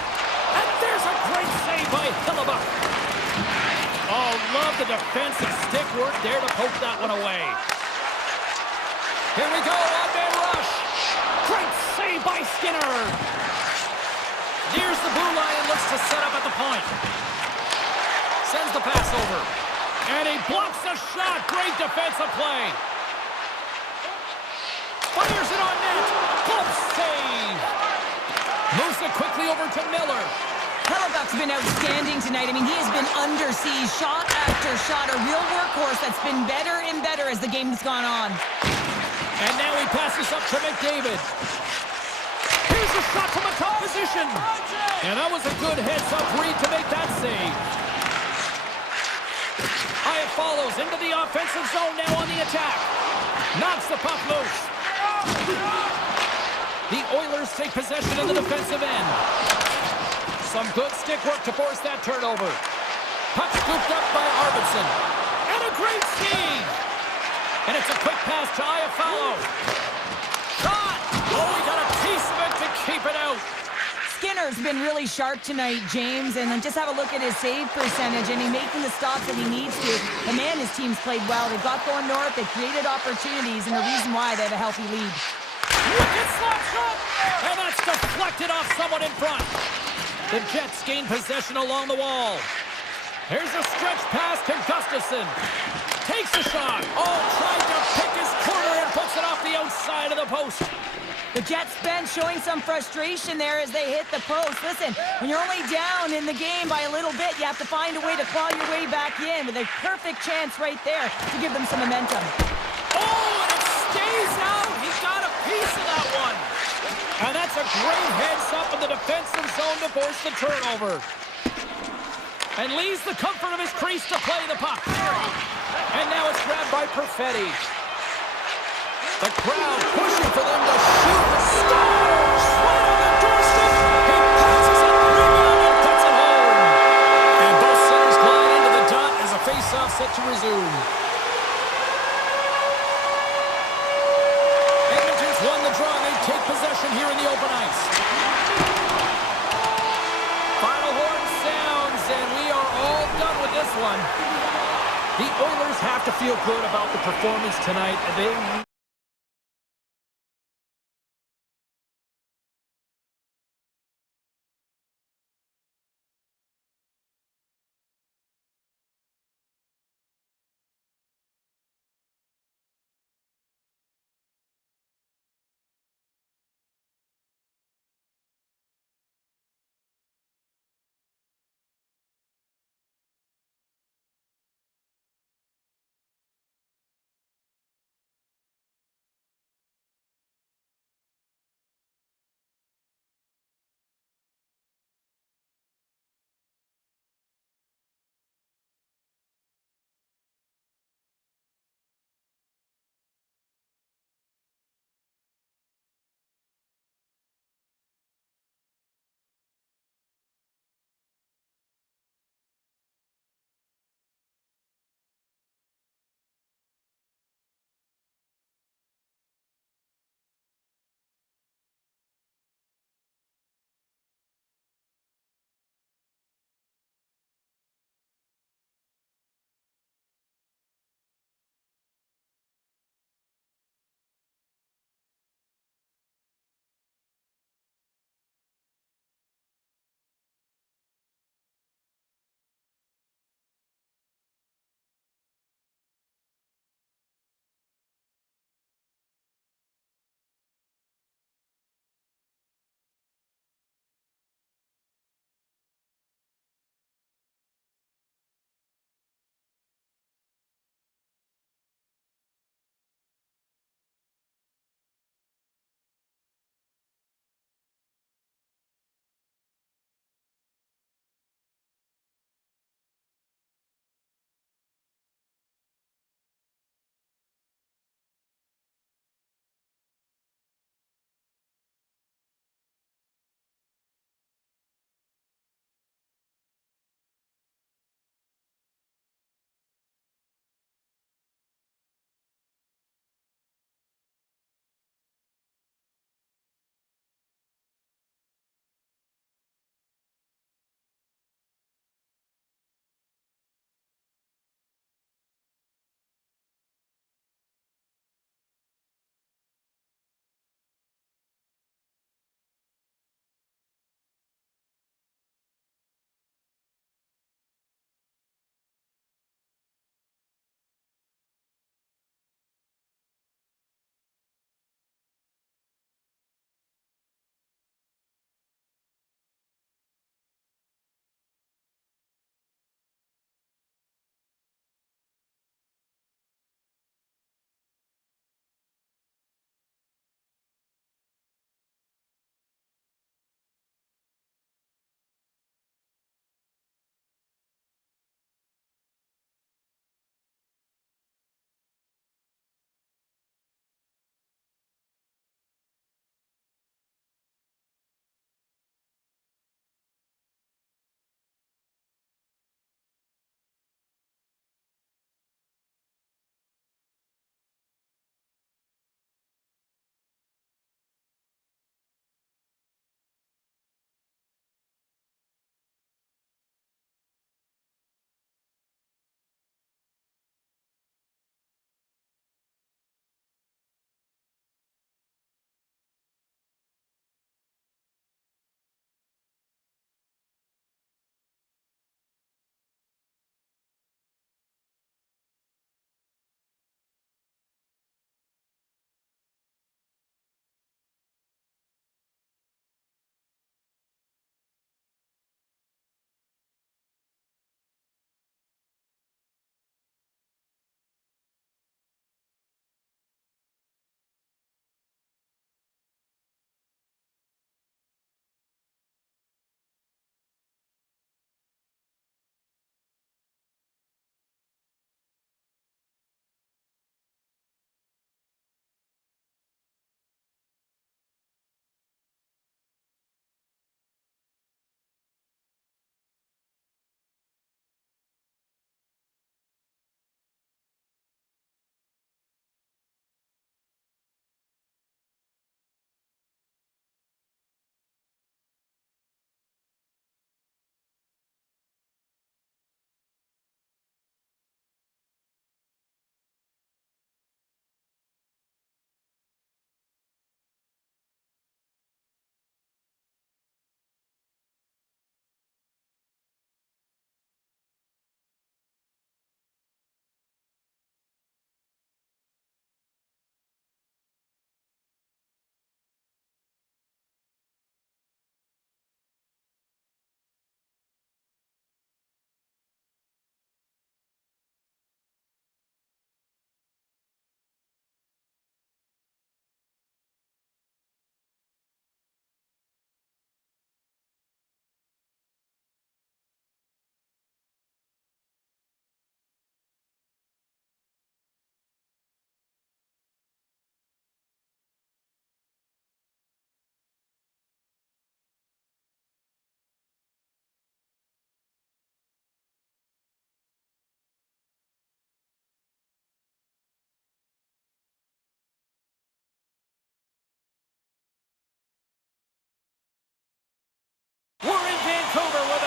And there's a great save by Hellebuyck. Oh, love the defensive stick work there to poke that one away. Here we go, one-man rush. Great save by Skinner. Nears the blue line and looks to set up at the point. Sends the pass over. And he blocks the shot. Great defensive play. Fires it on net. Glove save. Moves it quickly over to Miller. Hellebuyck's been outstanding tonight. I mean, he has been under siege, shot after shot, a real workhorse that's been better and better as the game's gone on. And now he passes up to McDavid. Here's a shot from a top position. And that was a good heads-up read to make that save. Hyatt follows into the offensive zone now on the attack. Knocks the puck loose. The Oilers take possession in the defensive end. Some good stick work to force that turnover. Puck scooped up by Arvidsson. And a great save. And it's a quick pass to Iafallo. Shot! Oh, he got a piece of it to keep it out. Skinner's been really sharp tonight, James, and then just have a look at his save percentage, and he's making the stops that he needs to. The man, his team's played well. They've got going north. They've created opportunities, and the reason why they have a healthy lead. Wicked slap shot! And that's deflected off someone in front. The Jets gain possession along the wall. Here's a stretch pass to Gustafsson. Takes a shot. Oh, tried to pick his corner and puts it off the outside of the post. The Jets bench showing some frustration there as they hit the post. Listen, when you're only down in the game by a little bit, you have to find a way to claw your way back in with a perfect chance right there to give them some momentum. Oh, and it stays out. He got a piece of that one. And that's a great heads up in the defensive zone to force the turnover. And leaves the comfort of his crease to play the puck. And now it's grabbed by Perfetti. The crowd pushing for them to shoot. The scores! Right on the doorstep. He passes it, rebound, and puts it home. And both centers glide into the dot as a face-off set to resume. Edmonton's won the draw. They take possession here in the open ice. Final horn sounds, and we are all done with this one. The Oilers have to feel good about the performance tonight. They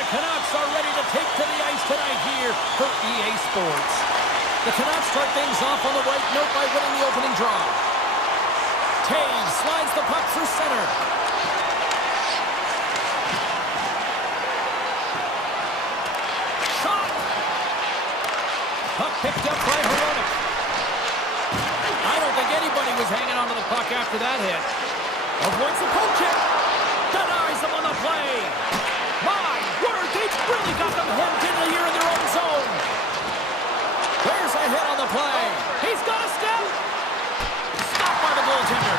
Canucks are ready to take to the ice tonight here for EA Sports. The Canucks start things off on the right note by winning the opening draw. Taves slides the puck through center. Shot! Puck picked up by Horonic. I don't think anybody was hanging onto the puck after that hit. Avoids the poke check. Denies them on the play. My word, they've really got them hemmed in here in their own zone. There's a hit on the play. He's got a step. Stopped by the goaltender.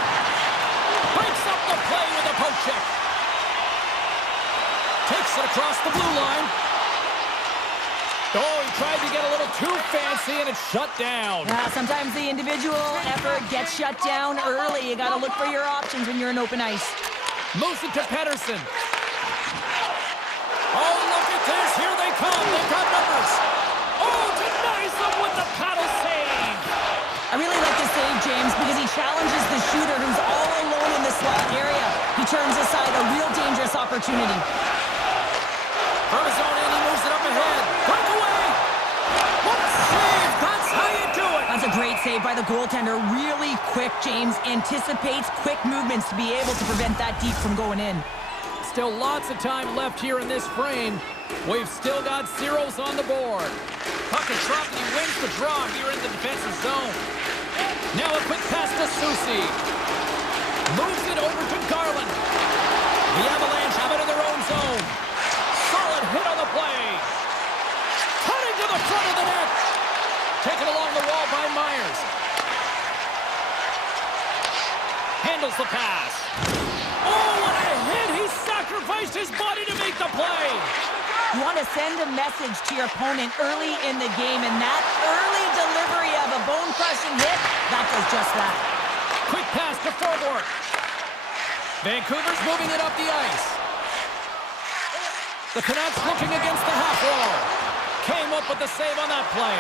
Breaks up the play with a poke check. Takes it across the blue line. Oh, he tried to get a little too fancy, and it's shut down. Yeah, sometimes the individual effort gets shut down early. You got to look for your options when you're in open ice. Moves it to Pettersson. Oh, look at this. Here they come. They've got numbers. Oh, denies them with the paddle save. I really like this save, James, because he challenges the shooter who's all alone in the slot area. He turns aside a real dangerous opportunity. From his own end, he moves it up ahead. Breakaway! What a save! That's how you do it! That's a great save by the goaltender. Really quick, James. Anticipates quick movements to be able to prevent that deep from going in. Still lots of time left here in this frame. We've still got zeros on the board. Puck is dropped and he wins the draw here in the defensive zone. Now a quick pass to Susie. Moves it over to Garland. The Avalanche have it in their own zone. Solid hit on the play. Cutting to the front of the net. Taken along the wall by Myers. Handles the pass. Oh, what a hit! He sacrificed his body to make the play. You want to send a message to your opponent early in the game, and that early delivery of a bone-crushing hit, that does just that. Quick pass to forward. Vancouver's moving it up the ice. The Canucks looking against the half wall. Came up with the save on that play.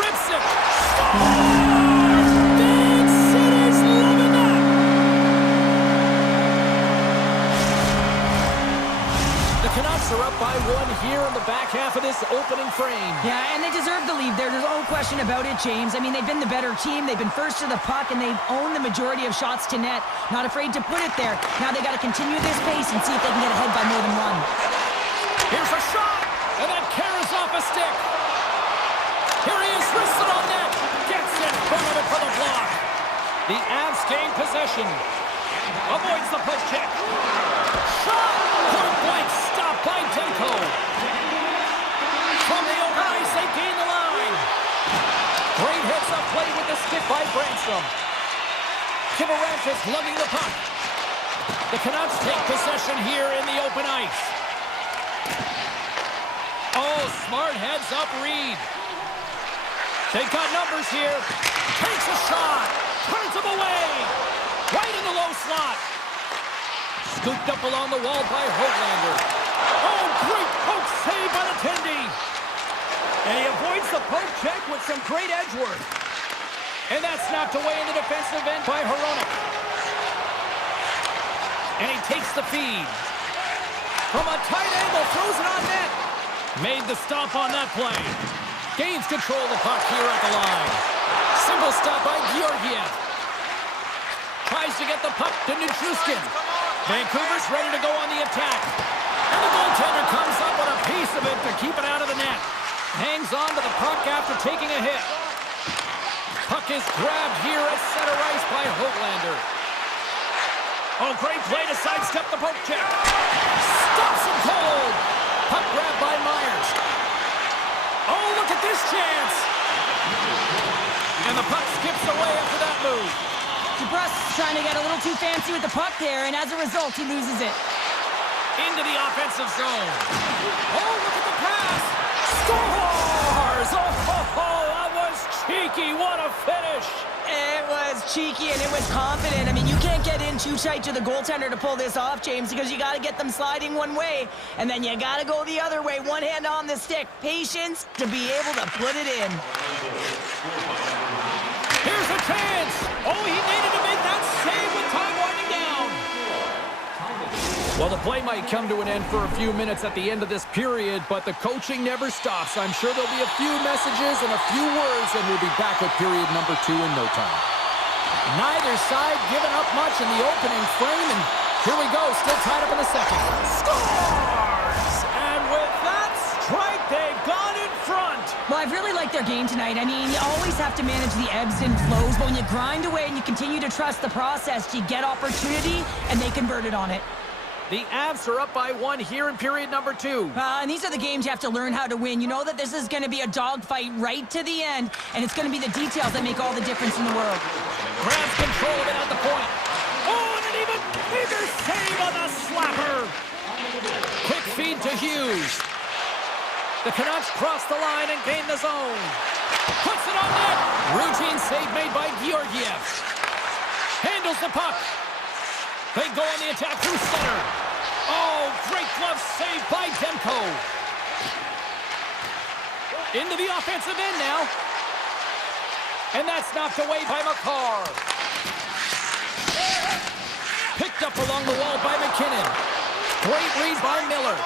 Rips it. Scores! Big City's loving that. The Canucks are up by one here in the back half of this opening frame. Yeah, and they deserve the lead there. There's no question about it, James. I mean, they've been the better team. They've been first to the puck, and they've owned the majority of shots to net. Not afraid to put it there. Now they got to continue this pace and see if they can get ahead by more than one. Here's a shot, and that carries off a stick. Here he is, wristed on net. Gets in front of it for the block. The Avs gain possession. Avoids the post check. Shot! Point blank stop by Denko. From the open ice, they gain the line. Great hits up play with the stick by Branstrom. Kivarashis lugging the puck. The Canucks take possession here in the open ice. Oh, smart heads up Reed. They've got numbers here. Takes a shot. Turns him away. Right in the low slot. Scooped up along the wall by Hoglander. Oh, great poke save by the Tindy. And he avoids the poke check with some great edge work. And that's knocked away in the defensive end by Horonic. And he takes the feed. From a tight angle, throws it on net. Made the stop on that play. Gains control of the puck here at the line. Single stop by Georgiev. Tries to get the puck to Nichushkin. Vancouver's ready to go on the attack. And the goaltender comes up with a piece of it to keep it out of the net. Hangs on to the puck after taking a hit. Puck is grabbed here at center ice by Hoglander. Oh, great play to sidestep the poke check. Stops him cold. Puck grabbed by Myers. Oh, look at this chance. And the puck skips away after that move. DeBrusk trying to get a little too fancy with the puck there, and as a result, he loses it. Into the offensive zone. Oh, look at the pass. Scores! Oh, that was cheeky. What a finish. It was cheeky and it was confident. I mean, you can't get in too tight to the goaltender to pull this off, James, because you got to get them sliding one way, and then you got to go the other way, one hand on the stick. Patience to be able to put it in. Here's a chance. Oh, he needed to make that save with time winding down. Well, the play might come to an end for a few minutes at the end of this period, but the coaching never stops. I'm sure there'll be a few messages and a few words, and we'll be back with period number 2 in no time. Neither side giving up much in the opening frame, and here we go, still tied up in the second. Scores! And with that strike, they've gone in front. Well, I've really liked their game tonight. I mean, you always have to manage the ebbs and flows, but when you grind away and you continue to trust the process, you get opportunity, and they converted on it. The Avs are up by 1 here in period number 2. And these are the games you have to learn how to win. You know that this is going to be a dogfight right to the end, and it's going to be the details that make all the difference in the world. Grabs control of it at the point. Oh, and an even bigger save on the slapper. Quick feed to Hughes. The Canucks cross the line and gain the zone. Puts it on net. Routine save made by Georgiev. Handles the puck. They go on the attack through center. Oh, great glove save by Demko. Into the offensive end now. And that's knocked away by McCarr. Picked up along the wall by McKinnon. Great read by Miller.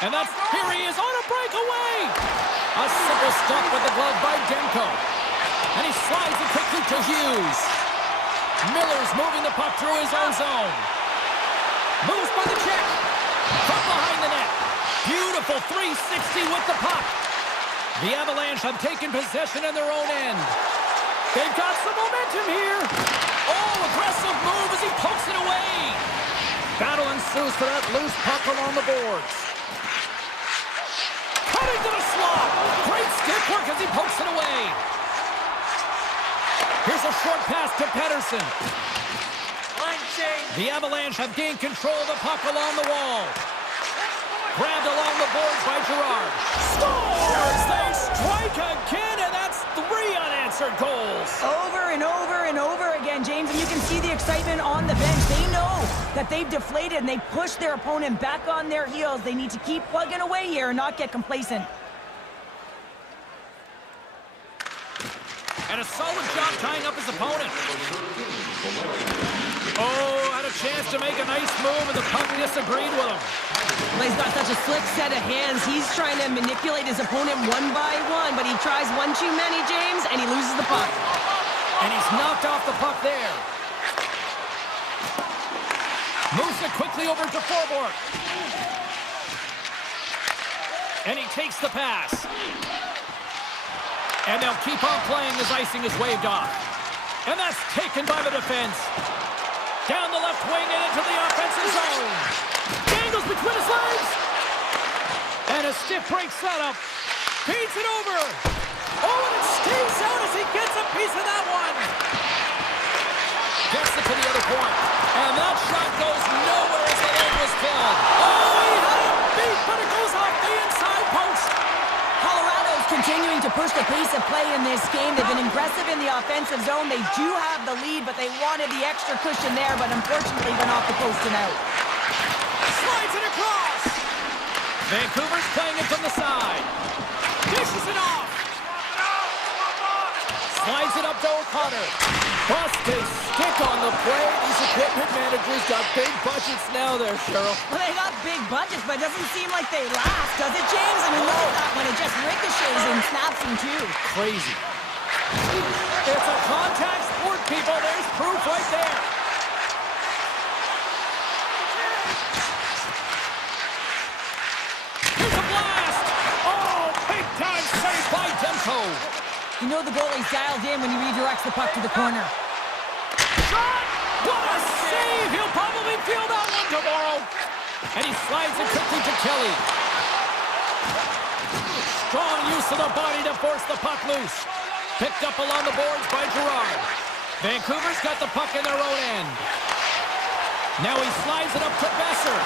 And that's, here he is on a breakaway. A simple stop with the glove by Demko. And he slides it quickly to Hughes. Miller's moving the puck through his own zone. Moves by the check. From behind the net. Beautiful 360 with the puck. The Avalanche have taken possession in their own end. They've got some momentum here. Oh, aggressive move as he pokes it away. Battle ensues for that loose puck along the boards. Cutting to the slot. Great stick work as he pokes it away. Here's a short pass to Pettersson. The Avalanche have gained control of the puck along the wall. Grabbed along the boards by Girard. Scores! They strike again, and that's 3 unanswered goals. Over and over and over again, James, and you can see the excitement on the bench. They know that they've deflated, and they push their opponent back on their heels. They need to keep plugging away here and not get complacent. And a solid job tying up his opponent. Oh, had a chance to make a nice move, and the puck disagreed with him. Well, he's got such a slick set of hands. He's trying to manipulate his opponent one by one, but he tries one too many, James, and he loses the puck. And he's knocked off the puck there. Moves it quickly over to Forborg. And he takes the pass. And they'll keep on playing as icing is waved off. And that's taken by the defense. Down the left wing and into the offensive zone. Dangles between his legs. And a stiff break setup. Feeds it over. Oh, and it stays out as he gets a piece of that one. Gets it to the other point. And that shot goes nowhere as the leg was called. Oh, he had it beat, but it goes off the inside post. Colorado's continuing to push the pace of play in this game. They've been aggressive in the offensive zone. They do have the lead, but they wanted the extra cushion there, but unfortunately went off the post and out. Slides it across. Vancouver's playing it from the side. Dishes it off. Slides it up to O'Connor. Busted stick on the play. These equipment managers got big budgets now there, Cheryl. Well, they got big budgets, but it doesn't seem like they last, does it, James? I mean, look at that one. It just ricochets and snaps in two. Crazy. It's a contact sport, people. There's proof right there. Here's a blast. Oh, big time save by Demko. You know the goalie's dialed in when he redirects the puck to the corner. Shot! What a save! He'll probably feel that one tomorrow. And he slides it quickly to Kelly. Strong use of the body to force the puck loose. Picked up along the boards by Girard. Vancouver's got the puck in their own end. Now he slides it up to Besser.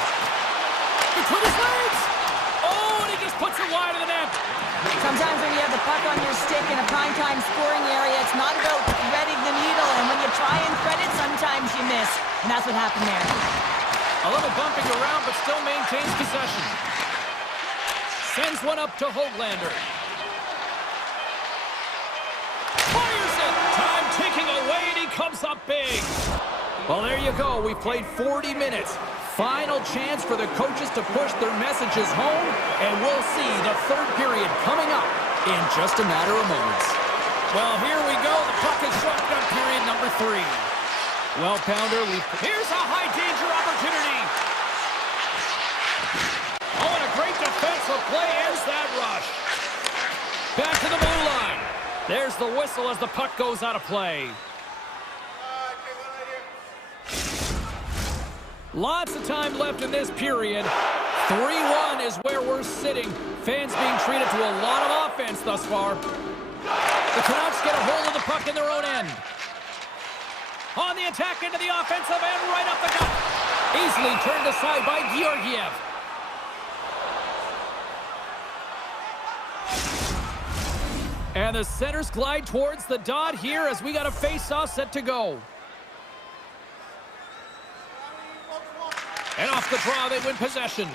Between his legs! Oh, and he just puts it wide of the net. Sometimes when you have the puck on your stick in a primetime scoring area, it's not about threading the needle. And when you try and thread it, sometimes you miss. And that's what happened there. A little bumping around, but still maintains possession. Sends one up to Höglander. Fires it! Time ticking away, and he comes up big. Well, there you go. We played 40 minutes. Final chance for the coaches to push their messages home, and we'll see the third period coming up in just a matter of moments. Well, here we go. The puck is shotgun period number 3. Well, Pounder, here's a high-danger opportunity. Oh, and a great defensive play ends that rush. Back to the blue line. There's the whistle as the puck goes out of play. Lots of time left in this period. 3-1 is where we're sitting. Fans being treated to a lot of offense thus far. The Canucks get a hold of the puck in their own end. On the attack into the offensive end, right up the gut. Easily turned aside by Georgiev. And the centers glide towards the dot here as we got a face-off set to go. And off the draw, they win possession.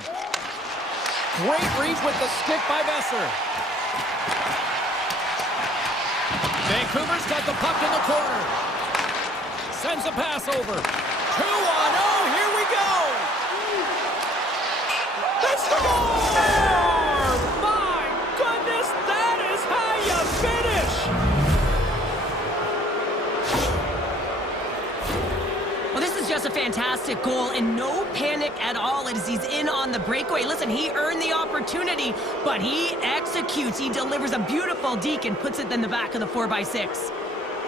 Great reach with the stick by Besser. Vancouver's got the puck in the corner. Sends a pass over. 2-1-0, here we go! They score! My goodness, that is how you finish! Well, this is just a fantastic goal, and no panic at all as he's in on the breakaway. Listen, he earned the opportunity, but he executes. He delivers a beautiful deke and puts it in the back of the 4x6.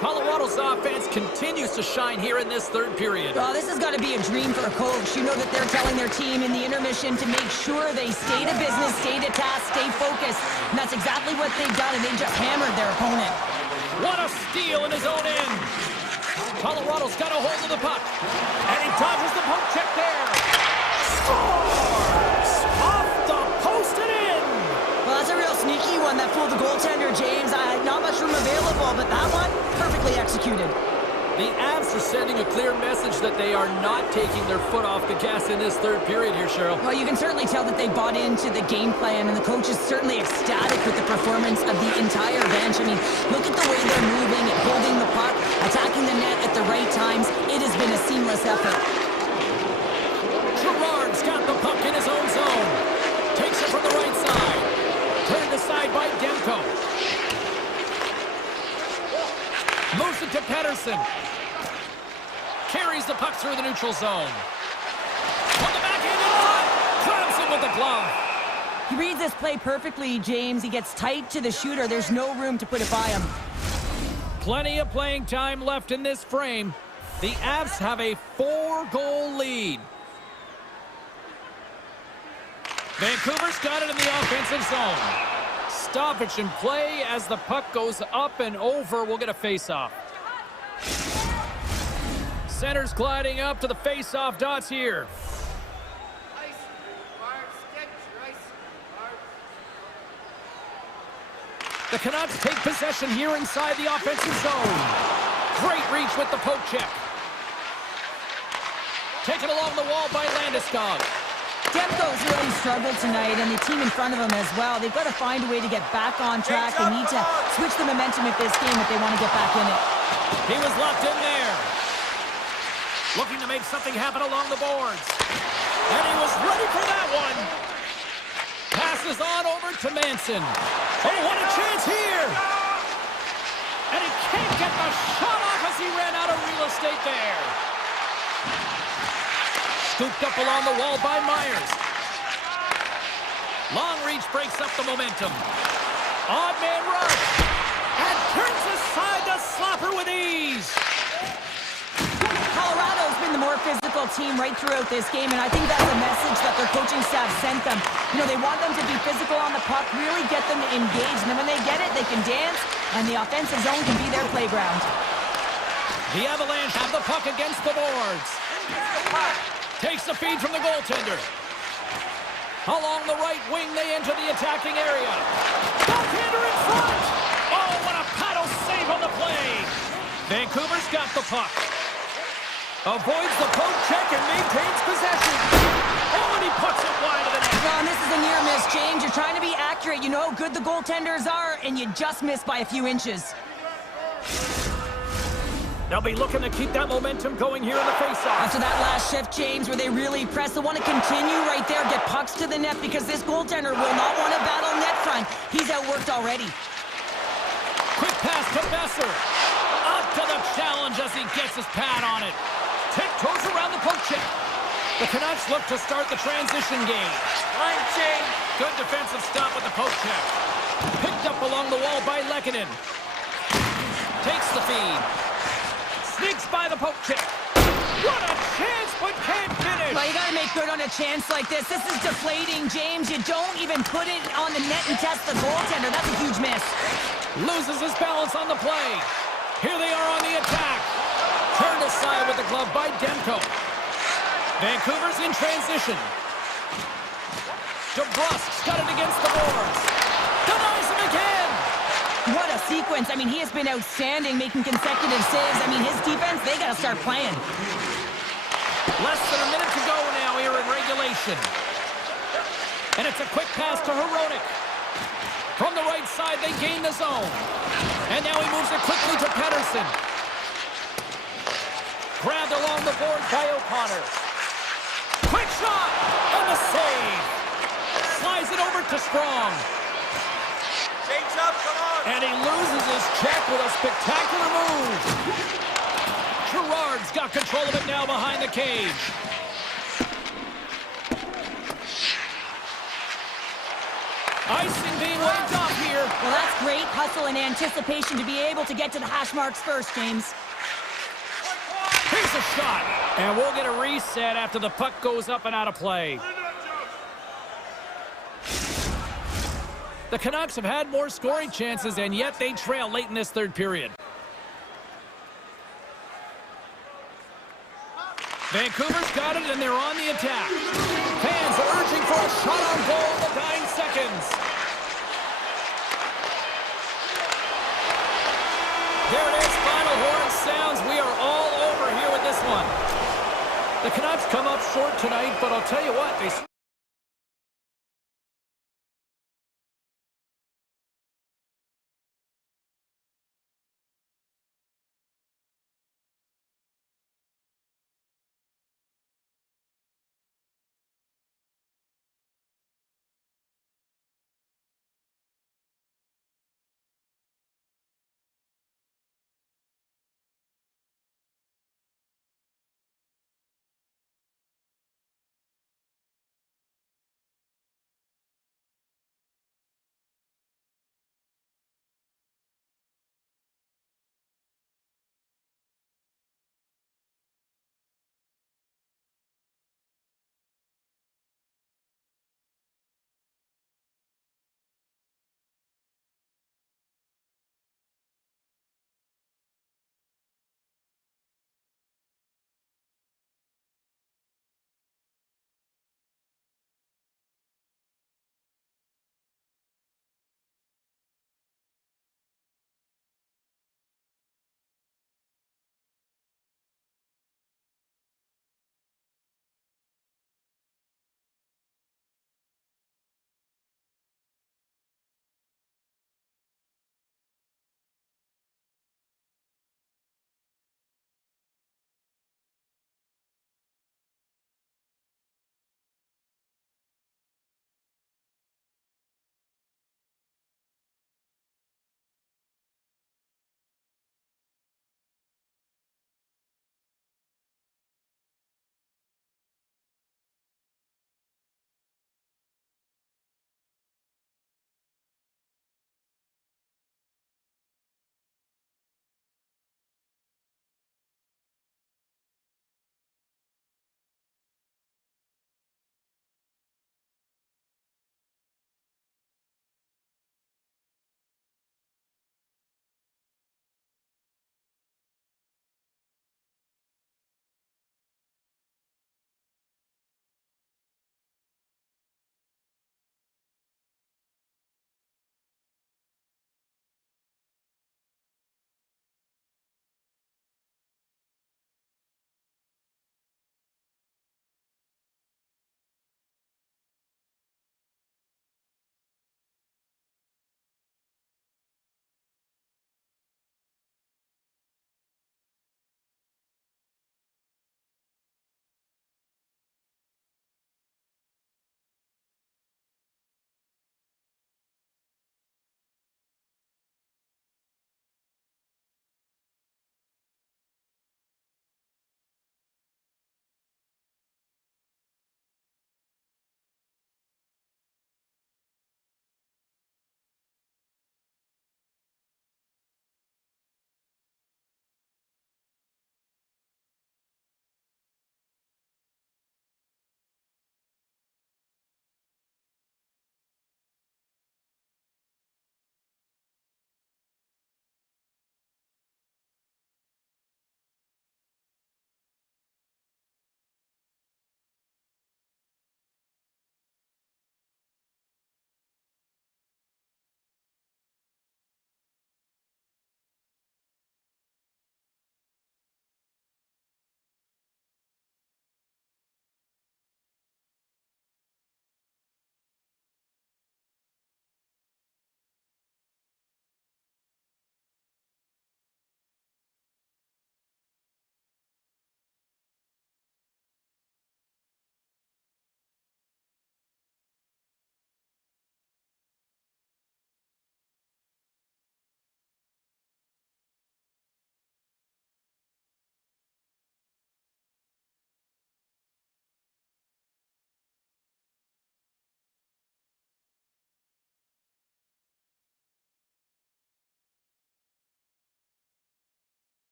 Colorado's offense continues to shine here in this third period. Well, this has got to be a dream for a coach. You know that they're telling their team in the intermission to make sure they stay to business, stay to task, stay focused. And that's exactly what they've done, and they just hammered their opponent. What a steal in his own end. Colorado's got a hold of the puck. And he dodges the poke check there. Scores! Off the post and in! Well, that's a real sneaky one that fooled the goaltender, James. Not much room available, but that one, perfectly executed. The Avs are sending a clear message that they are not taking their foot off the gas in this third period here, Cheryl. Well, you can certainly tell that they bought into the game plan, and the coach is certainly ecstatic with the performance of the entire bench. I mean, look at the way they're moving and holding the puck, attacking the net at the right times. It has been a seamless effort. Gerard's got the puck in his own zone. Takes it from the right side. Turned aside by Demko. Moves it to Pedersen. Carries the puck through the neutral zone. On the backhand in front. Grabs him with the glove. He reads this play perfectly, James. He gets tight to the shooter. There's no room to put it by him. Plenty of playing time left in this frame. The Avs have a 4-goal lead. Vancouver's got it in the offensive zone. Stoppage in play as the puck goes up and over. We'll get a face-off. Center's gliding up to the face-off dots here. The Canucks take possession here inside the offensive zone. Great reach with the poke check. Taken along the wall by Landeskog. Demko's really struggled tonight, and the team in front of him as well. They've got to find a way to get back on track. They need to switch the momentum of this game if they want to get back in it. He was locked in there. Looking to make something happen along the boards. And he was ready for that one. Passes on over to Manson. Oh, what a chance here. And he can't get the shot off as he ran out of real estate there. Scooped up along the wall by Myers. Long reach breaks up the momentum. Odd man rush. And turns aside the slapper with ease. Colorado's been the more physical team right throughout this game, and I think that's a message that their coaching staff sent them. You know, they want them to be physical on the puck, really get them engaged, and then when they get it, they can dance, and the offensive zone can be their playground. The Avalanche have the puck against the boards. Takes the feed from the goaltender. Along the right wing, they enter the attacking area. Goaltender in front! Oh, what a paddle save on the play! Vancouver's got the puck. Avoids the poke check and maintains possession. Oh, and he puts it wide of the net. Well, and this is a near miss, James. You're trying to be accurate. You know how good the goaltenders are, and you just miss by a few inches. They'll be looking to keep that momentum going here in the face-off. After that last shift, James, where they really press, they want to continue right there, get pucks to the net, because this goaltender will not want to battle net front. He's outworked already. Quick pass to Besser. Up to the challenge as he gets his pad on it. Tiptoes around the poke check. The Canucks look to start the transition game. Line change. Good defensive stop with the poke check. Picked up along the wall by Lehkonen. Takes the feed. Sneaks by the poke check. What a chance, but can't finish. Well, you got to make good on a chance like this. This is deflating, James. You don't even put it on the net and test the goaltender. That's a huge miss. Loses his balance on the play. Here they are on the attack. Turned aside with the glove by Demko. Vancouver's in transition. DeBrusk's got it against the boards. Denies him again. What a sequence. I mean, he has been outstanding, making consecutive saves. I mean, his defense, they got to start playing. Less than a minute to go now here in regulation. And it's a quick pass to Hronek. From the right side, they gain the zone. And now he moves it quickly to Pettersson. Grabbed along the board by O'Connor. Quick shot! And the save! Slides it over to Strong. Shakes up, come on. And he loses his check with a spectacular move. Gerard's got control of it now behind the cage. Icing being waved off here. Well, that's great hustle and anticipation to be able to get to the hash marks first, James. Here's a shot. And we'll get a reset after the puck goes up and out of play. The Canucks have had more scoring chances, and yet they trail late in this third period. Vancouver's got it, and they're on the attack. Fans are urging for a shot on goal in the dying seconds. There it is, final horn sounds. We are all over here with this one. The Canucks come up short tonight, but I'll tell you what, they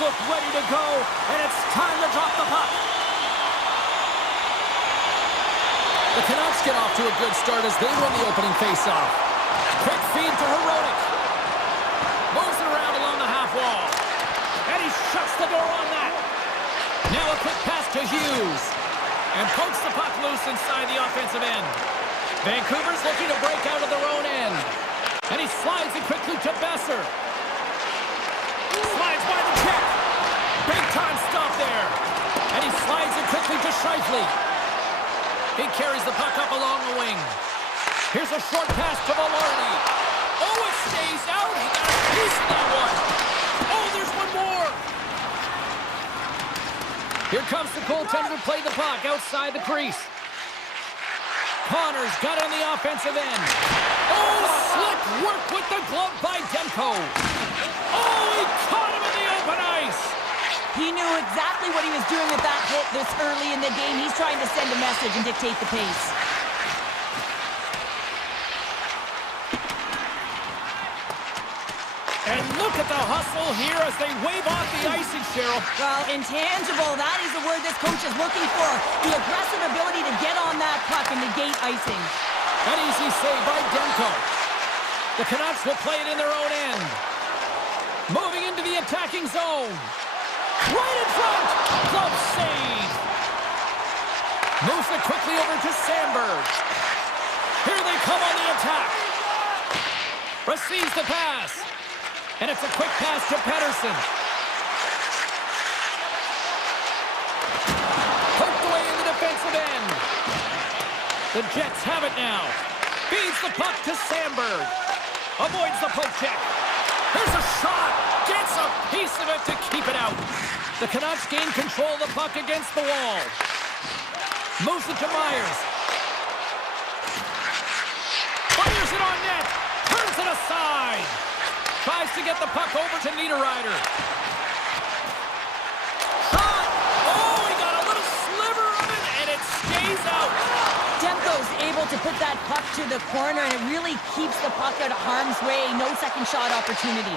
look ready to go, and it's time to drop the puck. The Canucks get off to a good start as they win the opening faceoff. Quick feed to Heronic. Moves it around along the half wall. And he shuts the door on that. Now a quick pass to Hughes. And pokes the puck loose inside the offensive end. Vancouver's looking to break out of their own end. And he slides it quickly to Besser. Slides by the check. Big time stop there. And he slides it quickly to Scheifele. He carries the puck up along the wing. Here's a short pass to Velarde. Oh, it stays out. He got a piece of that one. Oh, there's one more. Here comes the goaltender to play the puck outside the crease. Connors got it on the offensive end. Oh, slick work with the glove by Demko. Oh, he caught him in the open ice. He knew exactly what he was doing with that hit this early in the game. He's trying to send a message and dictate the pace. And look at the hustle here as they wave off the icing, Cheryl. Well, intangible, that is the word this coach is looking for. The aggressive ability to get on that puck and negate icing. An easy save by Demko. The Canucks will play it in their own end. Moving into the attacking zone. Right in front! Glove save! Moves it quickly over to Sandberg. Here they come on the attack. Receives the pass. And it's a quick pass to Pettersson. Poked away in the defensive end. The Jets have it now. Feeds the puck to Sandberg. Avoids the poke check. Here's a shot. Gets a piece of it to keep it out. The Canucks gain control of the puck against the wall. Moves it to Myers. Fires it on net. Turns it aside. Tries to get the puck over to Niederreiter. Shot! Oh, he got a little sliver of it, and it stays out. Demko's able to put that puck to the corner, and it really keeps the puck out of harm's way. No second shot opportunity.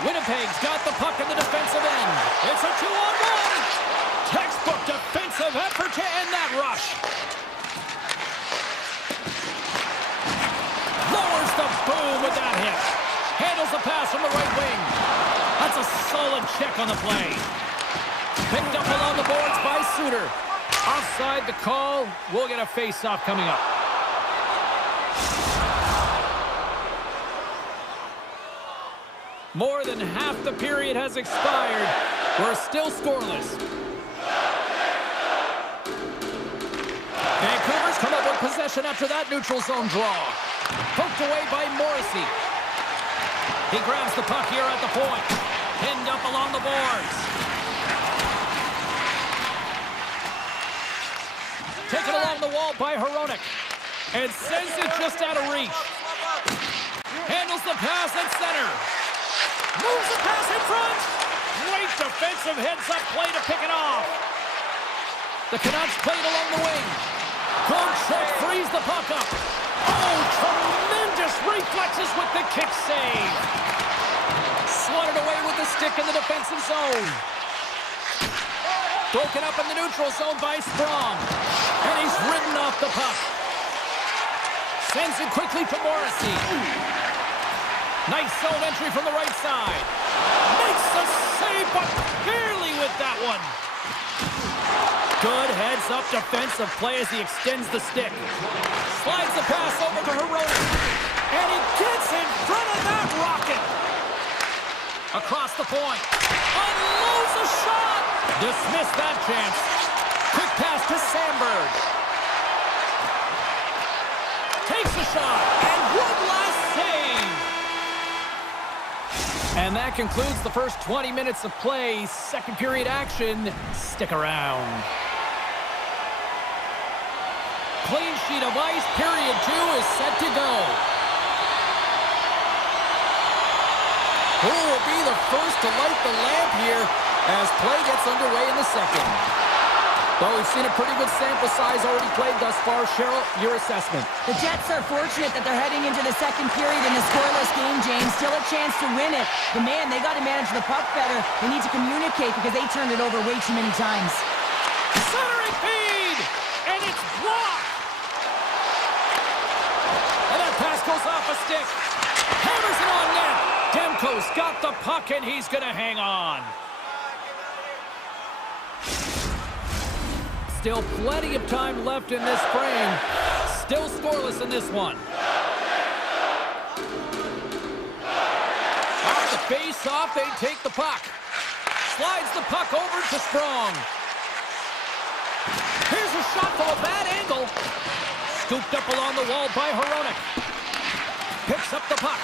Winnipeg's got the puck in the defensive end. It's a 2-on-1. Textbook defensive effort to end that rush. Lowers the boom with that hit. Handles the pass from the right wing. That's a solid check on the play. Picked up along the boards by Suter. Offside the call. We'll get a face-off coming up. More than half the period has expired. We're still scoreless. Vancouver's come up with possession after that neutral zone draw. Poked away by Morrissey. He grabs the puck here at the point. Pinned up along the boards. Taken along the wall by Heronic. And sends it just out of reach. Handles the pass at center. Moves the pass in front. Great defensive heads-up play to pick it off. The Canucks played along the wing. Good check, frees the puck up. Oh, tremendous reflexes with the kick save. Swatted away with the stick in the defensive zone. Broken up in the neutral zone by Sprong. And he's ridden off the puck. Sends it quickly to Morrissey. Nice zone entry from the right side. Makes the save, but barely with that one. Good heads-up defensive play as he extends the stick. Slides the pass over to Heronic. And he gets in front of that rocket. Across the point. Unloads a shot. Dismissed that chance. Quick pass to Sandberg. Takes a shot. And one last save. And that concludes the first 20 minutes of play. Second period action. Stick around. Clean sheet of ice. Period 2 is set to go. Who will be the first to light the lamp here as play gets underway in the second? Well, we've seen a pretty good sample size already played thus far. Cheryl, your assessment. The Jets are fortunate that they're heading into the second period in a scoreless game, James. Still a chance to win it. But, man, they got to manage the puck better. They need to communicate because they turned it over way too many times. Centering feed! And it's blocked! And that pass goes off a stick. Hammers it on net. Demko's got the puck, and he's going to hang on. Still plenty of time left in this frame. Still scoreless in this one. Off the face-off, they take the puck. Slides the puck over to Strong. Here's a shot from a bad angle. Scooped up along the wall by Hronek. Picks up the puck.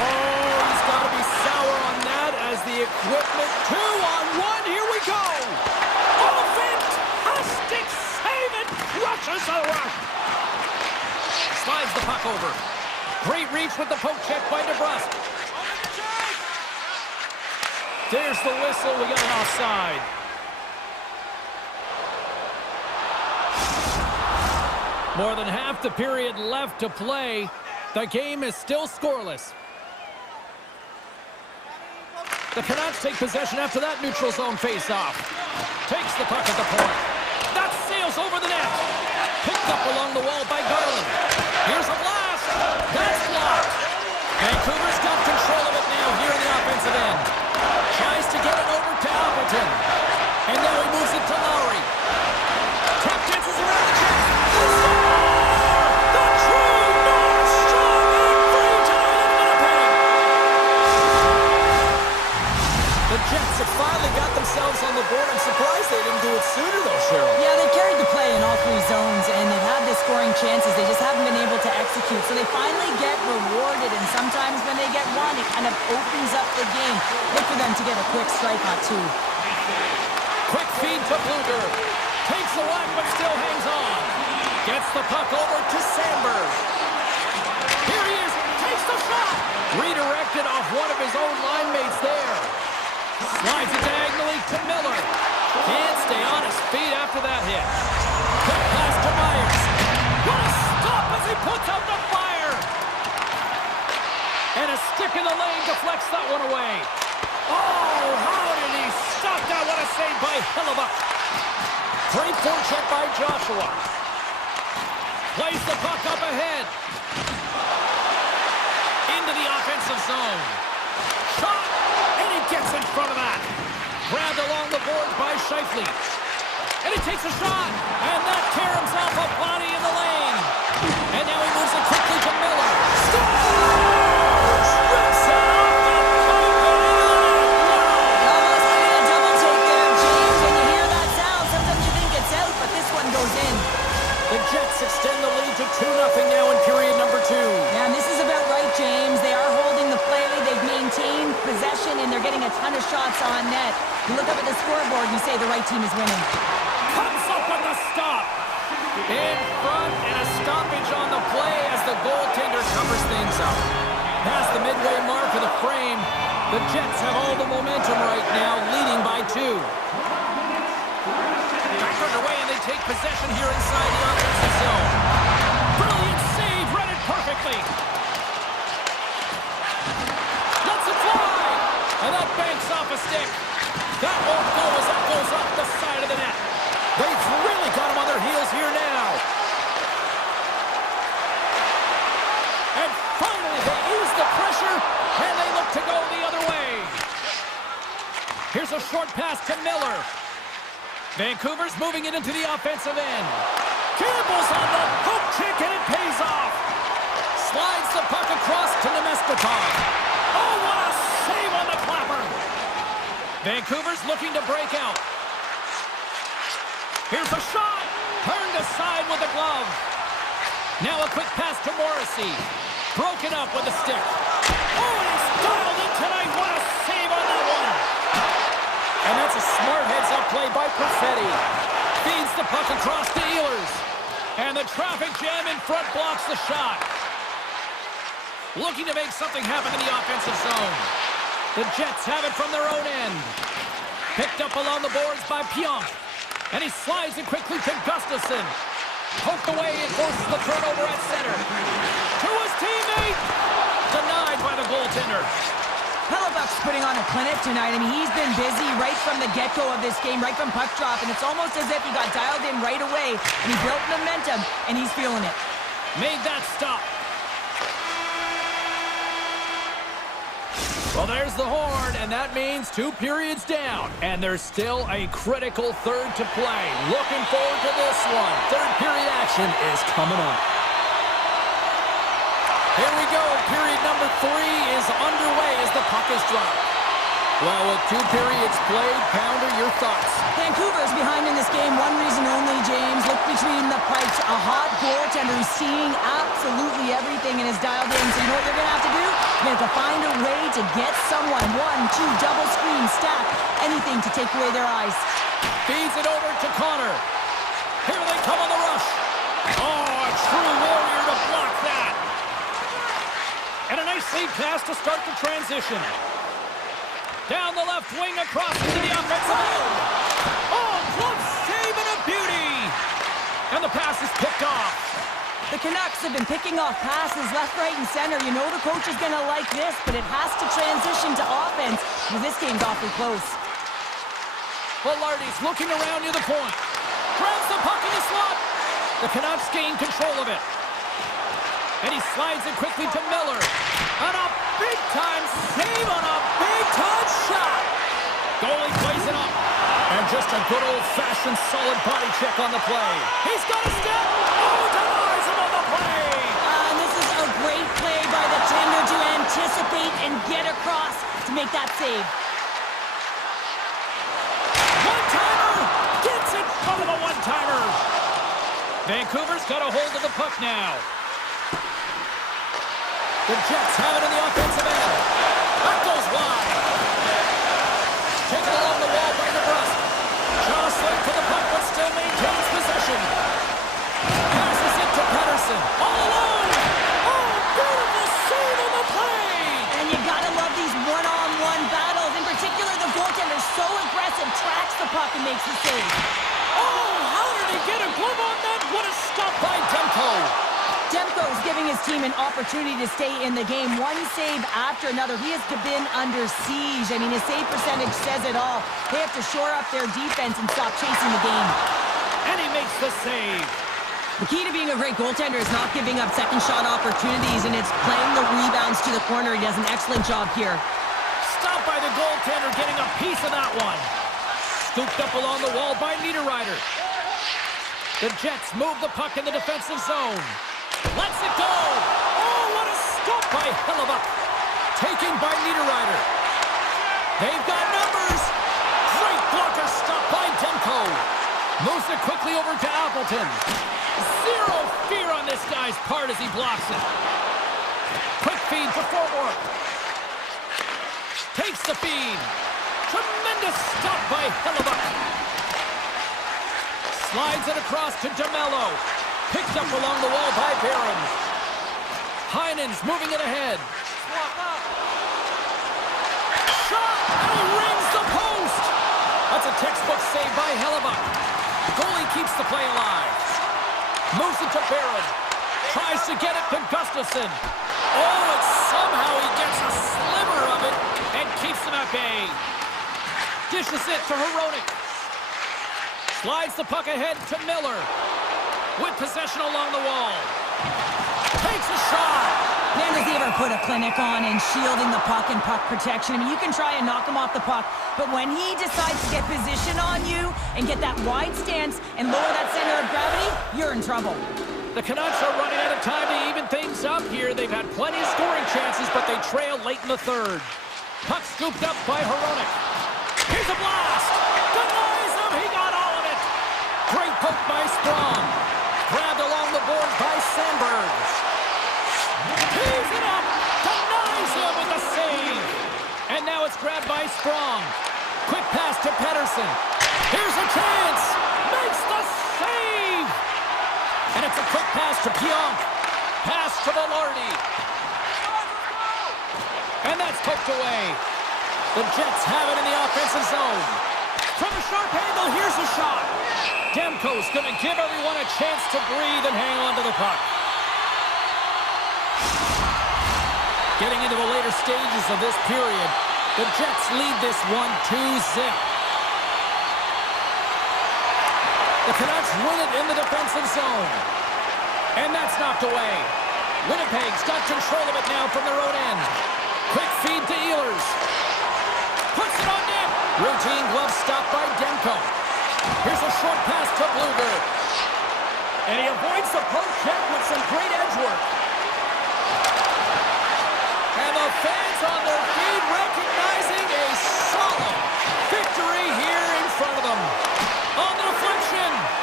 Oh, he's got to be sour on that as the equipment 2-on-1. Here we go. Oh, fantastic save and crushes the rush. Slides the puck over. Great reach with the poke check by DeBrusque. There's the whistle. We got an offside. More than half the period left to play. The game is still scoreless. The Canucks take possession after that neutral zone face-off. Takes the puck at the point. That sails over the net. Picked up along the wall by Garland. Here's a blast. That's blocked. Vancouver's got control of it now here in the offensive end. Tries to get it over to Appleton. And now he moves it to Lowry. Tap dances around the chest. The true North Strong and free tonight in Winnipeg. The Jets have finally got themselves on the board. I'm surprised they didn't do it sooner, though, Cheryl. Yeah, they carried the play in all three zones, and they've had the scoring chances. They just haven't been able to execute. So they finally get rewarded, and sometimes when they get one, it kind of opens up the game. Look for them to get a quick strikeout, too. Quick feed to Bluger. Takes the whack, but still hangs on. Gets the puck over to Sandberg. Here he is. Takes the shot. Redirected off one of his own line mates there. Slides it diagonally to Miller. Can't stay on his feet after that hit. Quick pass to Myers. What a stop as he puts out the fire. And a stick in the lane deflects that one away. Oh, how did he stop that? What a save by Hellebuyck. Great forecheck by Joshua. Plays the puck up ahead. Into the offensive zone. Shot, and he gets in front of that. Grabbed along the boards by Scheifele. And he takes a shot, and that caroms off a body in the lane. And now he moves it quickly to Miller. Scores! Rips it off the pipe, and Almost made a double take there, James. When you hear that sound, sometimes you think it's out, but this one goes in. the Jets extend the lead to 2-0 now in period number 2. Yeah, and this is about right, James. They are holding the play. They've maintained possession, and they're getting a ton of shots on net. You look up at the scoreboard, and you say the right team is winning. Comes up with the stop. In front, and a stoppage on the play as the goaltender covers things up. Past the midway mark of the frame, the Jets have all the momentum right now, leading by 2. Back underway, and they take possession here inside the offensive zone. Brilliant save, read it perfectly. Lets it fly, and that banks off a stick. That won't go as that goes off the side of the net. They've really got them on their heels here now. And finally, they ease the pressure, and they look to go the other way. Here's a short pass to Miller. Vancouver's moving it into the offensive end. Campbell's on the poke check, and it pays off. Slides the puck across to Nemestikov. Oh, what a save on the clapper. Vancouver's looking to break out. Here's a shot. Turned aside with the glove. Now a quick pass to Morrissey. Broken up with the stick. Oh, and he's dialed in tonight. What a save on that one. And that's a smart heads-up play by Perfetti. Feeds the puck across to Ehlers. And the traffic jam in front blocks the shot. Looking to make something happen in the offensive zone. The Jets have it from their own end. Picked up along the boards by Pionk. And he slides it quickly to Gustafsson. Poked away and forces the turnover at center. To his teammate. Denied by the goaltender. Hellebuck's putting on a clinic tonight. I mean, he's been busy right from the get-go of this game, right from puck drop, and it's almost as if he got dialed in right away, and he built momentum, and he's feeling it. Made that stop. Well, there's the horn, and that means 2 periods down, and there's still a critical third to play. Looking forward to this one. Third period action is coming up. Here we go. Period number 3 is underway as the puck is dropped. Well, with 2 periods played, Pounder, your thoughts? Vancouver's behind in this game. One reason only, James. Look between the pipes. A hot goaltender who's seeing absolutely everything and is dialed in. So you know what you're going to have to do? You're going to have to find a way to get someone. 1, 2, double screen, stack, anything to take away their eyes. Feeds it over to Connor. Here they come on the rush. Oh, a true warrior to block that. And a nice lead pass to start the transition. Down the left wing across into the offensive zone. Oh, glove save and a beauty. And the pass is picked off. The Canucks have been picking off passes left, right, and center. You know the coach is going to like this, but it has to transition to offense because this game's awfully close. Velarde's looking around near the point. Grabs the puck in the slot. The Canucks gain control of it. And he slides it quickly to Miller. And a big-time save on a big-time shot. Goalie plays it up. And just a good old-fashioned solid body check on the play. He's got a step. Oh, denies him on the play. And this is a great play by the tender to anticipate and get across to make that save. One-timer. Gets in front of a one-timer. Vancouver's got a hold of the puck now. The Jets have it in the offensive end. That goes wide. Taken along the wall by DeBrusque. Jostling for the puck, but still maintains possession. Passes it to Pettersson. All alone. Oh, beautiful save on the play. And you gotta love these one-on-one battles. In particular, the goaltender so aggressive, tracks the puck and makes the save. Oh, how did he get a glove on that? What a stop by Demko. Demko is giving his team an opportunity to stay in the game. One save after another. He has been under siege. I mean, his save percentage says it all. They have to shore up their defense and stop chasing the game. And he makes the save. The key to being a great goaltender is not giving up second shot opportunities, and it's playing the rebounds to the corner. He does an excellent job here. Stopped by the goaltender, getting a piece of that one. Scooped up along the wall by Niederreiter. The Jets move the puck in the defensive zone. Lets it go. Oh, what a stop by Hellebuck. Taken by Niederreiter. They've got numbers. Great blocker stop by Demko. Moves it quickly over to Appleton. Zero fear on this guy's part as he blocks it. Quick feed to forward. Takes the feed. Tremendous stop by Hellebuck. Slides it across to DeMello. Picked up along the wall by Barron. Heinen's moving it ahead. Shot! And he rings the post! That's a textbook save by Hellebuck. Goalie keeps the play alive. Moves it to Barron. Tries to get it to Gustafsson. Oh, and somehow he gets a sliver of it and keeps him at bay. Dishes it to Hronek. Slides the puck ahead to Miller. With possession along the wall. Takes a shot. Man, does he ever put a clinic on and shielding the puck and puck protection. I mean, you can try and knock him off the puck, but when he decides to get position on you and get that wide stance and lower that center of gravity, you're in trouble. The Canucks are running out of time to even things up here. They've had plenty of scoring chances, but they trail late in the third. Puck scooped up by Hronek. Here's a blast. Denies him. He got all of it. Great poke by Sprong. Grabbed along the board by Sandberg. Heaves it up. Denies him with the save. And now it's grabbed by Sprong. Quick pass to Pettersson. Here's a chance. Makes the save. And it's a quick pass to Pionk. Pass to Velarde. And that's poked away. The Jets have it in the offensive zone. From a sharp angle, here's a shot. Demko's going to give everyone a chance to breathe and hang on to the puck. Getting into the later stages of this period, the Jets lead this one 2-0. The Canucks win it in the defensive zone. And that's knocked away. Winnipeg's got control of it now from their own end. Quick feed to Ehlers. Puts it on net. Routine glove stopped by Demko. Here's a short pass to Blueger. And he avoids the poke check with some great edge work. And the fans on their feet recognizing a solid victory here in front of them. On the deflection.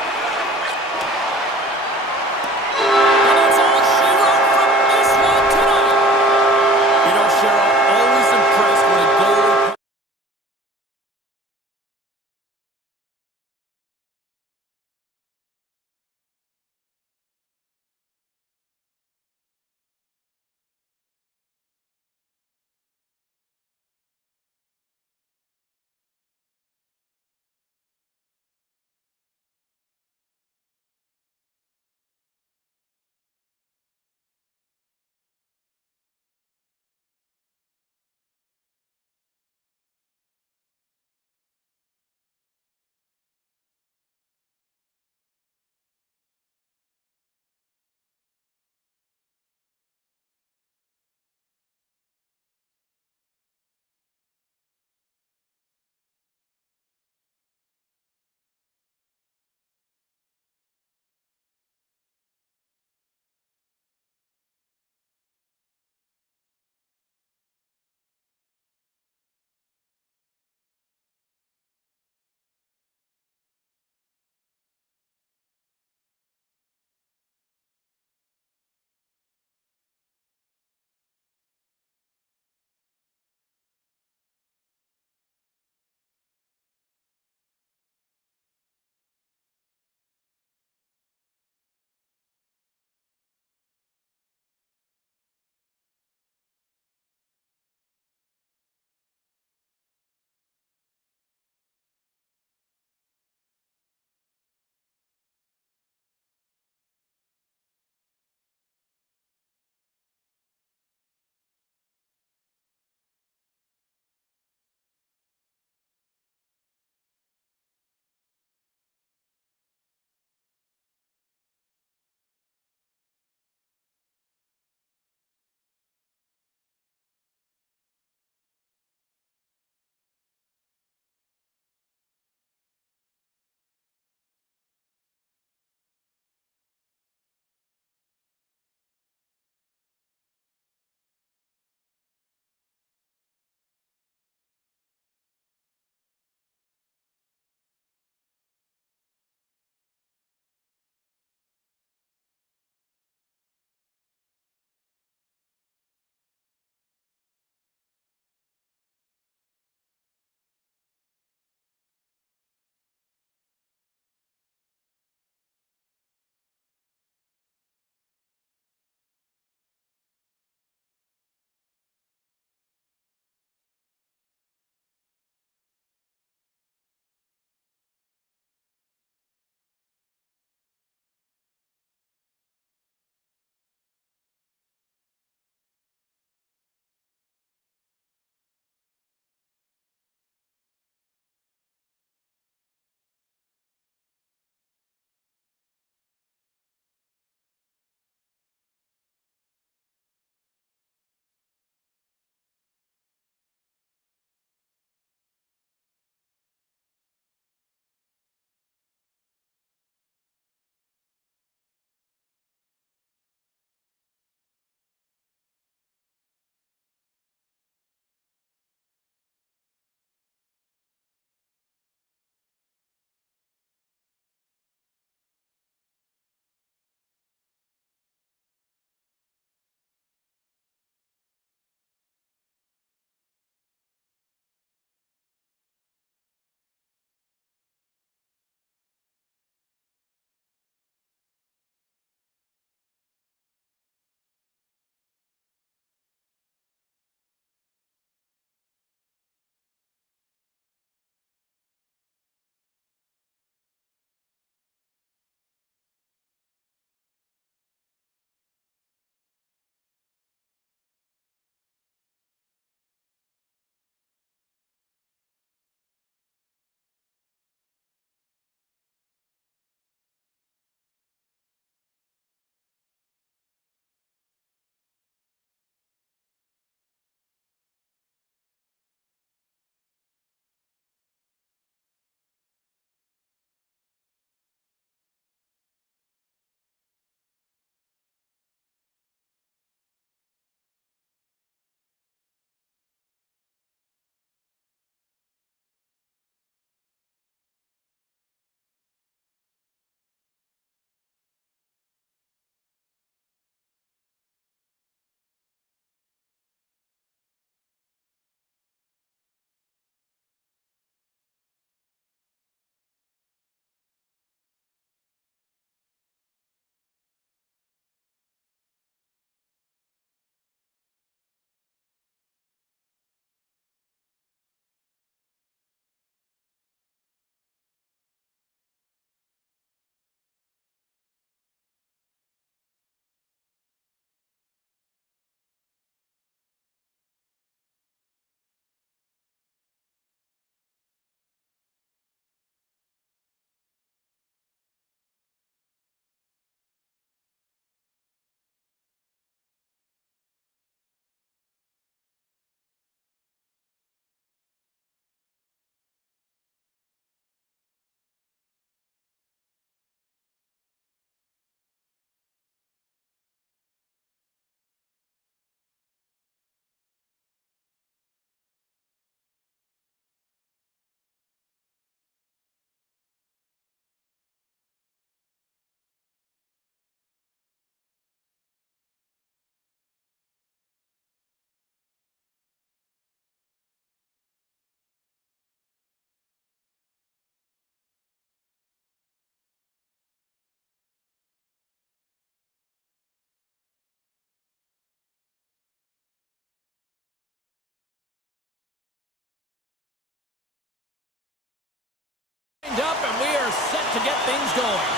Up and we are set to get things going.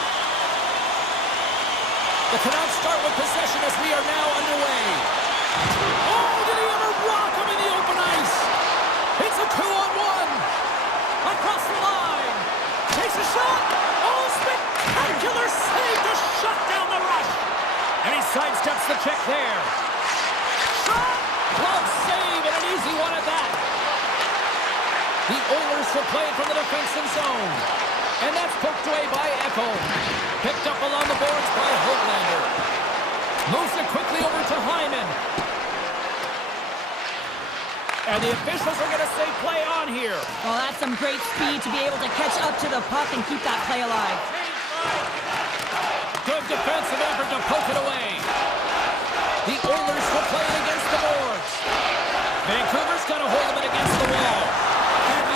The Canucks start with possession as we are now underway. Oh, did he ever rock him in the open ice? It's a 2-on-1. Across the line. Takes a shot. Oh, spectacular save to shut down the rush. And he sidesteps the check there. Shot. Glove save and an easy one at that. The Oilers will play it from the defensive zone. And that's poked away by Echo. Picked up along the boards by Hoglander. Moves it quickly over to Hyman. And the officials are going to say play on here. Well, that's some great speed to be able to catch up to the puck and keep that play alive. Good defensive effort to poke it away. The Oilers will play it against the boards. Vancouver's got a hold of it against the wall.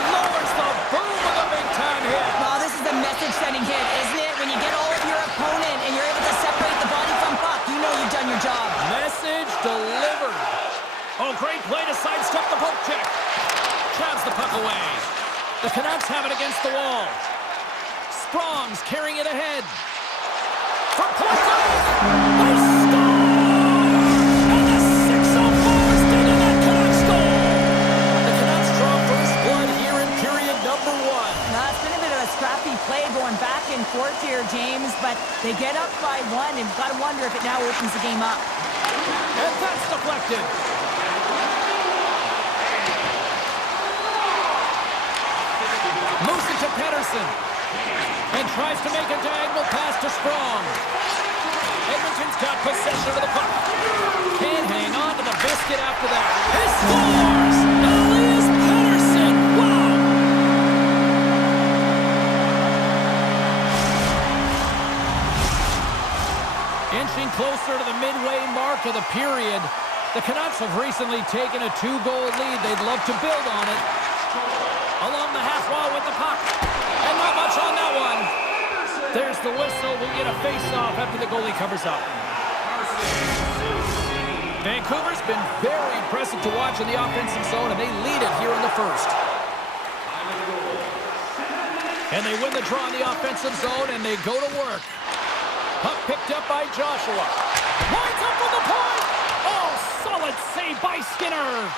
Lowers the boom of a big-time hit. Well, this is a message-sending hit, isn't it? When you get all of your opponent and you're able to separate the body from puck, you know you've done your job. Message delivered. Oh, great play to sidestep the poke check. Jabs the puck away. The Canucks have it against the wall. Sprong's carrying it ahead. For point blank. They score! And the 6:04 is taken that Canucks goal. The Canucks draw first blood here in period number 1. Now, it's been a bit of a scrappy play going back and forth here, James, but they get up by 1, and you've got to wonder if it now opens the game up. And that's deflected. Moves it to Pettersson. And tries to make a diagonal pass to Sprong. Edmonton's got possession of the puck. Can't hang on to the biscuit after that. He scores! Elias Pettersson! Wow! Inching closer to the midway mark of the period, the Canucks have recently taken a 2-goal lead. They'd love to build on it. Along the half wall with the puck. And not much on that one. There's the whistle. We'll get a face-off after the goalie covers up. Vancouver's been very impressive to watch in the offensive zone, and they lead it here in the first. And they win the draw in the offensive zone, and they go to work. Puck picked up by Joshua. Lines up from the point. Oh, solid save by Skinner.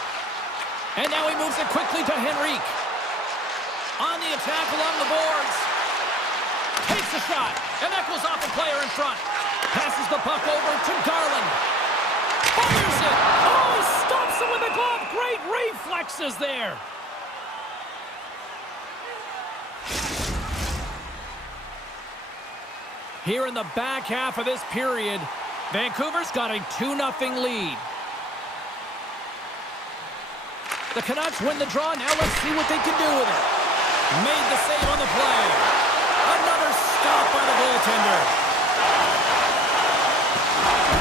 And now he moves it quickly to Henrique. On the attack along the boards. Takes a shot. And that goes off a player in front. Passes the puck over to Garland. Fires it. Oh, he stops it with a glove. Great reflexes there. Here in the back half of this period, Vancouver's got a 2-0 lead. The Canucks win the draw. Now let's see what they can do with it. Made the save on the play. Another stop by the goaltender.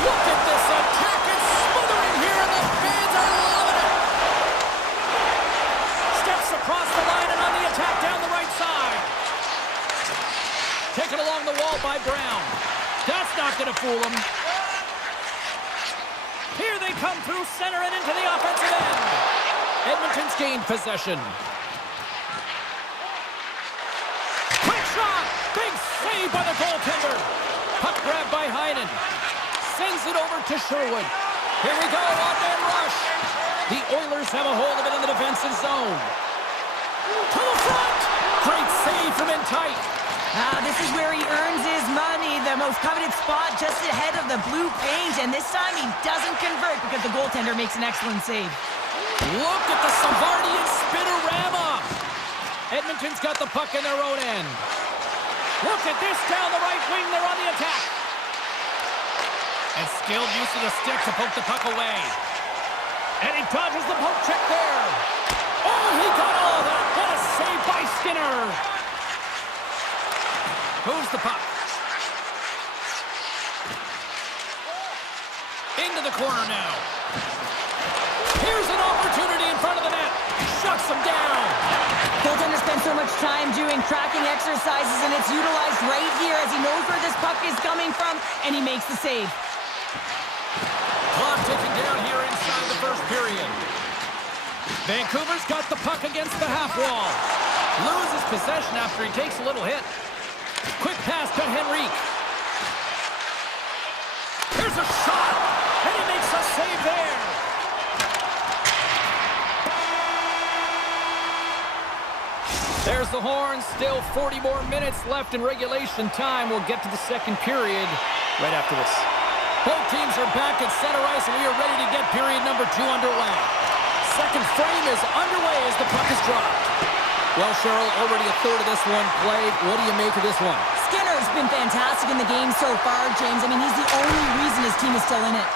Look at this attack. It's smothering here, and the fans are loving it. Steps across the line and on the attack down the right side. Taken along the wall by Brown. That's not going to fool him. Here they come through center and into the offensive end. Edmonton's gained possession. Quick shot! Big save by the goaltender. Puck grab by Heinen. Sends it over to Sherwood. Here we go, one-man rush. The Oilers have a hold of it in the defensive zone. To the front! Great save from in tight. This is where he earns his money, the most coveted spot just ahead of the blue paint, and this time he doesn't convert because the goaltender makes an excellent save. Look at the Savardian spinorama. Edmonton's got the puck in their own end. Look at this down the right wing. They're on the attack. And skilled use of the stick to poke the puck away. And he dodges the poke check there. Oh, he got all of that. What a save by Skinner. Moves the puck. Into the corner now. Here's an opportunity in front of the net. Shuts him down. Goaltender spends so much time doing tracking exercises, and it's utilized right here as he knows where this puck is coming from, and he makes the save. Clock ticking down here inside the first period. Vancouver's got the puck against the half wall. Loses possession after he takes a little hit. Quick pass to Henrique. Here's a shot, and he makes a save there. There's the horn. Still 40 more minutes left in regulation time. We'll get to the second period right after this. Both teams are back at center ice, and we are ready to get period number 2 underway. Second frame is underway as the puck is dropped. Well, Cheryl, already a third of this one played. What do you make of this one? Skinner's been fantastic in the game so far, James. I mean, he's the only reason his team is still in it.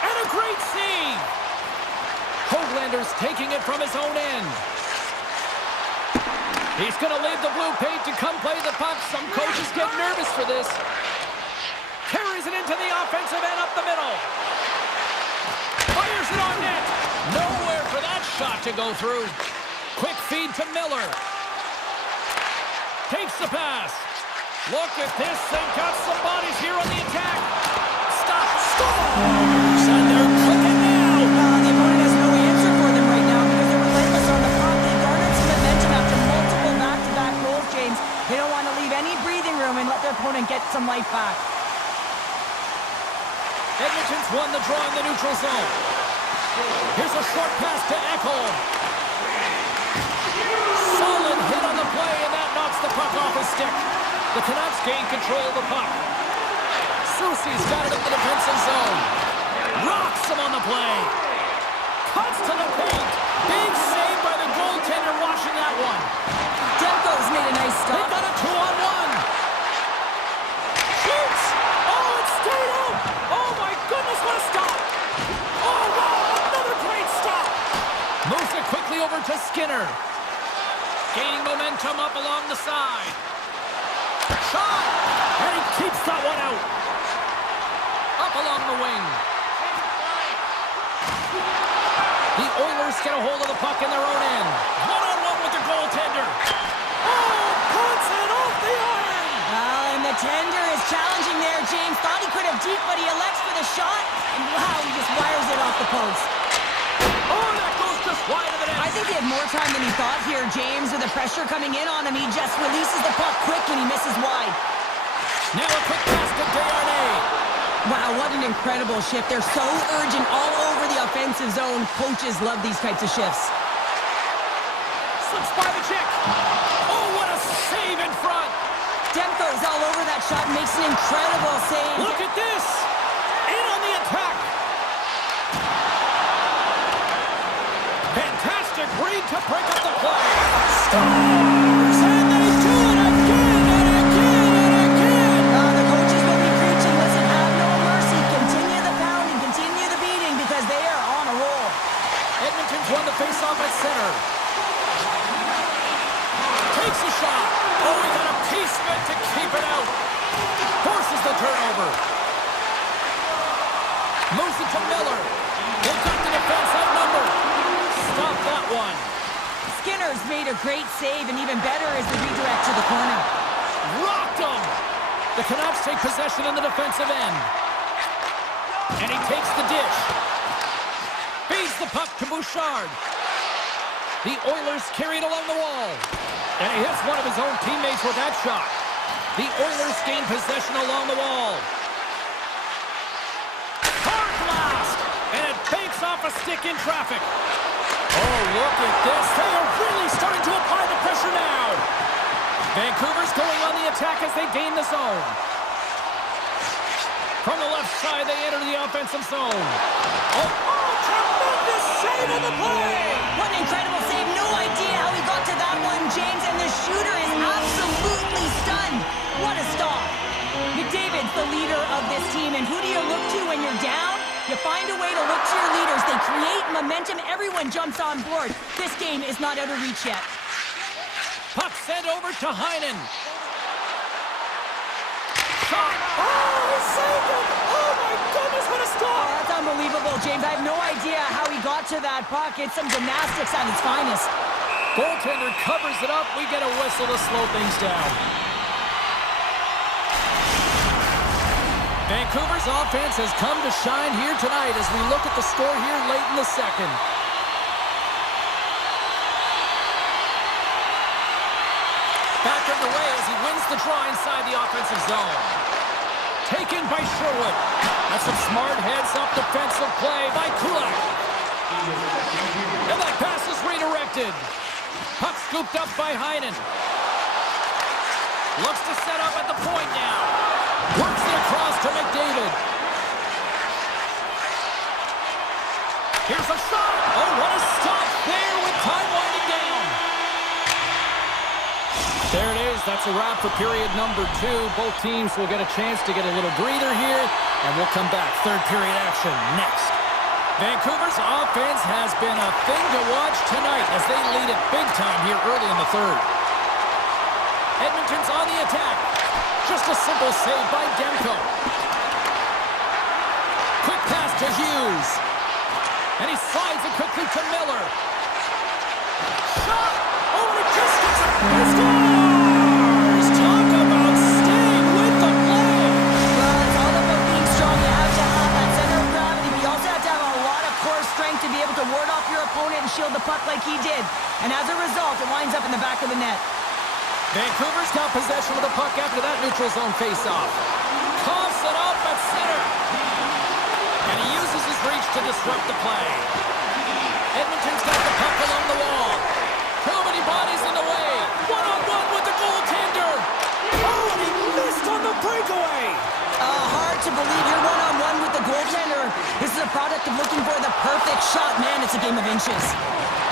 And a great save! Hoaglander's taking it from his own end. He's going to leave the blue paint to come play the puck. Some coaches get nervous for this. Carries it into the offensive end up the middle. Fires it on net. Nowhere for that shot to go through. Quick feed to Miller. Takes the pass. Look at this. They've got some bodies here on the attack. Stop. Scores! And they're clicking now. The opponent has no answer for them right now because they're relentless on the front. They garnered some momentum after multiple back-to-back goals, James. They don't want to leave any breathing room and let their opponent get some life back. Edmonton's won the draw in the neutral zone. Here's a short pass to Ekholm. Solid hit on the play, and that knocks the puck off his stick. The Canucks gain control of the puck. Soucy's got it in the defensive zone. Rocks him on the play. Cuts to the paint. Big save by the goaltender watching that one. Demko's made a nice stop. They got a 2-on-1. Shoots! Oh, it stayed out! Oh my goodness, what a stop! Oh wow, another great stop! Moves it quickly over to Skinner. Gaining momentum up along the side. Shot! And he keeps that one out. Up along the wing. The Oilers get a hold of the puck in their own end. One-on-one with the goaltender. Oh, puts it off the iron! And the tender is challenging there, James. Thought he could have deep, but he elects for the shot. And wow, he just wires it off the post. Oh, that goes just wide of the net. I think he had more time than he thought here, James. With the pressure coming in on him, he just releases the puck quick and he misses wide. Now a quick pass to Desharnais. Wow, what an incredible shift. They're so urgent all over the offensive zone. Coaches love these types of shifts. Slips by the check. Oh, what a save in front. Demko's all over that shot, makes an incredible save. Look at this. In on the attack. Fantastic read to break up the play. Stars, and they do it again and again and again. The coaches will be preaching, listen, have no mercy. Continue the pounding, continue the beating because they are on a roll. Edmonton's won the faceoff at center. Takes a shot. Oh, he got a piece of it to keep it out. Forces the turnover. Moves it to Miller. They've got the defense outnumbered. Stop that one. Skinner's made a great save, and even better is the redirect to the corner. Rocked him. The Canucks take possession in the defensive end. And he takes the dish. Feeds the puck to Bouchard. The Oilers carry it along the wall. And he hits one of his own teammates with that shot. The Oilers gain possession along the wall. Hard blast! And it banks off a stick in traffic. Oh, look at this. They are really starting to apply the pressure now. Vancouver's going on the attack as they gain the zone. From the left side, they enter the offensive zone. Oh, tremendous save on the play! What an incredible save. No idea how he got to that one, James, and the shooter is absolutely stunned. What a stop. McDavid's the leader of this team, and who do you look to when you're down? You find a way to look to your leaders. They create momentum. Everyone jumps on board. This game is not out of reach yet. Puck sent over to Heinen. Shot. Oh, he saved it. Oh, my goodness, what a Oh, stop. that's unbelievable, James. I have no idea how he got to that puck. It's some gymnastics at its finest. Goaltender covers it up. We get a whistle to slow things down. Vancouver's offense has come to shine here tonight as we look at the score here late in the second. underway as he wins the draw inside the offensive zone. Taken by Sherwood. That's some smart heads-up defensive play by Kulak. And that pass is redirected. Puck scooped up by Heinen. Looks to set up at the point now. Works it across to McDavid. Here's a shot. Oh, what a stop there with time winding down. There it is. That's a wrap for period number 2. Both teams will get a chance to get a little breather here, and we'll come back. Third period action next. Vancouver's offense has been a thing to watch tonight as they lead it big time here early in the third. Edmonton's on the attack. Just a simple save by Demko. Quick pass to Hughes. And he slides it quickly to Miller. Shot! Oh, it just gets it. He scores! Talk about staying with the play. Well, it's all about being strong. You have to have that center of gravity, but you also have to have a lot of core strength to be able to ward off your opponent and shield the puck like he did. And as a result, it winds up in the back of the net. Vancouver's got possession of the puck after that neutral zone faceoff. Coughs it up at center. And he uses his reach to disrupt the play. Edmonton's got the puck along the wall. Too many bodies in the way. One-on-one with the goaltender. Oh, and he missed on the breakaway. Hard to believe you're one-on-one with the goaltender. This is a product of looking for the perfect shot. Man, it's a game of inches.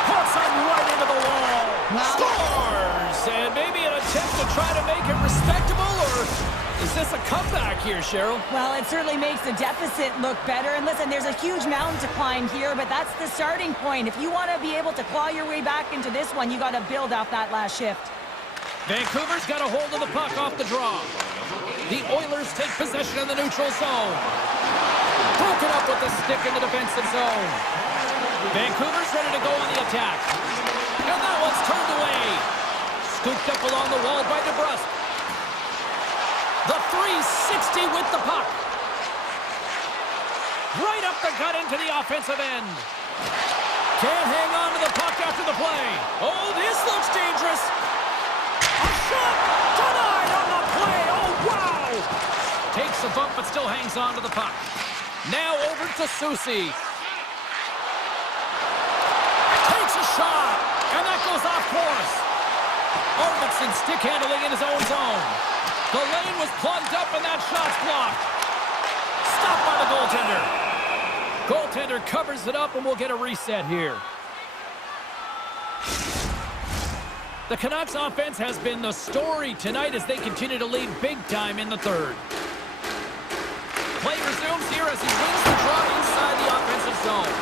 Puts him right into the wall. Wow. Scores! And maybe an attempt to try to make it respectable, or is this a comeback here, Cheryl? Well, it certainly makes the deficit look better. And listen, there's a huge mountain to climb here, but that's the starting point. If you want to be able to claw your way back into this one, you got to build off that last shift. Vancouver's got a hold of the puck off the draw. The Oilers take possession in the neutral zone. Broken up with the stick in the defensive zone. Vancouver's ready to go on the attack. And that one's turned away. Scooped up along the wall by DeBrusque. The 360 with the puck. Right up the gut into the offensive end. Can't hang on to the puck after the play. Oh, this looks dangerous. A shot denied on the play. Oh, wow. Takes a bump but still hangs on to the puck. Now over to Susie. Takes a shot. And that goes off course. Arvidsson stick handling in his own zone. The lane was plugged up and that shot's blocked. Stopped by the goaltender. Goaltender covers it up and we'll get a reset here. The Canucks offense has been the story tonight as they continue to lead big time in the third. Play resumes here as he wins the draw inside the offensive zone.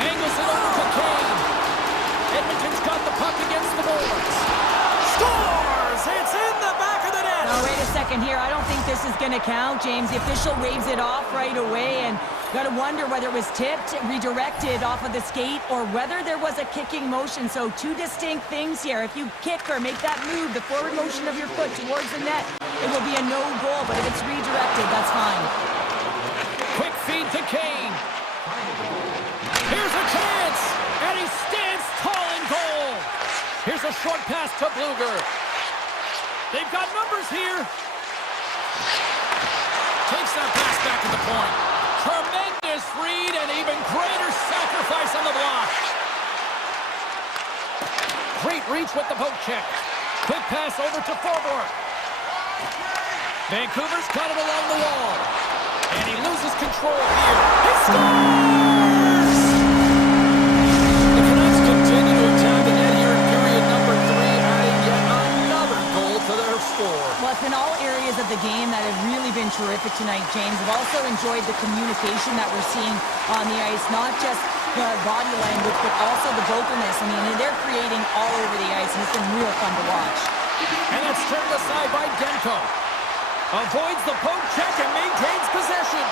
Angles it over to Kane. Edmonton's got the puck against the boards. Scores! It's in the back of the net! Now, wait a second here. I don't think this is going to count, James. The official waves it off right away, and got to wonder whether it was tipped, redirected off of the skate, or whether there was a kicking motion. So two distinct things here. If you kick or make that move, the forward motion of your foot towards the net, it will be a no goal, but if it's redirected, that's fine. Quick feed to Kane. Here's a chance, and he stands tall in goal. Here's a short pass to Bluger. They've got numbers here. Takes that pass back to the point. Tremendous read and even greater sacrifice on the block. Great reach with the poke check. Quick pass over to Forborg. Vancouver's got it along the wall. And he loses control here. He scores! The Canucks continue to attack the net here in period number 3, adding yet another goal to their score. Well, it's been all areas of the game that have really been terrific tonight, James. I've also enjoyed the communication that we're seeing on the ice, not just the body language, but also the vocalness. I mean, they're creating all over the ice, and it's been real fun to watch. And that's turned aside by Demko. Avoids the poke check and maintains possession.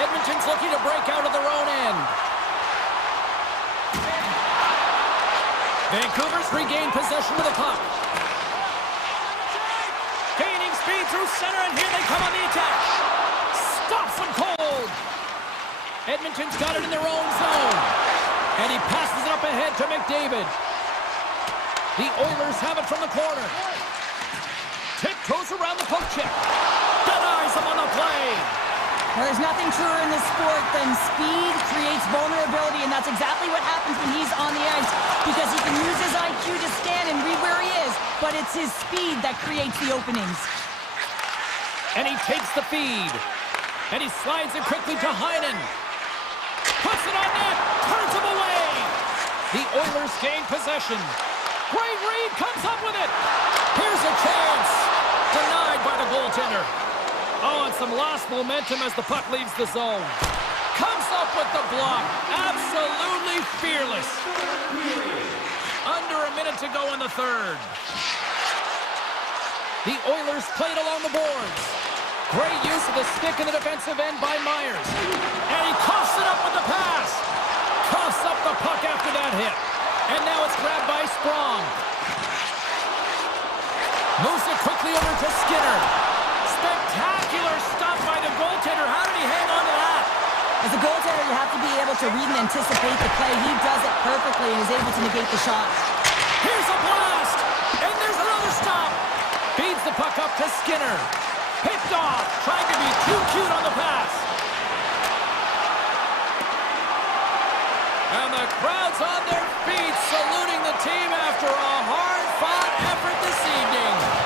Edmonton's looking to break out of their own end. Vancouver's regained possession of the puck. Gaining speed through center, and here they come on the attack. Stops them cold. Edmonton's got it in their own zone. And he passes it up ahead to McDavid. The Oilers have it from the corner. Tiptoes around the poke check. Denies him on the play. Well, there's nothing truer in this sport than speed creates vulnerability, and that's exactly what happens when he's on the ice, because he can use his IQ to stand and read where he is, but it's his speed that creates the openings. And he takes the feed. And he slides it quickly to Heinen. Puts it on net. Turns him away. The Oilers gain possession. Great read. Comes up with it. Here's a chance. Denied by the goaltender. Oh, and some lost momentum as the puck leaves the zone. Comes up with the block. Absolutely fearless. Under a minute to go in the third. The Oilers played along the boards. Great use of the stick in the defensive end by Myers. And he coughs it up with the pass. Coughs up the puck after that hit. And now it's grabbed by Sprong. Moves it quickly over to Skinner. Spectacular stop by the goaltender. How did he hang on to that? As a goaltender, you have to be able to read and anticipate the play. He does it perfectly and is able to negate the shot. Here's a blast. And there's another stop. Feeds the puck up to Skinner. Picked off. Trying to be too cute on the pass. And the crowd's on their feet saluting the team after a hard-fought effort this evening.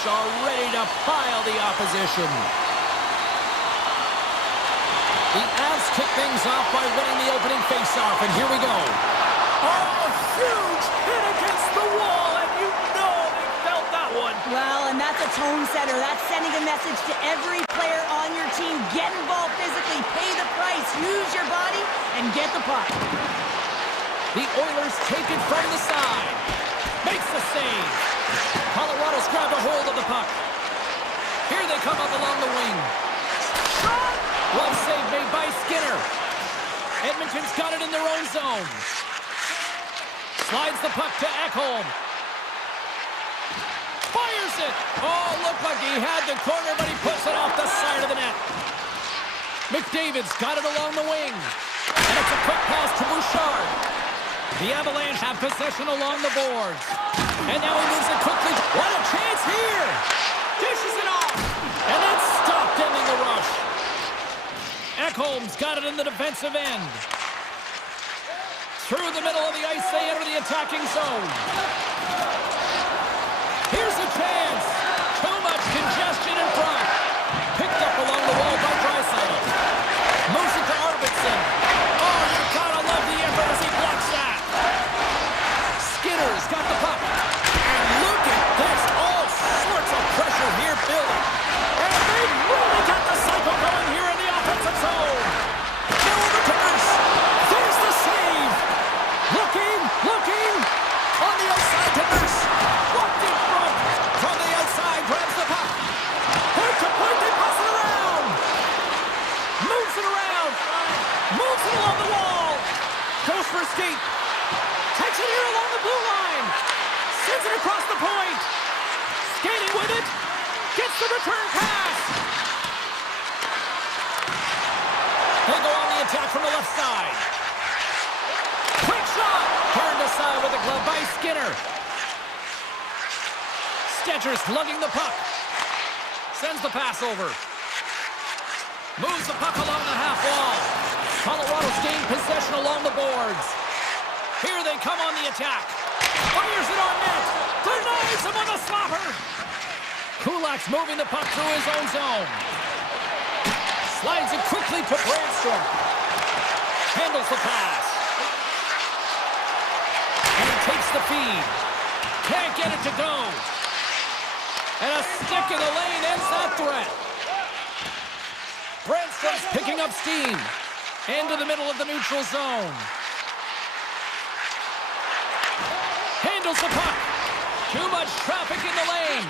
Avalanche are ready to pile the opposition. The Avs kick things off by winning the opening faceoff, and here we go. Oh, huge hit against the wall, and you know they felt that one. Well, and that's a tone setter. That's sending a message to every player on your team. Get involved physically, pay the price, use your body, and get the puck. The Oilers take it from the side. Makes the save. Colorado's grabbed a hold of the puck. Here they come up along the wing. Shot! Glove save made by Skinner. Edmonton's got it in their own zone. Slides the puck to Ekholm. Fires it! Oh, looked like he had the corner, but he puts it off the side of the net. McDavid's got it along the wing. And it's a quick pass to Bouchard. The Avalanche have possession along the boards. And now he moves it quickly. What a chance here! Dishes it off! And that's stopped, ending the rush. Ekholm's got it in the defensive end. Through the middle of the ice, they enter the attacking zone. Here's a chance. Too much congestion in front. Picked up along the wall by Draisaitl. Moves it to Arvidsson. Oh, you gotta love the effort as he blocks that. Skinner's got the puck. And look at this. All sorts of pressure here building. And they've really got the cycle going here in the offensive zone. Now over to Nurse. There's the save. Looking. On the outside to Nurse. Walked in front. From the outside, grabs the puck. Point to point, they pass it around. Moves it around. Moves it along the wall. Goes for a skate. Takes it here along the blue line. Sends it across the point. Skating with it. Gets the return pass. They go on the attack from the left side. Quick shot. Turned aside with a glove by Skinner. Stetcher's lugging the puck. Sends the pass over. Moves the puck along the half wall. Colorado's gained possession along the boards. Here they come on the attack. Fires it on net. Denies him with a slapper. Kulak's moving the puck through his own zone. Slides it quickly to Brandstrom. Handles the pass. And he takes the feed. Can't get it to go. And a stick in the lane ends that threat. Brandstrom's picking up steam. Into the middle of the neutral zone. Handles the puck. Too much traffic in the lane.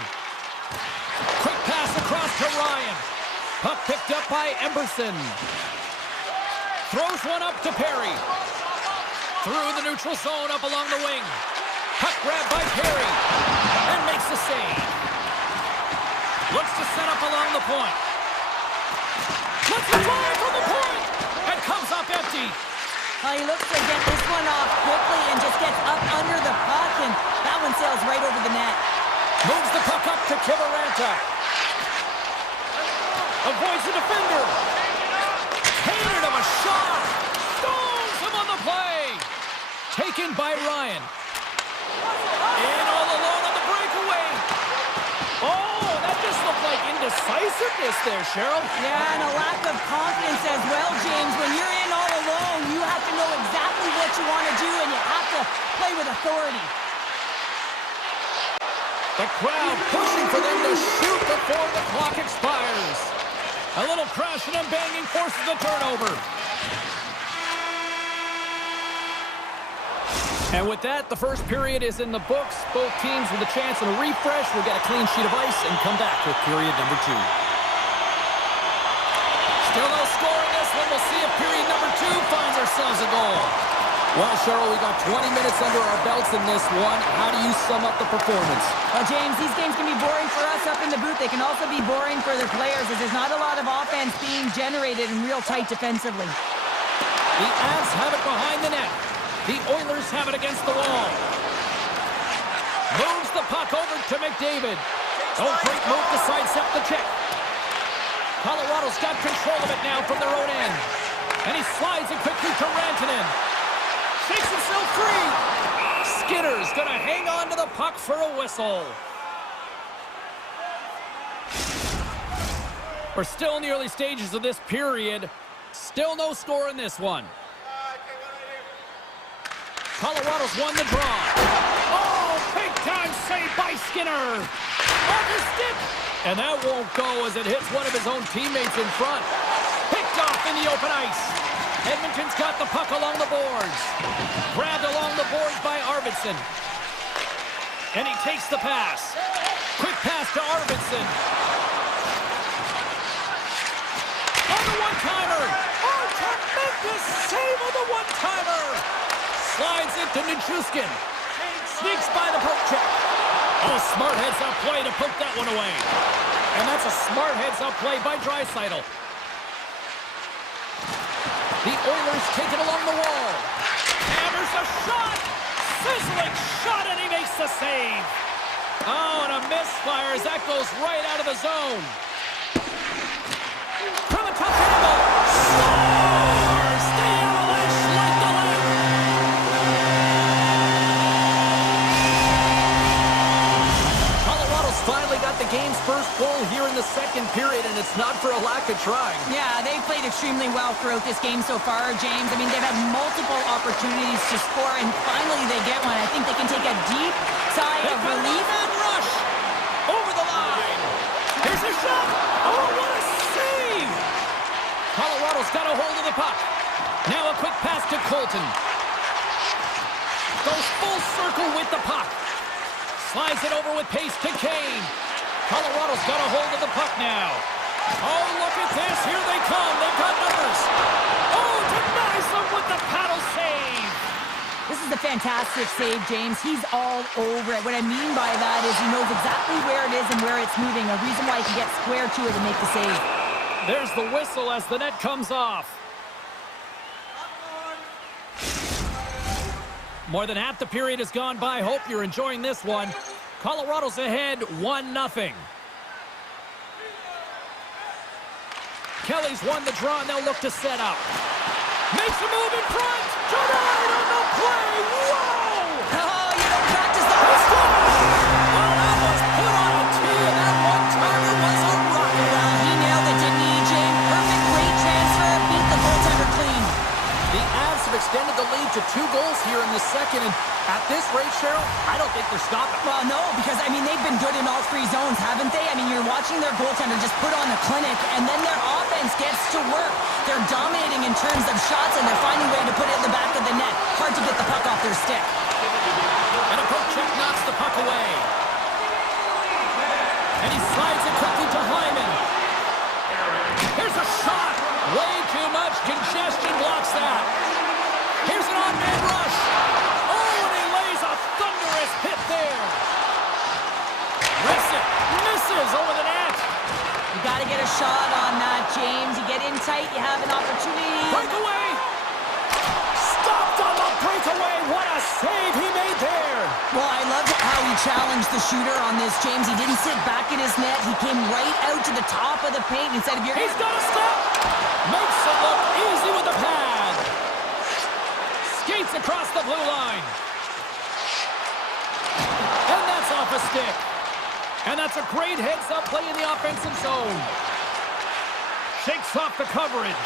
Quick pass across to Ryan. Puck picked up by Emberson. Throws one up to Perry. Through the neutral zone up along the wing. Puck grabbed by Perry. And makes the save. Looks to set up along the point. Lets it fly from the point. And comes up empty. He looks to get this one off quickly and just gets up under the puck, and that one sails right over the net. Moves the puck up to Kiviranta. Avoids the defender. Hated him a shot. Stones him on the play. Taken by Ryan. In all alone on the breakaway. Oh, that just looked like indecisiveness there, Cheryl. Yeah, and a lack of confidence as well, James. When you're in all alone, you have to know exactly what you want to do, and you have to play with authority. The crowd pushing for them to shoot before the clock expires. A little crashing and banging forces the turnover. And with that, the first period is in the books. Both teams with a chance and a refresh will get a clean sheet of ice and come back with period number 2. Still no score in this one. We'll see if period number 2 finds ourselves a goal. Well, Cheryl, we got 20 minutes under our belts in this one. How do you sum up the performance? Well, James, these games can be boring for us up in the booth. They can also be boring for their players as there's not a lot of offense being generated and real tight defensively. The Avs have it behind the net. The Oilers have it against the wall. Moves the puck over to McDavid. Oh, great move to sidestep the check. Colorado's got control of it now from their own end. And he slides it quickly to Rantanen. Shakes himself free. Skinner's gonna hang on to the puck for a whistle. We're still in the early stages of this period. Still no score in this one. Colorado's won the draw. Oh, big time save by Skinner. Off his stick. And that won't go as it hits one of his own teammates in front. Picked off in the open ice. Edmonton's got the puck along the boards. Grabbed along the boards by Arvidsson. And he takes the pass. Quick pass to Arvidsson. On the one-timer. Oh, tremendous save on the one-timer. Slides it to Nichushkin. Sneaks by the poke check. Oh, smart heads-up play to poke that one away. And that's a smart heads-up play by Draisaitl. The Oilers take it along the wall. And there's a shot! Sizzling shot, and he makes the save. Oh, and a misfire as that goes right out of the zone. From a tough angle. Scores! The Avalanche like the left. Colorado's finally got the game's first goal here in the second period, and it's not for a lack of trying. Yeah, they've played extremely well throughout this game so far, James. I mean, they've had multiple opportunities to score, and finally they get one. I think they can take a deep sigh of relief. And rush over the line. Here's a shot. Oh, what a save! Colorado's got a hold of the puck. Now a quick pass to Colton. Goes full circle with the puck. Slides it over with pace to Kane. Colorado's got a hold of the puck now. Oh, look at this. Here they come. They've got numbers. Oh, denies them with the paddle save. This is a fantastic save, James. He's all over it. What I mean by that is he knows exactly where it is and where it's moving. A reason why he can get square to it and make the save. There's the whistle as the net comes off. More than half the period has gone by. Hope you're enjoying this one. Colorado's ahead 1-0. Kelly's won the draw, and they'll look to set up. Makes a move in front. Denied on the play. Whoa! Oh, you don't practice the whole Well, that was put on a tee, and that one-timer was a rocket. He nailed it, didn't he, James? Perfect, great transfer. Beat the goaltender clean. The Avs have extended the lead to 2 goals here in the second, and at this rate, Cheryl, I don't think they're stopping. Well, no, because, I mean, they've been good in all 3 zones, haven't they? I mean, you're watching their goaltender just put on a clinic, and then their offense gets to work. They're dominating in terms of shots, and they're finding a way to put it in the back of the net. Hard to get the puck off their stick. And a poke check knocks the puck away. And he slides it quickly to Hyman. Here's a shot. Way too much congestion blocks that. Here's an on-man rush. Oh, and he lays a thunderous hit there. Rips it. Misses over the net. You got to get a shot on that, James. You get in tight, you have an opportunity. Breakaway. Stopped on the breakaway. What a save he made there. Well, I love how he challenged the shooter on this, James. He didn't sit back in his net. He came right out to the top of the paint and said, if you're... He's got a step. Makes it look easy with the pad. Skates across the blue line. And that's off a stick. And that's a great heads-up play in the offensive zone. Shakes off the coverage.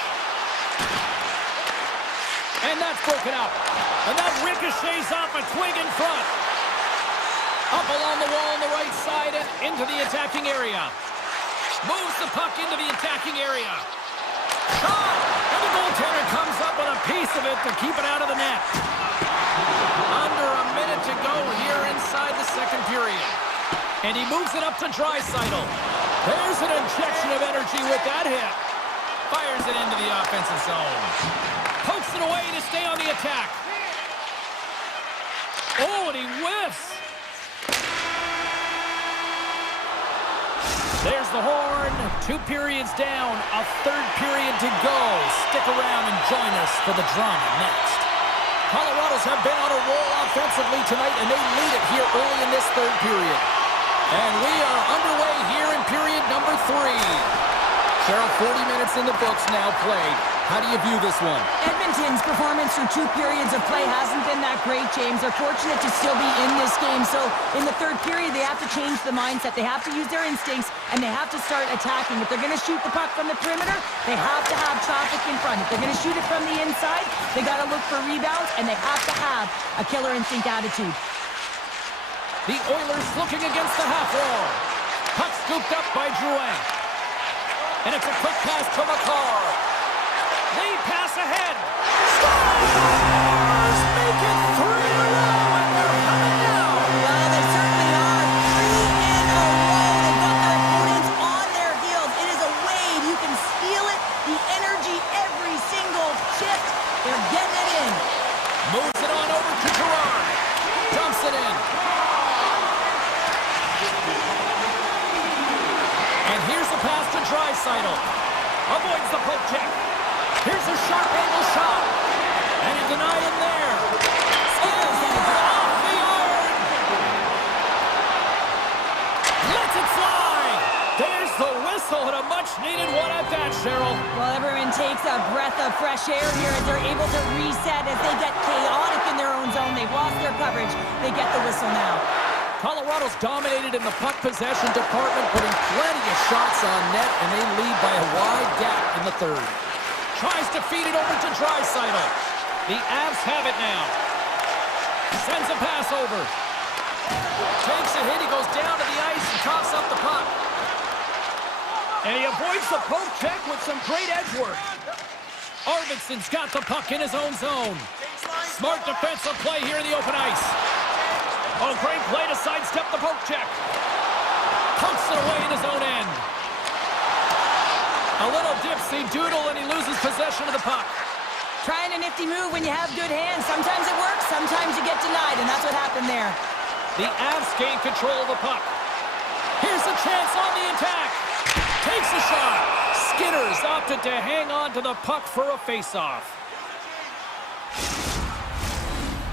And that's broken up. And that ricochets off a twig in front. Up along the wall on the right side and into the attacking area. Moves the puck into the attacking area. Shot! And the goaltender comes up with a piece of it to keep it out of the net. Under a minute to go here inside the second period. And he moves it up to Draisaitl. There's an injection of energy with that hit. Fires it into the offensive zone. Pokes it away to stay on the attack. Oh, and he whiffs. There's the horn. 2 periods down. A third period to go. Stick around and join us for the drama next. Colorado's have been on a roll offensively tonight, and they lead it here early in this third period. And we are underway here in period number 3. Cheryl, 40 minutes in the books now played. How do you view this one? Edmonton's performance through 2 periods of play hasn't been that great, James. They're fortunate to still be in this game. So in the 3rd period, they have to change the mindset. They have to use their instincts, and they have to start attacking. If they're going to shoot the puck from the perimeter, they have to have traffic in front. If they're going to shoot it from the inside, they got to look for rebounds, and they have to have a killer instinct attitude. The Oilers looking against the half wall. Puck scooped up by Drouin. And it's a quick pass to McCarr. They pass ahead. Scores! Make it 3 in a row, and they're coming down. Well, they certainly are. 3 in a row. They've got their opponents on their heels. It is a wave. You can feel it. The energy every single shift. They're getting it in. Moves it on over to Gerard. Dumps it in. And here's a pass to Draisaitl. Avoids the poke check. Here's a sharp angle shot. And he denied him there. Off the iron. Lets it fly. There's the whistle and a much-needed one at that, Cheryl. Well, everyone takes a breath of fresh air here as they're able to reset as they get chaotic in their own zone. They've lost their coverage. They get the whistle now. Colorado's dominated in the puck possession department, putting plenty of shots on net, and they lead by a wide gap in the 3rd. Tries to feed it over to Draisaitl. The Avs have it now. Sends a pass over. Takes a hit. He goes down to the ice and coughs up the puck. And he avoids the poke check with some great edge work. Arvidsson's got the puck in his own zone. Smart defensive play here in the open ice. Oh, great play to sidestep the poke check. Pumps it away in his own end. A little dipsy doodle, and he loses possession of the puck. Trying a nifty move when you have good hands. Sometimes it works, sometimes you get denied, and that's what happened there. The Avs gain control of the puck. Here's a chance on the attack. Takes a shot. Skinner's opted to hang on to the puck for a face-off.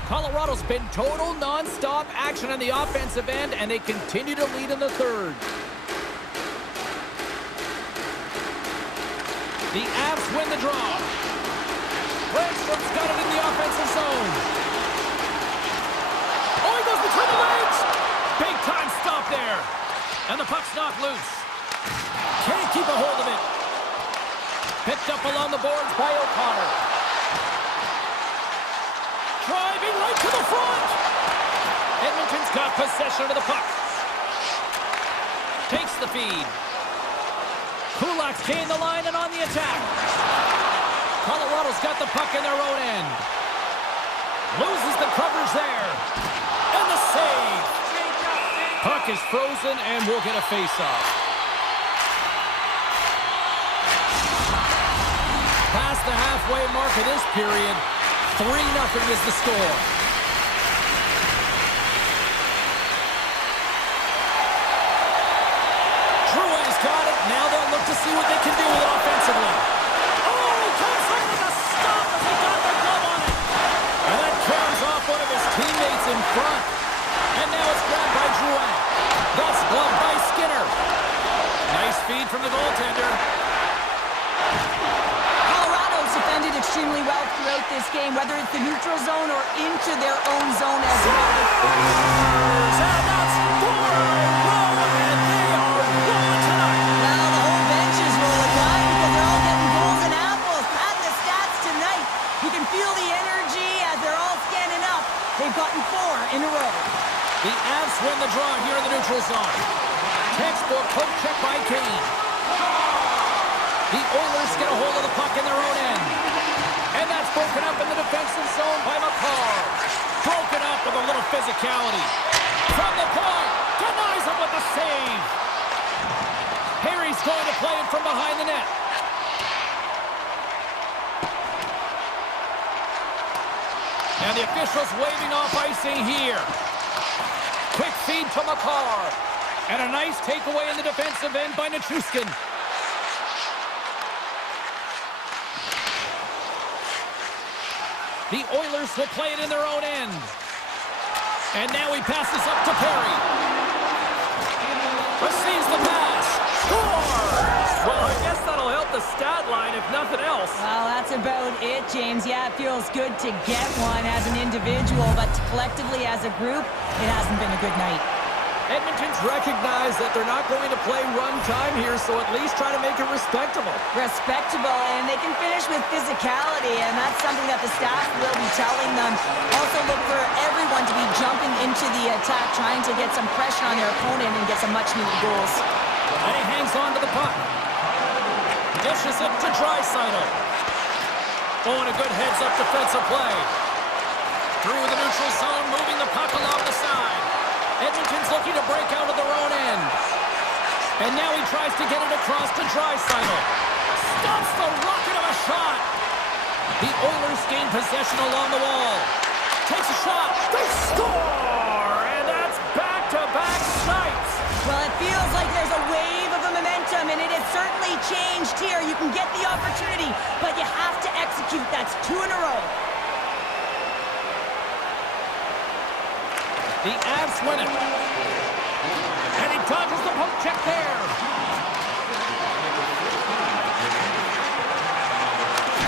Colorado's been total non-stop action on the offensive end, and they continue to lead in the 3rd. The Avs win the draw. Brandstrom's got it in the offensive zone. Oh, he goes between the legs! Big time stop there. And the puck's knocked loose. Can't keep a hold of it. Picked up along the boards by O'Connor. Driving right to the front. Edmonton's got possession of the puck. Takes the feed. Kulak's gained the line and on the attack. Colorado's got the puck in their own end. Loses the coverage there. And the save. Puck is frozen and we'll get a face-off. Past the halfway mark of this period. 3-0 is the score. Drouin's got it. Now they'll look to see what they can do with it offensively. Oh, he comes up with a stop as he got the glove on it. And that carries off one of his teammates in front. And now it's grabbed by Drouin. That's gloved by Skinner. Nice feed from the goaltender. Defended extremely well throughout this game, whether it's the neutral zone or into their own zone as well. And that's 4 in a row, and they are rolling tonight. Well, the whole bench is rolling tonight because they're all getting goals and apples. At the stats tonight, you can feel the energy as they're all standing up. They've gotten 4 in a row. The Avs win the draw here in the neutral zone. Textbook poke check by Kane. The Oilers get a hold of the puck in their own end. And that's broken up in the defensive zone by McCarr. Broken up with a little physicality. From the point, denies him with the save. Harry's going to play it from behind the net. And the officials waving off icing here. Quick feed to McCarr. And a nice takeaway in the defensive end by Nichushkin. The Oilers will play it in their own end. And now he passes up to Perry. Receives the pass. Scores! Well, I guess that'll help the stat line, if nothing else. Well, that's about it, James. Yeah, it feels good to get one as an individual, but collectively as a group, it hasn't been a good night. Edmonton's recognized that they're not going to play run time here, so at least try to make it respectable. Respectable, and they can finish with physicality, and that's something that the staff will be telling them. Also look for everyone to be jumping into the attack, trying to get some pressure on their opponent and get some much-needed goals. And he hangs on to the puck. Dishes it to Draisaitl. Oh, and a good heads-up defensive play. Through the neutral zone, moving the puck along the side. Edmonton's looking to break out of their own end. And now he tries to get it across to Draisaitl. Stops the rocket of a shot. The Oilers gain possession along the wall. Takes a shot. They score! And that's back-to-back sites. Well, it feels like there's a wave of a momentum, and it has certainly changed here. You can get the opportunity, but you have to execute. That's 2 in a row. The Avs win it. And he dodges the poke check there.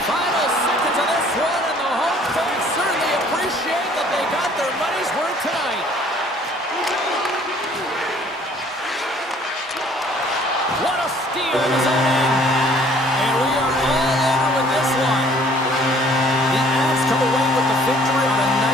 Final seconds of this one, and the home fans certainly appreciate that they got their money's worth tonight. What a steal in his own end. And we are all over with this one. The Avs come away with the victory on a night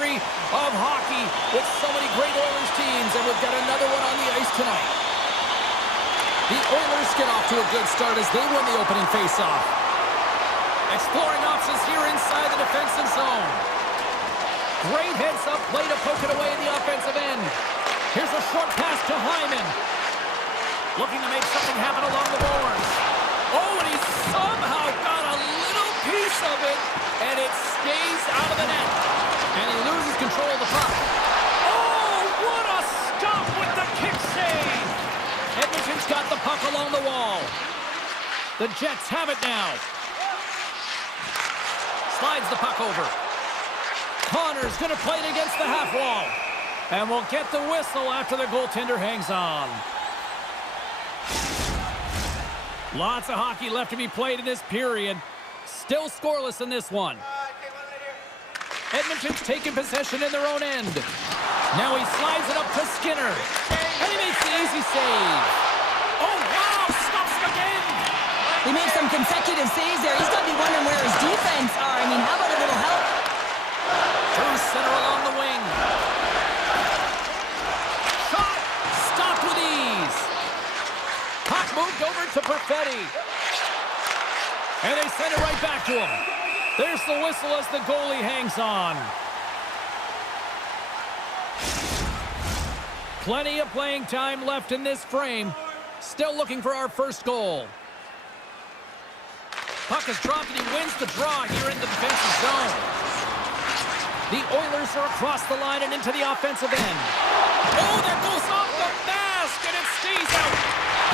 history of hockey with so many great Oilers teams, and we've got another one on the ice tonight. The Oilers get off to a good start as they win the opening faceoff. Exploring options here inside the defensive zone. Great heads-up play to poke it away in the offensive end. Here's a short pass to Hyman. Looking to make something happen along the boards. Oh, and he somehow got a little piece of it, and it stays out of the net. And he loses control of the puck. Oh, what a stop with the kick save! Edmonton's got the puck along the wall. The Jets have it now. Slides the puck over. Connor's going to play it against the half wall. And we'll get the whistle after the goaltender hangs on. Lots of hockey left to be played in this period. Still scoreless in this one. Edmonton's taking possession in their own end. Now he slides it up to Skinner. And he makes the easy save. Oh, wow! Stops him again! He makes some consecutive saves there. He's got to be wondering where his defense are. I mean, how about a little help? Through center along the wing. Shot! Stopped with ease. Puck moved over to Perfetti. And they send it right back to him. There's the whistle as the goalie hangs on. Plenty of playing time left in this frame. Still looking for our first goal. Puck is dropped and he wins the draw here in the defensive zone. The Oilers are across the line and into the offensive end. Oh, that goes off the mask and it stays out.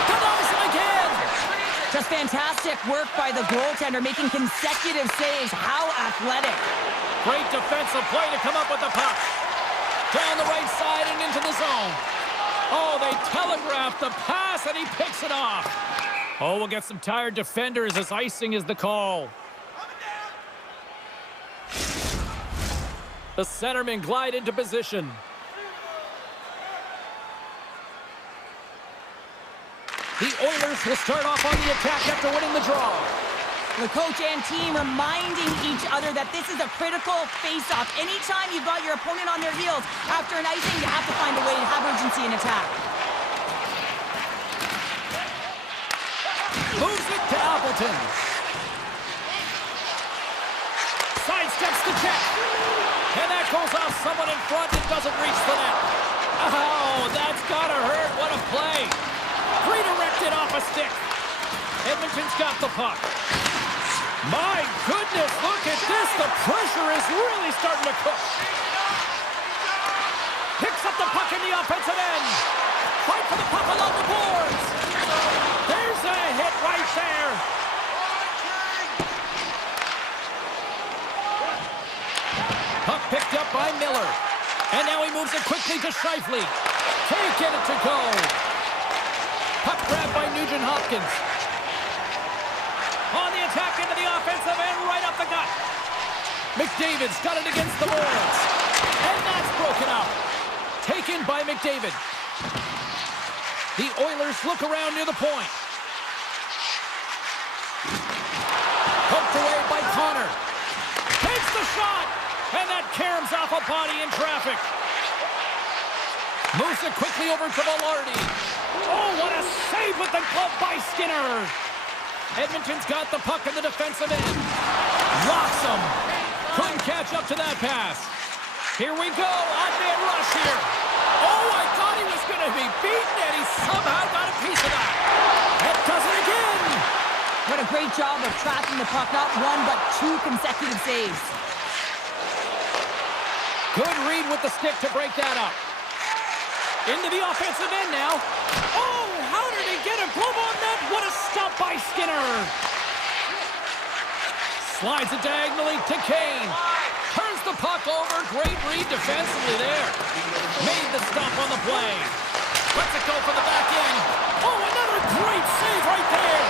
Denies him again. Just fantastic work by the goaltender, making consecutive saves. How athletic. Great defensive play to come up with the puck. Down the right side and into the zone. Oh, they telegraphed the pass and he picks it off. Oh, we'll get some tired defenders as icing is the call. The centermen glide into position. The Oilers will start off on the attack after winning the draw. The coach and team reminding each other that this is a critical face-off. Anytime you've got your opponent on their heels after an icing, you have to find a way to have urgency in attack. Moves it to Appleton. Sidesteps the check. And that goes off someone in front and doesn't reach the net. Oh, that's gotta hurt. What a play. Redirected off a stick. Edmonton's got the puck. My goodness, look at this. The pressure is really starting to cook. Picks up the puck in the offensive end. Fight for the puck along the boards. There's a hit right there. Puck picked up by Miller. And now he moves it quickly to Scheifele. Can't get it to go. Puck grabbed by Nugent-Hopkins. On the attack into the offensive end, right up the gut. McDavid's got it against the boards. And that's broken up. Taken by McDavid. The Oilers look around near the point. Poked away by Connor. Takes the shot. And that caroms off a body in traffic. Moves it quickly over to Velarde. Oh, what a save with the glove by Skinner. Edmonton's got the puck in the defensive end. Locks him. Couldn't catch up to that pass. Here we go. Odd-man rush here. Oh, I thought he was going to be beaten, and he somehow got a piece of that. That does it again. What a great job of tracking the puck. Not one, but two consecutive saves. Good read with the stick to break that up. Into the offensive end now. Oh, how did he get a glove on that? What a stop by Skinner. Slides it diagonally to Kane. Turns the puck over. Great read defensively there. Made the stop on the play. Lets it go for the back end. Oh, another great save right there.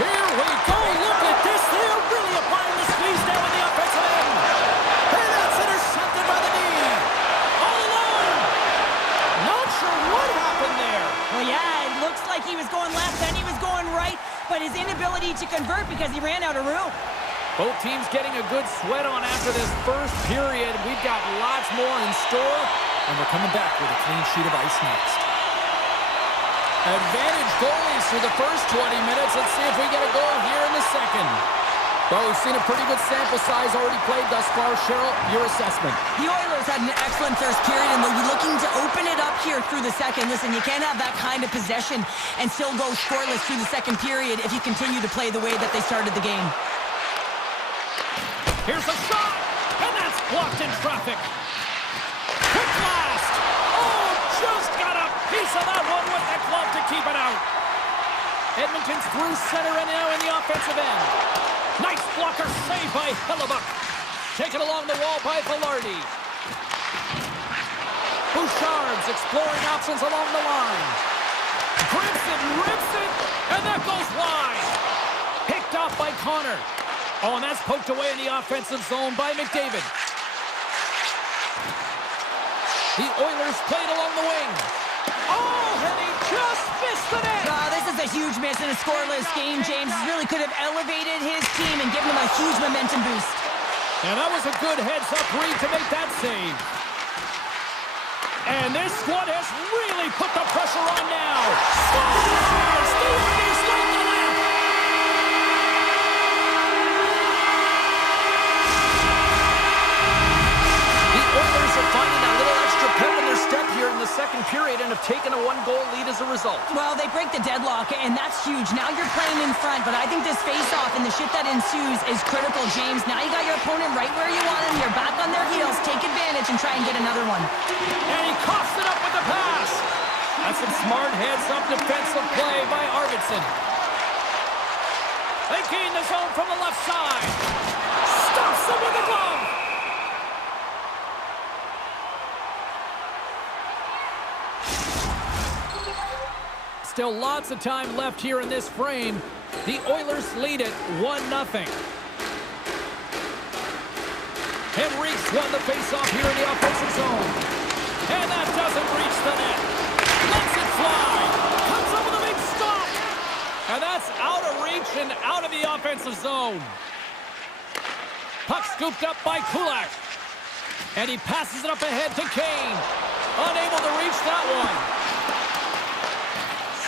Here we go. Look at this. They are really applying the squeeze down in the offensive end. And that's intercepted by the knee. All alone. Not sure what happened there. Well, yeah, it looks like he was going left, then he was going right, but his inability to convert because he ran out of room. Both teams getting a good sweat on after this first period. We've got lots more in store, and we're coming back with a clean sheet of ice next. Advantage goalies through the first 20 minutes. Let's see if we get a goal here in the second. Well, we've seen a pretty good sample size already played thus far. Cheryl, your assessment. The Oilers had an excellent first period, and they'll be looking to open it up here through the second. Listen, you can't have that kind of possession and still go scoreless through the second period if you continue to play the way that they started the game. Here's a shot, and that's blocked in traffic. Quick blast. Oh, just got a piece of that one with the glove to keep it out. Edmonton's through center and now in the offensive end. Nice blocker save by Hellebuck. Taken along the wall by Velarde. Bouchard's exploring options along the line. Grips it, rips it, and that goes wide. Picked off by Connor. Oh, and that's poked away in the offensive zone by McDavid. The Oilers played along the wing. Oh, and he just missed the net. This is a huge miss in a scoreless game. James really could have elevated his team and given them a huge momentum boost. And that was a good heads-up read to make that save. And this squad has really put the pressure on now. The Oilers are finding that little extra pep in their step here in the second period and have taken a one-goal lead as a result. Well, they break the deadlock, and that's huge. Now you're playing in front, but I think this face-off and the shift that ensues is critical, James. Now you got your opponent right where you want him. You're back on their heels. Take advantage and try and get another one. And he coughs it up with the pass. That's some smart heads-up defensive play by Arvidsson. They gain the zone from the left side. Stops them with the glove. Still lots of time left here in this frame. The Oilers lead it 1-0. Henriques won the face-off here in the offensive zone. And that doesn't reach the net. Lets it fly. Comes up with a big stop. And that's out of reach and out of the offensive zone. Puck scooped up by Kulak. And he passes it up ahead to Kane. Unable to reach that one.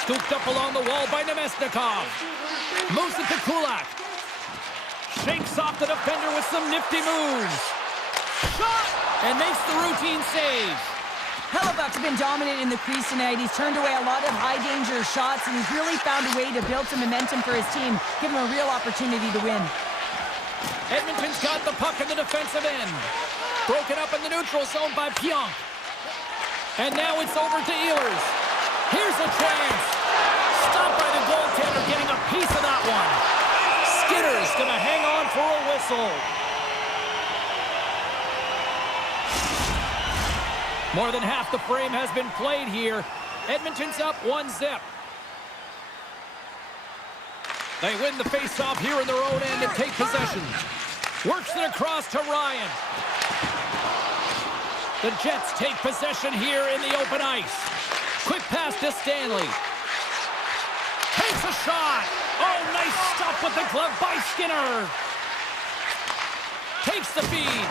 Scooped up along the wall by Nemesnikov. Moves it to Kulak. Shakes off the defender with some nifty moves. Shot! And makes the routine save. Hellebuck's been dominant in the crease tonight. He's turned away a lot of high-danger shots, and he's really found a way to build some momentum for his team, give him a real opportunity to win. Edmonton's got the puck in the defensive end. Broken up in the neutral zone by Pionk. And now it's over to Ehlers. Here's a chance. Stopped by the goaltender, getting a piece of that one. Skinner's going to hang on for a whistle. More than half the frame has been played here. Edmonton's up 1-0. They win the face-off here in their own end and take possession. Works it across to Ryan. The Jets take possession here in the open ice. Quick pass to Stanley. Takes a shot. Oh, nice stop with the glove by Skinner. Takes the feed.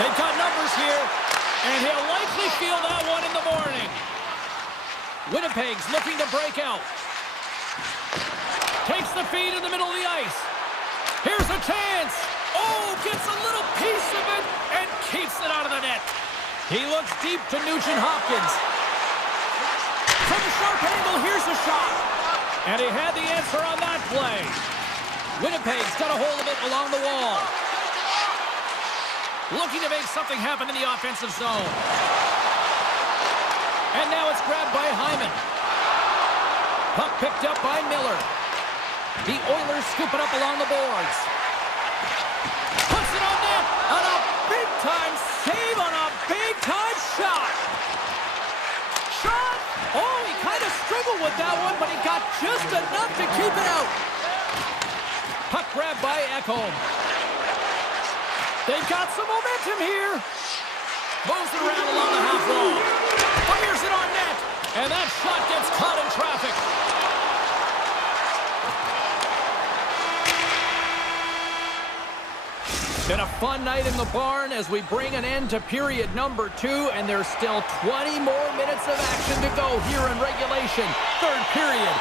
They've got numbers here, and he'll likely feel that one in the morning. Winnipeg's looking to break out. Takes the feed in the middle of the ice. Here's a chance. Oh, gets a little piece of it and keeps it out of the net. He looks deep to Nugent-Hopkins. From a sharp angle, here's a shot. And he had the answer on that play. Winnipeg's got a hold of it along the wall. Looking to make something happen in the offensive zone. And now it's grabbed by Hyman. Puck picked up by Miller. The Oilers scoop it up along the boards. Puts it on net. On a big-time save on a big-time shot. Shot. Oh, he kind of struggled with that one, but he got just enough to keep it out. Puck grabbed by Ekholm. They've got some momentum here. Moves it around along the half wall. Fires it on net. And that shot gets caught in traffic. Been a fun night in the barn as we bring an end to period number 2, and there's still 20 more minutes of action to go here in regulation. Third period.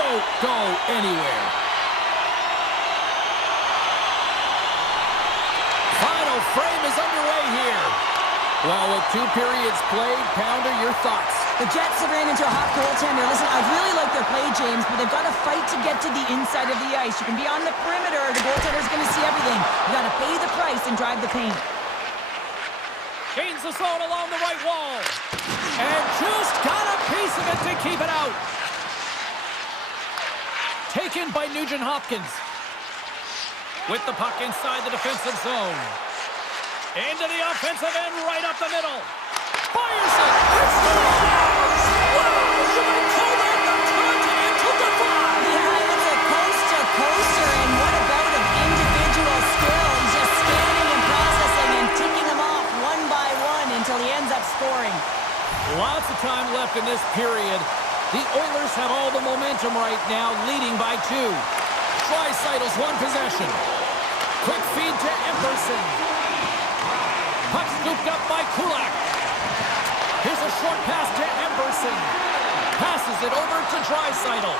Don't go anywhere. Final frame is underway here. Well, with 2 periods played, Pounder, your thoughts? The Jets have ran into a hot goaltender. Listen, I really like their play, James, but they've got to fight to get to the inside of the ice. You can be on the perimeter. The goaltender's going to see everything. You got to pay the price and drive the paint. Gains the zone along the right wall. And just got a piece of it to keep it out. Taken by Nugent-Hopkins. With the puck inside the defensive zone. Into the offensive end, right up the middle. Fires it. It scores! Wow, you might call that the continental divide. Yeah, it's a coast-to-coaster, and what about of individual skill? He's just scanning and processing and ticking them off one by one until he ends up scoring. Lots of time left in this period. The Oilers have all the momentum right now, leading by 2. Draisaitl's one possession. Quick feed to Emerson. Puck scooped up by Kulak. Here's a short pass to Emerson. Passes it over to Draisaitl.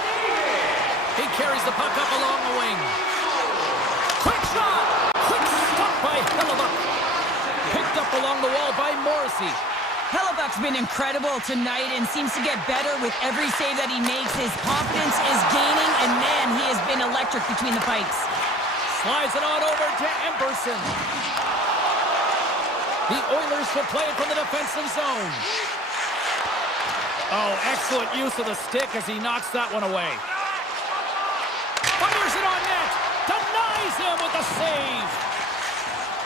He carries the puck up along the wing. Quick shot! Quick stop by Hellebuyck. Picked up along the wall by Morrissey. Hellebuyck's been incredible tonight and seems to get better with every save that he makes. His confidence is gaining, and man, he has been electric between the pipes. Slides it on over to Emerson. The Oilers will play it from the defensive zone. Oh, excellent use of the stick as he knocks that one away. Fires it on net. Denies him with a save.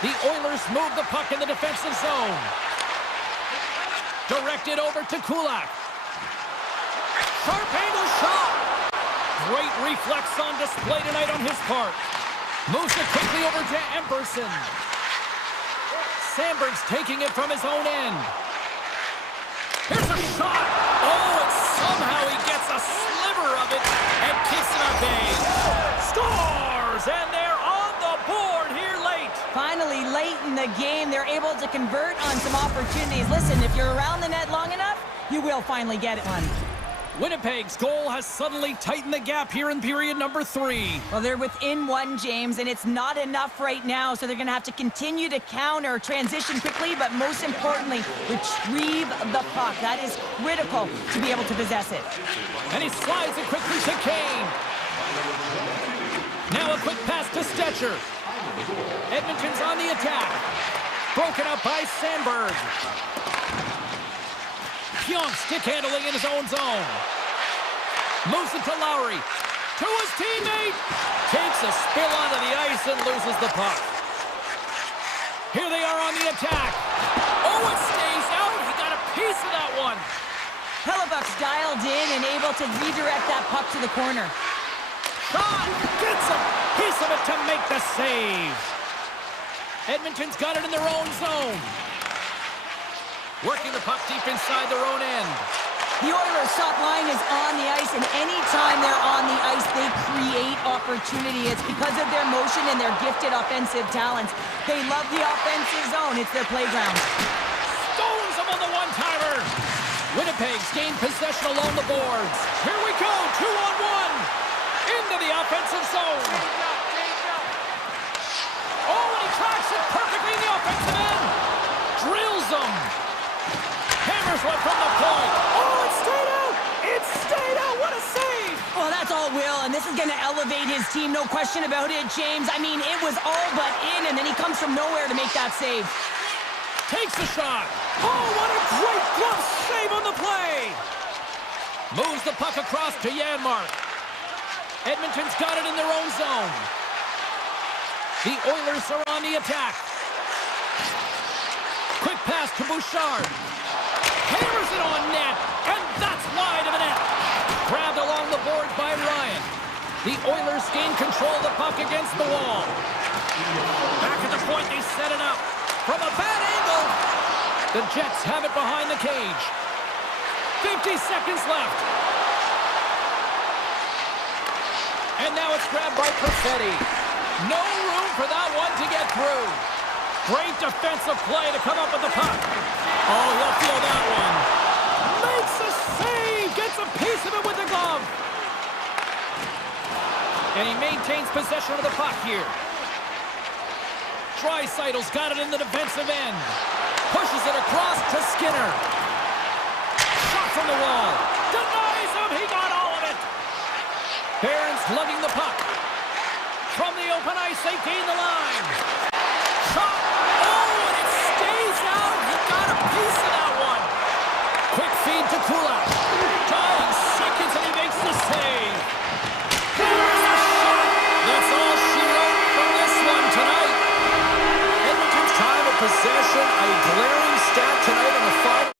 The Oilers move the puck in the defensive zone. Directed over to Kulak. Sharp angle shot. Great reflex on display tonight on his part. Moves it quickly over to Emerson. Sandberg's taking it from his own end. Here's a shot. Oh, and somehow he gets a sliver of it and keeps it at bay. Scores! And they're on the board here late. Finally, late in the game, they're able to convert on some opportunities. Listen, if you're around the net long enough, you will finally get it one. Winnipeg's goal has suddenly tightened the gap here in period number 3. Well, they're within 1, James, and it's not enough right now, so they're going to have to continue to counter, transition quickly, but most importantly, retrieve the puck. That is critical to be able to possess it. And he slides it quickly to Kane. Now a quick pass to Stetcher. Edmonton's on the attack. Broken up by Sandberg. Pionk stick handling in his own zone. Moves it to Lowry. To his teammate. Takes a spill onto the ice and loses the puck. Here they are on the attack. Oh, it stays out. He got a piece of that one. Hellebuyck's dialed in and able to redirect that puck to the corner. Shot! Gets a piece of it to make the save. Edmonton's got it in their own zone. Working the puck deep inside their own end. The Oilers' top line is on the ice, and anytime they're on the ice, they create opportunity. It's because of their motion and their gifted offensive talents. They love the offensive zone. It's their playground. Stones him on the one-timer. Winnipeg's gained possession along the boards. Here we go, 2-on-1. Into the offensive zone. Oh, and he tracks it perfectly in the offensive end. Drills him. Hammers one from the point. Oh, it stayed out. It stayed out. What a save. Well, that's all Will, and this is going to elevate his team. No question about it, James. I mean, it was all but in, and then he comes from nowhere to make that save. Takes the shot. Oh, what a great glove save on the play. Moves the puck across to Janmark. Edmonton's got it in their own zone. The Oilers are on the attack. Quick pass to Bouchard. Hammers it on net, and that's wide of the net. Grabbed along the boards by Ryan. The Oilers gain control of the puck against the wall. Back at the point, they set it up. From a bad angle, the Jets have it behind the cage. 50 seconds left. And now it's grabbed by Perfetti. No room time for that one to get through. Great defensive play to come up with the puck. Oh, he'll feel that one. Makes a save. Gets a piece of it with the glove. And he maintains possession of the puck here. Draisaitl's got it in the defensive end. Pushes it across to Skinner. Shot from the wall. Denies him. He got all of it. Barron's lugging the puck. From the open ice, they gain the line. Shot. Oh, and it stays out. He got a piece of that one. Quick feed to Kulak. Dying seconds, and he makes the save. There's the shot. That's all she wrote from this one tonight. Edmonton's time of possession, a glaring stat tonight on the final.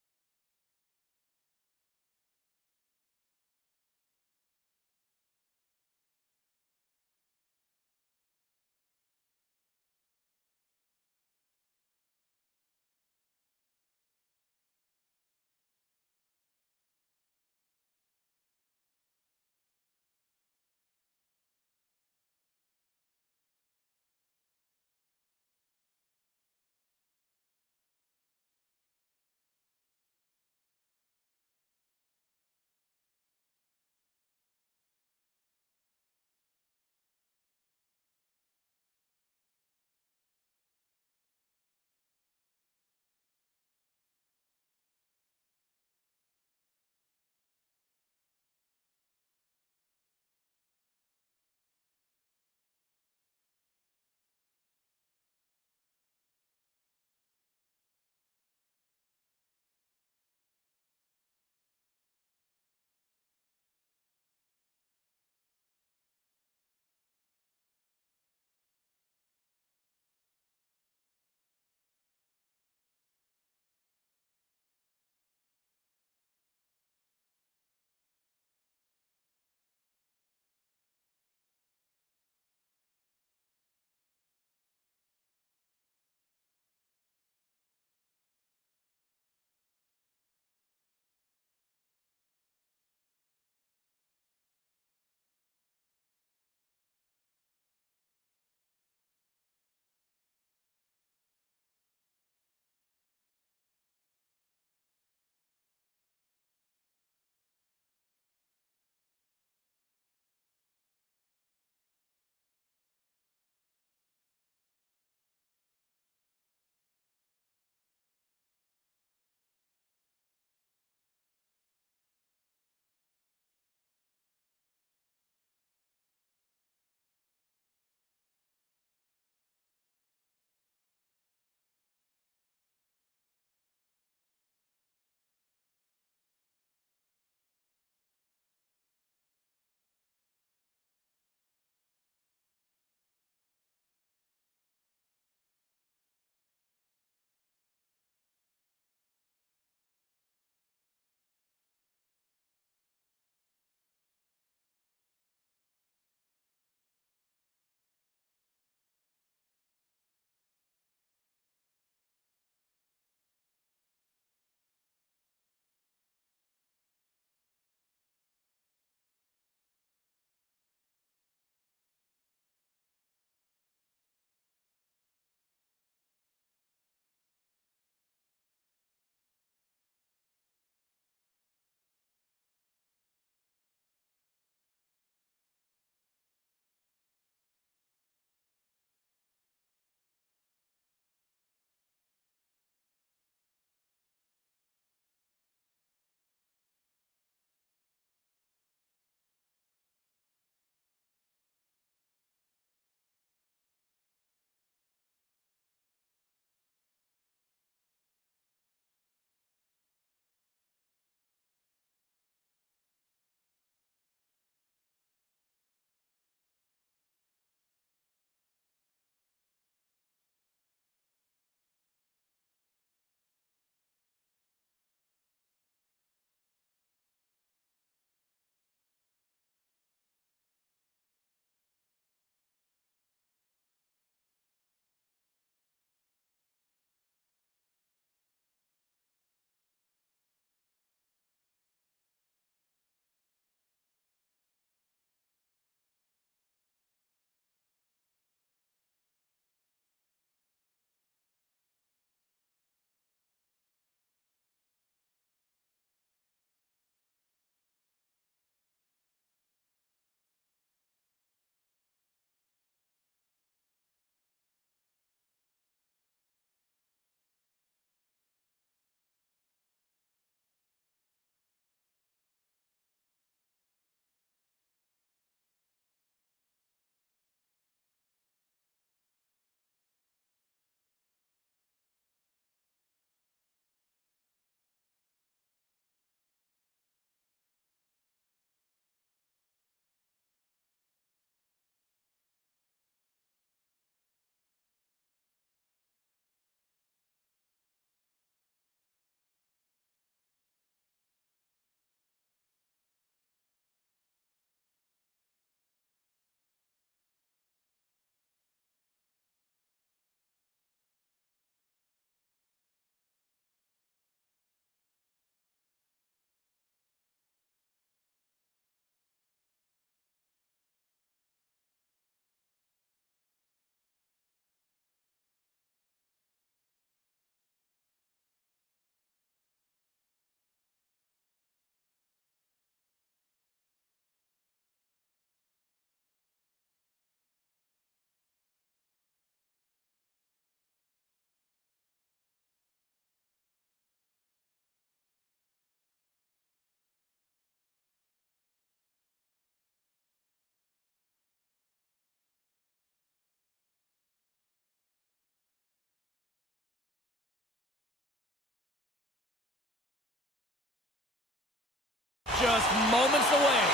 just moments away.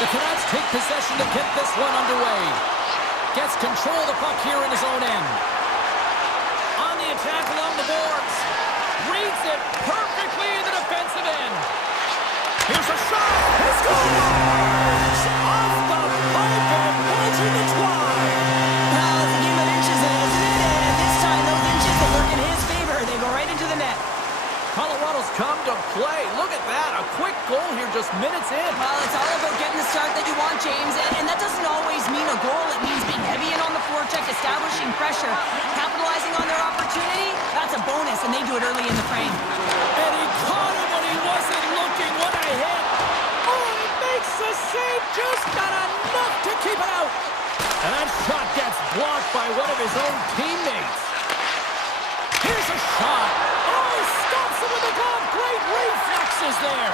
The Canucks take possession to get this one underway. Gets control of the puck here in his own end. On the attack along the boards. Reads it perfectly in the defensive end. Here's a shot. He scores! Off the pipe and bulging the twine. Well, it's a game of inches, isn't it? And this time, those inches will work in his favor. They go right into the net. Colorado's come to play. Look at that. A quick goal here just minutes in. Well, it's all about getting the start that you want, James. And that doesn't always mean a goal. It means being heavy in on the forecheck, establishing pressure, capitalizing on their opportunity. That's a bonus, and they do it early in the frame. And he caught him when he wasn't looking. What a hit. Oh, he makes the save. Just not enough to keep it out. And that shot gets blocked by one of his own teammates. Here's a shot. Oh, he stops him with the glove. Great reflexes there.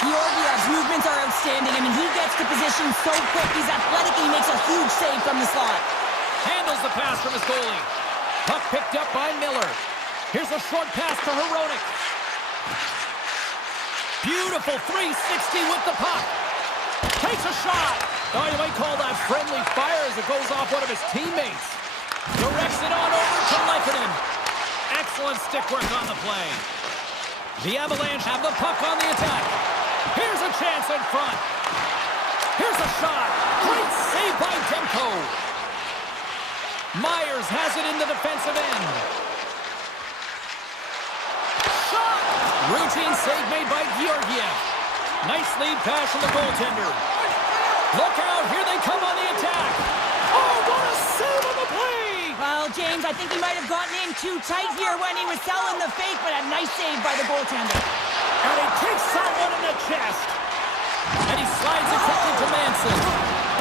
Georgiev's movements are outstanding. I mean, he gets to position so quick. He's athletic, and he makes a huge save from the slot. Handles the pass from his goalie. Puck picked up by Miller. Here's a short pass to Hronek. Beautiful 360 with the puck. Takes a shot. Oh, you might call that friendly fire as it goes off one of his teammates. Directs it on over to Lehkonen. Excellent stick work on the play. The Avalanche have the puck on the attack. Here's a chance in front. Here's a shot. Great save by Demko. Myers has it in the defensive end. Shot! Routine save made by Georgiev. Nice lead pass from the goaltender. Look out, here they come on the attack. Oh, what a save on the play! Well, James, I think he might have gotten in too tight here when he was selling the fake, but a nice save by the goaltender. And he takes someone in the chest. And he slides it quickly to Manson.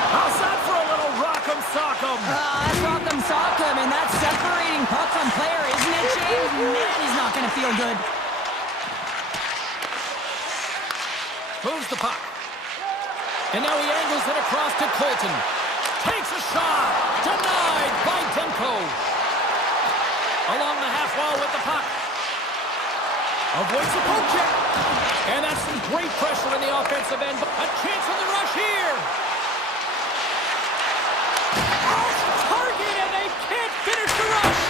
How's that for a little rock'em sock'em? That's rock'em sock'em, and that's separating puck from player, isn't it, James? Man, he's not going to feel good. Moves the puck. And now he angles it across to Colton. Takes a shot. Denied by Demko. Along the half wall with the puck. Avoids the poke check. And that's some great pressure in the offensive end. A chance on the rush here. Off target, and they can't finish the rush.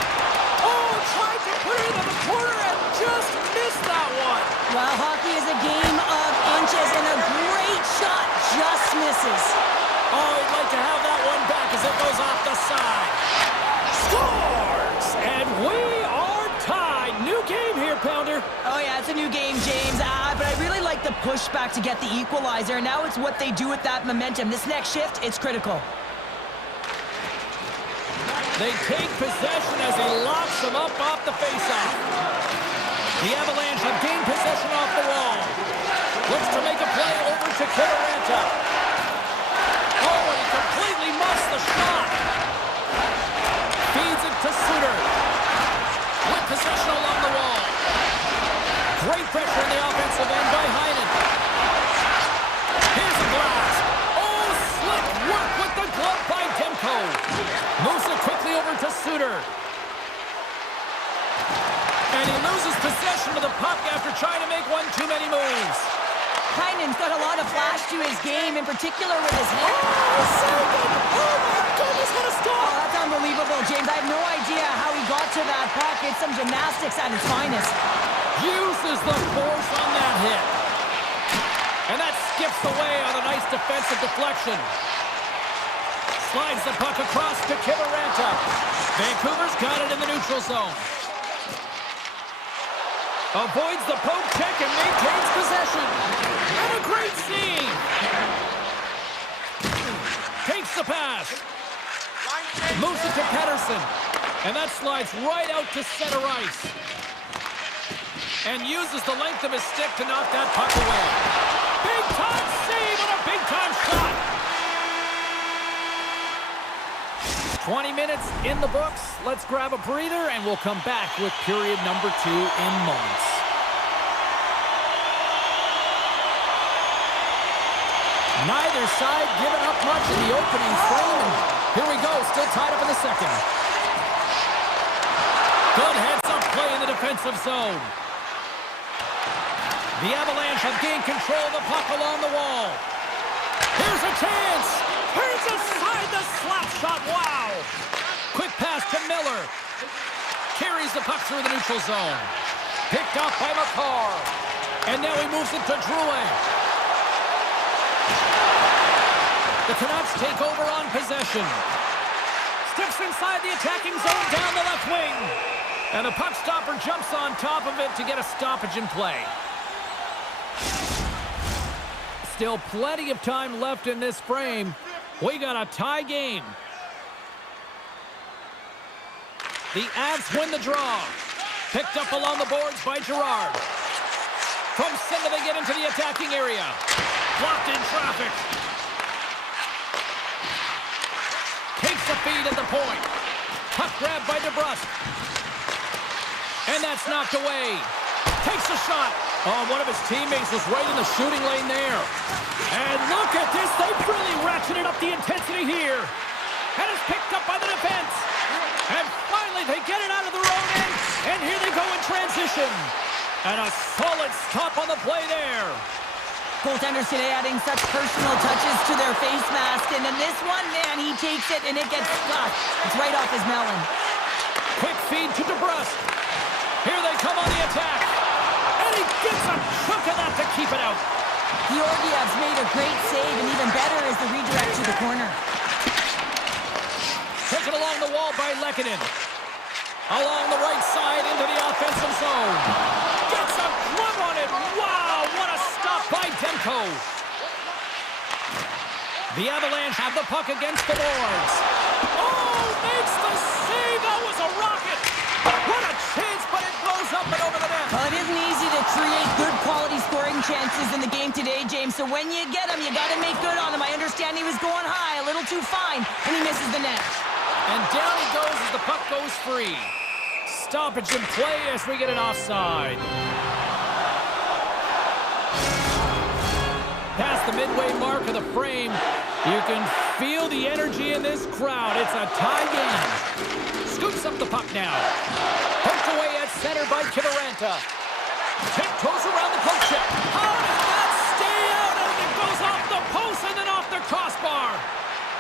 Oh, tried to put it into the corner and just missed that one. Well, hockey is a game of inches, and a great shot just misses. Oh, he'd like to have that one back as it goes off the side. Scores! And we are tied. New game here, Pounder. Oh, yeah, it's a new game, James. But I really like the pushback to get the equalizer. Now it's what they do with that momentum. This next shift, it's critical. They take possession as he locks them up off the faceoff. The Avalanche have gained possession off the wall. Looks to make a play over to Kibberanta. Oh, and he completely muffs the shot. Feeds it to Suter. With possession along the wall. Great pressure in the offensive end by Heinen. Here's a blast. Oh, slick work with the glove by Demko. Moves it quickly over to Suter. And he loses possession of the puck after trying to make one too many moves. Heinen's got a lot of flash to his game, in particular with his head. Oh, saved it! Oh, my goodness, what a stop! Oh, that's unbelievable, James. I have no idea how he got to that puck. It's some gymnastics at its finest. Uses the force on that hit. And that skips away on a nice defensive deflection. Slides the puck across to Kibberanta. Vancouver's got it in the neutral zone. Avoids the poke check and maintains possession. And a great save. Takes the pass. Moves it to Pettersson. And that slides right out to center ice. And uses the length of his stick to knock that puck away. Big time save and a big time shot. 20 minutes in the books. Let's grab a breather and we'll come back with period number 2 in moments. Neither side giving up much in the opening frame. And here we go, still tied up in the second. Good heads-up play in the offensive zone. The Avalanche have gained control of the puck along the wall. Here's a chance. Here's aside the slap shot. Wow. Quick pass to Miller. Carries the puck through the neutral zone. Picked up by McCarr. And now he moves it to Drouin. The Canucks take over on possession. Steps inside the attacking zone down the left wing. And the puck stopper jumps on top of it to get a stoppage in play. Still plenty of time left in this frame. We got a tie game. The Avs win the draw. Picked up along the boards by Girard. From center they get into the attacking area. Blocked in traffic. Takes the feed at the point. Puck grab by DeBrusque. And that's knocked away. Takes a shot. Oh, one of his teammates was right in the shooting lane there. And look at this. They've really ratcheted up the intensity here. And it's picked up by the defense. And finally, they get it out of their own end. And here they go in transition. And a solid stop on the play there. Goaltenders today adding such personal touches to their face mask. And then this one, man, he takes it and it gets stuck. It's right off his melon. Quick feed to DeBrusque. Here they come on the attack. And he gets a chunk of that to keep it out. Georgiev's made a great save, and even better is the redirect to the corner. Taken along the wall by Lehkonen. Along the right side into the offensive zone. Gets a glove on it. Wow, what a stop by Demko. The Avalanche have the puck against the boards. Oh, makes the save. That was a rocket. What a chance, but it blows up and over the net. Well, it isn't easy to create good quality scoring chances in the game today, James. So when you get them, you got to make good on them. I understand he was going high, a little too fine, and he misses the net. And down he goes as the puck goes free. Stoppage in play as we get an offside. Past the midway mark of the frame, you can feel the energy in this crowd. It's a tie game. Scoops up the puck now. Poked away at center by Kiviranta. Tiptoes around the poke check. How does that stay out? And it goes off the post and then off the crossbar.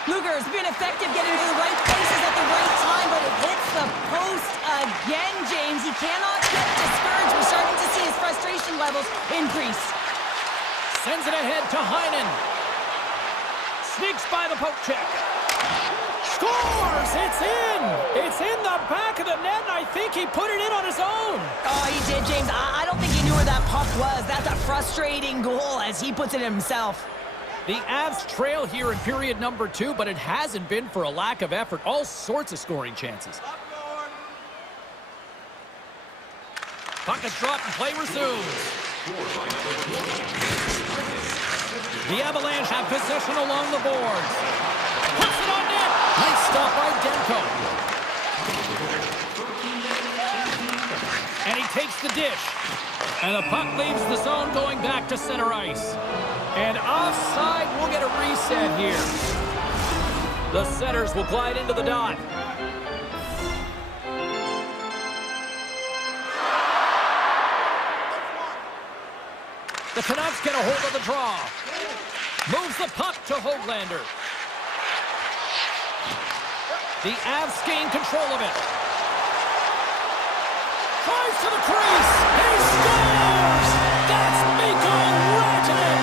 Luger's been effective getting to the right places at the right time, but it hits the post again, James. He cannot get discouraged. We're starting to see his frustration levels increase. Sends it ahead to Heinen. Sneaks by the poke check. Scores! It's in! It's in the back of the net, and I think he put it in on his own. Oh, he did, James. I don't think he knew where that puck was. That's a frustrating goal, as he puts it himself. The Avs trail here in period number 2, but it hasn't been for a lack of effort. All sorts of scoring chances. Puck is dropped and play resumes. The Avalanche have possession along the boards. Puts it on net. Nice stop by Demko. And he takes the dish. And the puck leaves the zone going back to center ice. And offside, we'll get a reset here. The setters will glide into the dot. The Canucks get a hold of the draw. Moves the puck to Höglander. The Avs gain control of it. Drives to the crease. He scores! That's Mikko Rantanen.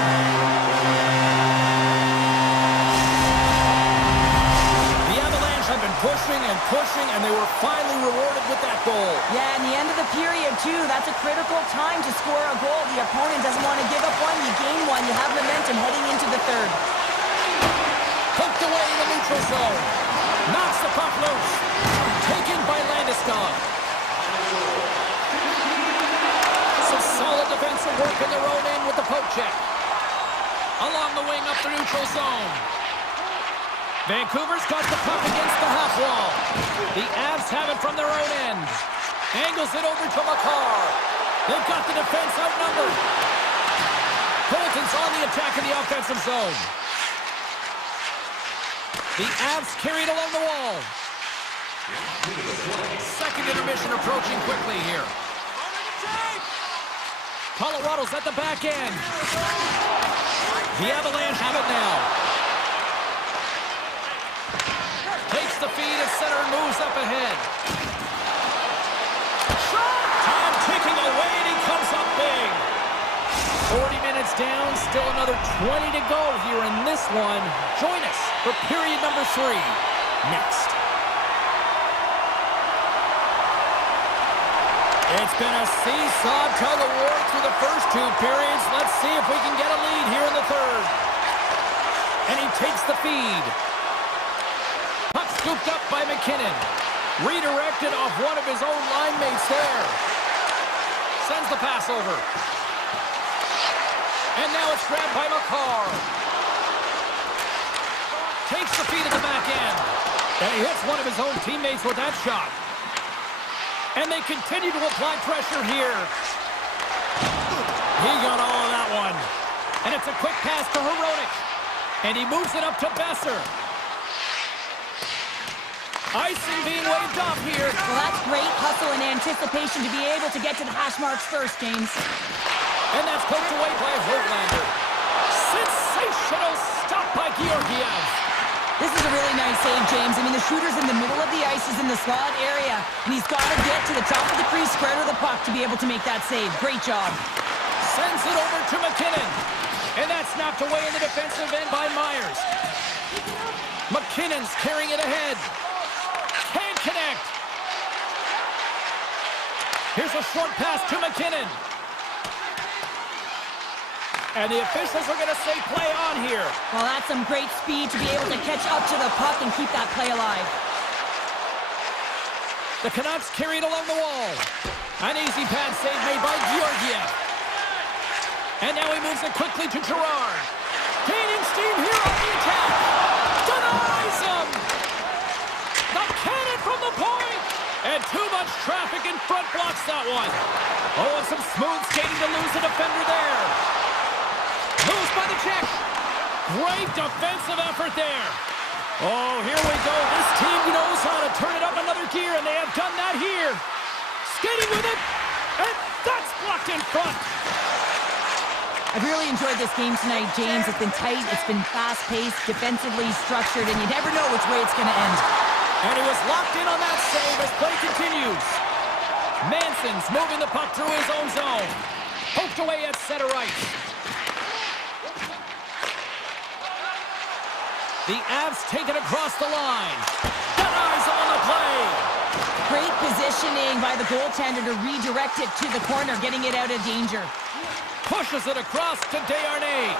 The Avalanche have been pushing and pushing, and they were finally rewarded with that goal. Yeah, in the end of the period, too, that's a critical time to score a goal. The opponent doesn't want to give up one. You gain one. You have momentum heading into the third. Poked away in the neutral zone. Knocks the puck loose. Taken by Landeskog. Some solid defensive work in their own end with the poke check. Along the wing up the neutral zone. Vancouver's got the puck against the half wall. The Avs have it from their own end. Angles it over to McCarr. They've got the defense outnumbered. Colton's on the attack in the offensive zone. The Avs carried along the wall. Second intermission approaching quickly here. Colorado's at the back end. The Avalanche have it now. Takes the feed at center and moves up ahead. Shot! Time ticking away and he comes up big. 40 minutes down, still another 20 to go here in this one. Join us for period number 3 next. It's been a seesaw tug-of-war through the first 2 periods. Let's see if we can get a lead here in the third. And he takes the feed. Puck scooped up by McKinnon. Redirected off one of his own line mates there. Sends the pass over. And now it's grabbed by McCarr. Takes the feed at the back end. And he hits one of his own teammates with that shot. And they continue to apply pressure here. He got all of that one. And it's a quick pass to Hronek. And he moves it up to Besser. Icing being waved off here. Well, that's great hustle and anticipation to be able to get to the hash marks first, James. And that's poked away by Höglander. Sensational stop by Georgiev. This is a really nice save, James. I mean, the shooter's in the middle of the ice, is in the slot area, and he's got to get to the top of the crease, square to the puck to be able to make that save. Great job. Sends it over to McKinnon. And that's knocked away in the defensive end by Myers. McKinnon's carrying it ahead. Can't connect. Here's a short pass to McKinnon. And the officials are going to say play on here. Well, that's some great speed to be able to catch up to the puck and keep that play alive. The Canucks carry it along the wall. An easy pad save made by Georgiev. And now he moves it quickly to Girard. Gaining steam here on the attack. Denies him. The cannon from the point. And too much traffic in front blocks that one. Oh, and some smooth skating to lose the defender there. Moves by the check. Great defensive effort there. Oh, here we go. This team knows how to turn it up another gear, and they have done that here. Skating with it, and that's blocked in front. I've really enjoyed this game tonight, James. It's been tight, it's been fast-paced, defensively structured, and you never know which way it's going to end. And he was locked in on that save as play continues. Manson's moving the puck through his own zone. Poked away at center ice. The Avs take it across the line. Denies on the play. Great positioning by the goaltender to redirect it to the corner, getting it out of danger. Pushes it across to Desharnais.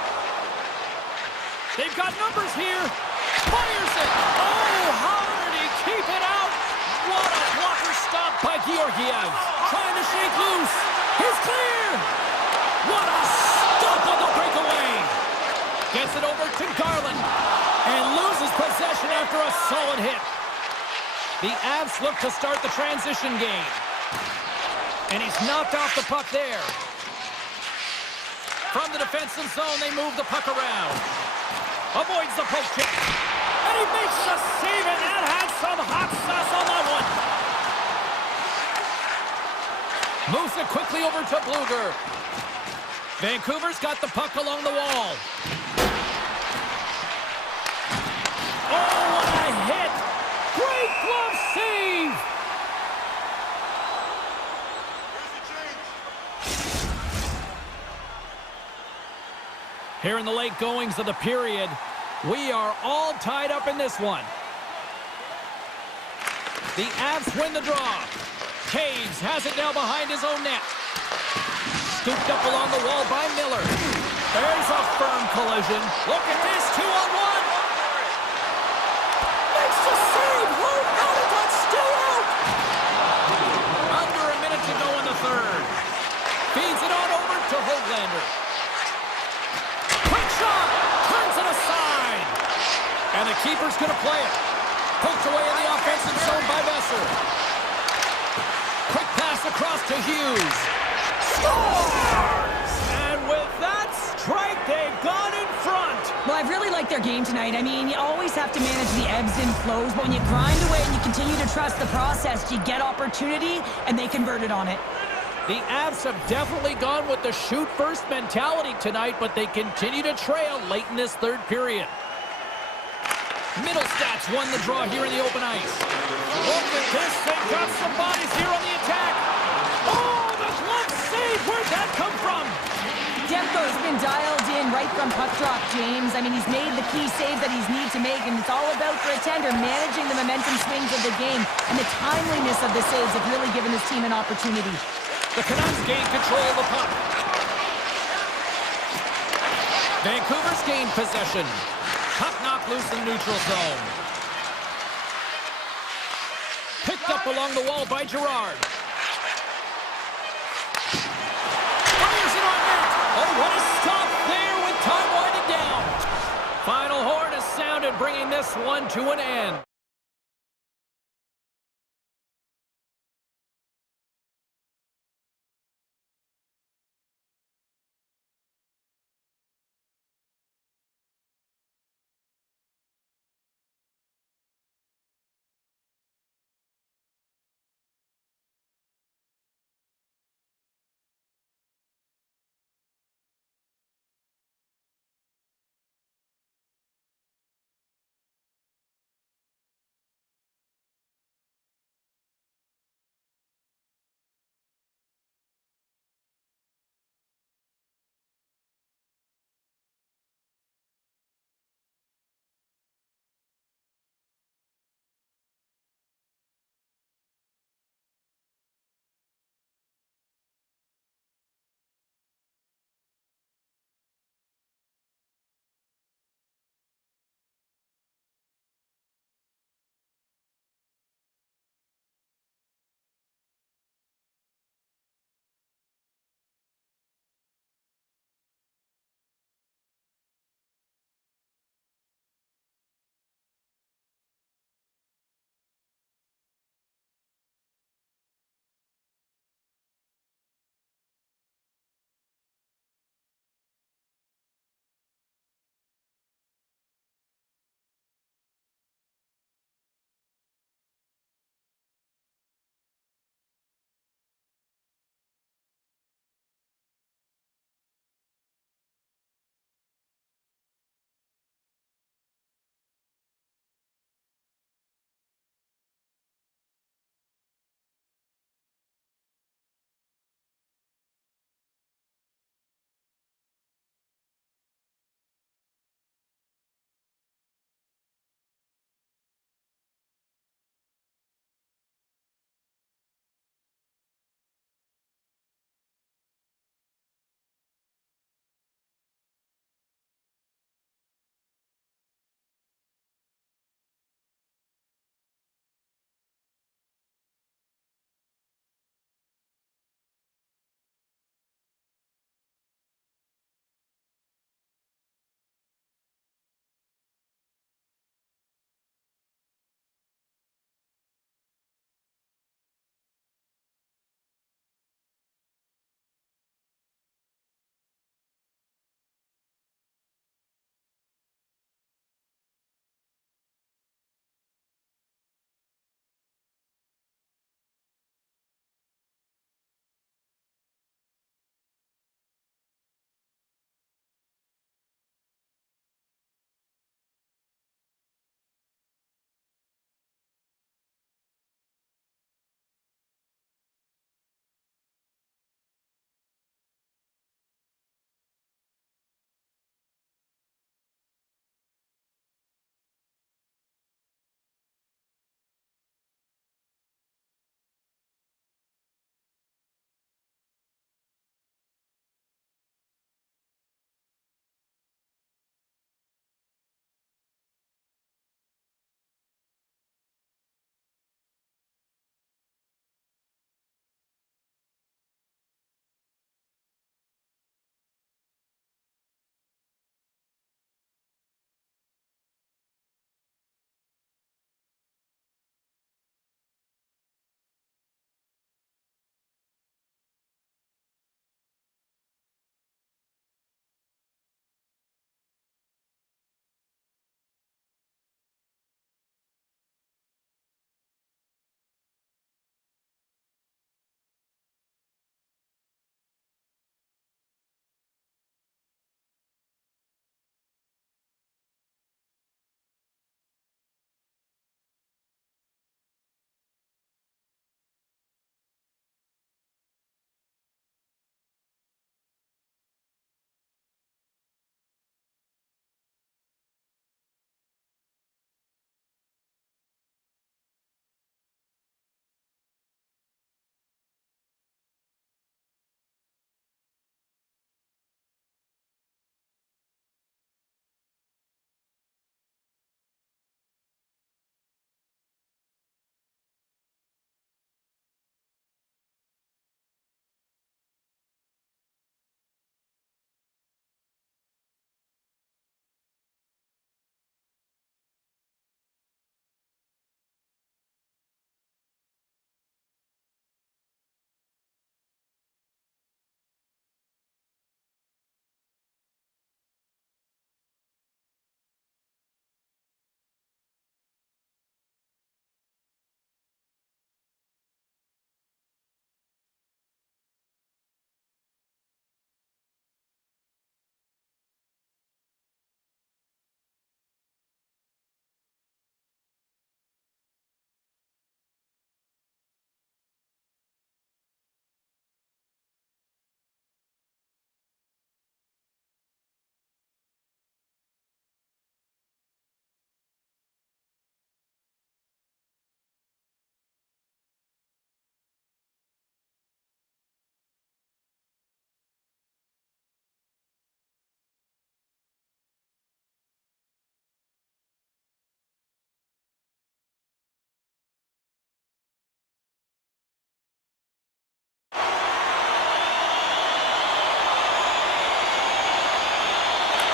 They've got numbers here. Fires it. Oh, how did he keep it out? What a blocker stop by Georgiev. Trying to shake loose. He's clear. What a stop on the breakaway. Gets it over to Garland. And loses possession after a solid hit. The Avs look to start the transition game. And he's knocked off the puck there. From the defensive zone, they move the puck around. Avoids the poke check. And he makes the save, and that had some hot sauce on that one. Moves it quickly over to Bluger. Vancouver's got the puck along the wall. Oh, what a hit! Great glove save! Here in the late goings of the period, we are all tied up in this one. The Avs win the draw. Taves has it now behind his own net. Scooped up along the wall by Miller. There's a firm collision. Look at this, 2-on-1. Makes the save. How did that stay out? Under a minute to go in the third. Feeds it on over to Höglander. Quick shot. Turns it aside. And the keeper's going to play it. Poked away in the offensive zone by Besser. Quick pass across to Hughes. Scores! And with that strike, they've gone in front. Well, I've really liked their game tonight. I mean, you always have to manage the ebbs and flows, but when you grind away and you continue to trust the process, you get opportunity, and they converted on it. The Avs have definitely gone with the shoot-first mentality tonight, but they continue to trail late in this third period. Middlestats won the draw here in the open ice. Look at this. They got some bodies here on the attack. Oh, the glove save. Where'd that come from? Demko's been dialed in right from puck drop, James. I mean, he's made the key saves that he's needed to make, and it's all about, for a tender, managing the momentum swings of the game, and the timeliness of the saves have really given his team an opportunity. The Canucks gain control of the puck. Vancouver's gained possession. Puck knocked loose in the neutral zone. Picked up along the wall by Gerard. Fires it on net. Oh, what a stop there with time winding down. Final horn is sounded, bringing this one to an end.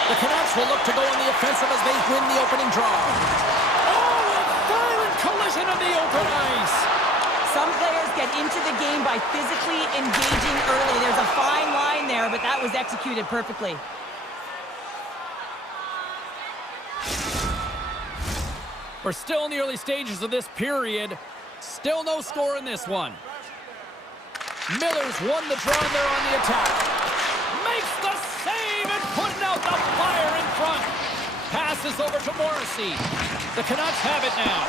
The Canucks will look to go on the offensive as they win the opening draw. Oh, a violent collision on the open ice. Some players get into the game by physically engaging early. There's a fine line there, but that was executed perfectly. We're still in the early stages of this period. Still no score in this one. Miller's won the draw and they're on the attack. Makes the save and putting out the fire in front. Passes over to Morrissey. The Canucks have it now.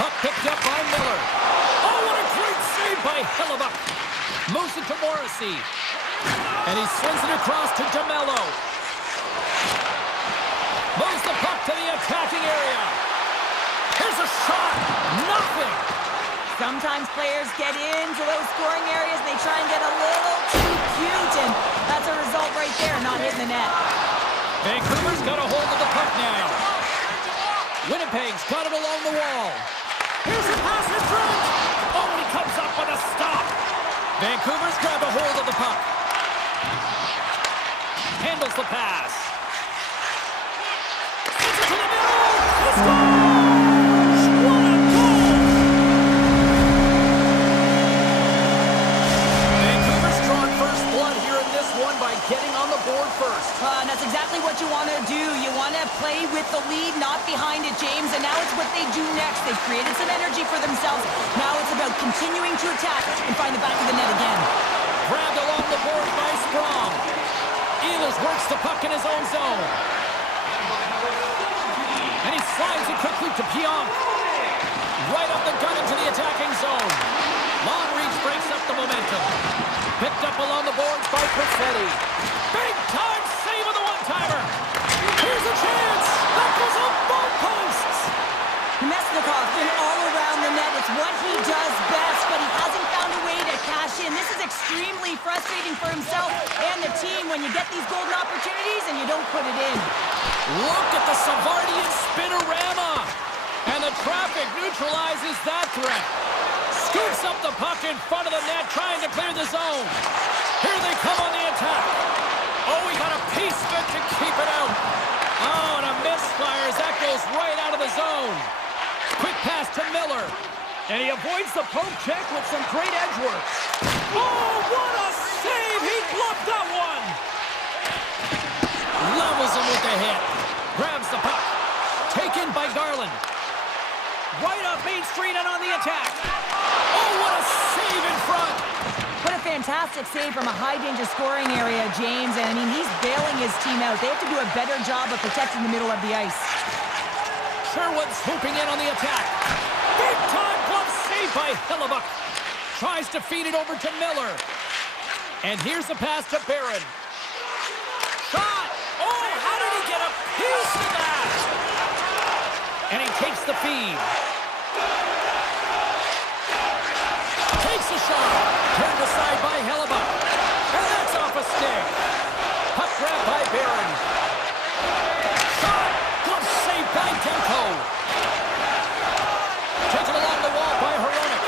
Puck picked up by Miller. Oh, what a great save by Hellebuyck. Moves it to Morrissey. And he sends it across to DeMello. Moves the puck to the attacking area. Here's a shot. Nothing. Sometimes players get into those scoring areas and they try and get a little too cute, and that's a result right there, not hitting the net. Vancouver's got a hold of the puck now. Winnipeg's got it along the wall. Here's a pass in front. Oh, and he comes up with a stop. Vancouver's grabbed a hold of the puck. Handles the pass. Sends it to the middle. He scores! What a goal! Vancouver's drawn first blood here in this one by getting on the board first. And that's exactly what you want to do. You want to play with the lead, not behind it, James. And now it's what they do next. They've created some energy for themselves. Now it's about continuing to attack and find the back of the net again. Grabbed along the board by Sprong. Ehlers works the puck in his own zone. And he slides it quickly to Pionk. Right up the gun into the attacking zone. Long reach breaks up the momentum. Picked up along the boards by Perfetti. Big time save on the one-timer. Here's a chance. That goes on both posts. Mesnikov been all around the net. It's what he does best, but he hasn't found a way to cash in. This is extremely frustrating for himself and the team when you get these golden opportunities and you don't put it in. Look at the Savardian spinorama. And the traffic neutralizes that threat. Scoops up the puck in front of the net, trying to clear the zone. Here they come on the attack. Oh, he got a piece of it to keep it out. Oh, and a misfire as that goes right out of the zone. Quick pass to Miller. And he avoids the poke check with some great edge work. Oh, what a save! He bluffed that one! Levels him with the hit. Grabs the puck. Taken by Garland. Right up Main Street and on the attack. Oh, what a save in front! What a fantastic save from a high-danger scoring area, James. And, I mean, he's bailing his team out. They have to do a better job of protecting the middle of the ice. Sherwood's swooping in on the attack. Big-time glove save by Hellebuyck. Tries to feed it over to Miller. And here's the pass to Barron. Shot! Oh, how did he get a piece of that? And he takes the feed. Takes a shot. Turned aside by Hellebuyck. And that's off a stick. Puck grab by Barron. Shot! Glove save by Demko. Taken along the wall by Hronek.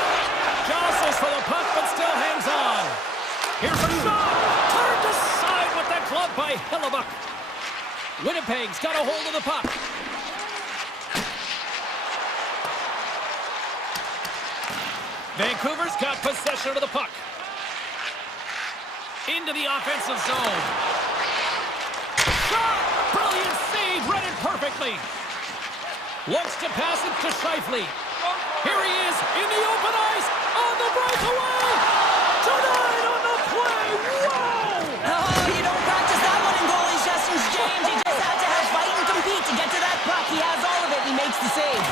Jostles for the puck, but still hangs on. Here's a shot. Turned aside with that glove by Hellebuyck. Winnipeg's got a hold of the puck. Vancouver's got possession of the puck. Into the offensive zone. Shot! Brilliant save, read it perfectly. Looks to pass it to Scheifele. Here he is in the open ice on the breakaway. Denied on the play. Whoa! Oh, you don't practice that one in goalie sessions, James. You just have to have fight and compete to get to that puck. He has all of it, and he makes the save.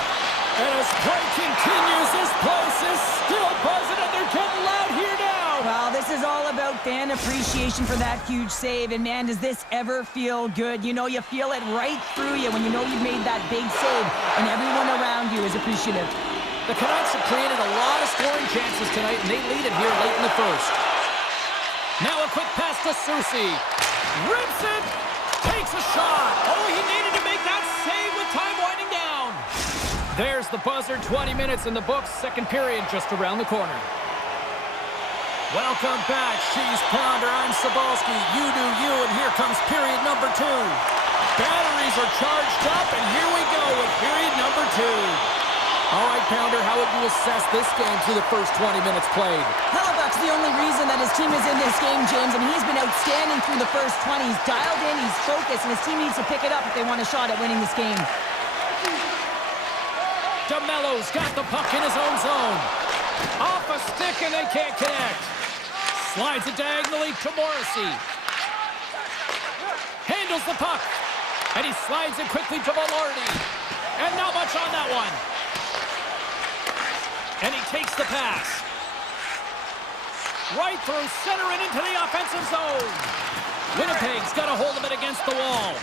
And as play continues, this place is still buzzing, and they're getting loud here now. Well, this is all about fan appreciation for that huge save. And, man, does this ever feel good? You know, you feel it right through you when you know you've made that big save, and everyone around you is appreciative. The Canucks have created a lot of scoring chances tonight, and they lead it here late in the first. Now a quick pass to Soucy. Rips it. Takes a shot. Oh, he needed to make that save with time winding down. There's the buzzer. 20 minutes in the books. Second period just around the corner. Welcome back, Cheese Pounder. I'm Sabalski. You do you, and here comes period number 2. Batteries are charged up, and here we go with period number 2. All right, Pounder, how would you assess this game through the first 20 minutes played? Hellebuck's the only reason that his team is in this game, James, and he's been outstanding through the first 20. He's dialed in, he's focused, and his team needs to pick it up if they want a shot at winning this game. DeMello's got the puck in his own zone. Off a stick, and they can't connect. Slides it diagonally to Morrissey. Handles the puck. And he slides it quickly to Velarde. And not much on that one. And he takes the pass. Right through center and into the offensive zone. Winnipeg's got a hold of it against the wall.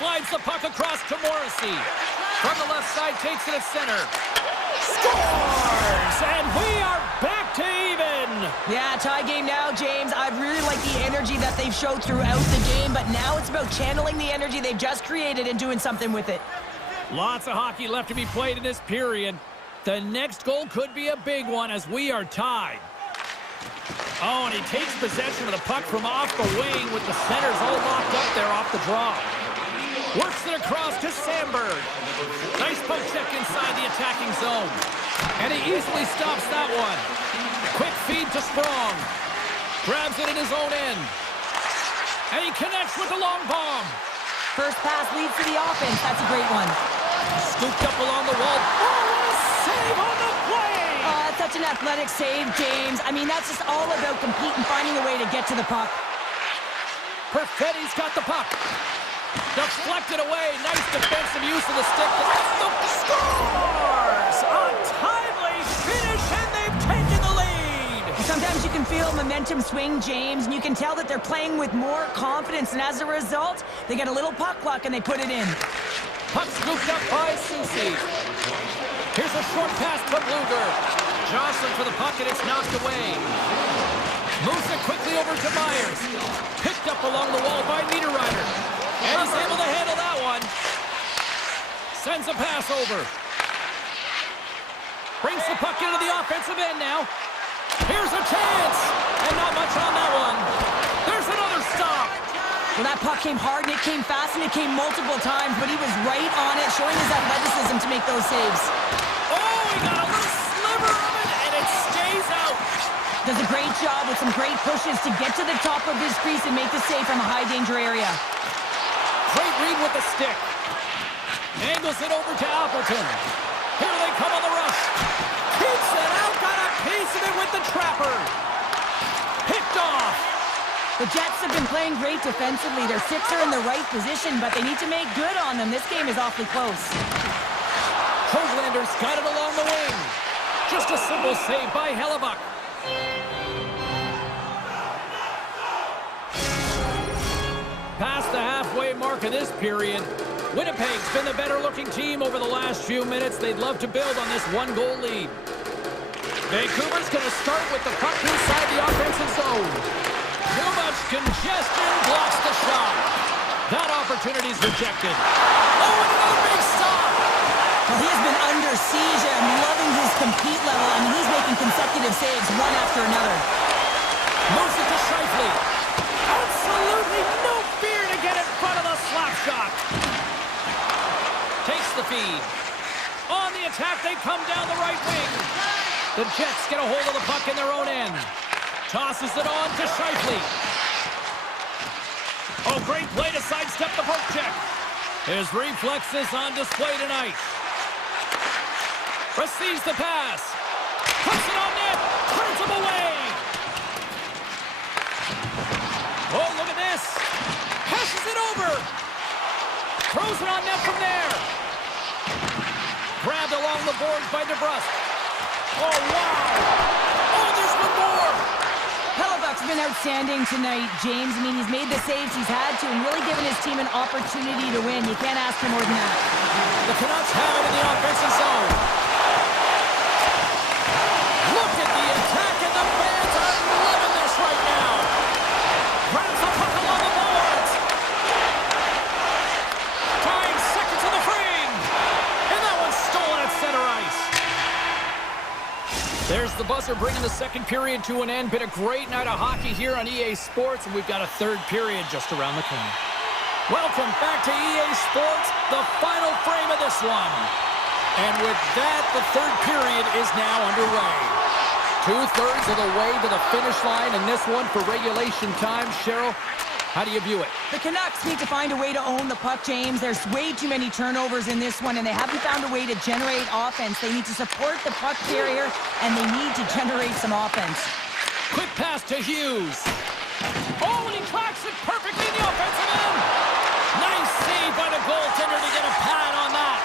Slides the puck across to Morrissey. From the left side, takes it at center. Scores! And we are back to even. Yeah, tie game now, James. I really like the energy that they've showed throughout the game, but now it's about channeling the energy they've just created and doing something with it. Lots of hockey left to be played in this period. The next goal could be a big one as we are tied. Oh, and he takes possession of the puck from off the wing with the centers all locked up there off the draw. Works it across to Sandberg. Nice poke check inside the attacking zone. And he easily stops that one. Quick feed to Sprong. Grabs it in his own end. And he connects with the long bomb. First pass leads to the offense. That's a great one. Scooped up along the wall. Oh, what a save on the play! Oh, that's such an athletic save, James. I mean, that's just all about competing, finding a way to get to the puck. Perfetti's got the puck. Deflected away. Nice defensive use of the stick. The scores! A timely finish, and they've taken the lead! Sometimes you can feel momentum swing, James, and you can tell that they're playing with more confidence, and as a result, they get a little puck luck and they put it in. Puck scooped up by Susie. Here's a short pass to Bluger. Jocelyn for the puck, and it's knocked away. Moves it quickly over to Myers. Picked up along the wall by Niederreiter. And he's able to handle that one. Sends a pass over. Brings the puck into the offensive end now. Here's a chance. And not much on that one. There's another stop. Well, that puck came hard, and it came fast, and it came multiple times, but he was right on it, showing his athleticism to make those saves. Oh, he got a little sliver of it, and it stays out. Does a great job with some great pushes to get to the top of his crease and make the save from a high-danger area. Great read with the stick. Angles it over to Appleton. Here they come on the rush. Keeps it out, got a piece of it with the trapper. Picked off. The Jets have been playing great defensively. Their six are in the right position, but they need to make good on them. This game is awfully close. Hoaglander's got it along the wing. Just a simple save by Hellebuck. Past the halfway mark of this period, Winnipeg's been the better-looking team over the last few minutes. They'd love to build on this one-goal lead. Vancouver's going to start with the puck inside the offensive zone. Too much congestion blocks the shot. That opportunity's rejected. Oh, and another big stop! Well, he has been under siege, and I'm loving his compete level. I mean, he's making consecutive saves one after another. Moves it to Scheifele. Absolutely no fear to get in front of the slap shot. Takes the feed. On the attack, they come down the right wing. The Jets get a hold of the puck in their own end. Tosses it on to Scheifele. Oh, great play to sidestep the poke check. His reflexes on display tonight. Receives the pass. Puts it on net. Turns him away. Oh, look at this. Passes it over. Throws it on net from there. Grabbed along the boards by DeBrusque. Oh, wow. Oh, there's one more. Hellebuck's been outstanding tonight, James. I mean, he's made the saves he's had to and really given his team an opportunity to win. You can't ask for more than that. The Canucks have it in the offensive zone. Look at the attack, and the fans are loving this right now. Grabs the puck along the boards. Tying seconds in the frame. And that one's stolen at center ice. There's the buzzer bringing the second period to an end. Been a great night of hockey here on EA Sports, and we've got a third period just around the corner. Welcome back to EA Sports, the final frame of this one. And with that, the third period is now underway. 2/3 of the way to the finish line in this one for regulation time. Cheryl, how do you view it? The Canucks need to find a way to own the puck, James. There's way too many turnovers in this one, and they haven't found a way to generate offense. They need to support the puck carrier, and they need to generate some offense. Quick pass to Hughes. Oh, and he tracks it perfectly in the offensive end. Nice save by the goaltender to get a pad on that.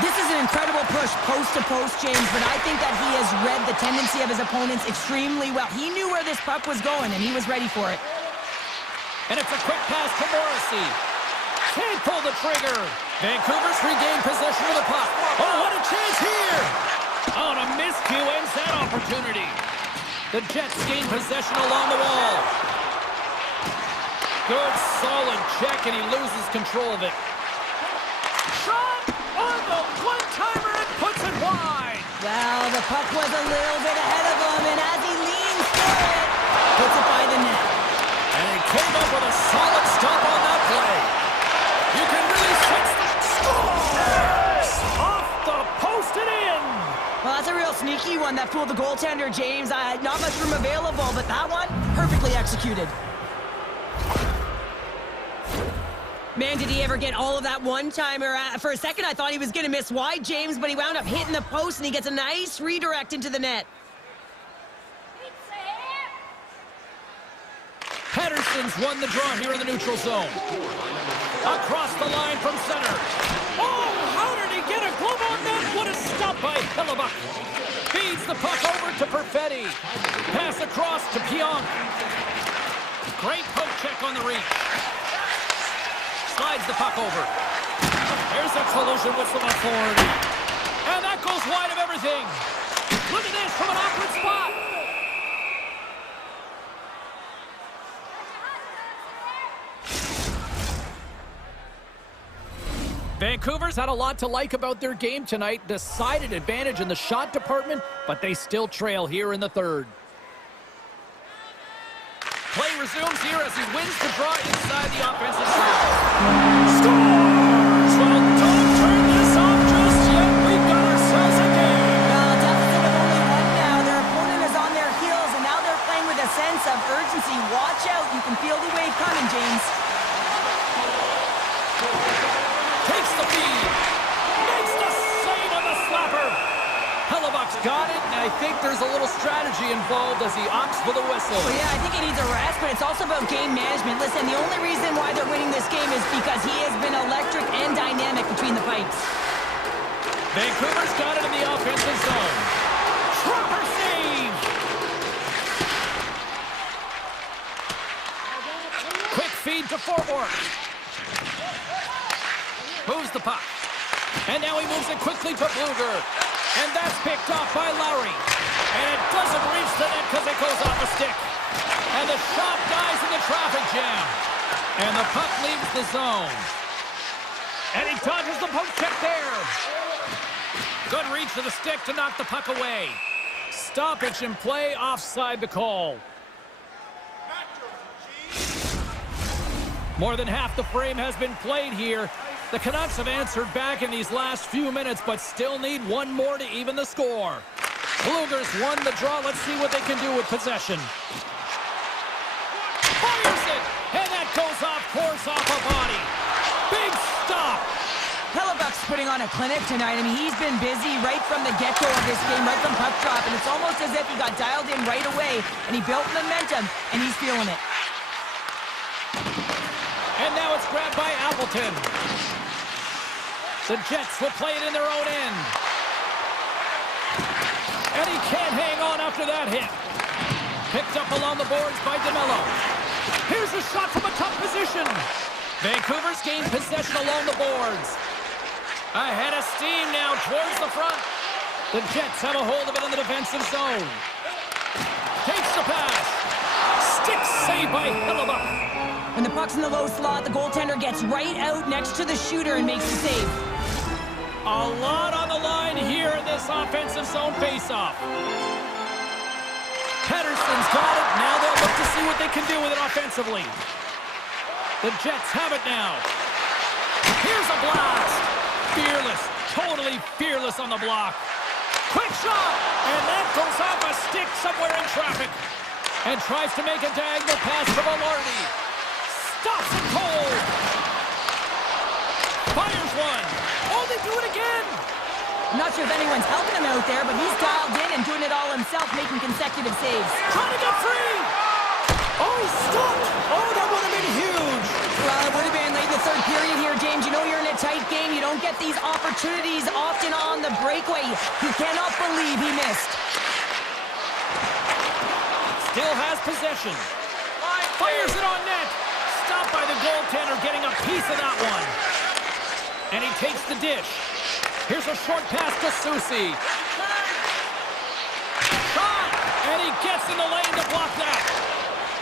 This is an incredible push post to post, James, but I think that he has read the tendency of his opponents extremely well. He knew where this puck was going, and he was ready for it. And it's a quick pass to Morrissey. Can't pull the trigger. Vancouver's regained possession of the puck. Oh, what a chance here! Oh, and a miscue ends that opportunity. The Jets gain possession along the wall. Good, solid check, and he loses control of it. Shot on the one-timer and puts it wide. Well, the puck was a little bit ahead of him, and as he leans for it, puts it by the net. And he came up with a solid stop on that play. You can really sense the scores! Off the post and in! Well, that's a real sneaky one that fooled the goaltender, James. Not much room available, but that one, perfectly executed. Man, did he ever get all of that one-timer. For a second, I thought he was going to miss wide, James, but he wound up hitting the post, and he gets a nice redirect into the net. Patterson's won the draw here in the neutral zone. Across the line from center. Oh, how did he get a glove on that? What a stop by Hellebuyck. Feeds the puck over to Perfetti. Pass across to Pionk. Great poke check on the reach. Slides the puck over. There's a collision with the forward. And that goes wide of everything. Look at this from an awkward spot. Vancouver's had a lot to like about their game tonight. Decided advantage in the shot department, but they still trail here in the third. Play resumes here as he wins the draw inside the offensive zone. Scores! Well, don't turn this off just yet. We've got ourselves a game. Well, a deficit of only one now. Their opponent is on their heels, and now they're playing with a sense of urgency. Watch out. You can feel the wave coming, James. Takes the feed. Makes the save on the slapper. Hellebuyck's got it, and I think there's a little strategy involved as he opts for the whistle. Well, yeah, I think he needs a rest, but it's also about game management. Listen, the only reason why they're winning this game is because he has been electric and dynamic between the pipes. Vancouver's got it in the offensive zone. Proper save. Quick feed to forward. Moves the puck. And now he moves it quickly to Bluger. And that's picked off by Lowry. And it doesn't reach the net because it goes off the stick. And the shot dies in the traffic jam. And the puck leaves the zone. And he dodges the poke check there. Good reach to the stick to knock the puck away. Stoppage in play, offside the call. More than half the frame has been played here. The Canucks have answered back in these last few minutes, but still need one more to even the score. Bluger's won the draw. Let's see what they can do with possession. Fires it! And that goes off course off a body. Big stop! Hellebuyck's putting on a clinic tonight. I mean, he's been busy right from the get-go of this game, right from puck drop, and it's almost as if he got dialed in right away, and he built momentum, and he's feeling it. And now it's grabbed by Appleton. The Jets will play it in their own end. And he can't hang on after that hit. Picked up along the boards by DeMello. Here's a shot from a tough position. Vancouver's gained possession along the boards. Ahead of steam now towards the front. The Jets have a hold of it in the defensive zone. Takes the pass. Stick save by Hellebuyck. When the puck's in the low slot, the goaltender gets right out next to the shooter and makes the save. A lot on the line here in this offensive zone faceoff. Pettersson's got it. Now they'll look to see what they can do with it offensively. The Jets have it now. Here's a blast. Fearless, totally fearless on the block. Quick shot, and that goes off a stick somewhere in traffic. And tries to make a diagonal pass to Velarde. Stops it cold. Fires one. Oh, they do it again. I'm not sure if anyone's helping him out there, but he's dialed in and doing it all himself, making consecutive saves. Trying to get free. Oh, he's stopped. Oh, that would have been huge. Well, it would have been late in the third period here, James. You know you're in a tight game. You don't get these opportunities often on the breakaway. You cannot believe he missed. Still has possession. Fires it on net. Stopped by the goaltender, getting a piece of that one. And he takes the dish. Here's a short pass to Susi. Shot! And he gets in the lane to block that.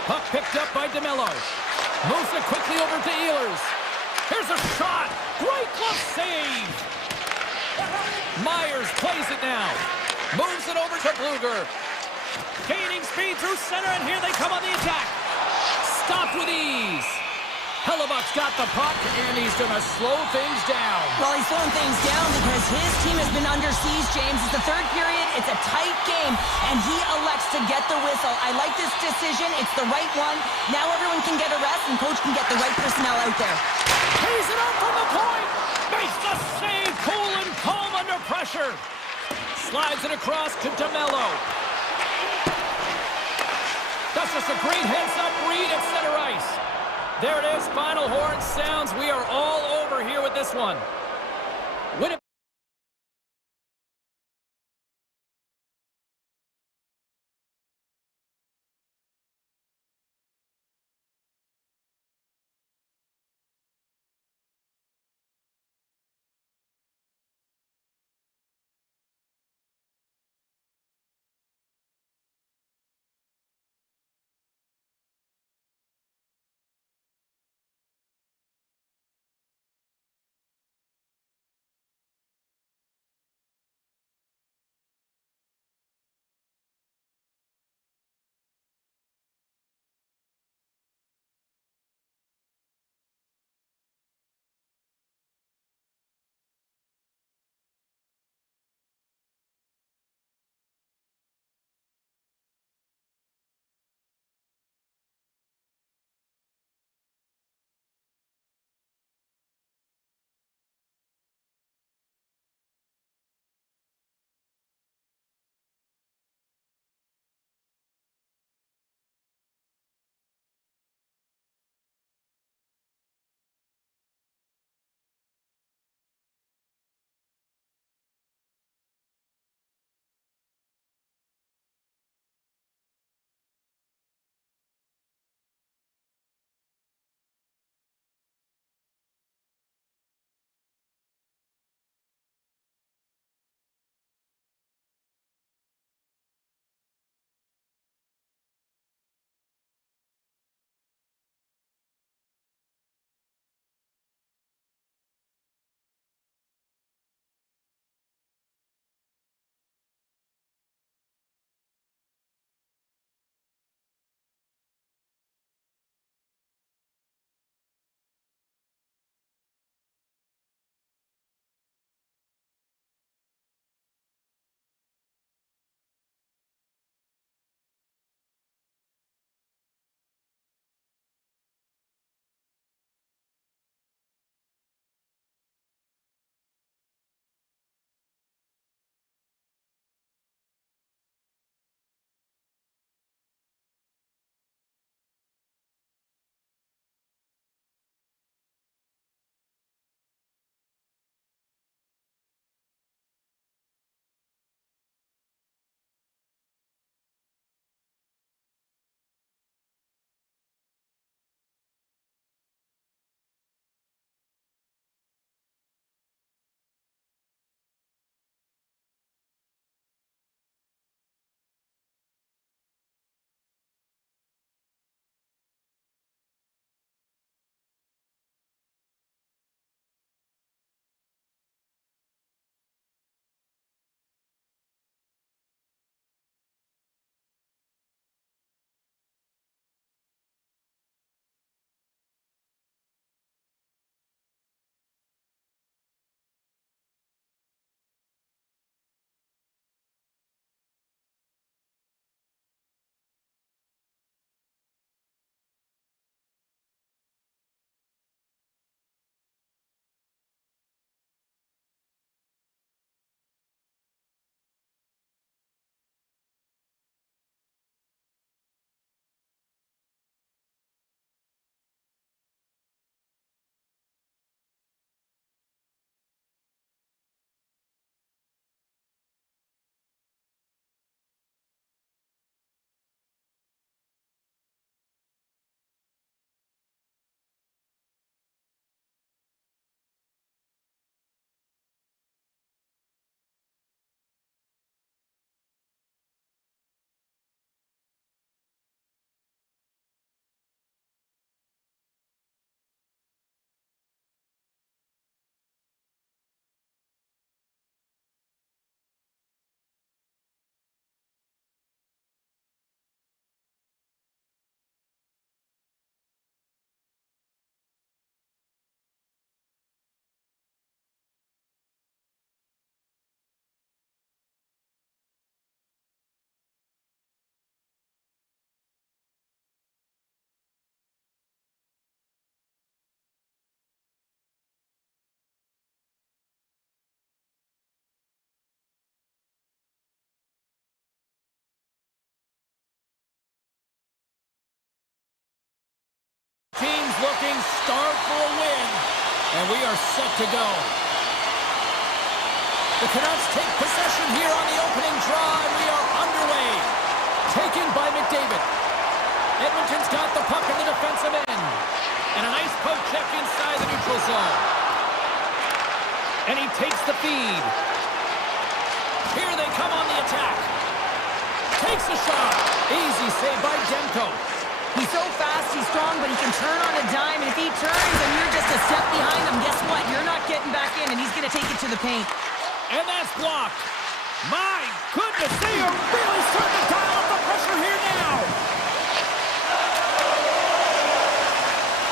Puck picked up by DeMello. Moves it quickly over to Ehlers. Here's a shot. Great glove save. Myers plays it now. Moves it over to Bluger. Gaining speed through center, and here they come on the attack. Stopped with ease. Hellebuck's got the puck, and he's going to slow things down. Well, he's slowing things down because his team has been under siege, James. It's the third period. It's a tight game, and he elects to get the whistle. I like this decision. It's the right one. Now everyone can get a rest, and coach can get the right personnel out there. Pays it up from the point. Makes the save. Cool and calm under pressure. Slides it across to DeMello. That's just a great heads-up read at center ice. There it is, final horn sounds. We are all over here with this one. looking starved for a win. And we are set to go. The Canucks take possession here on the opening drive. We are underway. Taken by McDavid. Edmonton's got the puck in the defensive end. And a nice poke check inside the neutral zone. And he takes the feed. Here they come on the attack. Takes a shot. Easy save by Demko. He's so fast, he's strong, but he can turn on a dime. And if he turns and you're just a step behind him, guess what? You're not getting back in, and he's going to take it to the paint. And that's blocked. My goodness, they are really starting to dial up the pressure here now.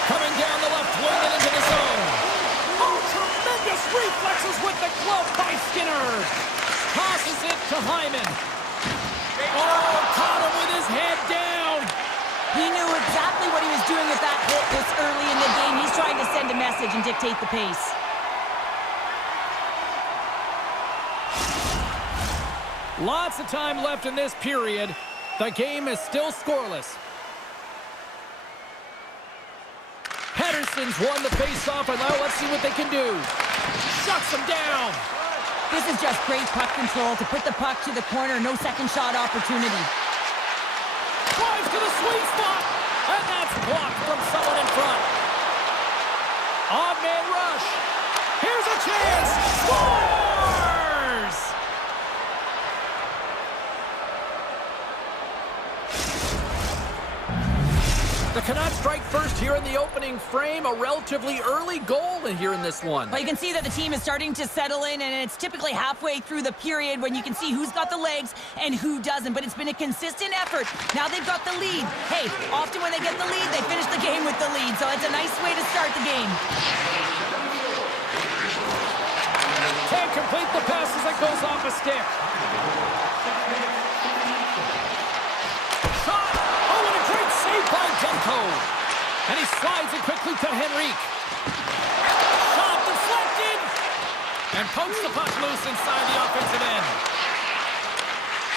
Coming down the left wing and into the zone. Oh, tremendous reflexes with the glove by Skinner. Tosses it to Hyman. Oh, caught him with his head down. He knew exactly what he was doing with that hit this early in the game. He's trying to send a message and dictate the pace. Lots of time left in this period. The game is still scoreless. Pettersson's won the face-off, and now let's see what they can do. Shuts him down. This is just great puck control to put the puck to the corner. No second shot opportunity. Drives to the sweet spot, and that's blocked from someone in front. Odd man rush. Here's a chance. Scores! The Canucks strike first here in the opening frame. A relatively early goal in here in this one. Well, you can see that the team is starting to settle in, and it's typically halfway through the period when you can see who's got the legs and who doesn't. But it's been a consistent effort. Now they've got the lead. Hey, often when they get the lead, they finish the game with the lead. So it's a nice way to start the game. Can't complete the pass as it goes off a stick. By Demko. And he slides it quickly to Henrique. Shot deflected. And pokes the puck loose inside the offensive end.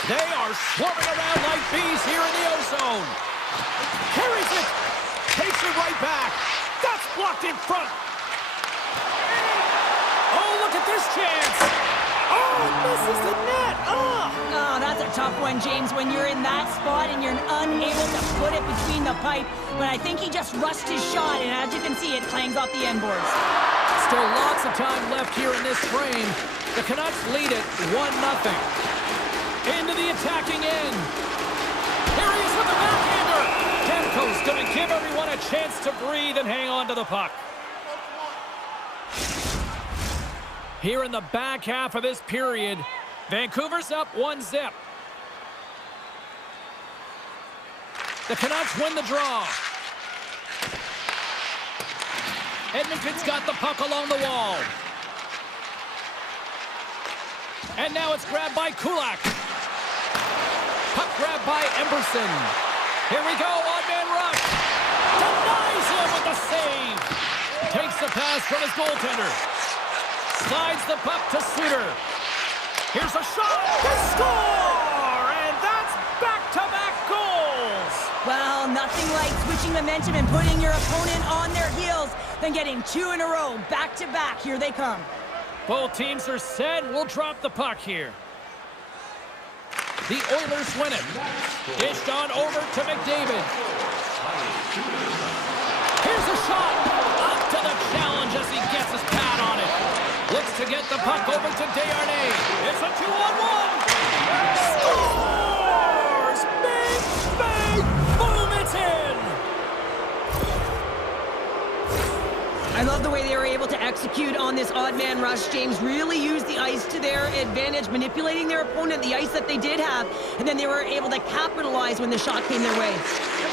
They are swarming around like bees here in the O-zone. Carries it. Takes it right back. That's blocked in front. Oh, look at this chance. Oh, misses the net. Oh, that's a tough one, James, when you're in that spot and you're unable to put it between the pipe. But I think he just rushed his shot, and as you can see, it clangs off the end boards. Still lots of time left here in this frame. The Canucks lead it 1-0. Into the attacking end. Here he is with the backhander. Demko's going to give everyone a chance to breathe and hang on to the puck. Here in the back half of this period, Vancouver's up 1-0. The Canucks win the draw. Edmonton's got the puck along the wall. And now it's grabbed by Kulak. Puck grabbed by Emberson. Here we go, odd-man rush. Denies him with the save. Takes the pass from his goaltender. Slides the puck to Suter. Here's a shot. They score! And that's back-to-back goals. Well, nothing like switching momentum and putting your opponent on their heels than getting two in a row, back-to-back. Here they come. Both teams are set. We'll drop the puck here. The Oilers win it. Dished on over to McDavid. Here's a shot. Up to the challenge as he gets his pad on it. Looks to get the puck over to Desharnais. It's a 2-on-1. Scores! Big, big, boom, it's in! I love the way they were able to execute on this odd man rush. James really used the ice to their advantage, manipulating their opponent, the ice that they did have, and then they were able to capitalize when the shot came their way.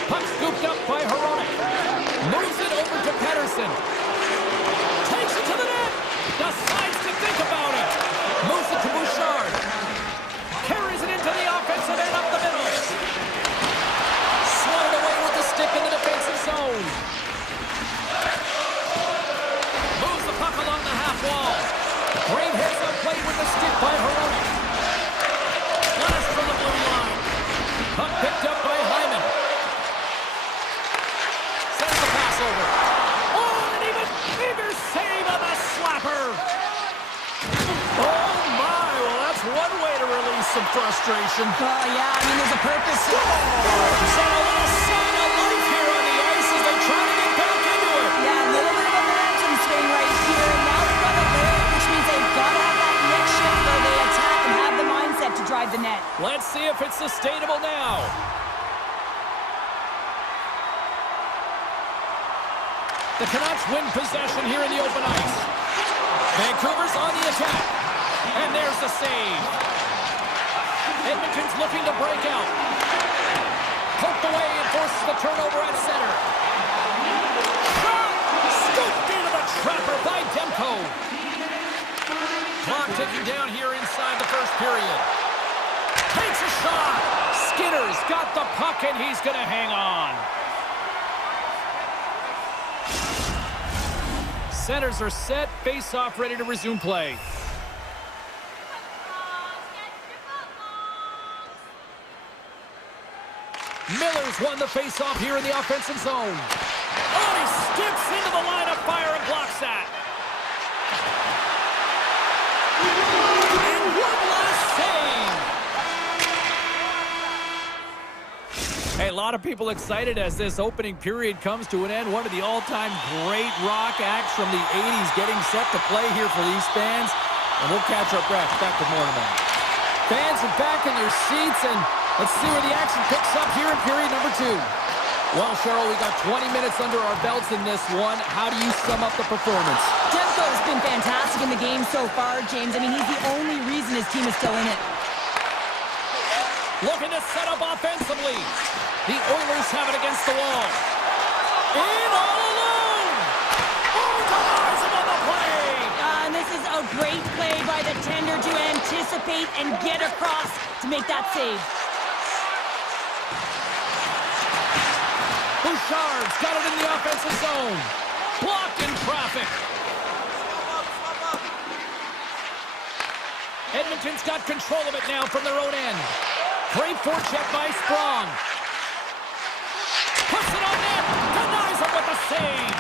Puck scooped up by Hronek. Moves it over to Pettersson. Takes it to the net. Decides to think about it. Moves it to Bouchard. Carries it into the offensive end up the middle. Swatted away with the stick in the defensive zone. Moves the puck along the half wall. Great heads-up play with the stick by Hronek. Blast from the blue line. Puck picked up by Hyman. Sends the pass over. direction. Oh, yeah, I mean, there's a purpose. And a little sign of life here on the ice as they try to get back into it. Yeah, a little bit of a momentum swing right here. And now they've got a layer, which means they've got to have that next shift where they attack and have the mindset to drive the net. Let's see if it's sustainable now. The Canucks win possession here in the open ice. Vancouver's on the attack. And there's the save. Edmonton's looking to break out. Poked away and forces the turnover at center. Shot! Scooped into the trapper by Demko. Clock ticking down here inside the first period. Takes a shot. Skinner's got the puck and he's going to hang on. Centers are set, face-off ready to resume play. Miller's won the face-off here in the offensive zone. Oh, he skips into the line of fire and blocks that. And one last save. Hey, a lot of people excited as this opening period comes to an end. One of the all-time great rock acts from the 80s getting set to play here for these fans. And we'll catch our breath. Back with more in a moment. Fans are back in their seats, and let's see where the action picks up here in period number 2. Well, Cheryl, we got 20 minutes under our belts in this one. How do you sum up the performance? Demko's been fantastic in the game so far, James. I mean, he's the only reason his team is still in it. Looking to set up offensively. The Oilers have it against the wall. In all alone. Oh, he denies him on the play. And this is a great play by the tender to anticipate and get across to make that save. Bouchard's got it in the offensive zone. Blocked in traffic. Edmonton's got control of it now from their own end. Great forecheck by Sprong. Puts it on net. Denies him with the save.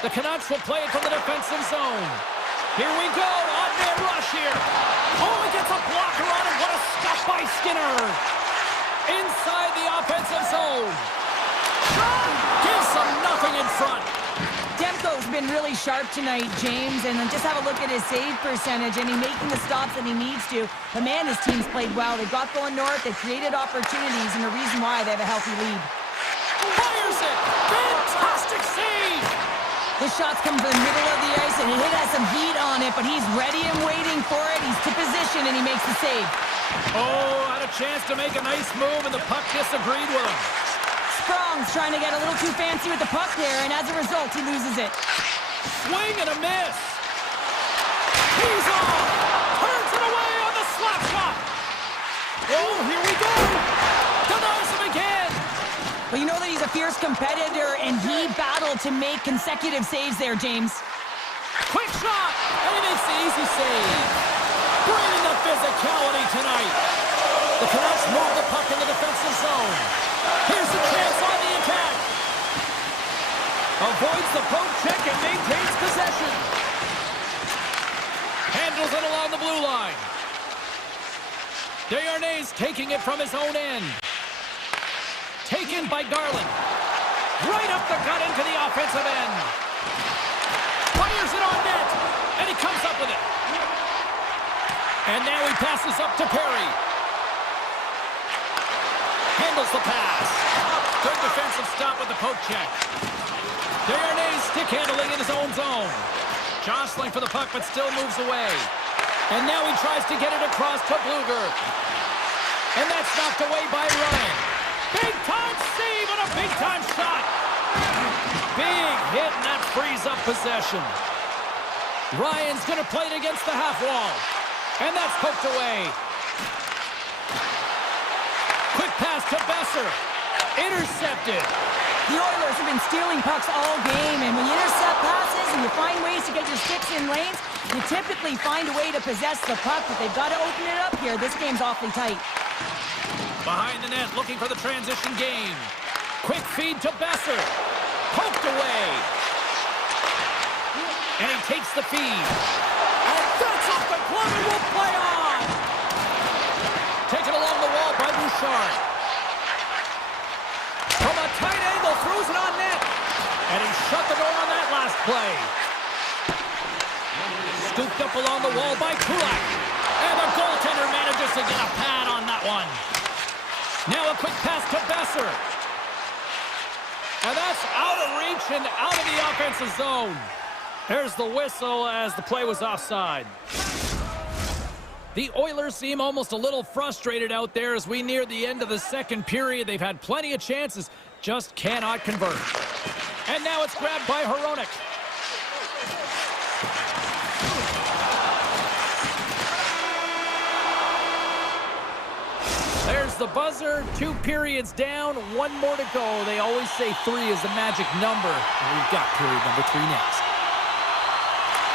The Canucks will play it from the defensive zone. Here we go. On-man rush here. Oh, he gets a blocker on him. What a stop by Skinner. Inside the offensive zone. Gives them nothing in front. Demko's been really sharp tonight, James, and just have a look at his save percentage, and he's making the stops that he needs to. But man, his team's played well. They've got going north, they've created opportunities, and the reason why they have a healthy lead. Fires it! Fantastic save! The shots come from the middle of the ice, and it has some heat on it, but he's ready and waiting for it. He's to position, and he makes the save. Oh, had a chance to make a nice move, and the puck disagreed with him. Sprong's trying to get a little too fancy with the puck there, and as a result, he loses it. Swing and a miss. He's off. Turns it away on the slap shot. Oh, here we go. Denies him again. Well, you know that he's a fierce competitor, and he battled to make consecutive saves there, James. Quick shot, and he makes the easy save. Bringing the physicality tonight. The Canucks move the puck in the defensive zone. Here's the chance on the attack. Avoids the poke check and maintains possession. Handles it along the blue line. Desharnais taking it from his own end. Taken by Garland. Right up the gut into the offensive end. Fires it on net. And he comes up with it. And now he passes up to Perry. Handles the pass. Good defensive stop with the poke check. Desharnais stick handling in his own zone. Jostling for the puck, but still moves away. And now he tries to get it across to Bluger. And that's knocked away by Ryan. Big-time save and a big-time shot. Big hit, and that frees up possession. Ryan's going to play it against the half wall. And that's poked away. Quick pass to Besser. Intercepted. The Oilers have been stealing pucks all game, and when you intercept passes and you find ways to get your sticks in lanes, you typically find a way to possess the puck, but they've got to open it up here. This game's awfully tight. Behind the net, looking for the transition game. Quick feed to Besser. Poked away. And he takes the feed. And that's off the glove and will play on. Taken along Bouchard. From a tight angle, throws it on net. And he shut the door on that last play. Scooped up along the wall by Kulak. And the goaltender manages to get a pad on that one. Now a quick pass to Besser. And that's out of reach and out of the offensive zone. There's the whistle as the play was offside. The Oilers seem almost a little frustrated out there as we near the end of the second period. They've had plenty of chances, just cannot convert. And now it's grabbed by Hronek. There's the buzzer. 2 periods down, 1 more to go. They always say 3 is the magic number. And we've got period number 3 next.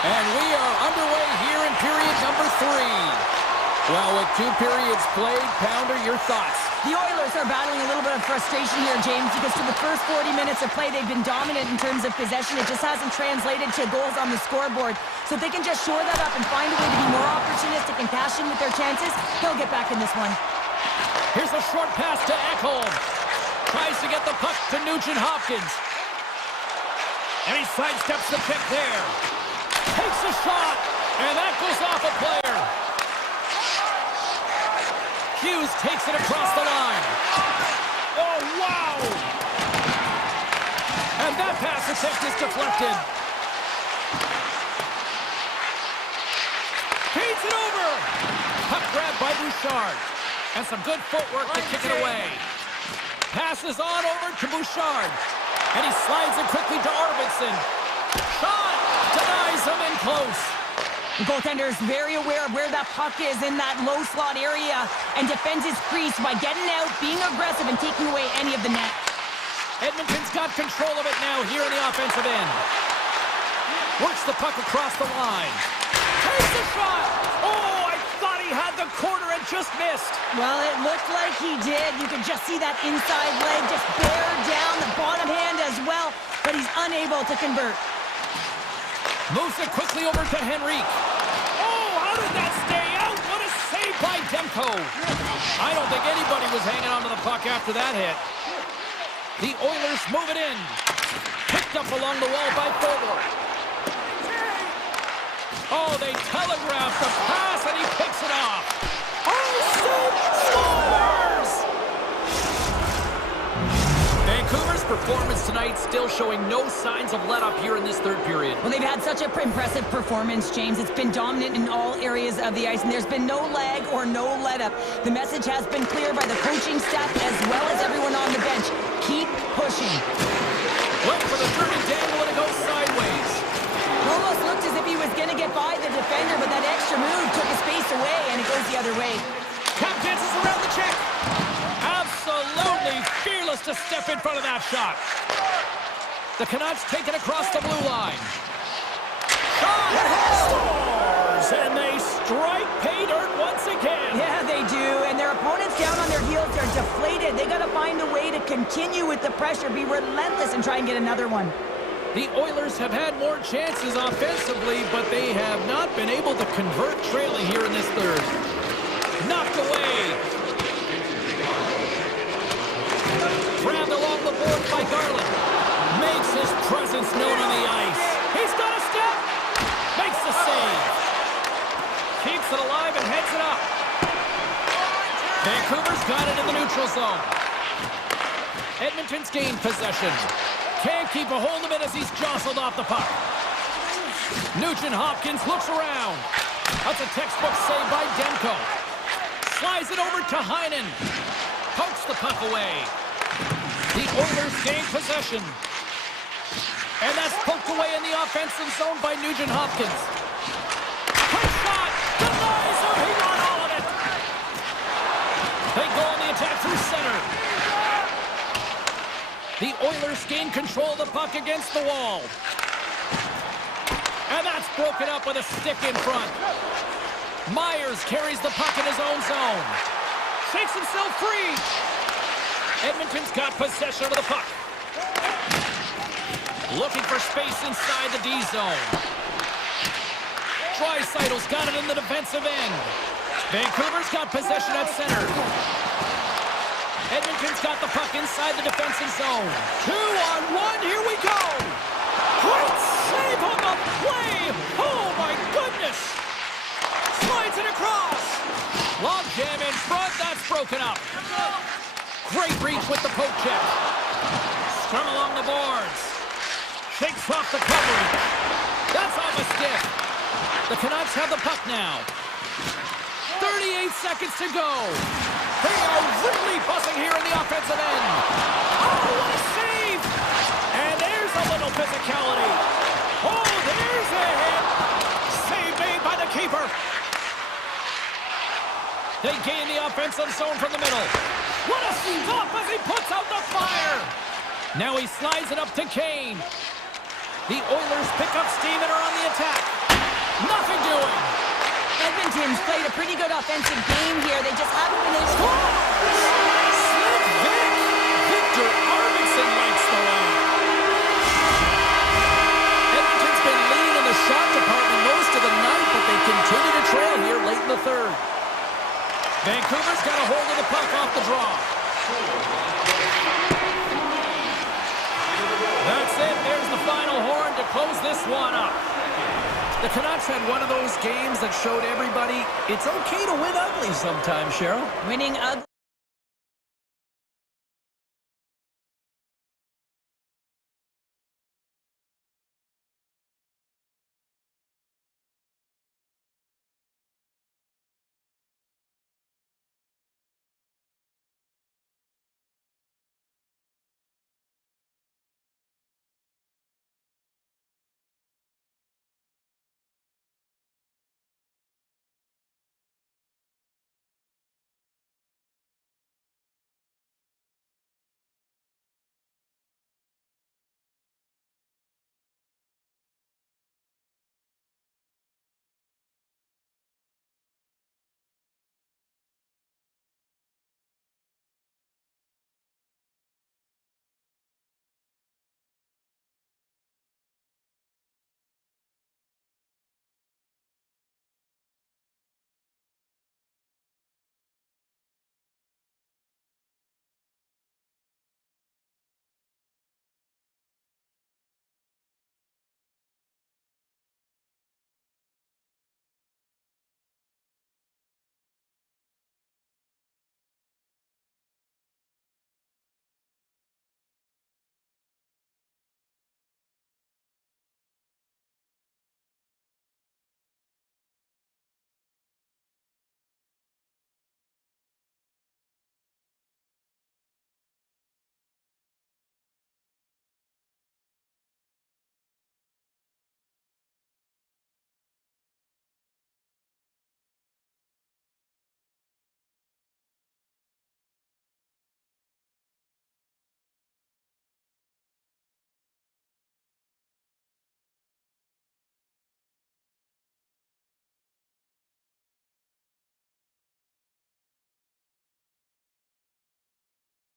And we are underway here in period number 3. Well, with 2 periods played, Pounder, your thoughts? The Oilers are battling a little bit of frustration here, James, because for the first 40 minutes of play, they've been dominant in terms of possession. It just hasn't translated to goals on the scoreboard. So if they can just shore that up and find a way to be more opportunistic and cash in with their chances, they'll get back in this one. Here's a short pass to Ekholm. Tries to get the puck to Nugent-Hopkins. And he sidesteps the pick there. Takes a shot, and that goes off a player. Hughes takes it across the line. Oh, wow! And that pass attempt is deflected. Feeds it over. Puck grabbed by Bouchard. And some good footwork to kick it away. Passes on over to Bouchard. And he slides it quickly to Arvidsson. Shot! Denies him in close. The goaltender is very aware of where that puck is in that low slot area and defends his crease by getting out, being aggressive, and taking away any of the net. Edmonton's got control of it now here in the offensive end. Works the puck across the line. Takes a shot! Oh, I thought he had the corner and just missed. Well, it looked like he did. You could just see that inside leg just bear down the bottom hand as well, but he's unable to convert. Moves it quickly over to Henrique. Oh, how did that stay out? What a save by Demko. I don't think anybody was hanging onto the puck after that hit. The Oilers move it in. Picked up along the wall by Forward. Oh, they telegraphed the pass, and he picks it off. Oh, scores! Vancouver's performance tonight still showing no signs of let-up here in this third period. Well, they've had such an impressive performance, James. It's been dominant in all areas of the ice, and there's been no lag or no let-up. The message has been clear by the coaching staff as well as everyone on the bench. Keep pushing. Went for the third and dangle, and it goes sideways. It almost looked as if he was going to get by the defender, but that extra move took his space away, and it goes the other way. Cap dances around the check. Absolutely fearless to step in front of that shot. The Canucks take it across the blue line. Shot! Scores! And they strike pay dirt once again. Yeah, they do. And their opponents down on their heels are deflated. They got to find a way to continue with the pressure, be relentless, and try and get another one. The Oilers have had more chances offensively, but they have not been able to convert trailing here in this third. Knocked away. Grabbed along the board by Garland. Makes his presence known on the ice. He's got a step. Makes the save. Keeps it alive and heads it up. Vancouver's got it in the neutral zone. Edmonton's gained possession. Can't keep a hold of it as he's jostled off the puck. Nugent-Hopkins looks around. That's a textbook save by Demko. Slides it over to Heinen. Pokes the puck away. The Oilers gain possession. And that's poked away in the offensive zone by Nugent-Hopkins. Quick shot! Denies him! He got all of it! They go on the attack through center. The Oilers gain control of the puck against the wall. And that's broken up with a stick in front. Myers carries the puck in his own zone. Shakes himself free. Edmonton's got possession of the puck. Looking for space inside the D zone. Draisaitl's got it in the defensive end. Vancouver's got possession at center. Edmonton's got the puck inside the defensive zone. 2-on-1, here we go! Great save on the play! Oh my goodness! Slides it across! Log jam in front, that's broken up. Great reach with the poke check. Scrum along the boards. Shakes off the coverage. That's off a stick. The Canucks have the puck now. 38 seconds to go. They are really buzzing here in the offensive end. Oh, what a save! And there's a little physicality. Oh, there's a hit. Save made by the keeper. They gain the offensive zone from the middle. What a stop as he puts out the fire. Now he slides it up to Kane. The Oilers pick up steam and are on the attack. Nothing doing. Edmonton's played a pretty good offensive game here. They just haven't been able to... Slick Vic! Victor Arvidsson lights the way. Edmonton's been leading in the shot department most of the night, but they continue to trail here late in the third. Vancouver's got a hold of the puck off the draw. That's it. There's the final horn to close this one up. The Canucks had one of those games that showed everybody it's okay to win ugly sometimes, Cheryl. Winning ugly.